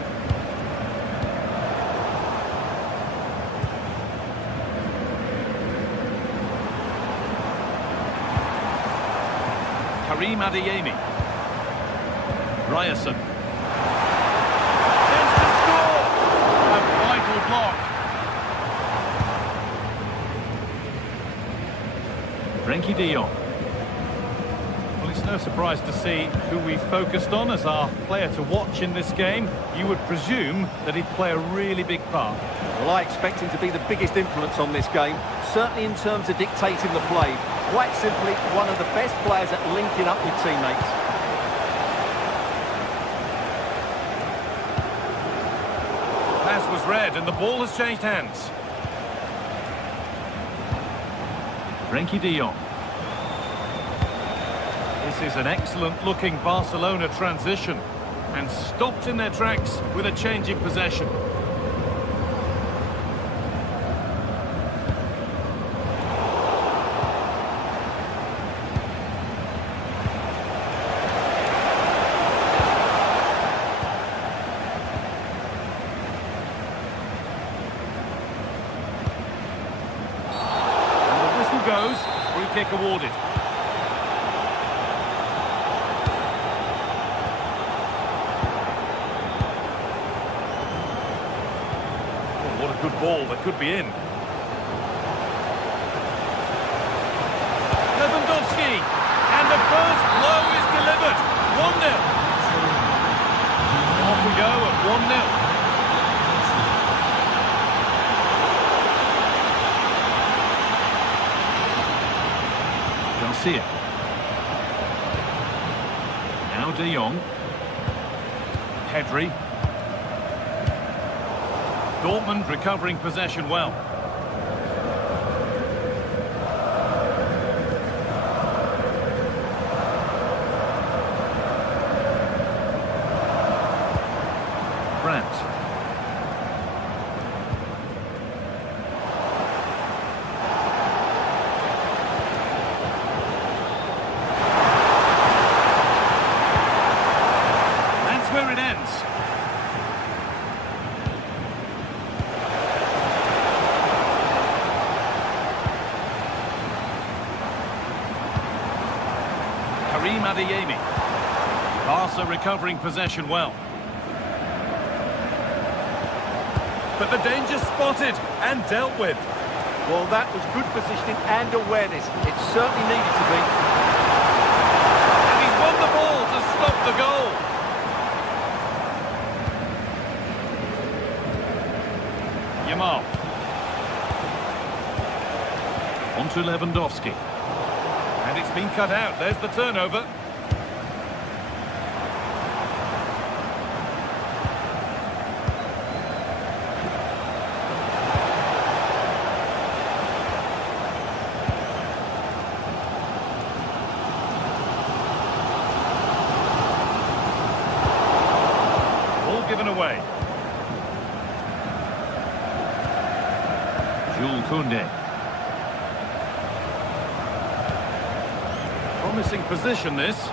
Karim Adeyemi. Ryerson. Chance to score! A vital block. Frenkie de Jong. Well, it's no surprise to see who we focused on as our player to watch in this game. You would presume that he'd play a really big part. Well, I expect him to be the biggest influence on this game, certainly in terms of dictating the play. Quite simply, one of the best players at linking up with teammates. Pass was read and the ball has changed hands. Frenkie de Jong. This is an excellent-looking Barcelona transition and stopped in their tracks with a change in possession. Goes, free kick awarded. Oh, what a good ball, that could be in. Lewandowski, and the first blow is delivered. 1-0. Off we go at 1-0. Garcia. Now de Jong. Pedri. Dortmund recovering possession well. Brandt. Where it ends. Karim Adeyemi. Barca recovering possession well. But the danger spotted and dealt with. Well, that was good positioning and awareness. It certainly needed to be. And he's won the ball to stop the goal. Yamal. On to Lewandowski. And it's been cut out. There's the turnover. Ball given away. Jules Koundé. Promising position, this.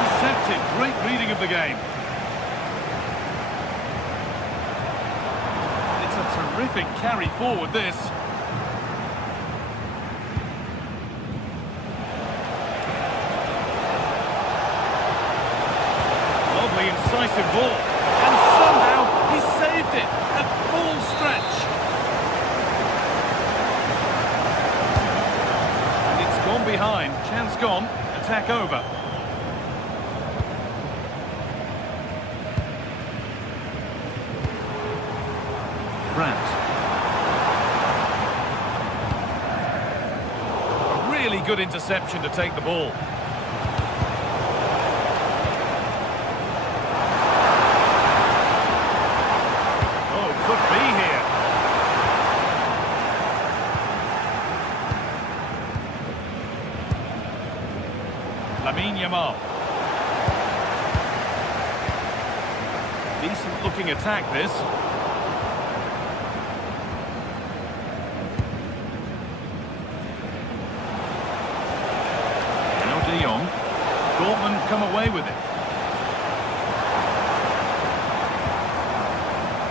Intercepted. Great reading of the game. It's a terrific carry forward, this. decisive ball. And somehow he saved it at full stretch. And it's gone behind. Chance gone. Attack over. Brandt. A really good interception to take the ball. Oh, could be here. Lamine Yamal. Decent looking attack this. Dortmund come away with it.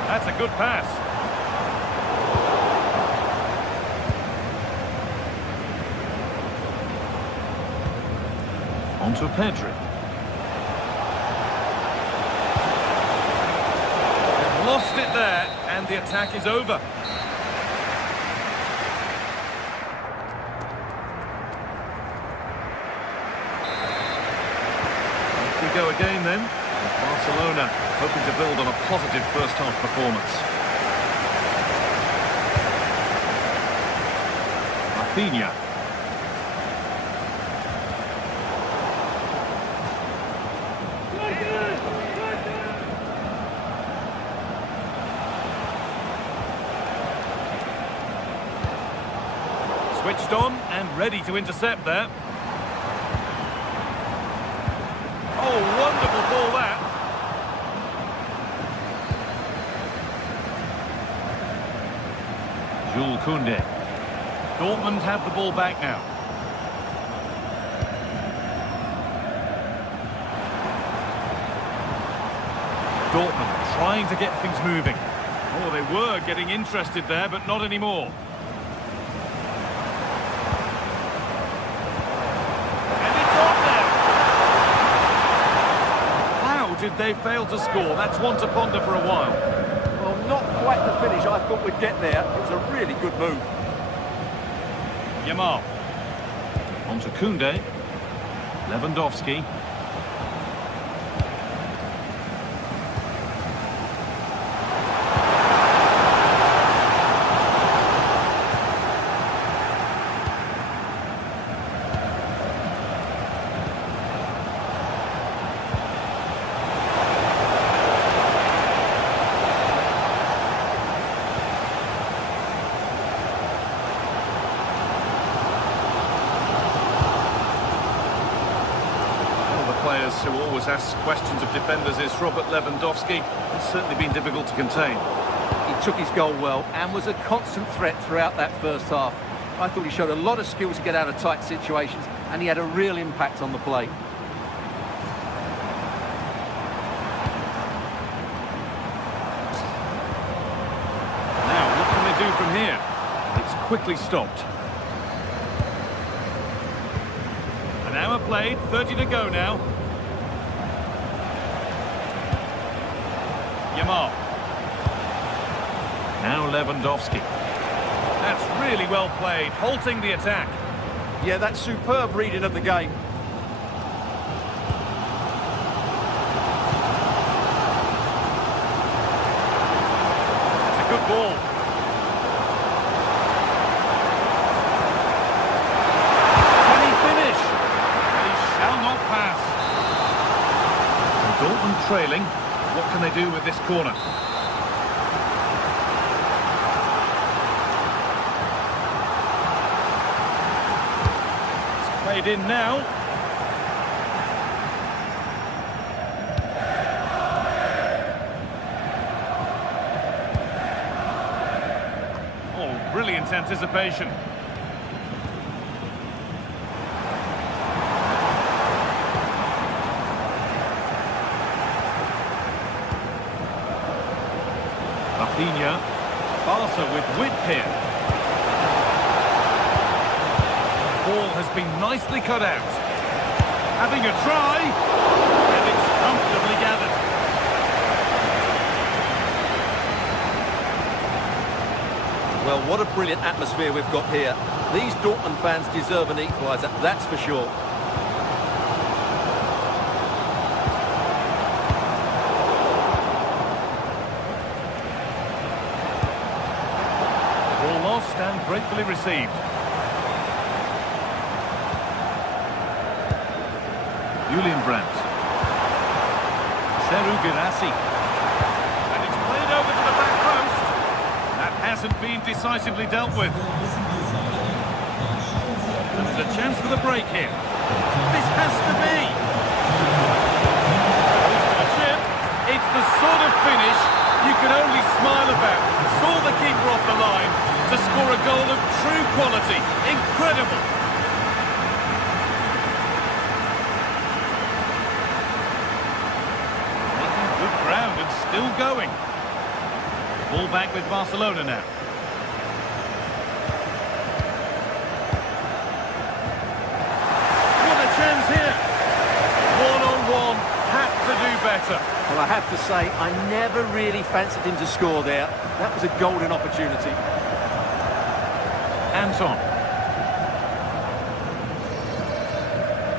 That's a good pass. On to Pedri. They've lost it there, and the attack is over. Go again then. Barcelona hoping to build on a positive first half performance. Rafinha. Switched on and ready to intercept there. Oh, wonderful ball that. Jules Koundé. Dortmund have the ball back now. Dortmund trying to get things moving. Oh, they were getting interested there, but not anymore. Did they fail to score? That's one to ponder for a while. Well, not quite the finish I thought we'd get there. It was a really good move. Yamal. On to Koundé. Lewandowski. Players who always ask questions of defenders is Robert Lewandowski. It's certainly been difficult to contain. He took his goal well and was a constant threat throughout that first half. I thought he showed a lot of skill to get out of tight situations, and he had a real impact on the play. Now, what can they do from here? It's quickly stopped. An hour played, 30 to go now. Yamal. Now Lewandowski. That's really well played, halting the attack. Yeah, that's superb reading of the game. That's a good ball. Can he finish? He shall not pass. Dortmund trailing. What can they do with this corner? It's played in now. Oh, brilliant anticipation. Rafinha. Barca with width here. Ball has been nicely cut out. Having a try. And it's comfortably gathered. Well, what a brilliant atmosphere we've got here. These Dortmund fans deserve an equaliser, that's for sure. Ball lost and gratefully received. Julian Brandt. Seru Girassi. And it's played over to the back post. That hasn't been decisively dealt with. There's a chance for the break here. This has to be. Goes for the chip. It's the sort of finish you can only smile about. Saw the keeper off the line to score a goal of true quality. Incredible. Ground and still going. Ball back with Barcelona now. What a chance here. One-on-one, had to do better. Well, I have to say, I never really fancied him to score there. That was a golden opportunity. Anton.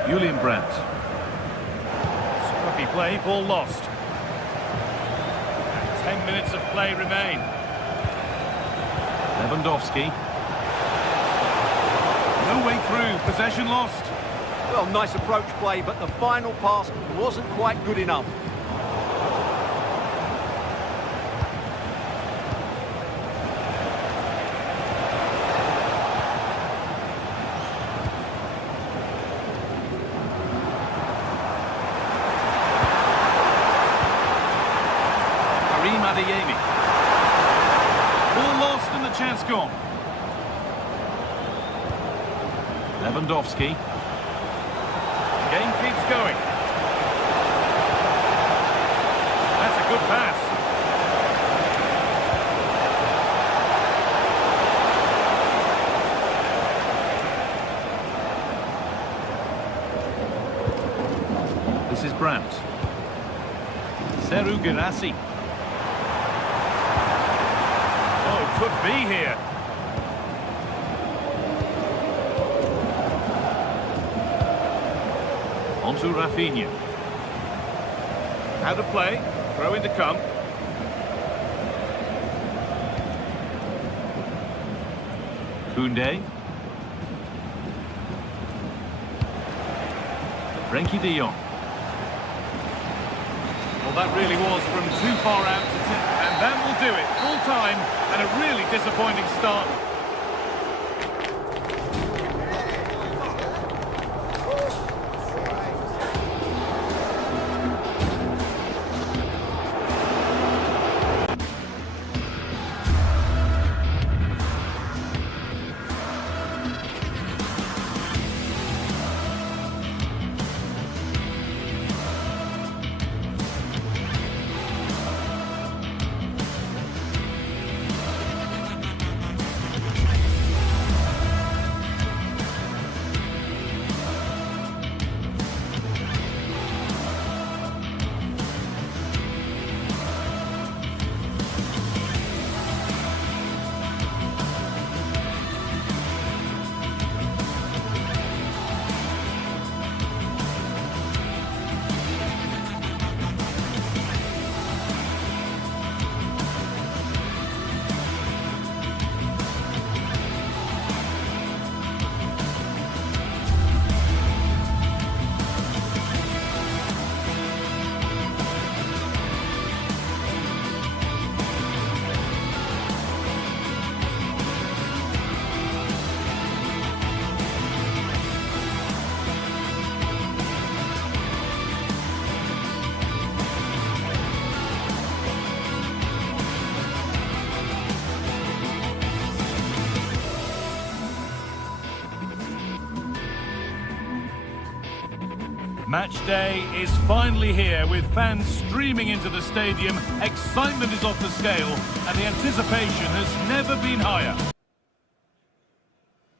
Julian Brandt. Scruffy play, ball lost. 10 minutes of play remain. Lewandowski. No way through, possession lost. Well, nice approach play, but the final pass wasn't quite good enough. Ball lost and the chance gone. Lewandowski. Game keeps going. That's a good pass. This is Brandt. Seru Girassi. Could be here. On to Rafinha. Out of play. Throw in to come. Koundé. Frenkie de Jong. Well, that really was from too far out to tip, and that will do it. Full time and a really disappointing start. Match day is finally here with fans streaming into the stadium. Excitement is off the scale and the anticipation has never been higher.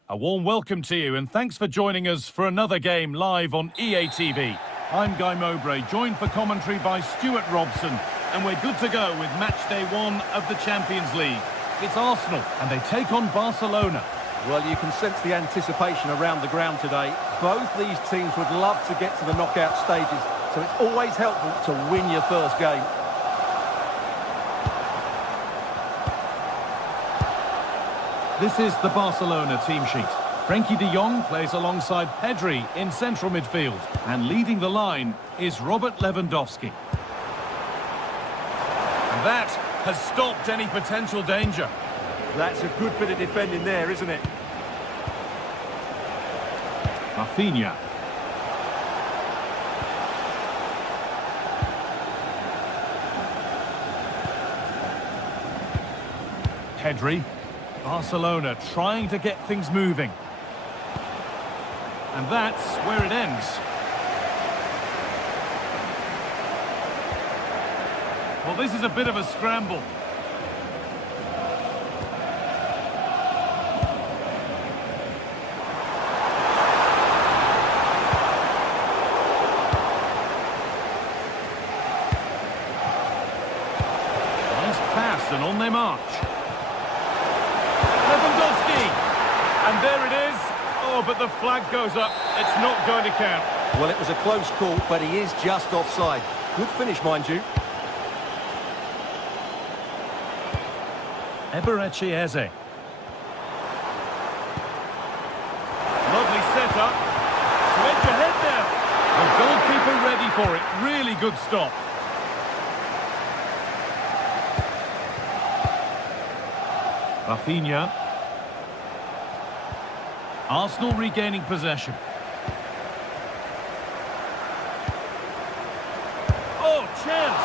A warm welcome to you and thanks for joining us for another game live on EA TV. I'm Guy Mowbray, joined for commentary by Stuart Robson, and we're good to go with match day 1 of the Champions League. It's Arsenal, and they take on Barcelona. Well, you can sense the anticipation around the ground today. Both these teams would love to get to the knockout stages, so it's always helpful to win your first game. This is the Barcelona team sheet. Frenkie de Jong plays alongside Pedri in central midfield. And leading the line is Robert Lewandowski. And that has stopped any potential danger. That's a good bit of defending there, isn't it? Rafinha. Pedri. Barcelona trying to get things moving. And that's where it ends. Well, this is a bit of a scramble. Nice pass, and on they march. Lewandowski! And there it is. Oh, but the flag goes up. It's not going to count. Well, it was a close call, but he is just offside. Good finish, mind you. Eberechi Eze. Lovely setup. To edge ahead there. The goalkeeper ready for it. Really good stop. Rafinha. Arsenal regaining possession. Oh, chance!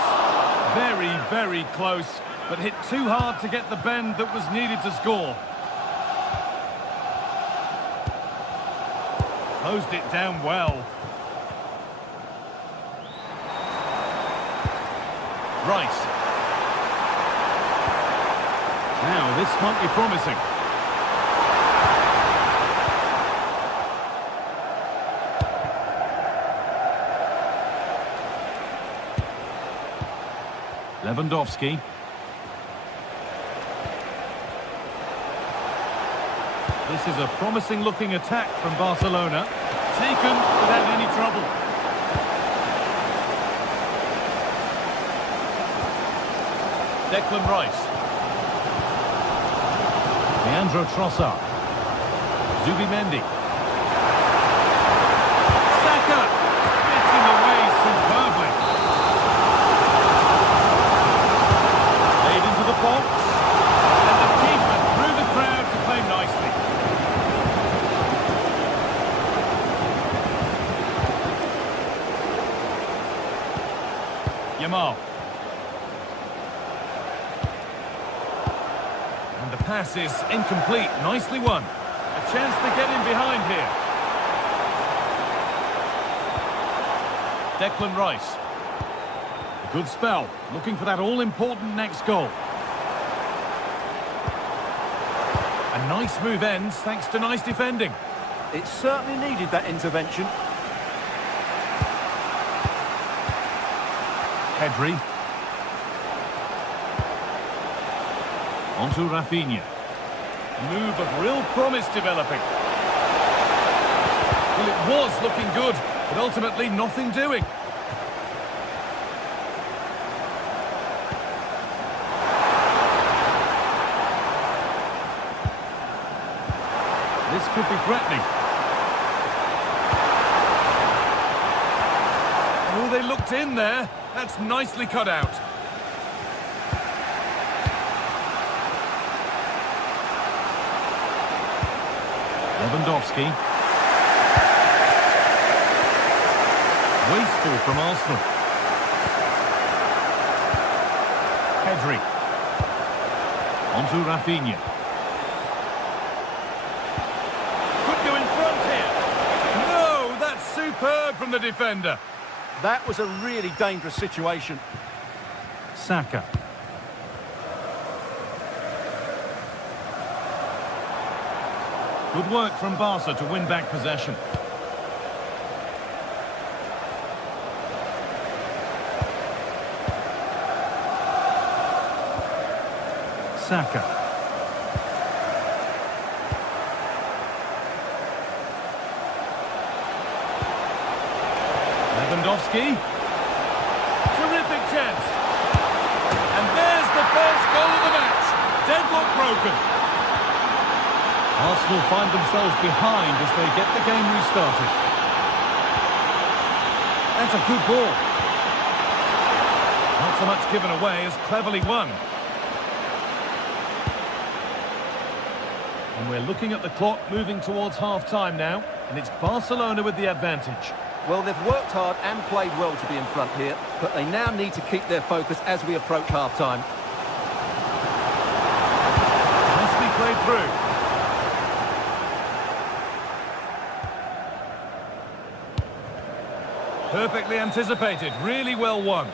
Very, very close, but hit too hard to get the bend that was needed to score. Closed it down well. Rice. Now, this might be promising. Lewandowski. This is a promising-looking attack from Barcelona. Taken without any trouble. Declan Rice. Leandro Trossard. Zubimendi. Saka gets in the way superbly. Played into the box. And the keeper through the crowd to play nicely. Yamal. And the pass is incomplete. Nicely won. A chance to get in behind here. Declan Rice. A good spell. Looking for that all-important next goal. A nice move ends thanks to nice defending. It certainly needed that intervention. Pedri. Onto Rafinha. Move of real promise developing. Well, it was looking good, but ultimately nothing doing. This could be threatening. Oh, they looked in there. That's nicely cut out. Lewandowski. Wasteful from Arsenal. Pedri. Onto Rafinha. Could go in front here. No, that's superb from the defender. That was a really dangerous situation. Saka. Good work from Barca to win back possession. Saka. Lewandowski. Terrific chance. And there's the first goal of the match. Deadlock broken. Arsenal find themselves behind as they get the game restarted. That's a good ball. Not so much given away as cleverly won. And we're looking at the clock moving towards half-time now, and it's Barcelona with the advantage. Well, they've worked hard and played well to be in front here, but they now need to keep their focus as we approach half-time. Nicely played through. Perfectly anticipated, really well won.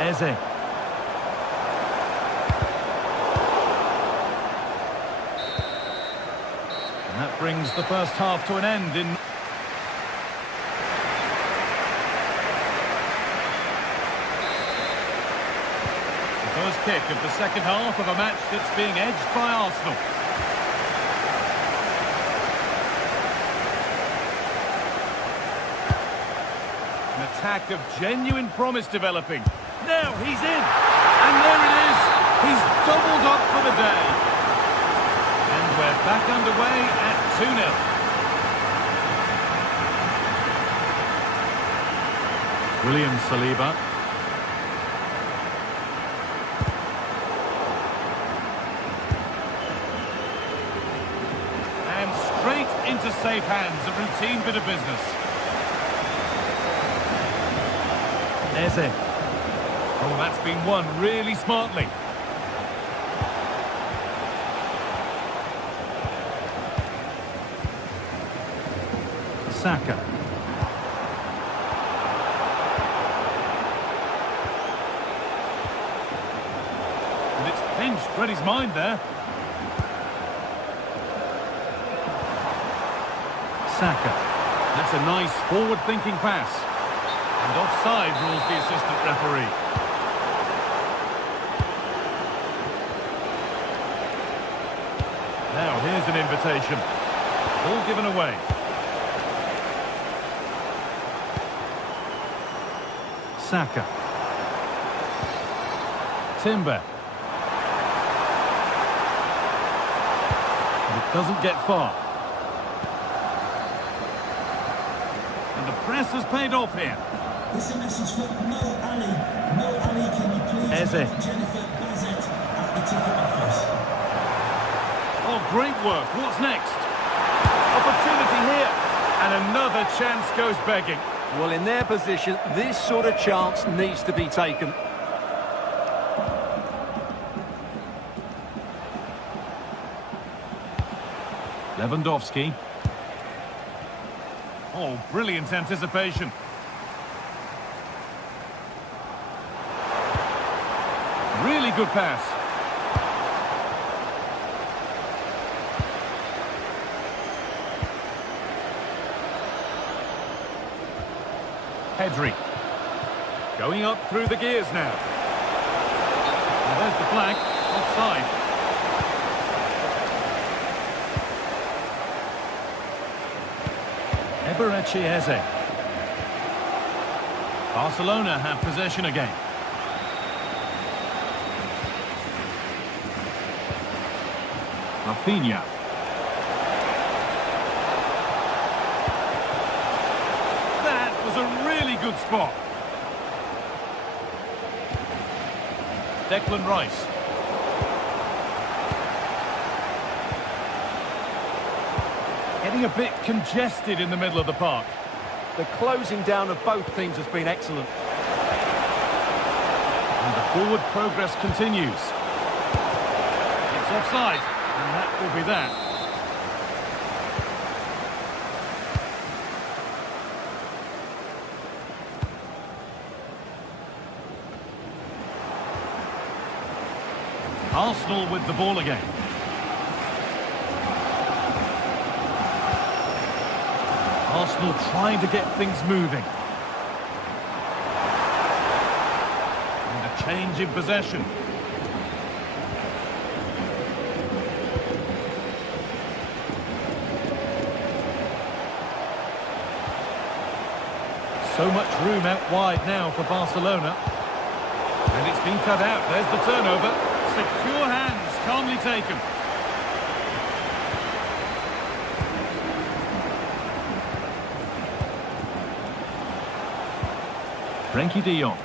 Eze. And that brings the first half to an end in... The first kick of the second half of a match that's being edged by Arsenal. An attack of genuine promise developing. Now he's in. And there it is. He's doubled up for the day. And we're back underway at 2-0. William Saliba. And straight into safe hands. A routine bit of business. Eze. Oh, that's been won really smartly. Saka. And it's pinched Freddie's mind there. Saka. That's a nice forward-thinking pass. And offside rules the assistant referee. Now here's an invitation. Ball given away. Saka. Timber. And it doesn't get far. And the press has paid off here. This is a message for Mo Ali. Mo Ali, can you please Eze. get Jennifer Bassett at the ticket office? Oh, great work. What's next? Opportunity here. And another chance goes begging. Well, in their position, this sort of chance needs to be taken. Lewandowski. Oh, brilliant anticipation. Really good pass. Pedri. Going up through the gears now. And there's the flag. Offside. Eberechi Eze. Barcelona have possession again. Rafinha. That was a really good spot. Declan Rice. Getting a bit congested in the middle of the park. The closing down of both teams has been excellent. And the forward progress continues. It's offside. And that will be that. Arsenal with the ball again. Arsenal trying to get things moving. And a change in possession. So much room out wide now for Barcelona. And it's been cut out. There's the turnover. Secure hands, calmly taken. Frankie de Jong.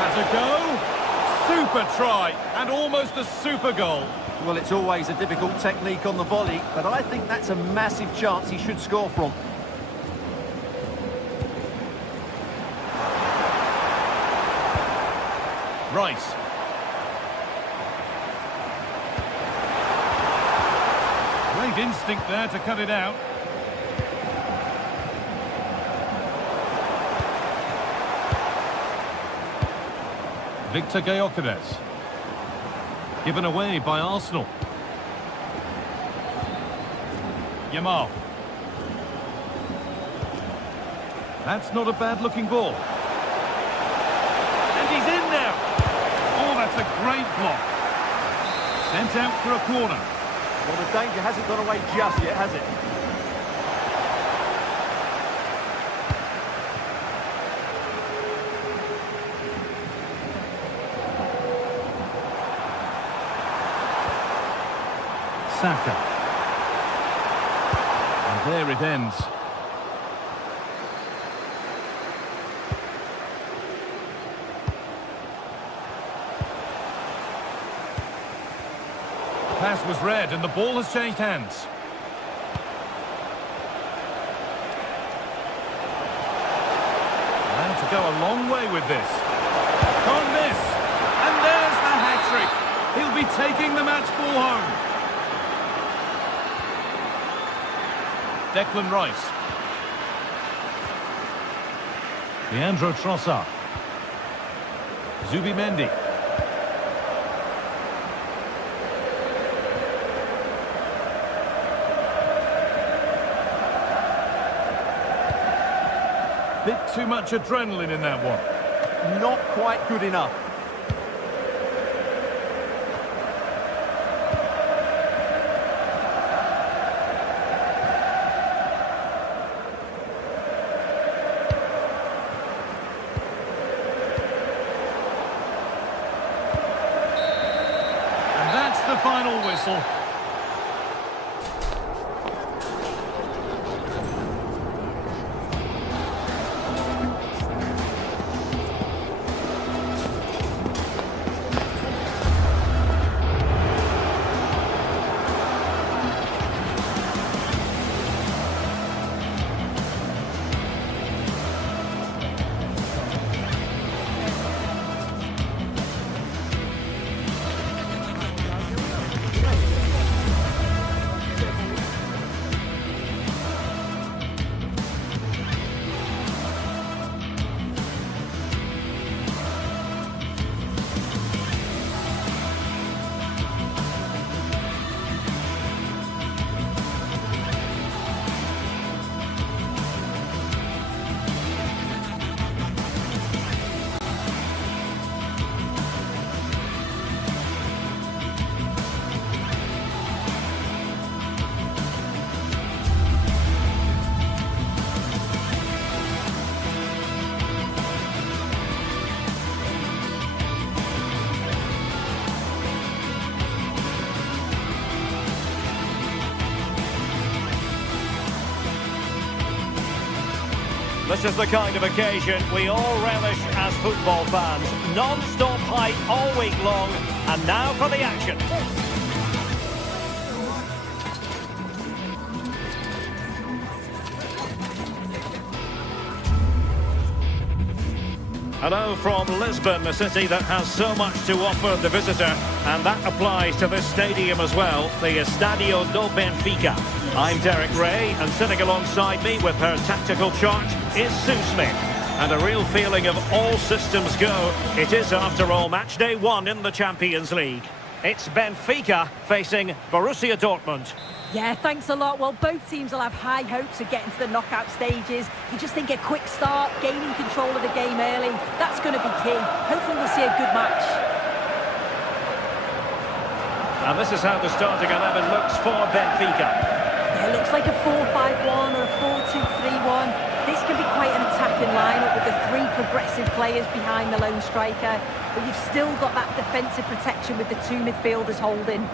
Has a go. Super try, and almost a super goal. Well, it's always a difficult technique on the volley, but I think that's a massive chance he should score from. Rice. Great instinct there to cut it out. Victor Gyökeres. Given away by Arsenal. Yamal. That's not a bad-looking ball. And he's in now. Oh, that's a great block. Sent out for a corner. Well, the danger hasn't gone away just yet, has it? Saka. And there it ends. Pass was read and the ball has changed hands. And to go a long way with this. Can't miss. And there's the hat-trick. He'll be taking the match ball home. Declan Rice. Leandro Trossard. Zubimendi. Bit too much adrenaline in that one. Not quite good enough. The final whistle. This is the kind of occasion we all relish as football fans. Non-stop hype all week long, and now for the action. Hello from Lisbon, a city that has so much to offer the visitor, and that applies to this stadium as well, the Estadio do Benfica. I'm Derek Ray, and sitting alongside me with her tactical chart is Sue Smith. And a real feeling of all systems go. It is, after all, match day 1 in the Champions League. It's Benfica facing Borussia Dortmund. Yeah, thanks a lot. Well, both teams will have high hopes of getting to the knockout stages. You just think a quick start, gaining control of the game early, that's going to be key. Hopefully we'll see a good match. And this is how the starting 11 looks for Benfica. Yeah, it looks like a 4-5-1 or a 4-2-3-1. can be quite an attacking lineup with the three progressive players behind the lone striker, but you've still got that defensive protection with the two midfielders holding.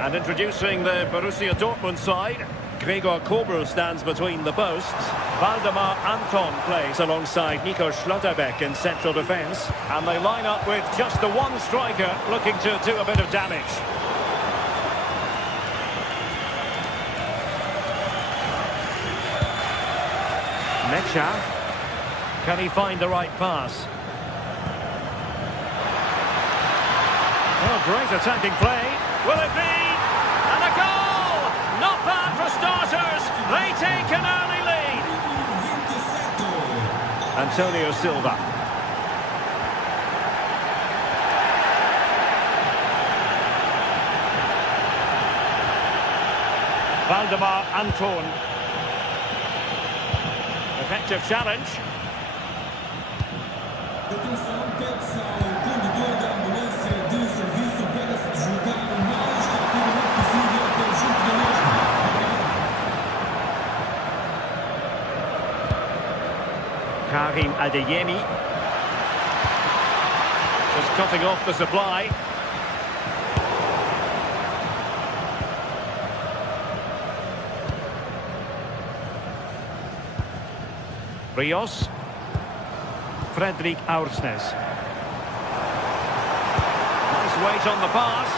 And introducing the Borussia Dortmund side, Gregor Kobel stands between the posts. Waldemar Anton plays alongside Nico Schlotterbeck in central defence. And they line up with just the one striker looking to do a bit of damage. Mecha. Can he find the right pass? Oh, great attacking play. Will it be? And a goal! Not bad for starters. They take an early lead. Antonio Silva. Waldemar Anton. Effective challenge. Atenção, pensa, o condutor da ambulância de serviço para se deslocar o mais rapidamente possível até junto da mesma. Karim Adeyemi. Just cutting off the supply. Rios. Fredrik Aursnes. Nice weight on the pass.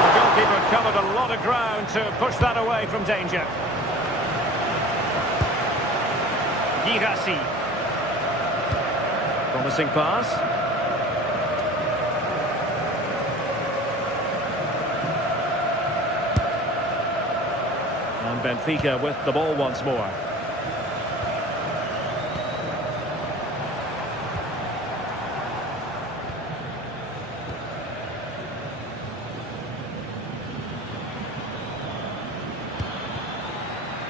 The goalkeeper covered a lot of ground to push that away from danger. Girassi. Promising pass. And Benfica with the ball once more.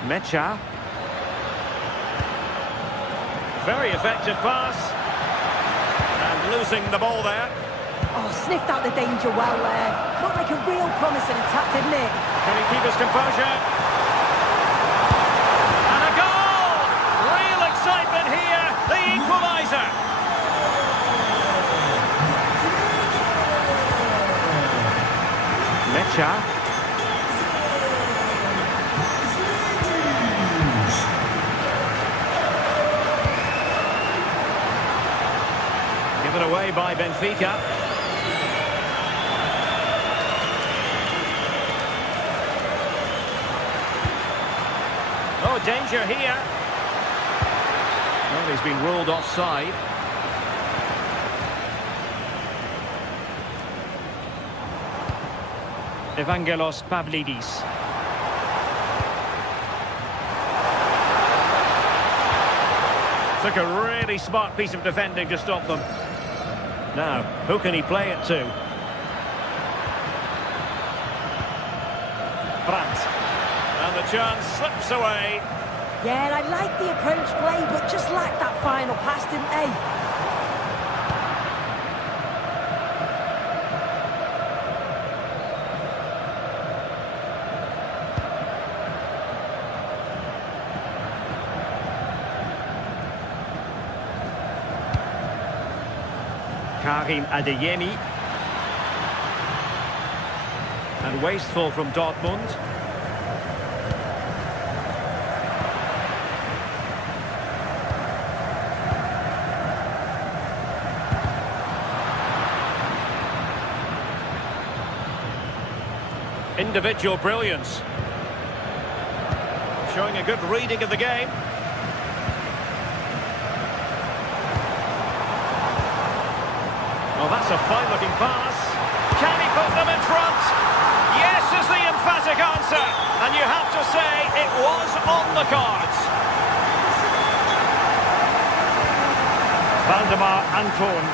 Mecha. Very effective pass. And losing the ball there. Oh, sniffed out the danger well there. Looked like a real promising attack, didn't it? Can he keep his composure? And a goal! Real excitement here. The equaliser. Mecha. Given away by Benfica. Oh, danger here. Well, he's been ruled offside. Evangelos Pavlidis. Took a really smart piece of defending to stop them. Now, who can he play it to? Brandt. And the chance slips away. Yeah, I like the approach play, but just lacked that final pass, didn't they? Karim Adeyemi. And wasteful from Dortmund. Individual brilliance. Showing a good reading of the game. Oh, that's a fine-looking pass. Can he put them in front? Yes is the emphatic answer. And you have to say it was on the cards. Waldemar Anton.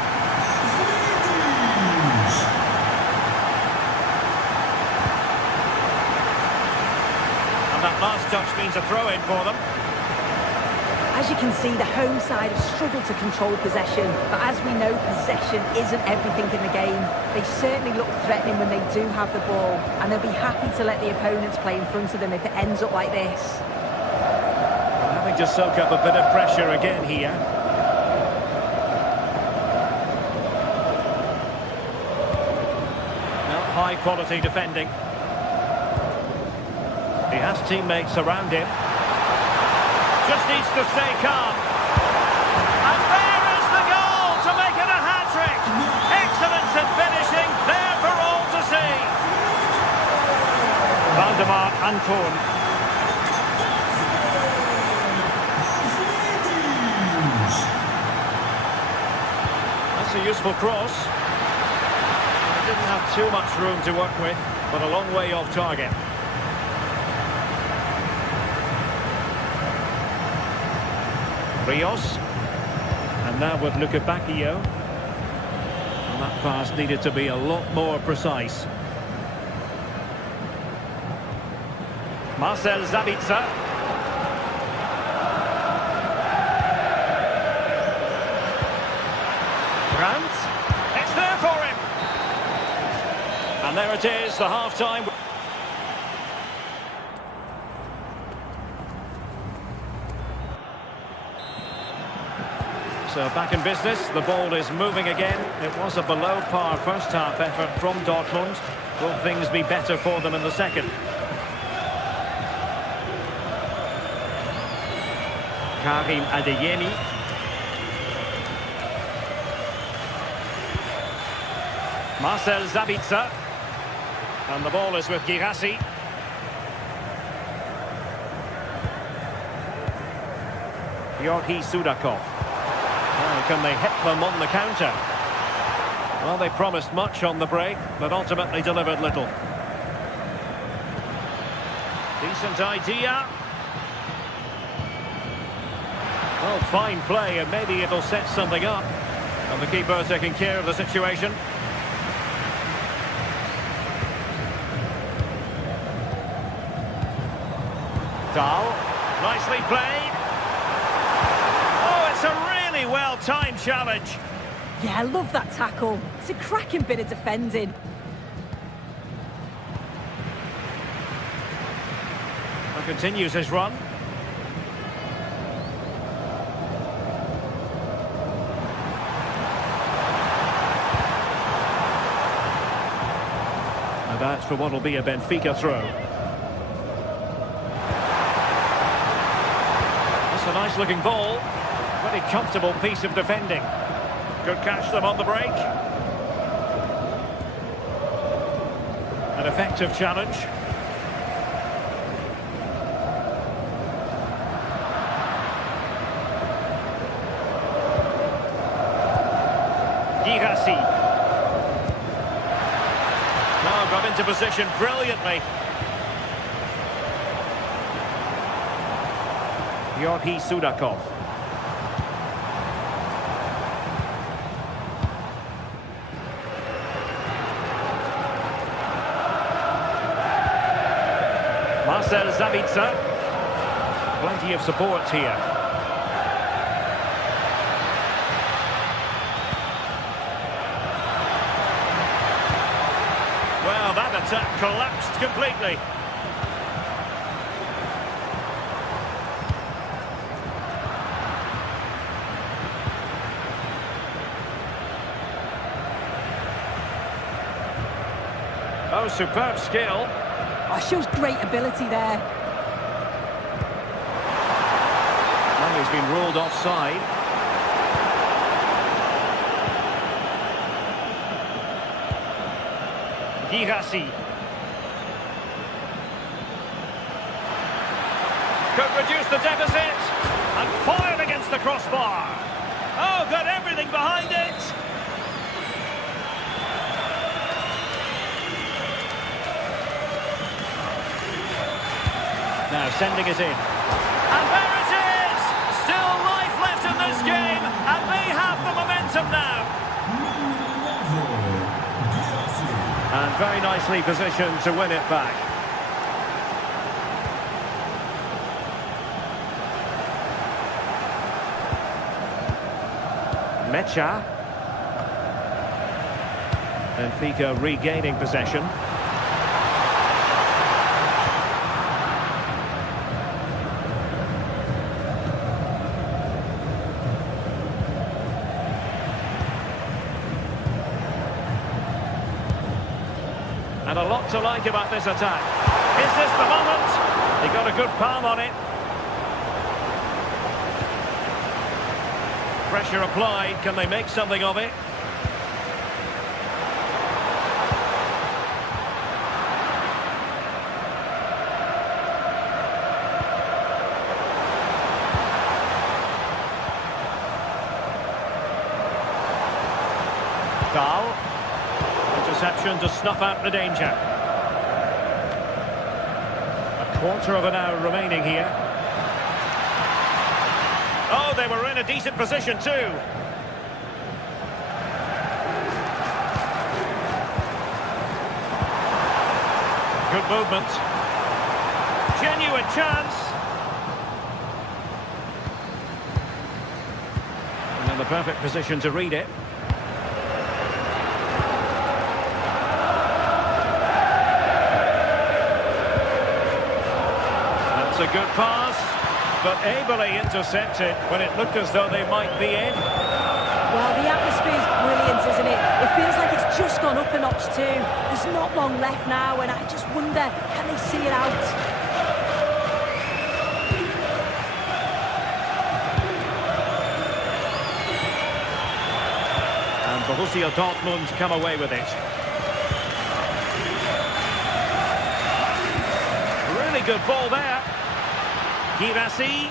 And that last touch means a throw-in for them. As you can see, the home side have struggled to control possession, but as we know, possession isn't everything in the game. They certainly look threatening when they do have the ball, and they'll be happy to let the opponents play in front of them if it ends up like this. Having to soak up a bit of pressure again here. High quality defending. He has teammates around him. Just needs to stay calm. And there is the goal to make it a hat-trick. Excellence in finishing, there for all to see. Valdemar Anton. That's a useful cross. Didn't have too much room to work with, but a long way off target. Rios, and now with Luca Bacchio. And that pass needed to be a lot more precise. Marcel Sabitzer. Brandt, it's there for him. And there it is, the half-time. So back in business, the ball is moving again. It was a below-par first-half effort from Dortmund. Will things be better for them in the second? Karim Adeyemi. Marcel Sabitzer. And the ball is with Girassi. Georgi Sudakov. Oh, can they hit them on the counter? Well, they promised much on the break, but ultimately delivered little. Decent idea. Well, fine play, and maybe it'll set something up. And the keeper taking care of the situation. Dahl, nicely played. Oh, it's a really well-timed challenge. Yeah, I love that tackle. It's a cracking bit of defending. And continues his run. And that's for what will be a Benfica throw. A nice looking ball, very comfortable piece of defending. Could catch them on the break. An effective challenge. Girassi. Now got into position brilliantly. Georgi Sudakov. Marcel Sabitzer. Plenty of support here. Well, that attack collapsed completely. Oh, superb skill. Oh, shows great ability there. Well, he's been ruled offside. Girassi. Could reduce the deficit. And fired against the crossbar. Oh, got everything behind it. Now sending it in. And there it is! Still life left in this game, and they have the momentum now. And very nicely positioned to win it back. Mecha. Benfica regaining possession. And a lot to like about this attack. Is this the moment? He got a good palm on it. Pressure applied. Can they make something of it? Foul. Interception to snuff out the danger. A quarter of an hour remaining here. Oh, they were in a decent position too. Good movement. Genuine chance. And in the perfect position to read it. A good pass, but ably intercepted when it looked as though they might be in. Well, the atmosphere's brilliant, isn't it? It feels like it's just gone up a notch too. There's not long left now, and I just wonder, can they see it out? And Borussia Dortmund come away with it. Really good ball there. Girassi.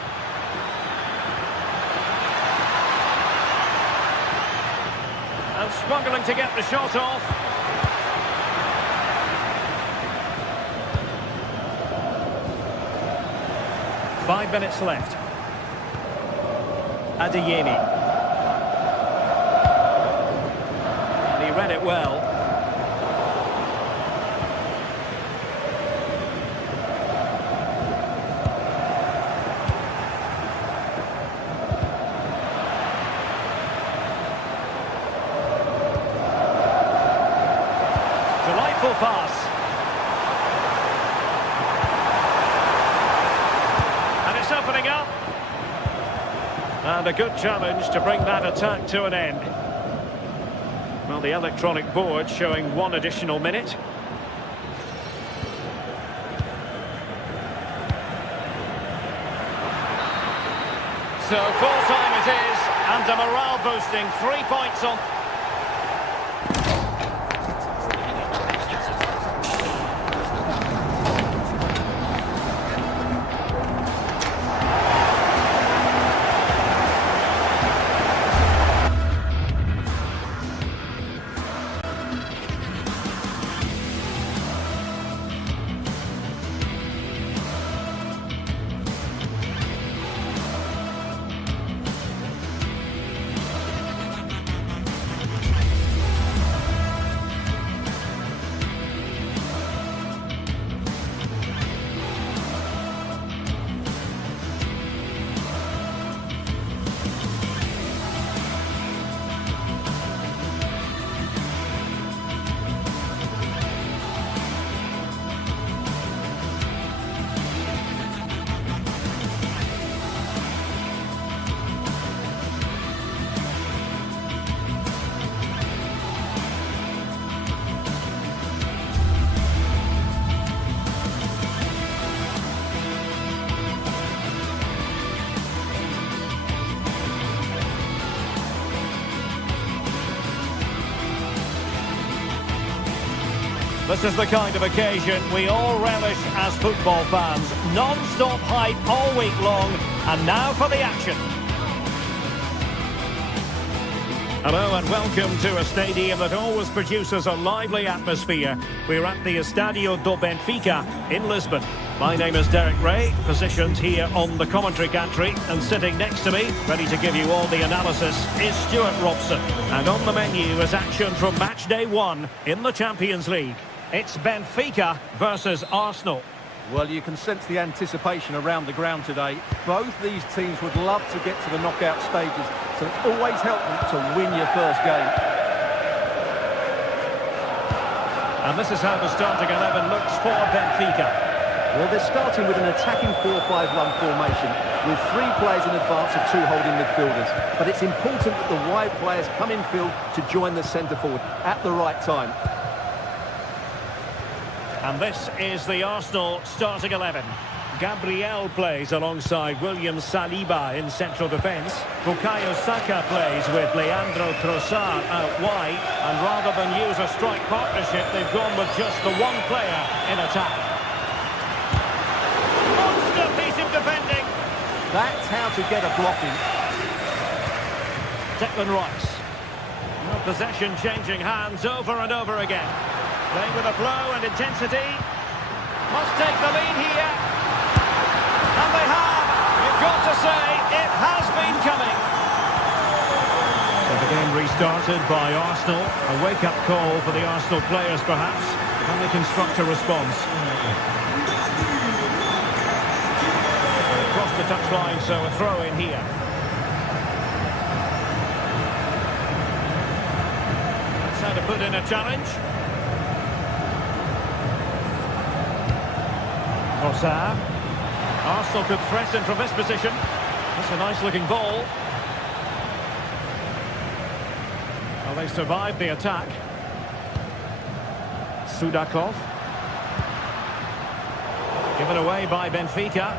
And struggling to get the shot off. Five minutes left. Adeyemi. And he read it well. Delightful pass. And it's opening up. And a good challenge to bring that attack to an end. Well, the electronic board showing one additional minute. So full time it is, and a morale boosting 3 points on. This is the kind of occasion we all relish as football fans. Non-stop hype all week long, and now for the action. Hello and welcome to a stadium that always produces a lively atmosphere. We're at the Estadio do Benfica in Lisbon. My name is Derek Ray, positioned here on the commentary gantry, and sitting next to me, ready to give you all the analysis, is Stuart Robson. And on the menu is action from match day 1 in the Champions League. It's Benfica versus Arsenal. Well, you can sense the anticipation around the ground today. Both these teams would love to get to the knockout stages, so it's always helpful to win your first game. And this is how the starting 11 looks for Benfica. Well, they're starting with an attacking 4-5-1 formation, with 3 players in advance of 2 holding midfielders. But it's important that the wide players come in field to join the centre forward at the right time. And this is the Arsenal starting 11. Gabriel plays alongside William Saliba in central defence. Bukayo Saka plays with Leandro Trossard out wide. And rather than use a strike partnership, they've gone with just the one player in attack. Monster piece of defending. That's how to get a blocking. Declan Rice. No possession changing hands over and over again. Playing with a flow and intensity. Must take the lead here. And they have. You've got to say, it has been coming. So the game restarted by Arsenal. A wake-up call for the Arsenal players, perhaps. Can they construct a response? Across the touchline, so a throw in here. That's how to put in a challenge. Trossard. Arsenal could threaten from this position. That's a nice-looking ball. Well, they survived the attack. Sudakov. Given away by Benfica.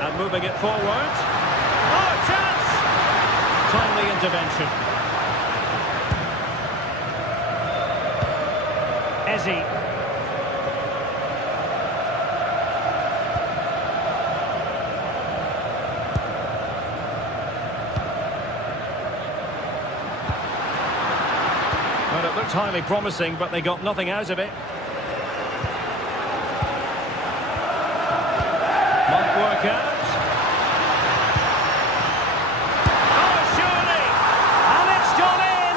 And moving it forward. Oh, chance! Timely intervention. Eze. Well, it looked highly promising, but they got nothing out of it. Might work out. Oh, surely! And it's gone in!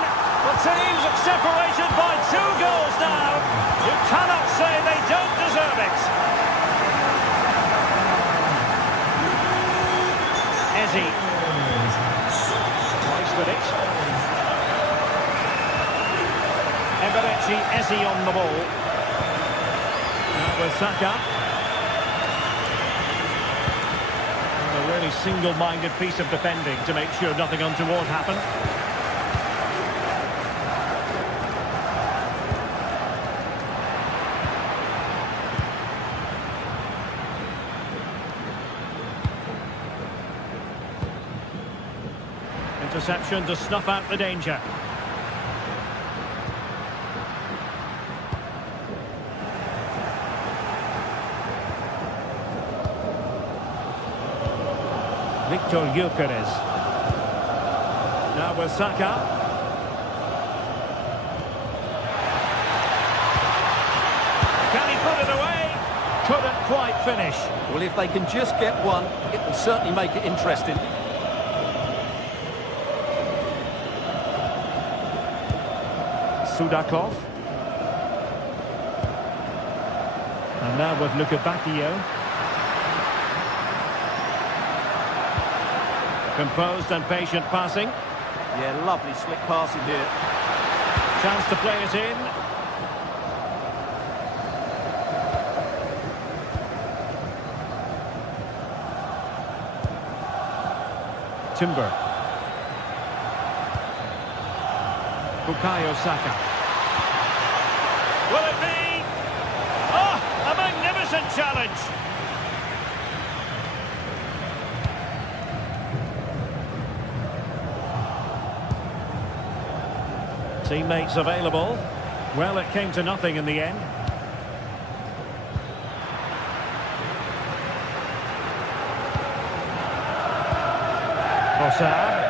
The teams are separated by 2 goals now. You cannot say they don't deserve it. Eze. Nice with it. Eberechi Eze on the ball. Now with Saka. A really single-minded piece of defending to make sure nothing untoward happened. Interception to snuff out the danger. Victor Gyökeres. Now with Saka. Can he put it away? Couldn't quite finish. Well, if they can just get one, it will certainly make it interesting. Sudakov. And now with Luka Bacchio. Composed and patient passing. Yeah, lovely slick passing here. Chance to play it in. Timber. Bukayo Saka. Will it be? Oh, a magnificent challenge. Teammates available. Well, it came to nothing in the end. Trossard.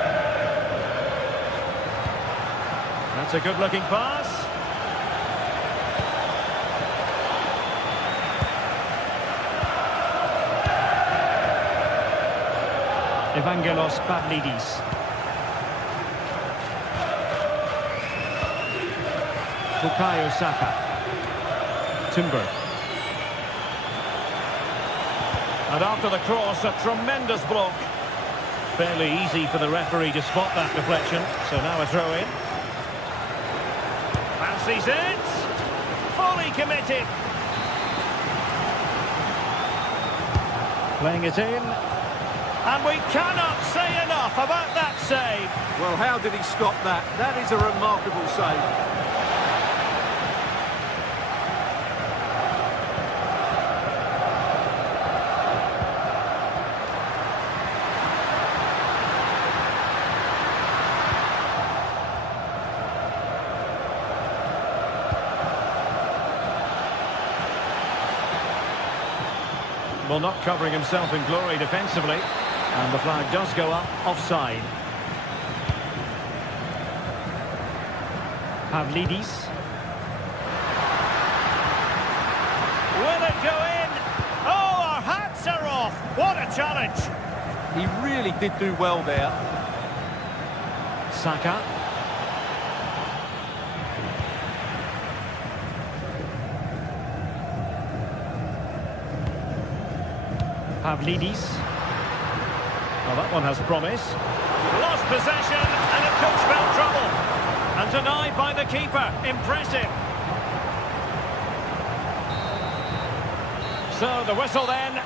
That's a good-looking pass. Evangelos Pavlidis. Bukayo Saka. Timber. And after the cross, a tremendous block. Fairly easy for the referee to spot that deflection. So now a throw-in. Fancies it. Fully committed. Playing it in. And we cannot say enough about that save. Well, how did he stop that? That is a remarkable save. Well, not covering himself in glory defensively. And the flag does go up, offside. Pavlidis. Will it go in? Oh, our hats are off. What a challenge. He really did do well there. Saka. Pavlidis. Well, that one has promise. Lost possession and it could spell trouble. And denied by the keeper. Impressive. So the whistle then.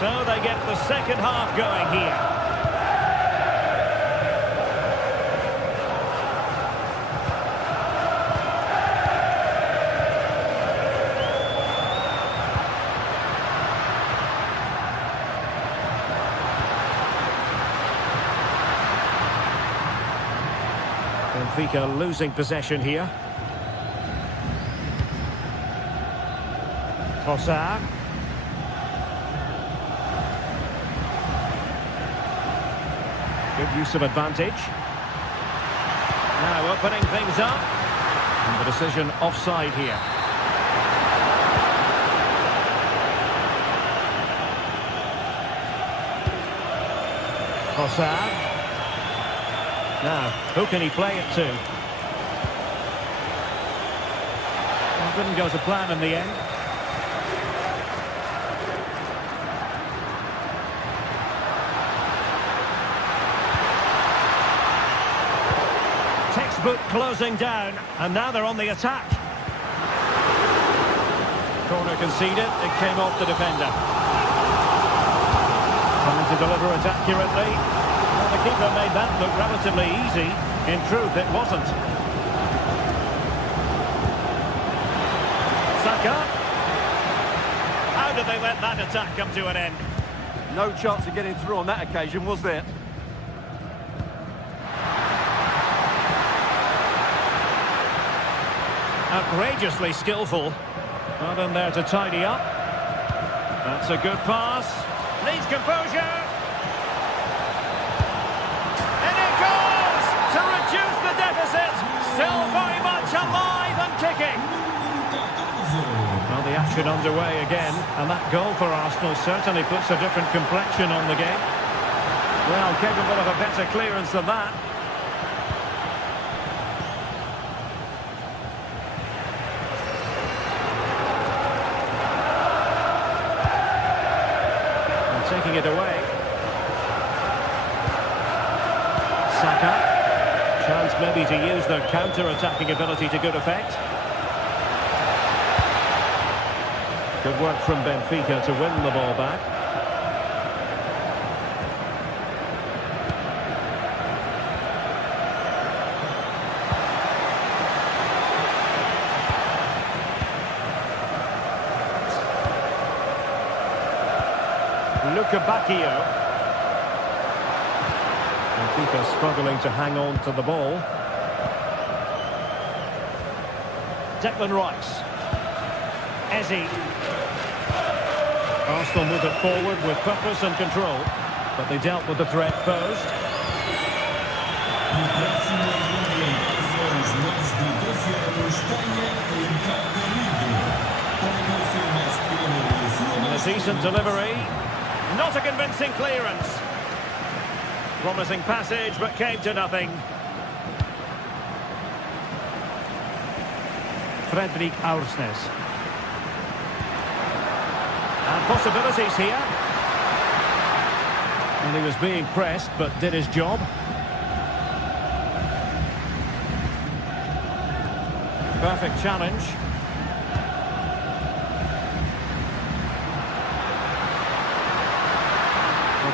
So they get the second half going here. Benfica losing possession here. Trossard. Good use of advantage. Now opening things up. And the decision offside here. Trossard. Now, who can he play it to? Well, didn't go to plan in the end. Textbook closing down, and now they're on the attack. Corner conceded, it came off the defender. Trying to deliver it accurately. Well, the keeper made that look relatively easy. In truth, it wasn't. Saka. How did they let that attack come to an end? No chance of getting through on that occasion, was there? Outrageously skillful. Not in there to tidy up. That's a good pass. Needs composure. And it goes to reduce the deficit. Still very much alive and kicking. Well, the action underway again. And that goal for Arsenal certainly puts a different complexion on the game. Well, capable of a better clearance than that. Taking it away. Saka. Chance maybe to use their counter-attacking ability to good effect. Good work from Benfica to win the ball back. Luca Bacchio. Benfica struggling to hang on to the ball. Declan Rice. Eze. Arsenal moved it forward with purpose and control, but they dealt with the threat posed. And a decent delivery. Not a convincing clearance. Promising passage, but came to nothing. Fredrik Aursnes. And possibilities here. And he was being pressed, but did his job. Perfect challenge.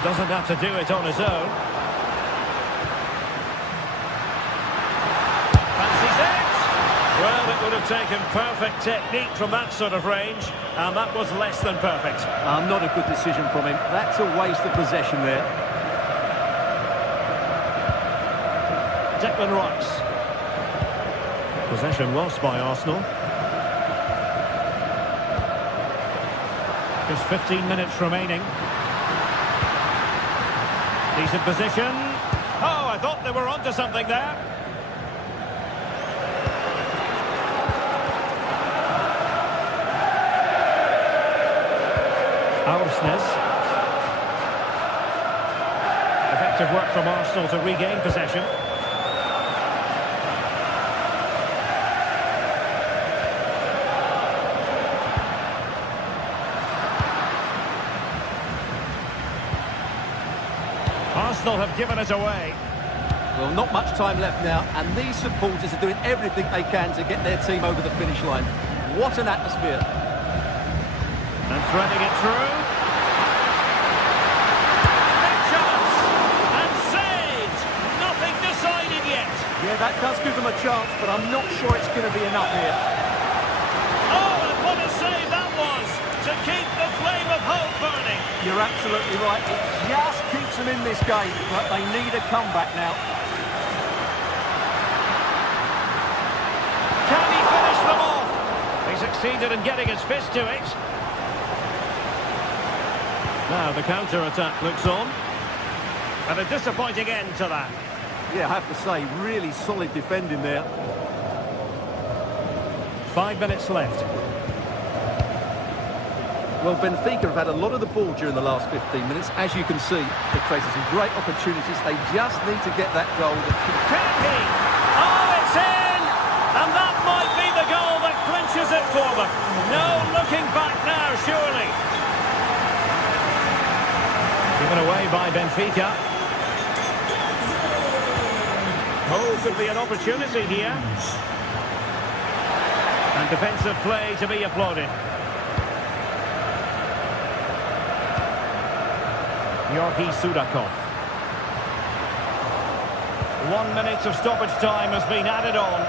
Doesn't have to do it on his own. Fancies it! Well, it would have taken perfect technique from that sort of range, and that was less than perfect. Not a good decision from him. That's a waste of possession there. Declan Rice. Possession lost by Arsenal. Just 15 minutes remaining. Decent position. Oh, I thought they were onto something there. Aursnes. Effective work from Arsenal to regain possession. Arsenal have given it away. Well, not much time left now, and these supporters are doing everything they can to get their team over the finish line. What an atmosphere. And threading it through. Big chance. And saved. Nothing decided yet. Yeah, that does give them a chance, but I'm not sure it's going to be enough here. Oh, and what a save that was to keep the flame of hope burning. You're absolutely right. It just keeps them in this game, but they need a comeback now. Can he finish them off? He succeeded in getting his fist to it. Now the counter-attack looks on. And a disappointing end to that. Yeah, I have to say, really solid defending there. 5 minutes left. Well, Benfica have had a lot of the ball during the last 15 minutes. As you can see, they've created some great opportunities. They just need to get that goal. Can he? Oh, it's in! And that might be the goal that clinches it for them. No looking back now, surely. Given away by Benfica. Oh, could be an opportunity here. And defensive play to be applauded. Yorgi Sudakov. 1 minute of stoppage time has been added on.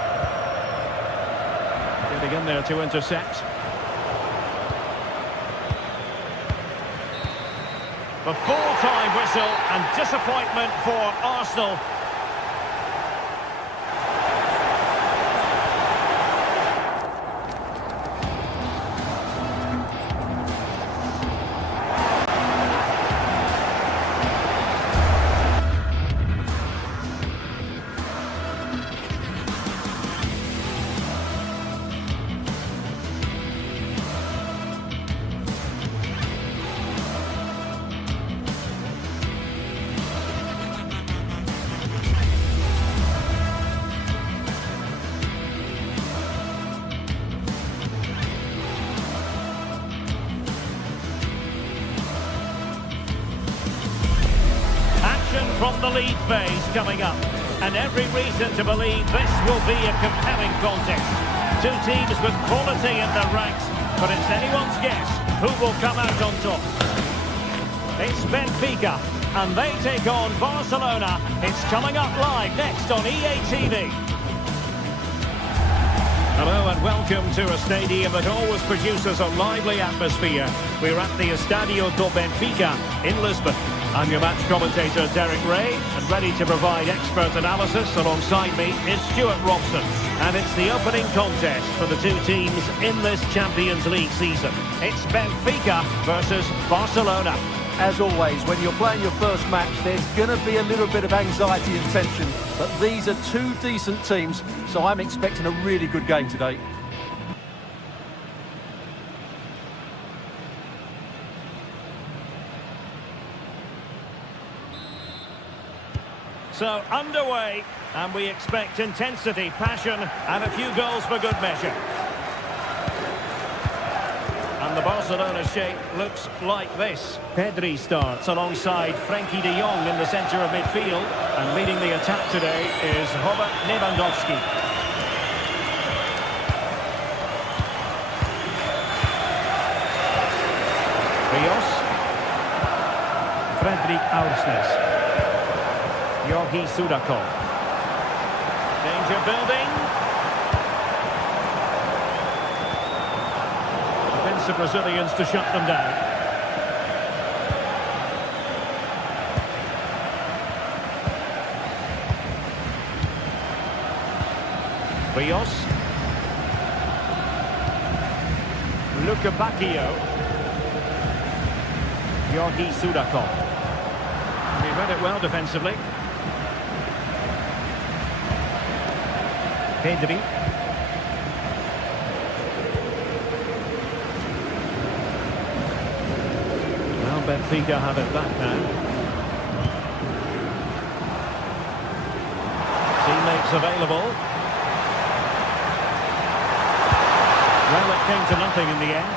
Getting in there to intercept. The full-time whistle and disappointment for Arsenal. From the lead phase coming up, and every reason to believe this will be a compelling contest. Two teams with quality in their ranks, but it's anyone's guess who will come out on top. It's Benfica, and they take on Barcelona. It's coming up live next on EA TV. Hello and welcome to a stadium that always produces a lively atmosphere. We're at the Estadio do Benfica in Lisbon. I'm your match commentator Derek Ray, and ready to provide expert analysis alongside me is Stuart Robson. And it's the opening contest for the two teams in this Champions League season. It's Benfica versus Barcelona. As always, when you're playing your first match, there's going to be a little bit of anxiety and tension. But these are two decent teams, so I'm expecting a really good game today. So underway, and we expect intensity, passion, and a few goals for good measure. And the Barcelona shape looks like this. Pedri starts alongside Frankie de Jong in the centre of midfield. And leading the attack today is Robert Lewandowski. Rios. Fredrik Aursnes. Yorgi Sudakov. Danger building. Defensive Brazilians to shut them down. Rios. Luka Bacchio. Georgi Sudakov. He read it well defensively. Pedri. Well, Benfica have it back now. Teammates available. Well, it came to nothing in the end.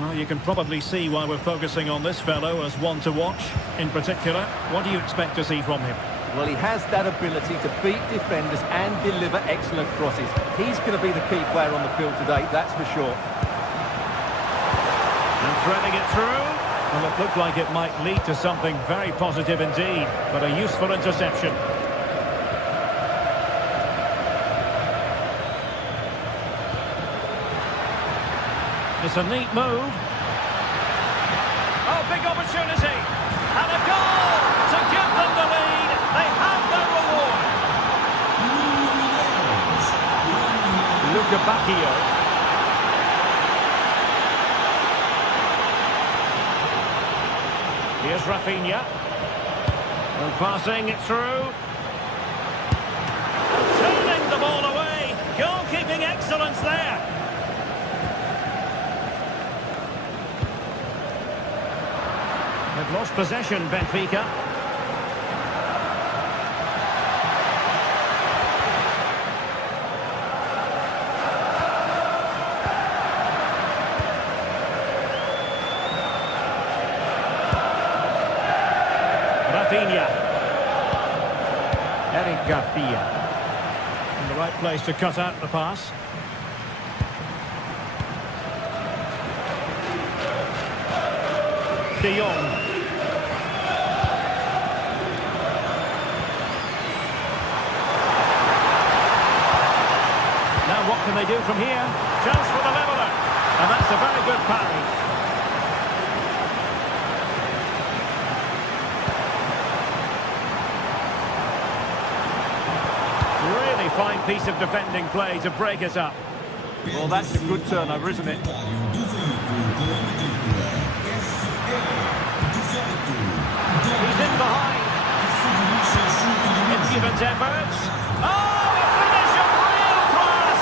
Well, you can probably see why we're focusing on this fellow as one to watch. In particular, what do you expect to see from him? Well, he has that ability to beat defenders and deliver excellent crosses. He's going to be the key player on the field today, that's for sure. And threading it through. Well, it looked like it might lead to something very positive indeed, but a useful interception. It's a neat move. Oh, big opportunity. And a goal to give them the lead. They have their reward. Luka Bacchio. Here's Rafinha. And passing it through. Turning the ball away. Goalkeeping excellence there. They've lost possession, Benfica. Rafinha. Eric Garcia. In the right place to cut out the pass. De Jong. Now what can they do from here? Chance for the leveller. And that's a very good parry. Really fine piece of defending play to break it up. Well, that's a good turnover, isn't it? He's in behind. It's given efforts. Oh, a finish of real class!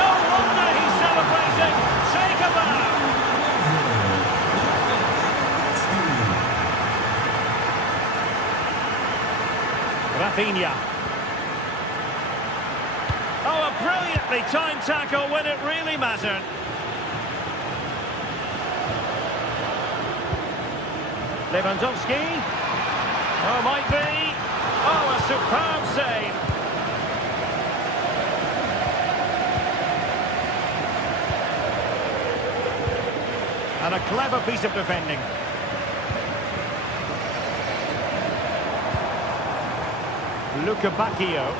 No wonder he's celebrating. Take a bow. Rafinha. Oh, a brilliantly timed tackle when it really mattered. Lewandowski. Oh, might be. Oh, a superb save. And a clever piece of defending. Luka Bacchio.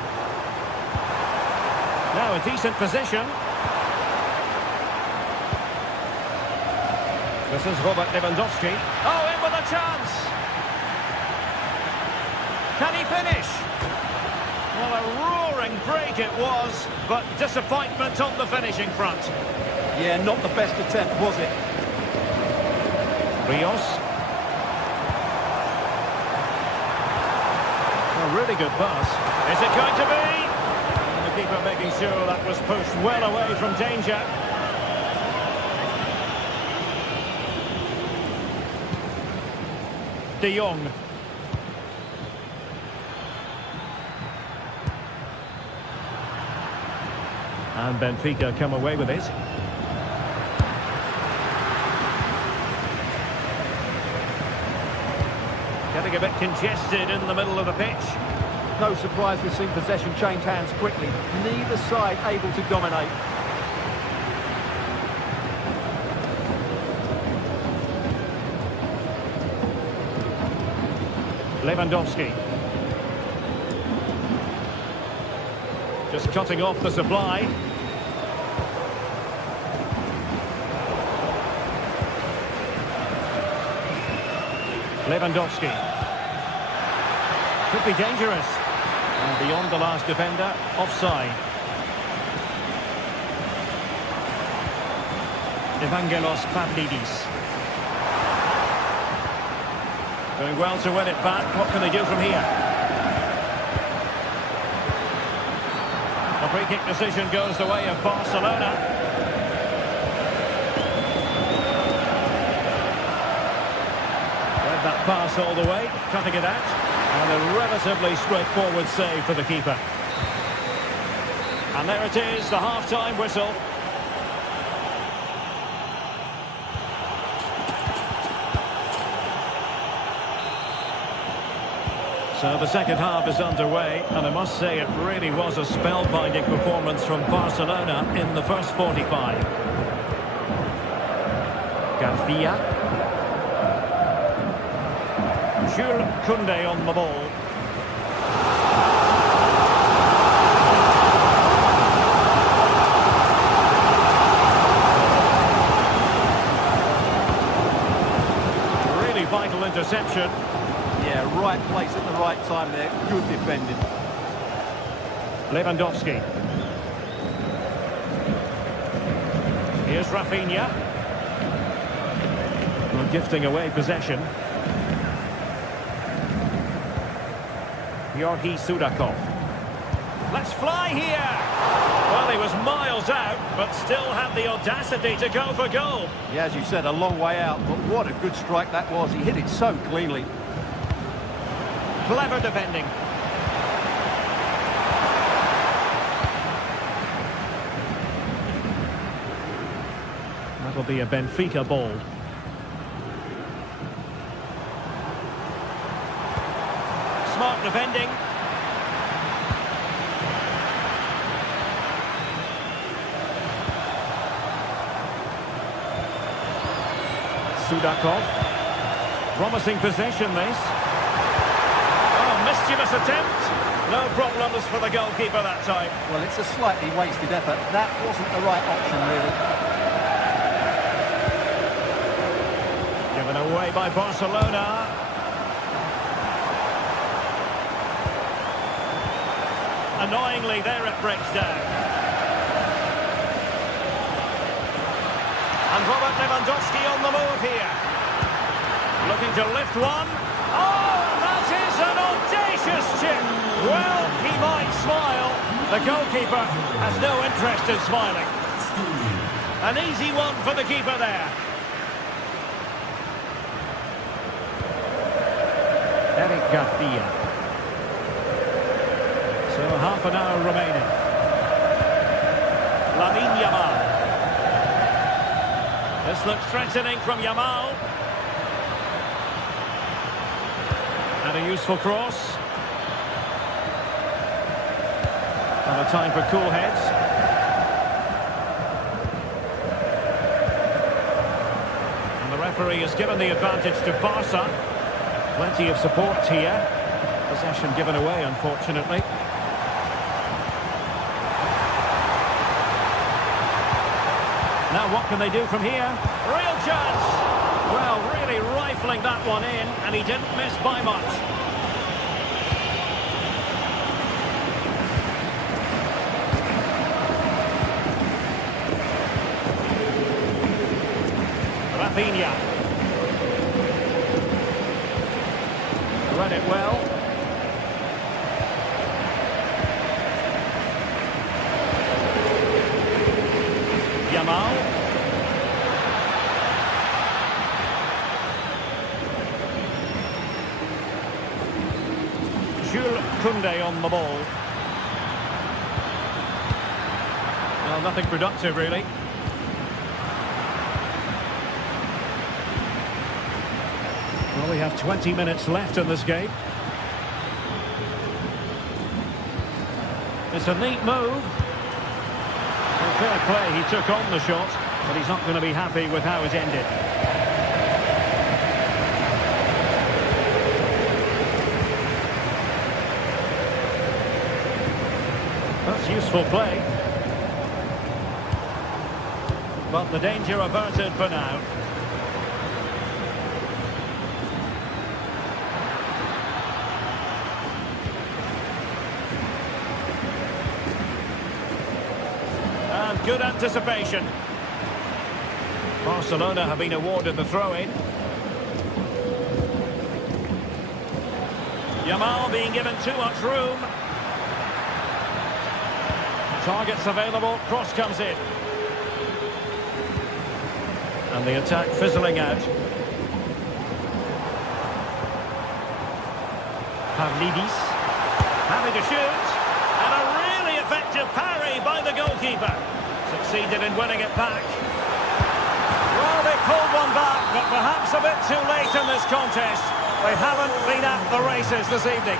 Now a decent position. This is Robert Lewandowski. Oh, in with a chance. Can he finish? Well, a roaring break it was, but disappointment on the finishing front. Yeah, not the best attempt, was it? Rios. A really good pass. Is it going to be? And the keeper making sure that was pushed well away from danger. De Jong. And Benfica come away with it. Getting a bit congested in the middle of the pitch. No surprise we've seen possession change hands quickly. Neither side able to dominate. Lewandowski. Just cutting off the supply. Lewandowski. Could be dangerous. And beyond the last defender, offside. Evangelos Pavlidis. Doing well to win it back. What can they do from here? The free kick decision goes the way of Barcelona. Read that pass all the way, cutting it out. And a relatively straightforward save for the keeper. And there it is, the half-time whistle. So the second half is underway, and I must say it really was a spellbinding performance from Barcelona in the first 45. Garcia. Jules Koundé on the ball. Really vital interception. Yeah, right place at the right time there. Good defending. Lewandowski. Here's Rafinha. Well, gifting away possession. Georgi Sudakov. Let's fly here! Well, he was miles out, but still had the audacity to go for goal. Yeah, as you said, a long way out, but what a good strike that was. He hit it so cleanly. Clever defending. That'll be a Benfica ball. Smart defending. Sudakov. Promising possession, this. Mischievous attempt. No problems for the goalkeeper that time. Well, it's a slightly wasted effort. That wasn't the right option, really. Given away by Barcelona. Annoyingly, there it breaks down. And Robert Lewandowski on the move here. Looking to lift one. Oh, that is an audacious chip. Well, he might smile. The goalkeeper has no interest in smiling. An easy one for the keeper there. Eric Garcia. So half an hour remaining. Lamine Yamal. This looks threatening from Yamal. And a useful cross. And a time for cool heads. And the referee has given the advantage to Barca. Plenty of support here. Possession given away, unfortunately. Now what can they do from here? Real chance! Well, really rifling that one in, and he didn't miss by much. Rafinha. Read it well. Yamal. Jules Koundé on the ball. Well, nothing productive, really. Well, we have 20 minutes left in this game. It's a neat move. Well, fair play, he took on the shot, but he's not going to be happy with how it ended. That's useful play. But the danger averted for now. And good anticipation. Barcelona have been awarded the throw-in. Yamal being given too much room. Targets available, cross comes in. And the attack fizzling out. Pavlidis having to shoot. And a really effective parry by the goalkeeper. Succeeded in winning it back. Well, they pulled one back, but perhaps a bit too late in this contest. They haven't been at the races this evening.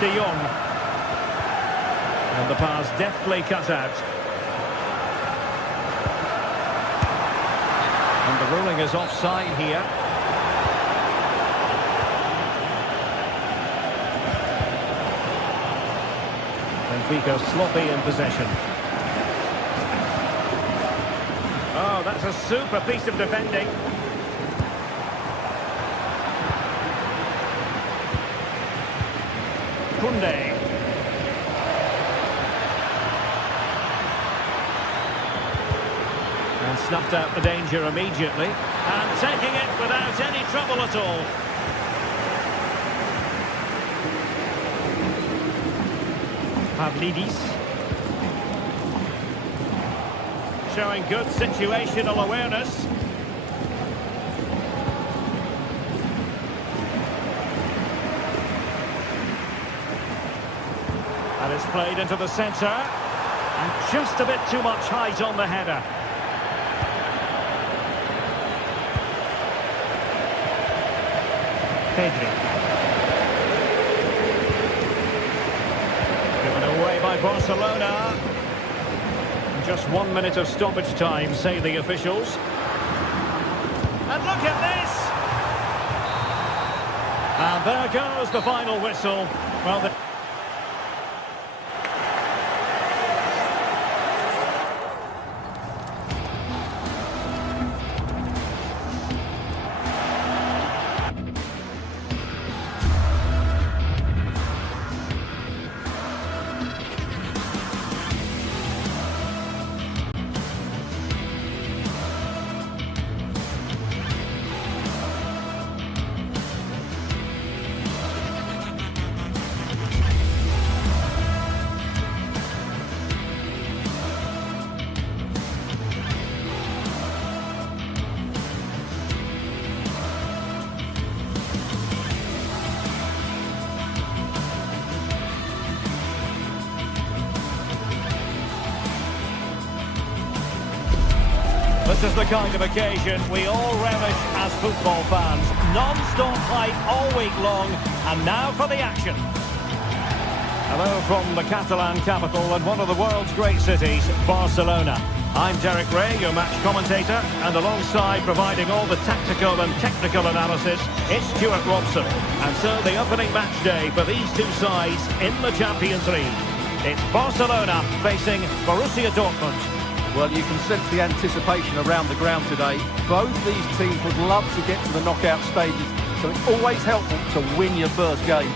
De Jong. And the pass deftly cut out. And the ruling is offside here. Benfica sloppy in possession. Oh, that's a super piece of defending. Koundé. And snuffed out the danger immediately. And taking it without any trouble at all. Pavlidis. Showing good situational awareness. And it's played into the centre. And just a bit too much height on the header. Pedri. Away by Barcelona. Just 1 minute of stoppage time, say the officials. And look at this! And there goes the final whistle. Well, this is the kind of occasion we all relish as football fans. Non-stop hype all week long, and now for the action. Hello from the Catalan capital and one of the world's great cities, Barcelona. I'm Derek Ray, your match commentator, and alongside providing all the tactical and technical analysis, it's Stuart Robson. And so the opening match day for these two sides in the Champions League. It's Barcelona facing Borussia Dortmund. Well, you can sense the anticipation around the ground today. Both these teams would love to get to the knockout stages, so it's always helpful to win your first game.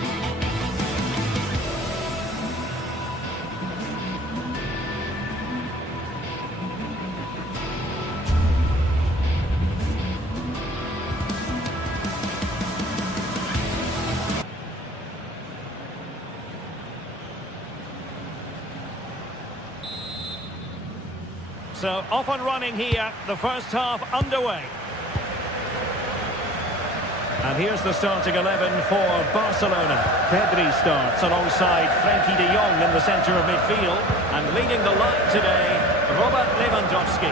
So off and running here, the first half underway. And here's the starting 11 for Barcelona. Pedri starts alongside Frenkie de Jong in the centre of midfield. And leading the line today, Robert Lewandowski.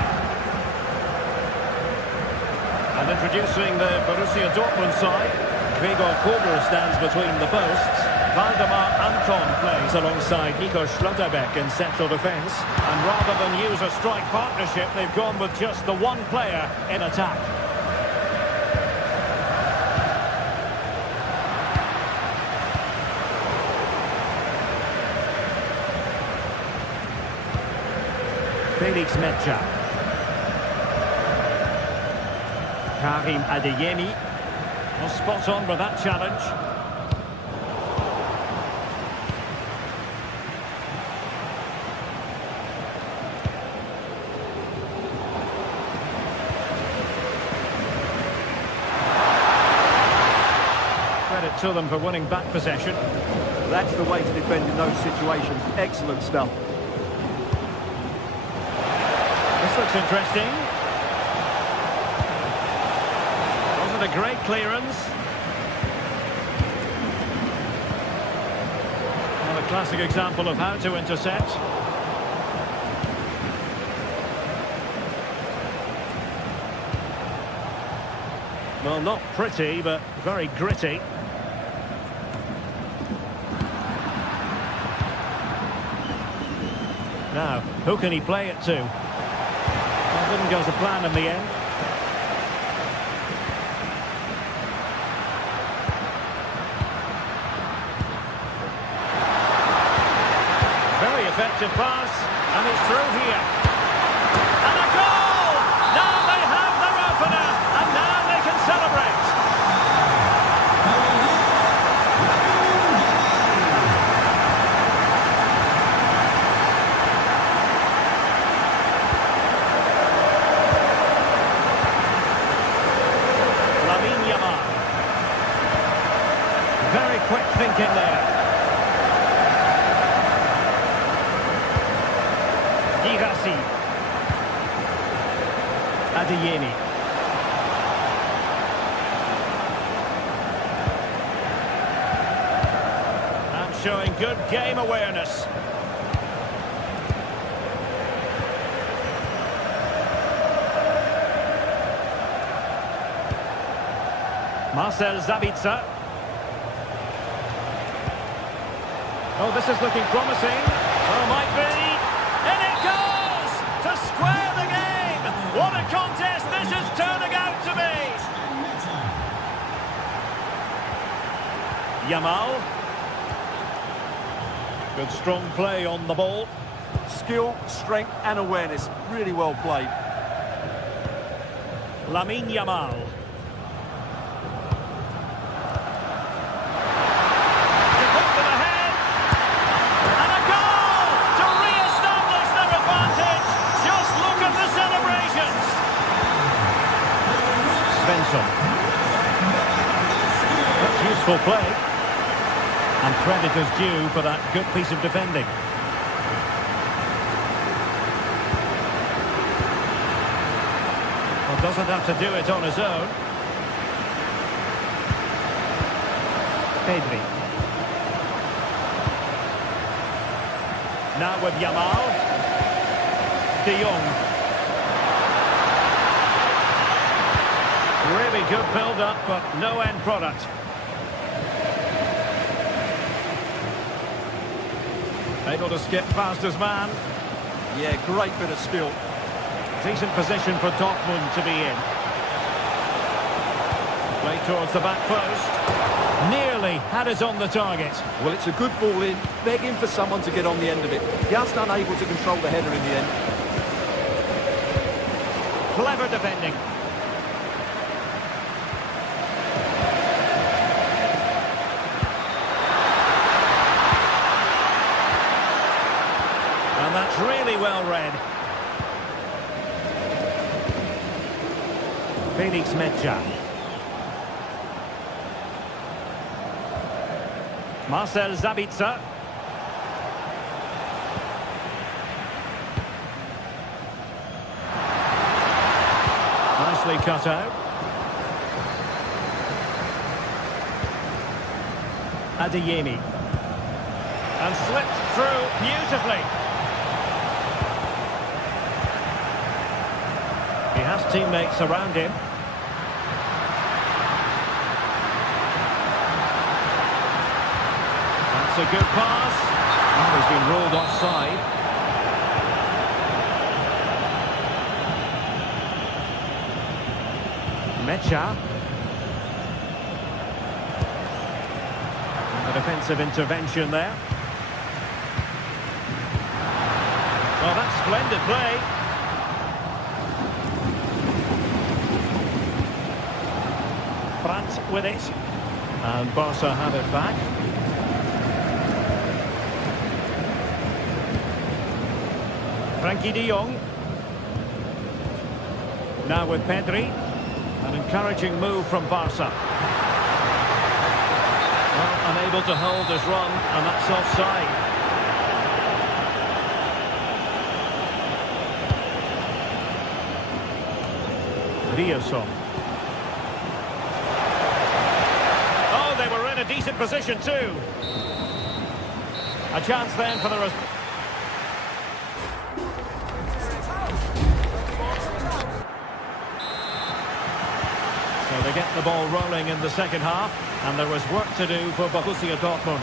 And introducing the Borussia Dortmund side, Gregor Kobel stands between the posts. Valdemar Anton plays alongside Nico Schlotterbeck in central defence. And rather than use a strike partnership, they've gone with just the one player in attack. Felix Metja. Karim Adeyemi was spot on with that challenge. to them for winning back possession. That's the way to defend in those situations. Excellent stuff. This looks interesting. Wasn't a great clearance. Well, a classic example of how to intercept. Well, not pretty, but very gritty. Now, who can he play it to? Well, didn't go to plan in the end. Very effective pass, and it's through here. And a goal! Now they have their opener, and now they can celebrate. Very quick thinking there. Girassi. Adeyemi. And showing good game awareness. Marcel Sabitzer. Oh, this is looking promising. Oh, might be. In it goes! To square the game! What a contest this is turning out to be! Yamal. Good strong play on the ball. Skill, strength and awareness. Really well played. Lamine Yamal. That's useful play. And credit is due for that good piece of defending. Well, doesn't have to do it on his own. Pedri. Now with Yamal. De Jong. Really good build-up, but no end product. Able to skip past his man. Yeah, great bit of skill. Decent position for Dortmund to be in. Play towards the back post. Nearly had it on the target. Well, it's a good ball in, begging for someone to get on the end of it. Just unable to control the header in the end. Clever defending. And that's really well read. Felix Mecha. Marcel Sabitzer. Nicely cut out. Adeyemi. And slipped through beautifully. He has teammates around him. That's a good pass. Oh, he's been ruled offside. Mecha. And the defensive intervention there. Well, that's splendid play. Brandt with it. And Barca have it back. Frankie de Jong. Now with Pedri. An encouraging move from Barca. Unable to hold his run, and that's offside. Riosson. Oh, they were in a decent position too. A chance then for the... So they get the ball rolling in the second half, and there was work to do for Borussia Dortmund.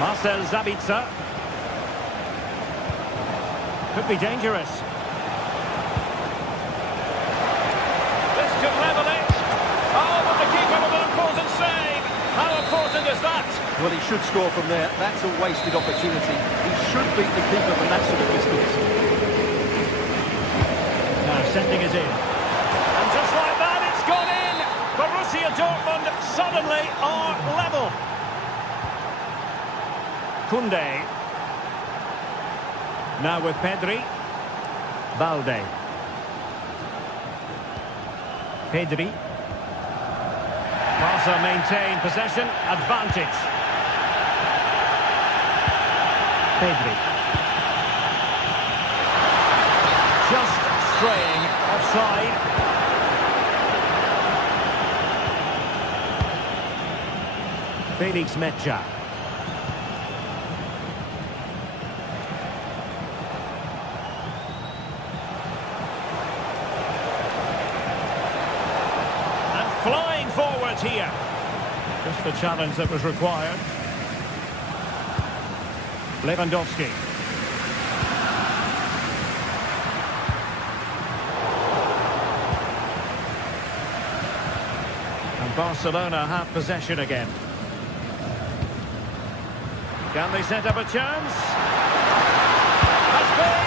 Marcel Sabitzer. Could be dangerous. This could level it. Oh, but the keeper with an important save. How important is that? Well, he should score from there. That's a wasted opportunity. He should beat the keeper from that sort of distance. Now sending it in. And just like that, it's gone in. Borussia Dortmund suddenly are level. Koundé. Now with Pedri. Balde. Pedri. Barca maintain possession. Advantage. Pedri. Just straying offside. Felix Mecha. Flying forward here. Just the challenge that was required. Lewandowski. And Barcelona have possession again. Can they set up a chance? That's big!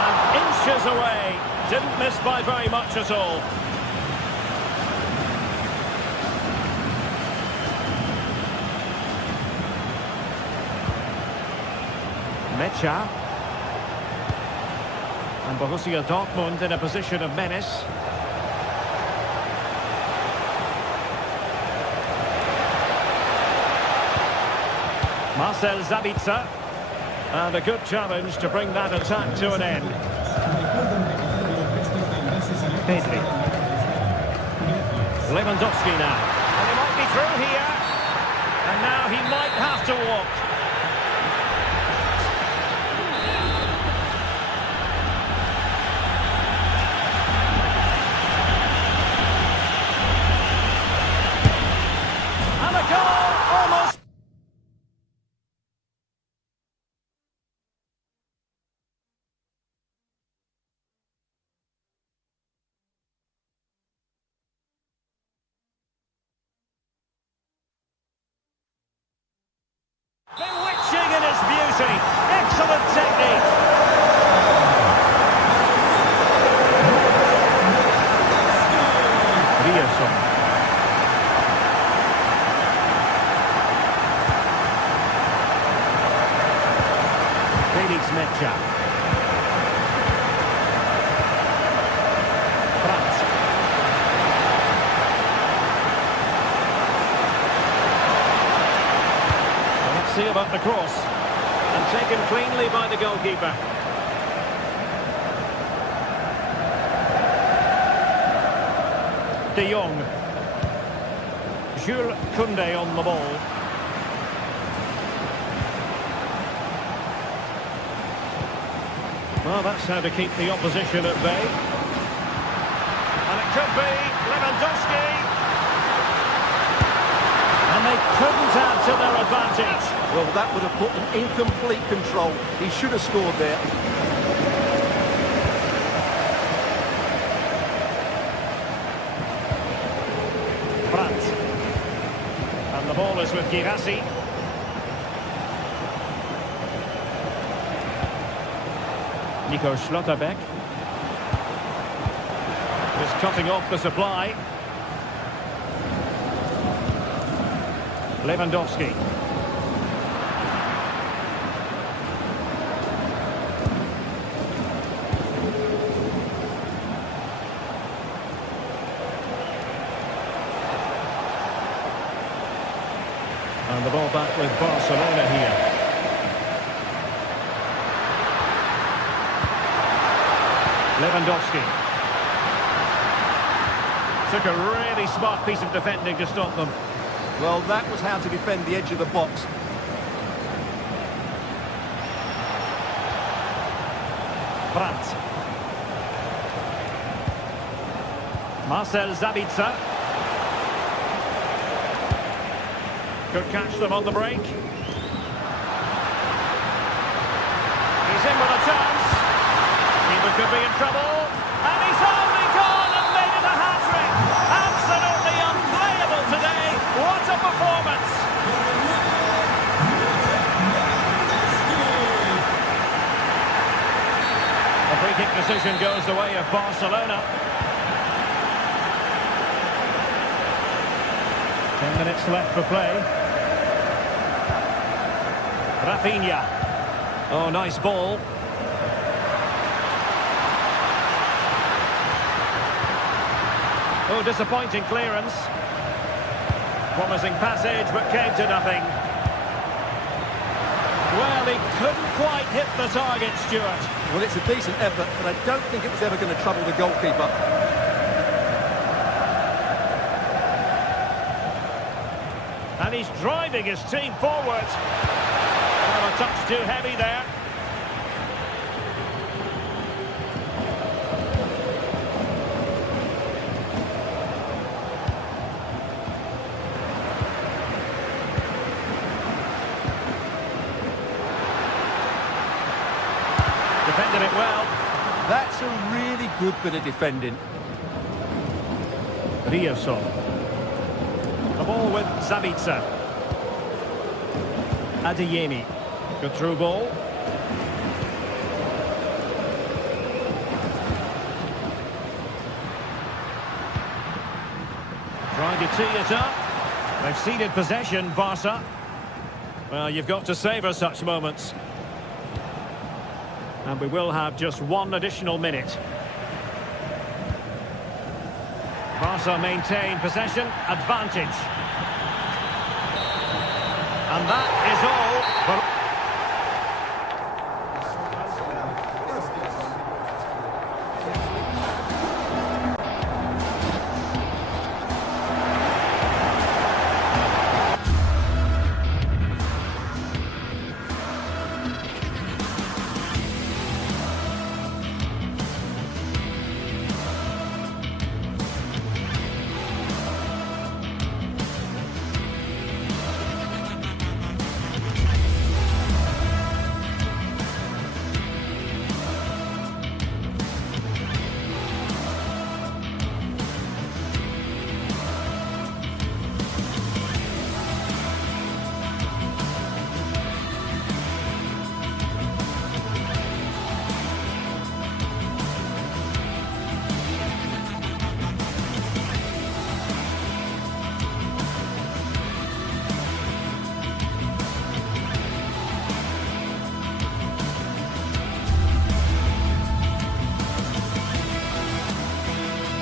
And inches away. Didn't miss by very much at all. Mecha. And Borussia Dortmund in a position of menace. Marcel Sabitzer. And a good challenge to bring that attack to an end. Pedri. Lewandowski now. And he might be through here. And now he might have to walk. Bewitching in his beauty. Excellent technique. Riosson. Felix Mecha. Brandt. See about the cross, and taken cleanly by the goalkeeper. De Jong. Jules Koundé on the ball. Well, that's how to keep the opposition at bay. And it could be Lewandowski. And they couldn't add to their advantage. Well, that would have put them in complete control. He should have scored there. Brandt. And the ball is with Girassi. Nico Schlotterbeck. Just cutting off the supply. Lewandowski. And the ball back with Barcelona here. Lewandowski. Took a really smart piece of defending to stop them. Well, that was how to defend the edge of the box. Brandt. Marcel Sabitzer. Could catch them on the break. He's in with a chance. Keeper could be in trouble. And he's only gone and made it a hat-trick. Absolutely unplayable today. What a performance. The free kick decision goes the way of Barcelona. 10 minutes left for play. Rafinha. Oh, nice ball. Oh, disappointing clearance. Promising passage, but came to nothing. Well, he couldn't quite hit the target, Stuart. Well, it's a decent effort, but I don't think it was ever going to trouble the goalkeeper. And he's driving his team forward. Oh, a touch too heavy there. Defended it well. That's a really good bit of defending. Rioson. The ball with Sabitzer. Adeyemi. Good through ball. Trying to tee it up. They've ceded possession, Barca. Well, you've got to savour such moments. And we will have just one additional minute. Barca maintain possession, advantage. And that is all.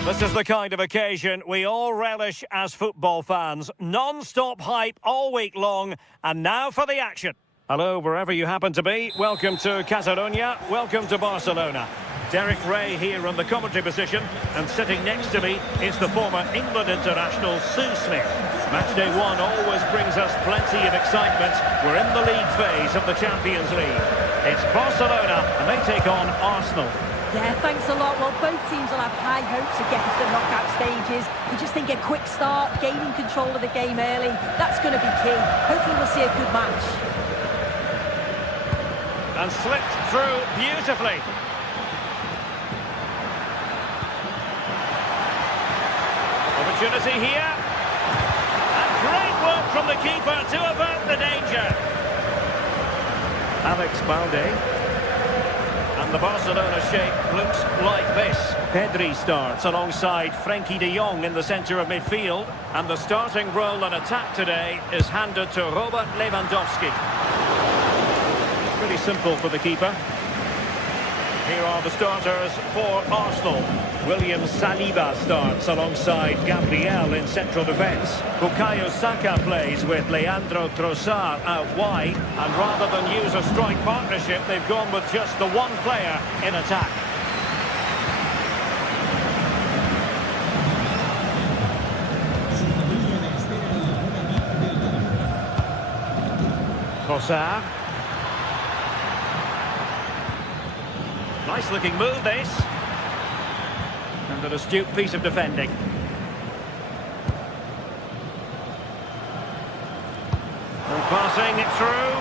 This is the kind of occasion we all relish as football fans. Non-stop hype all week long, and now for the action. Hello, wherever you happen to be. Welcome to Catalonia. Welcome to Barcelona. Derek Ray here on the commentary position, and sitting next to me is the former England international Sue Smith. Matchday 1 always brings us plenty of excitement. We're in the league phase of the Champions League. It's Barcelona, and they take on Arsenal. Yeah, thanks a lot. Well, both teams will have high hopes of getting to the knockout stages. We just think a quick start, gaining control of the game early, that's going to be key. Hopefully we'll see a good match. And slipped through beautifully. Opportunity here. And great work from the keeper to avert the danger. Alex Balde. And the Barcelona shape looks like this. Pedri starts alongside Frenkie de Jong in the centre of midfield. And the starting role in attack today is handed to Robert Lewandowski. Pretty simple for the keeper. Here are the starters for Arsenal. William Saliba starts alongside Gabriel in central defence. Bukayo Saka plays with Leandro Trossard out wide. And rather than use a strike partnership, they've gone with just the one player in attack. Trossard. Nice looking move this. And an astute piece of defending. And passing it through.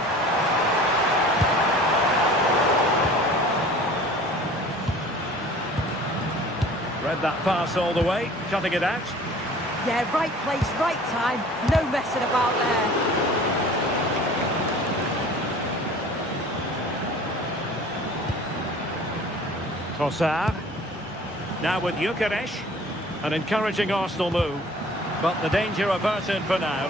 Read that pass all the way, cutting it out. Yeah, right place, right time. No messing about there. Trossard. Now with Gyökeres. An encouraging Arsenal move. But the danger averted for now.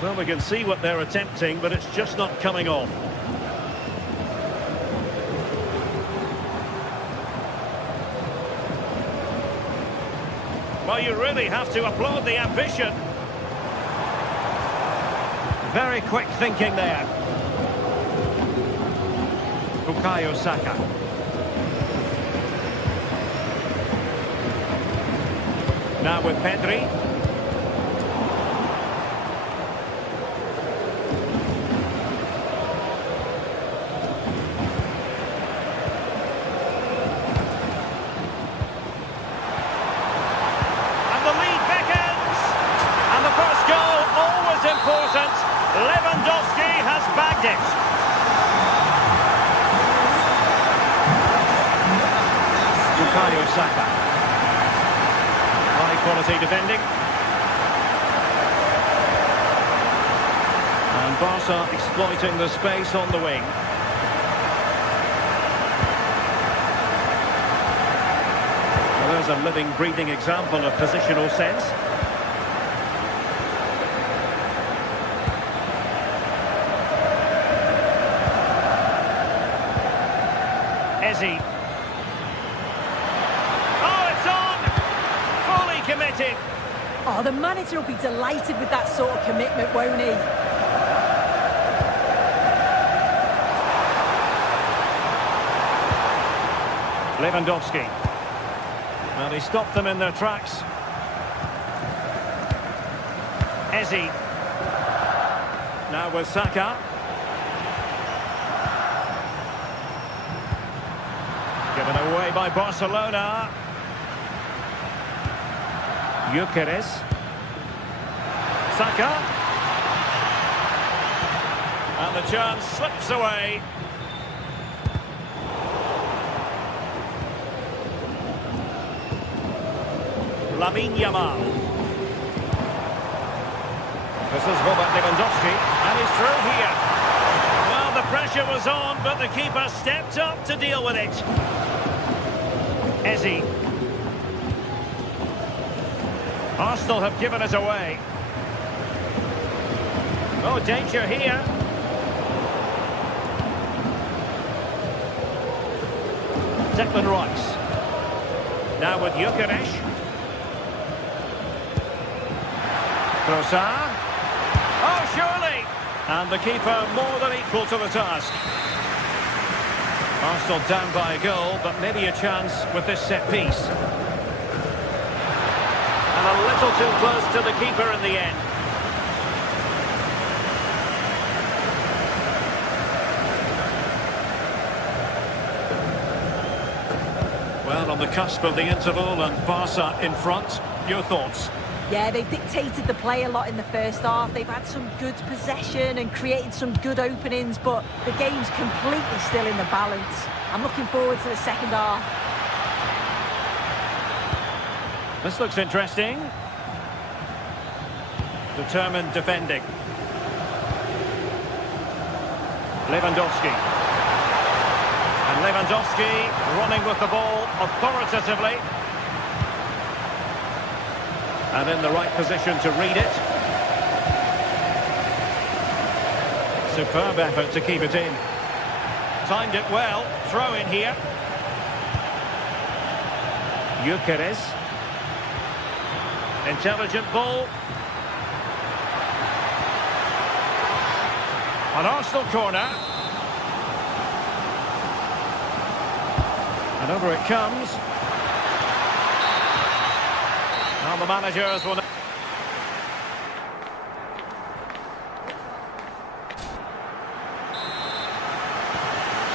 Well, we can see what they're attempting, but it's just not coming off. Well, you really have to applaud the ambition. Very quick thinking there. Bukayo Saka. Now with Pedri. And the lead beckons. And the first goal, always important. Lewandowski has bagged it. Bukayo Saka. High quality defending. And Barca exploiting the space on the wing. Well, there's a living, breathing example of positional sense. Ezzy. Oh, it's on! Fully committed. Oh, the manager will be delighted with that sort of commitment, won't he? Lewandowski. Well, he stopped them in their tracks. Ezzy. Now with Saka. Given away by Barcelona. Gyökeres. Saka. And the chance slips away. Lamine Yamal. This is Robert Lewandowski, and he's through here. Well, the pressure was on, but the keeper stepped up to deal with it. Ezzy. Arsenal have given it away. Oh, danger here. Declan Rice. Now with Gyökeres. Trossard. Oh, surely! And the keeper more than equal to the task. Arsenal down by a goal, but maybe a chance with this set piece. And a little too close to the keeper in the end. Well, on the cusp of the interval and Barca in front, your thoughts? Yeah, they've dictated the play a lot in the first half. They've had some good possession and created some good openings, but the game's completely still in the balance. I'm looking forward to the second half. This looks interesting. Determined defending. Lewandowski. And Lewandowski running with the ball authoritatively. And in the right position to read it. Superb effort to keep it in. Timed it well. Throw in here. Gyökeres. Intelligent ball. An Arsenal corner. And over it comes. Now the managers will...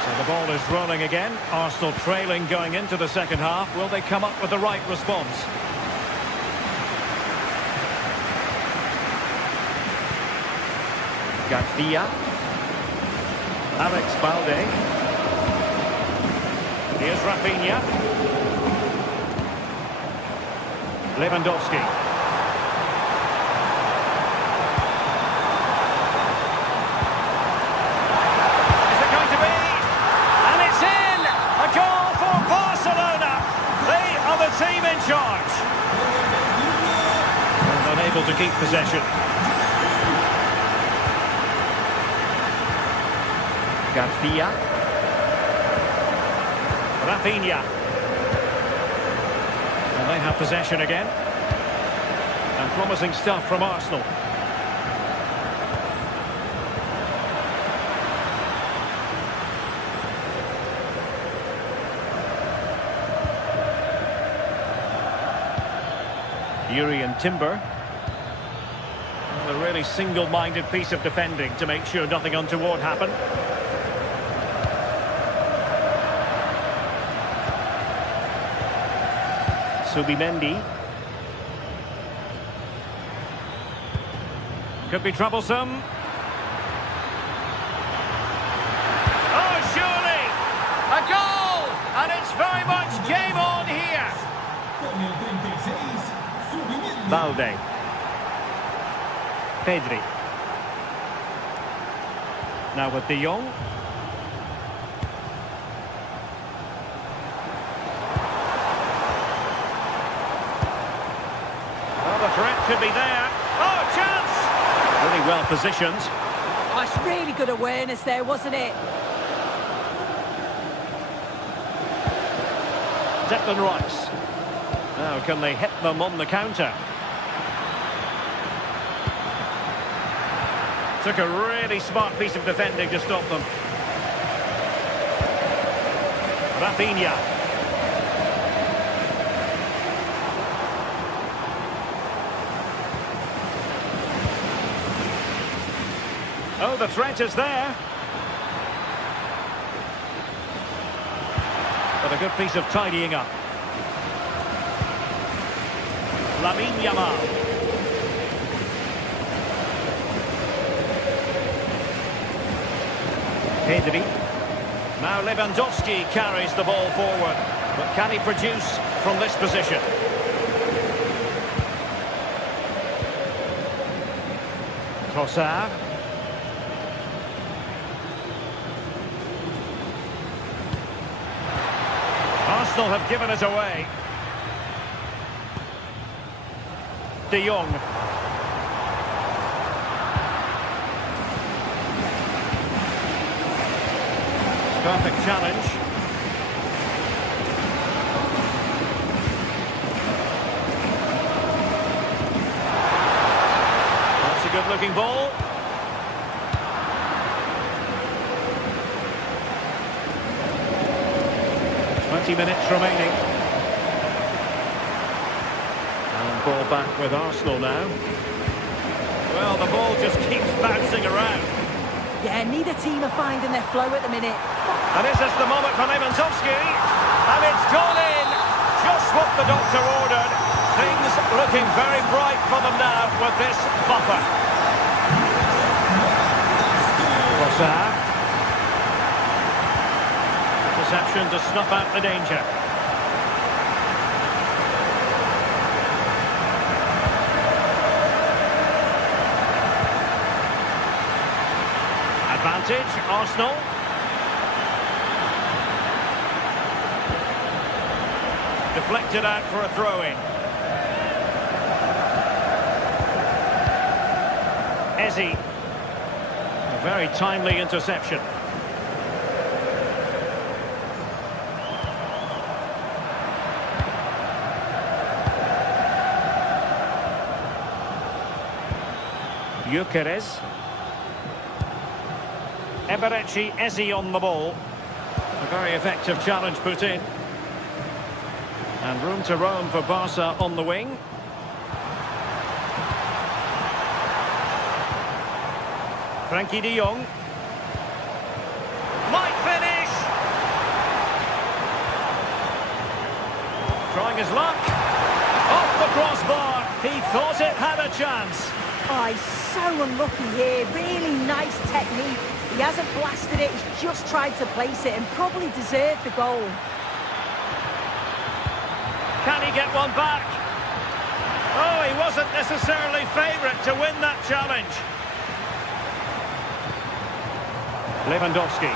So the ball is rolling again. Arsenal trailing going into the second half. Will they come up with the right response? Garcia. Alex Balde. Here's Rafinha. Lewandowski. Is it going to be? And it's in! A goal for Barcelona! They are the team in charge. And unable to keep possession. Garcia. Rafinha. And they have possession again. And promising stuff from Arsenal. Yuri and Timber. A really single-minded piece of defending to make sure nothing untoward happened. Subimendi. Could be troublesome. Oh, surely! A goal! And it's very much game on here. Balde. Pedri. Now with De Jong. Threat could be there. Oh, chance! Really well positioned. Oh, it's really good awareness there, wasn't it? Declan Rice. Now, can they hit them on the counter? Took a really smart piece of defending to stop them. Rafinha. Oh, the threat is there. But a good piece of tidying up. Lamine Yamal. Pedri. Now Lewandowski carries the ball forward. But can he produce from this position? Trossard. Arsenal have given it away. De Jong. Perfect challenge. That's a good-looking ball. Minutes remaining. And ball back with Arsenal now. Well, the ball just keeps bouncing around. Yeah, neither team are finding their flow at the minute. And is this the moment for Lewandowski? And it's gone in! Just what the doctor ordered. Things looking very bright for them now with this buffer. Trossard. Interception to snuff out the danger. Advantage, Arsenal. Deflected out for a throw-in. Eze. A very timely interception. Gyökeres. Eberechi Eze on the ball. A very effective challenge put in. And room to roam for Barca on the wing. Frankie de Jong. Might finish! Trying his luck. Off the crossbar. He thought it had a chance. Oh, he's so unlucky here. Really nice technique. He hasn't blasted it, he's just tried to place it and probably deserved the goal. Can he get one back? Oh, he wasn't necessarily favourite to win that challenge. Lewandowski.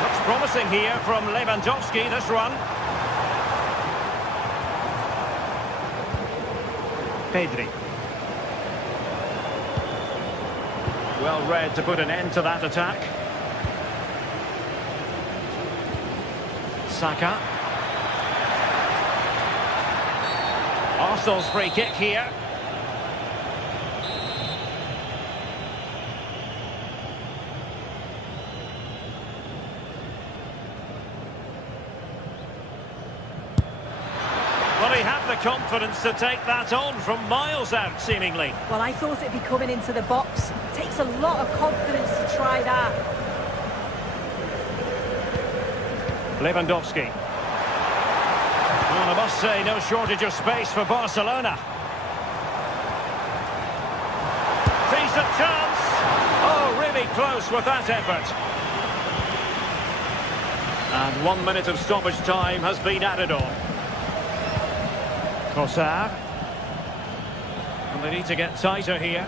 Looks promising here from Lewandowski, this run. Pedri. Well read to put an end to that attack. Saka. Arsenal's free kick here. Well, he had the confidence to take that on from miles out, seemingly. Well, I thought it'd be coming into the box. It takes a lot of confidence to try that. Lewandowski. Well, I must say, no shortage of space for Barcelona. Decent chance. Oh, really close with that effort. And 1 minute of stoppage time has been added on. Trossard. And they need to get tighter here.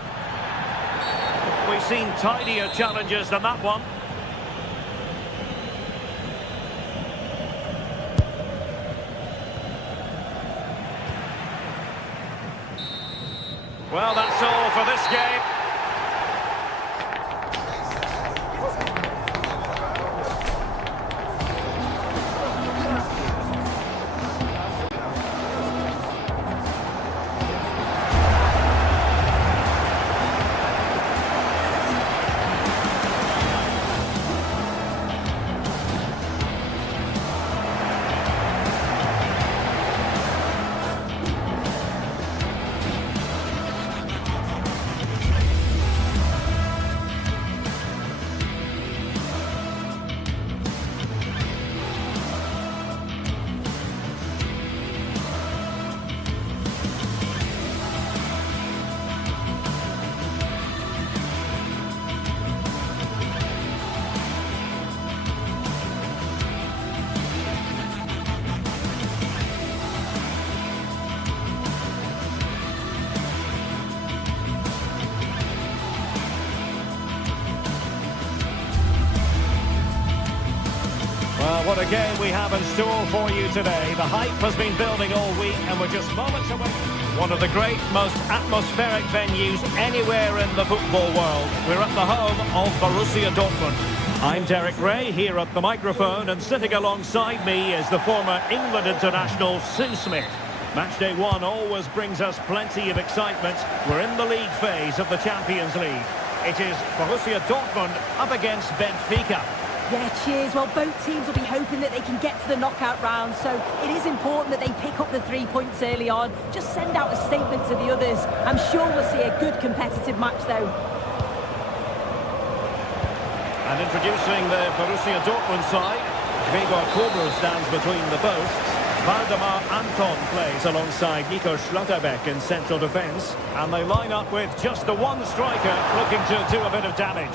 We've seen tidier challenges than that one. Well, that's all for this game. Well, what a game we have in store for you today. The hype has been building all week and we're just moments away. One of the great, most atmospheric venues anywhere in the football world. We're at the home of Borussia Dortmund. I'm Derek Ray here at the microphone, and sitting alongside me is the former England international Sue Smith. Matchday 1 always brings us plenty of excitement. We're in the league phase of the Champions League. It is Borussia Dortmund up against Benfica. Yeah, cheers. Well, both teams will be hoping that they can get to the knockout round, so it is important that they pick up the 3 points early on. Just send out a statement to the others. I'm sure we'll see a good competitive match, though. And introducing the Borussia Dortmund side, Gregor Kobel stands between the posts. Valdemar Anton plays alongside Nico Schlotterbeck in central defence. And they line up with just the one striker looking to do a bit of damage.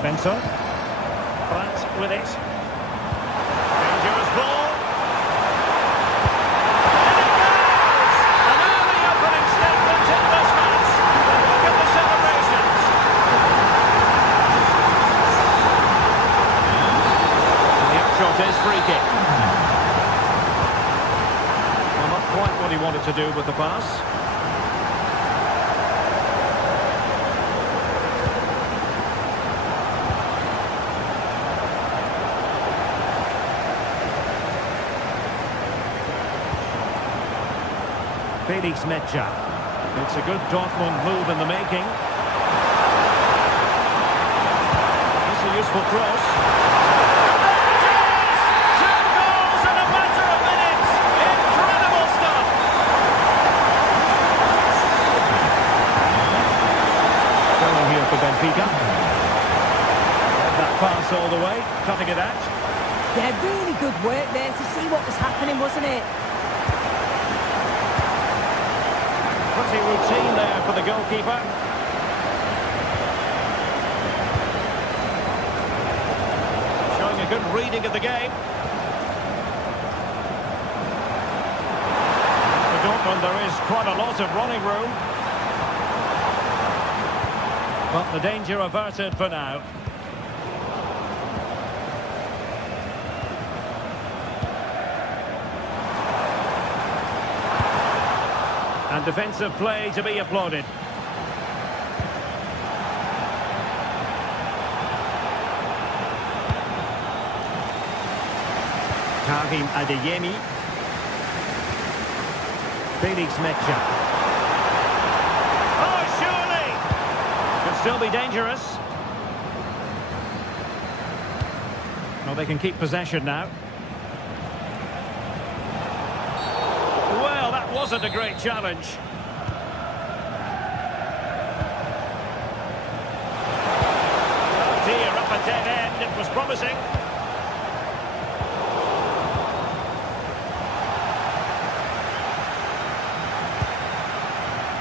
Svensson. Brandt with it. Dangerous ball. And it goes! An early opening statement in this match. And look at the celebrations. And the upshot is free kick. Well, not quite what he wanted. wanted to do with the pass. Felix Mecha. It's a good Dortmund move in the making. It's a useful cross. Two goals in a matter of minutes. Incredible stuff. Going here for Benfica. That pass all the way, cutting it out. Yeah, really good work there to see what was happening, wasn't it? Pretty routine there for the goalkeeper. Showing a good reading of the game. For Dortmund, there is quite a lot of running room. But the danger averted for now. And defensive play to be applauded. Karim Adeyemi. Felix Mecha. Oh, surely! Could still be dangerous. Well, they can keep possession now. Well, that wasn't a great challenge. Oh dear, up a dead end. It was promising.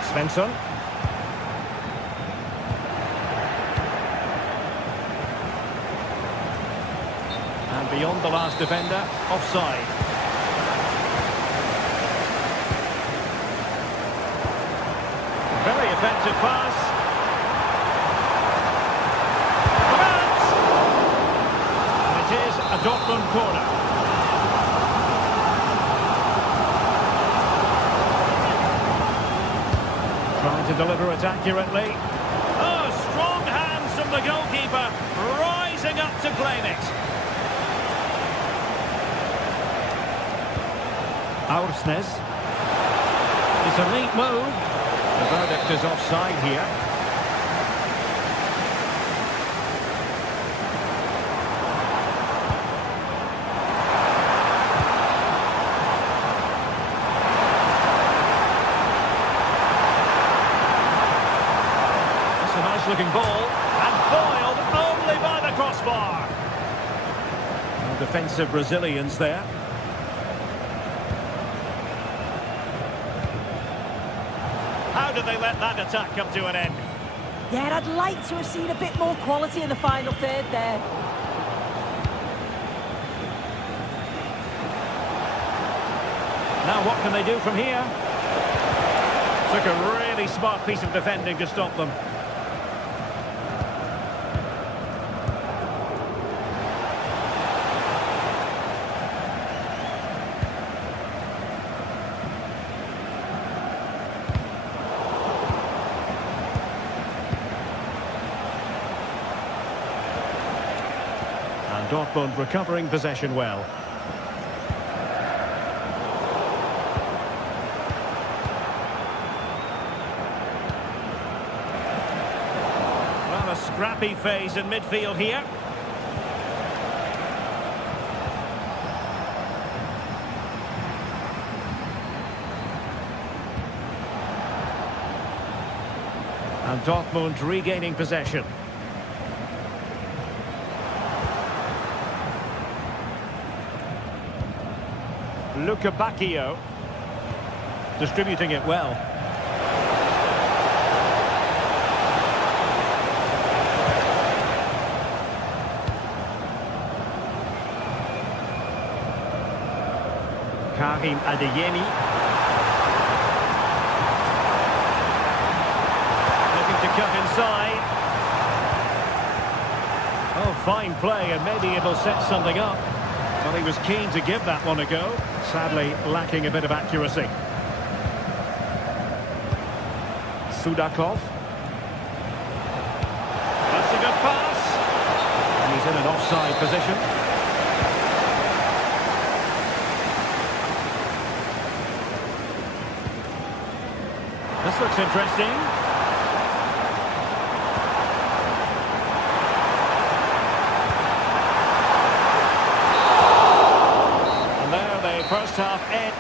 Svensson. And beyond the last defender, offside. Very effective pass. And it is a Dortmund corner. Trying to deliver it accurately. Oh, strong hands from the goalkeeper, rising up to claim it. Aursnes. It's a neat move. The verdict is offside here. It's a nice looking ball and foiled only by the crossbar. No defensive resilience there. How did they let that attack come to an end? Yeah, I'd like to have seen a bit more quality in the final third there. Now what can they do from here? Took a really smart piece of defending to stop them. Dortmund recovering possession well. Well, a scrappy phase in midfield here. And Dortmund regaining possession. Luca Bacchio distributing it well. Karim Adeyemi looking to cut inside. Oh, fine play, and maybe it'll set something up. Well, he was keen to give that one a go. Sadly, lacking a bit of accuracy. Sudakov. That's a good pass. And he's in an offside position. This looks interesting. And there the first half end.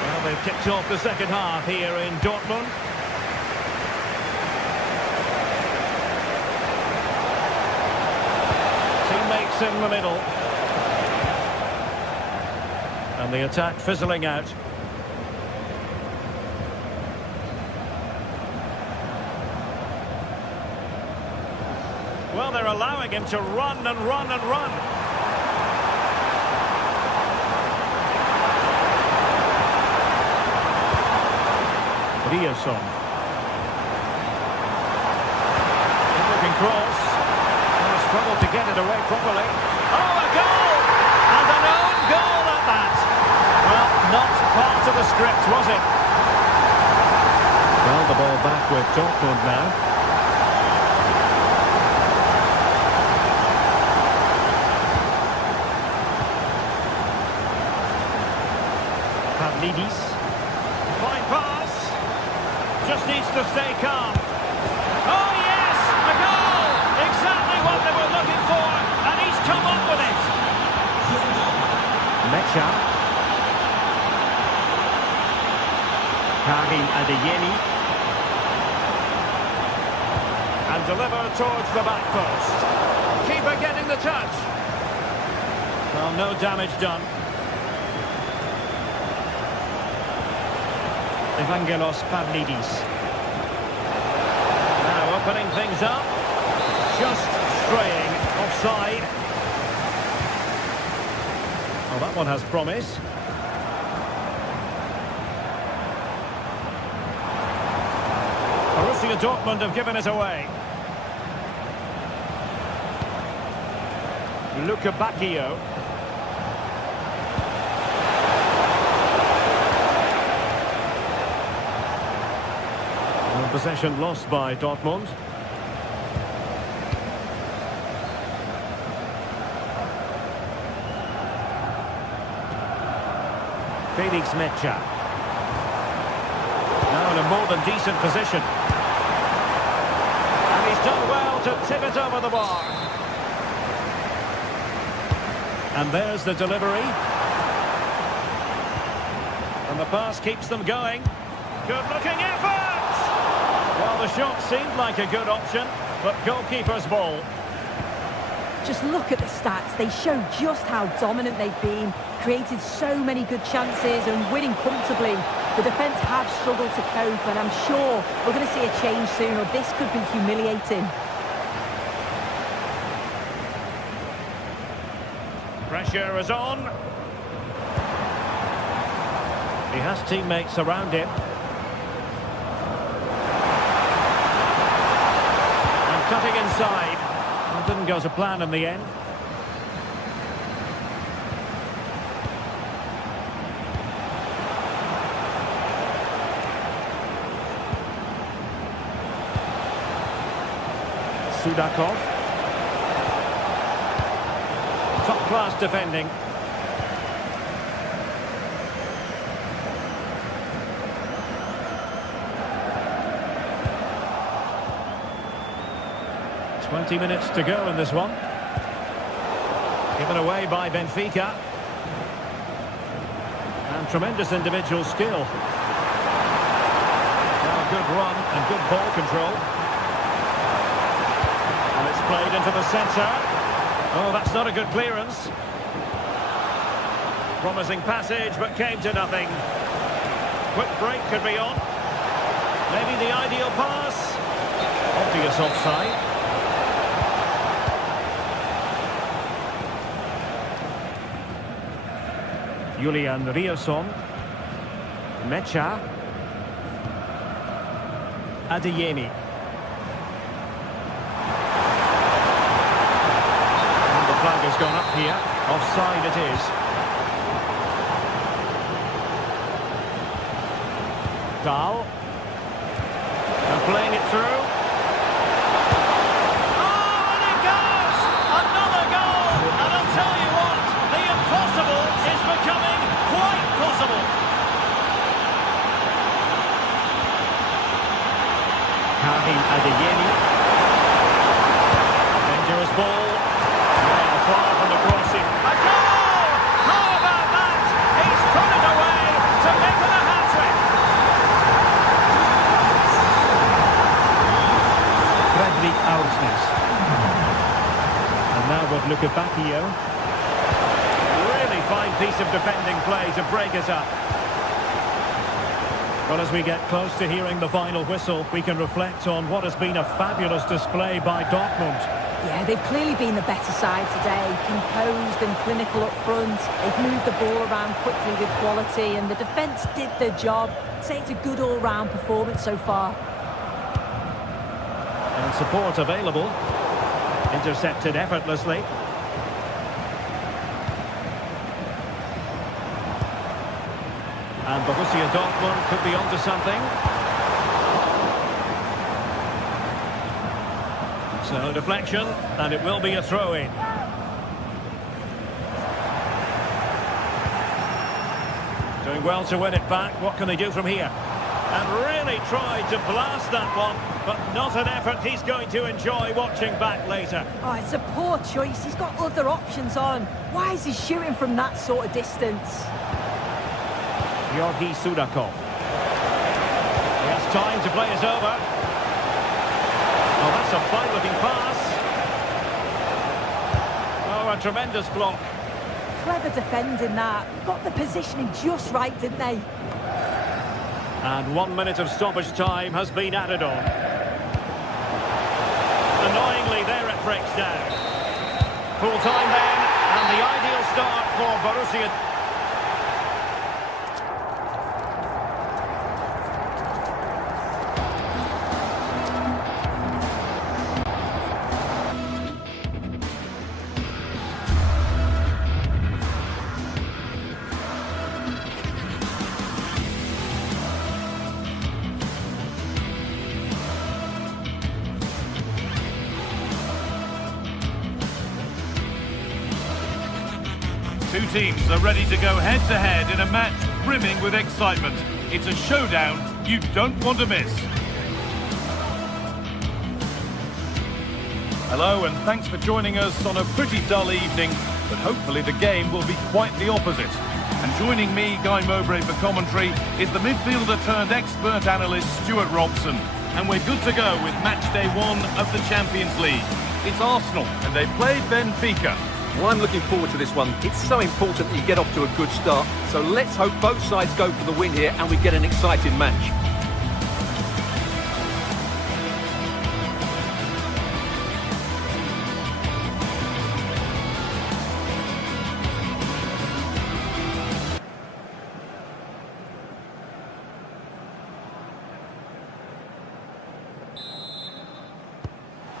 Well, they've kicked off the second half here in Dortmund. Teammates in the middle. And the attack fizzling out. Well, they're allowing him to run and run and run. Rioson. Looking cross. Struggled to get it away properly. Oh, a goal! And an own goal at that. Well, not part of the script, was it? Well, the ball back with Dortmund now. Pavlidis. Fine pass. Just needs to stay calm. Oh, yes! A goal! Exactly what they were looking for, and he's come up with it. Mecha. Karim Adeyemi. And delivered towards the back post. Keeper getting the touch. Well, no damage done. Evangelos Pavlidis. Now opening things up. Just straying offside. Oh, that one has promise. Borussia Dortmund have given it away. Luca Bacchio. Possession lost by Dortmund. Felix Mecha. Now in a more than decent position. And he's done well to tip it over the bar. And there's the delivery. And the pass keeps them going. Good looking effort! Well, the shot seemed like a good option, but goalkeeper's ball. Just look at the stats. They show just how dominant they've been, created so many good chances and winning comfortably. The defence have struggled to cope, and I'm sure we're going to see a change soon, or this could be humiliating. Pressure is on. He has teammates around him. Cutting inside. It didn't go to plan in the end. Sudakov. Top-class defending. Twenty minutes to go in this one. Given away by Benfica. And tremendous individual skill. Now good run and good ball control. And it's played into the centre. Oh, that's not a good clearance. Promising passage, but came to nothing. Quick break could be on. Maybe the ideal pass. Obvious offside. Julian Rioson. Mecha. Adeyemi. And the flag is gone up here. Offside it is. Dahl. And playing it through. Oh, and it goes! Another goal! And I'll tell you what, the impossible is becoming quite possible. Karim Adeyemi. Dangerous ball. Well, far from the crossing. A goal! How about that? He's put it away to make it a hat-trick. Fredrik Aursnes. And now with Luca Bacchio. Really fine piece of defending play to break us up. Well, as we get close to hearing the final whistle, we can reflect on what has been a fabulous display by Dortmund. Yeah, they've clearly been the better side today, composed and clinical up front. They've moved the ball around quickly with quality, and the defence did their job. I'd say it's a good all-round performance so far. And support available. Intercepted effortlessly. And Borussia Dortmund could be onto something. So deflection, and it will be a throw-in. Doing well to win it back. What can they do from here? And really tried to blast that one, but not an effort he's going to enjoy watching back later. Oh, it's a poor choice. He's got other options on. Why is he shooting from that sort of distance? Georgi Sudakov. He has time to play us over. Oh, that's a fine-looking pass. Oh, a tremendous block. Clever defending that. Got the positioning just right, didn't they? And 1 minute of stoppage time has been added on. Annoyingly, there it breaks down. Full time then, and the ideal start for Borussia. Two teams are ready to go head-to-head in a match brimming with excitement. It's a showdown you don't want to miss. Hello and thanks for joining us on a pretty dull evening, but hopefully the game will be quite the opposite. And joining me, Guy Mowbray, for commentary is the midfielder-turned-expert analyst Stuart Robson. And we're good to go with match day 1 of the Champions League. It's Arsenal and they play Benfica. Well, I'm looking forward to this one. It's so important that you get off to a good start. So let's hope both sides go for the win here and we get an exciting match.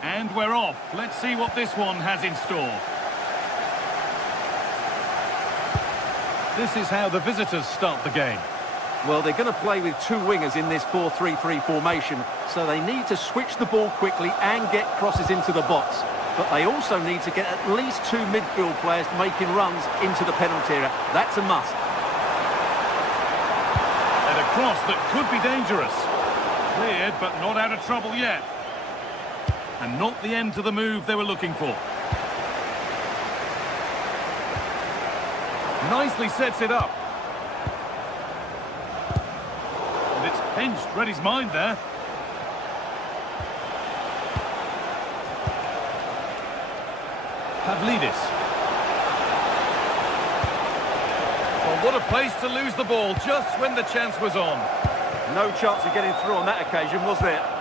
And we're off. Let's see what this one has in store. This is how the visitors start the game. Well, they're going to play with two wingers in this 4-3-3 formation, so they need to switch the ball quickly and get crosses into the box. But they also need to get at least two midfield players making runs into the penalty area. That's a must. And a cross that could be dangerous. Cleared, but not out of trouble yet. And not the end to the move they were looking for. Nicely sets it up. And it's pinched, read his mind there. Pavlidis. Well, what a place to lose the ball just when the chance was on. No chance of getting through on that occasion, was there?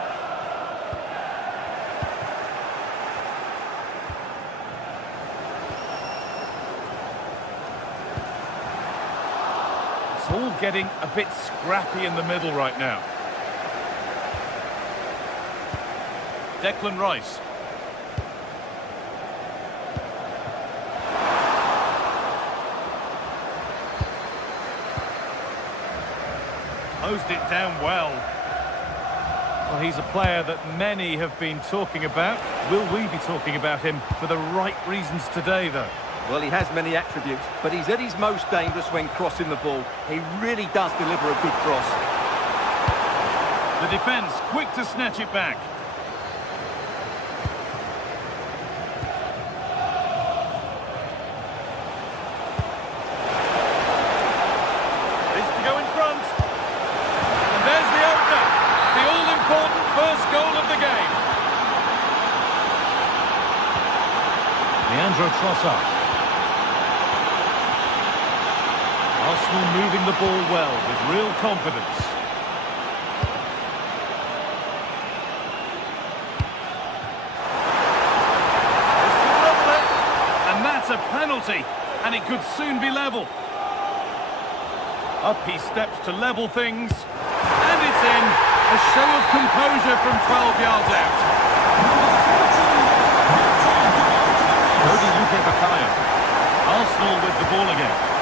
It's all getting a bit scrappy in the middle right now. Declan Rice. Closed it down well. Well, he's a player that many have been talking about. Will we be talking about him for the right reasons today, though? Well, he has many attributes, but he's at his most dangerous when crossing the ball. He really does deliver a good cross. The defence quick to snatch it back. This to go in front. And there's the opener. The all-important first goal of the game. Leandro Trossard. Arsenal moving the ball well with real confidence. And that's a penalty, and it could soon be level. Up he steps to level things, and it's in. A show of composure from 12 yards out. Cody Luke Bakayo. Arsenal with the ball again.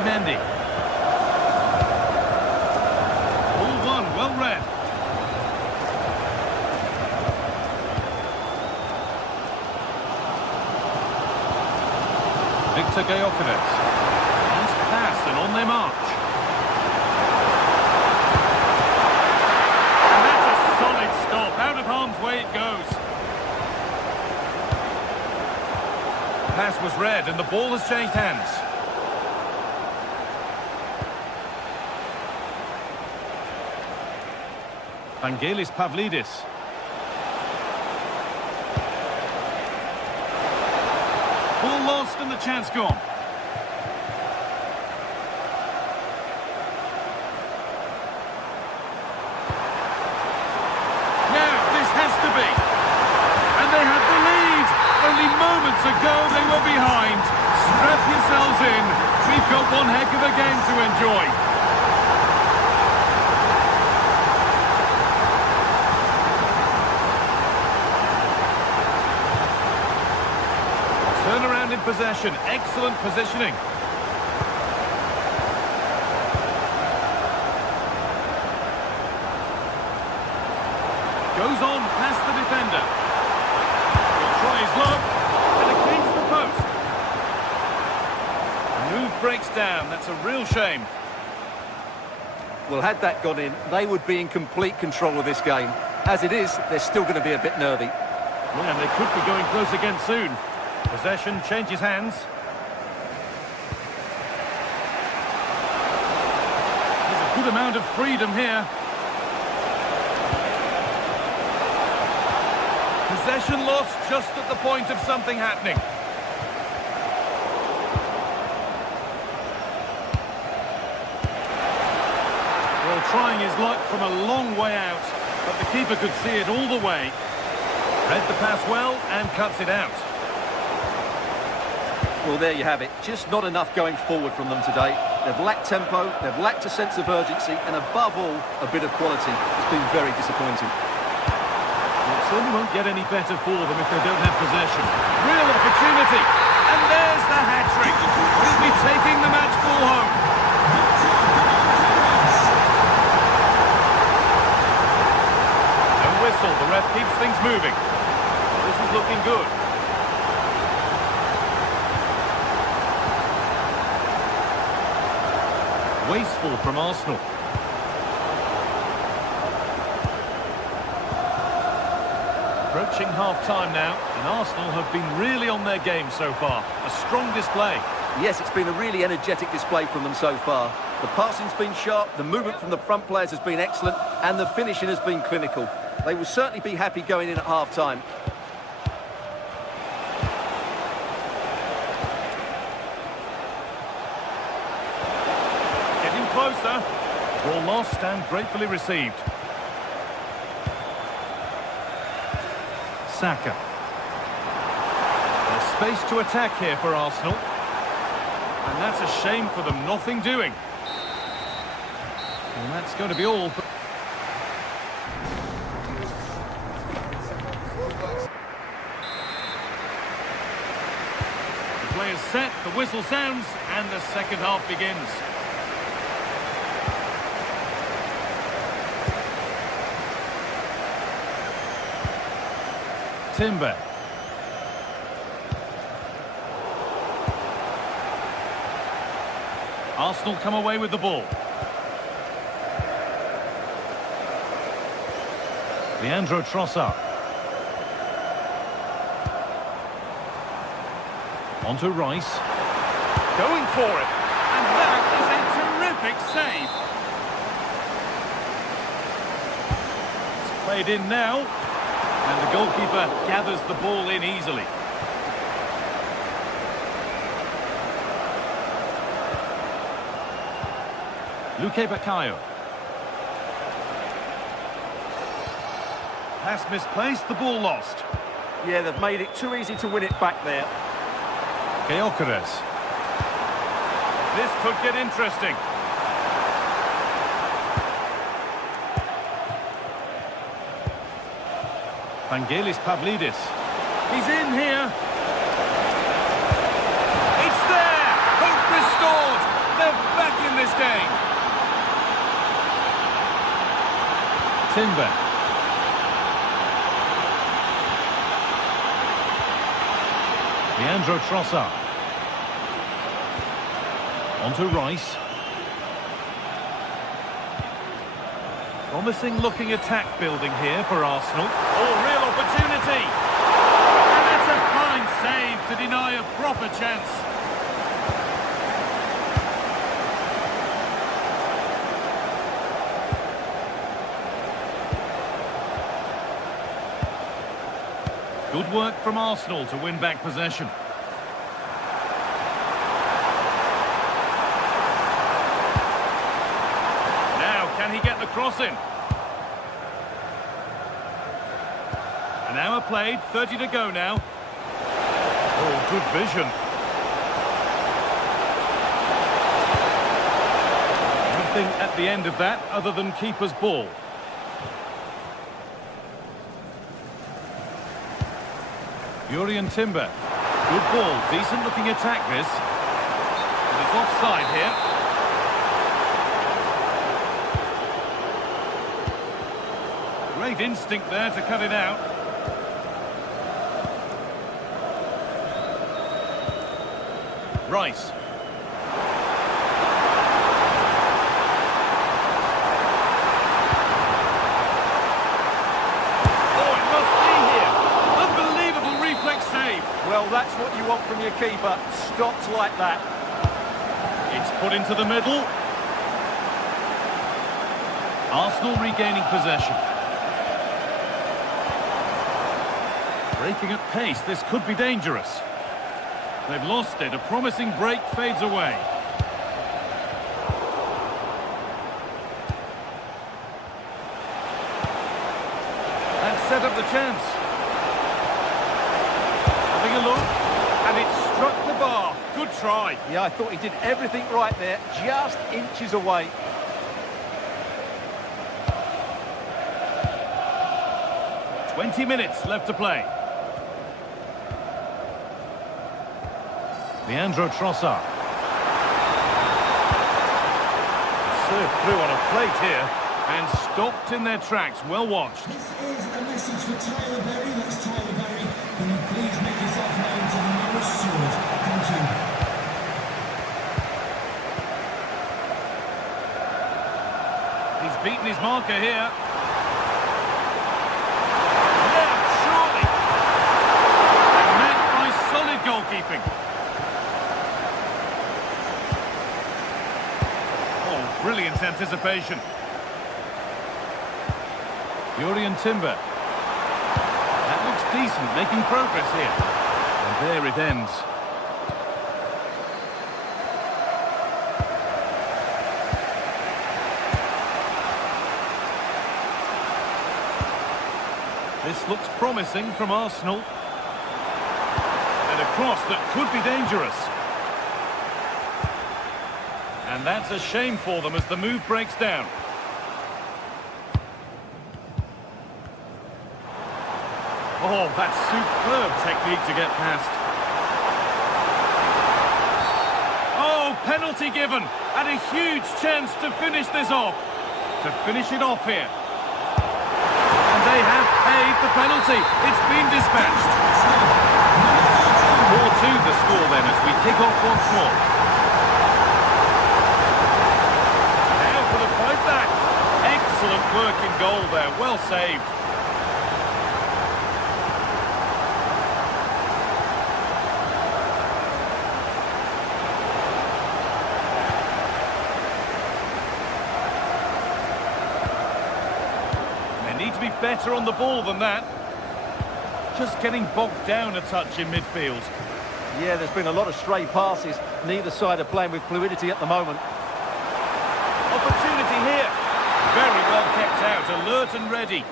Mendy. All one, well read. Victor Gyökeres. Nice pass and on their march. And that's a solid stop. Out of harm's way it goes. The pass was read and the ball has changed hands. Vangelis Pavlidis. Ball lost and the chance gone. Now this has to be. And they have the lead. Only moments ago they were behind. Strap yourselves in. We've got one heck of a game to enjoy. Turnaround in possession, excellent positioning. Goes on past the defender. He'll try his luck, and against the post. The move breaks down, that's a real shame. Well, had that gone in, they would be in complete control of this game. As it is, they're still going to be a bit nervy. Yeah, and they could be going close again soon. Possession changes hands. There's a good amount of freedom here. Possession lost just at the point of something happening. Well, trying his luck from a long way out, but the keeper could see it all the way. Read the pass well and cuts it out. Well, there you have it. Just not enough going forward from them today. They've lacked tempo, they've lacked a sense of urgency, and above all, a bit of quality. It's been very disappointing. Well, it certainly won't get any better for them if they don't have possession. Real opportunity, and there's the hat-trick. He'll be taking the match ball home. No whistle, the ref keeps things moving. This is looking good. Wasteful from Arsenal. Approaching half-time now, and Arsenal have been really on their game so far. A strong display. Yes, it's been a really energetic display from them so far. The passing's been sharp, the movement from the front players has been excellent, and the finishing has been clinical. They will certainly be happy going in at half-time. Closer. Ball lost and gratefully received. Saka. There's space to attack here for Arsenal. And that's a shame for them, nothing doing. And that's going to be all. set, the whistle sounds, and the second half begins. Timber. Arsenal come away with the ball. Leandro Trossard. On to Rice. Going for it. And that is a terrific save. It's played in now. And the goalkeeper gathers the ball in easily. Luque Baccaio. Pass misplaced, the ball lost. Yeah, they've made it too easy to win it back there. Gyökeres. This could get interesting. Vangelis Pavlidis. He's in here. It's there. Hope restored. They're back in this game. Timber. Leandro Trossard. On to Rice. Promising looking attack building here for Arsenal. Oh, real opportunity. And that's a fine save to deny a proper chance. Good work from Arsenal to win back possession. Now, can he get the cross in? An hour played, 30 to go now. Oh, good vision. Nothing at the end of that other than keeper's ball. Jurrien Timber. Good ball, decent looking attack this. But it's offside here. Great instinct there to cut it out. Rice. Well, that's what you want from your keeper. Stops like that. It's put into the middle. Arsenal regaining possession. Breaking at pace, this could be dangerous. They've lost it. A promising break fades away. That set up the chance. Having a look, and it struck the bar. Good try. Yeah, I thought he did everything right there, just inches away. "20 minutes left to play. Leandro Trossard. Served through on a plate here, and stopped in their tracks. Well watched. This is a message for Tyler Berry. That's Tyler Berry. Can you please make yourself known to the nearest steward? Thank you. He's beaten his marker here. Yeah, surely. And met by solid goalkeeping. Oh, brilliant anticipation. Jurrien Timber. That looks decent, making progress here. And there it ends. This looks promising from Arsenal. And a cross that could be dangerous. And that's a shame for them as the move breaks down. Oh, that's superb technique to get past. penalty given, and a huge chance to finish this off. To finish it off here. And they have paid the penalty. It's been dispatched. 4-2 the score then as we kick off once more. Now for the fight back. Excellent work in goal there, well saved. They need to be better on the ball than that. Just getting bogged down a touch in midfield. Yeah, there's been a lot of stray passes. Neither side are playing with fluidity at the moment. Opportunity here. Very well kept out, alert and ready.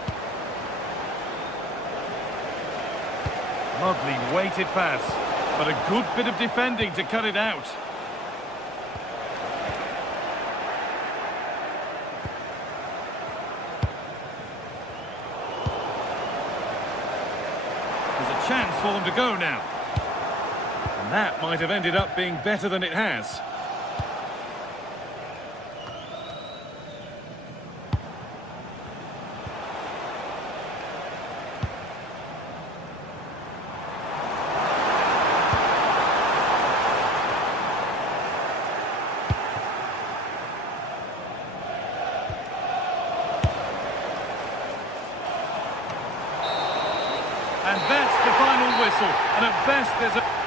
Lovely weighted pass, but a good bit of defending to cut it out. There's a chance for them to go now. And that might have ended up being better than it has. And that's the final whistle. And at best, there's a...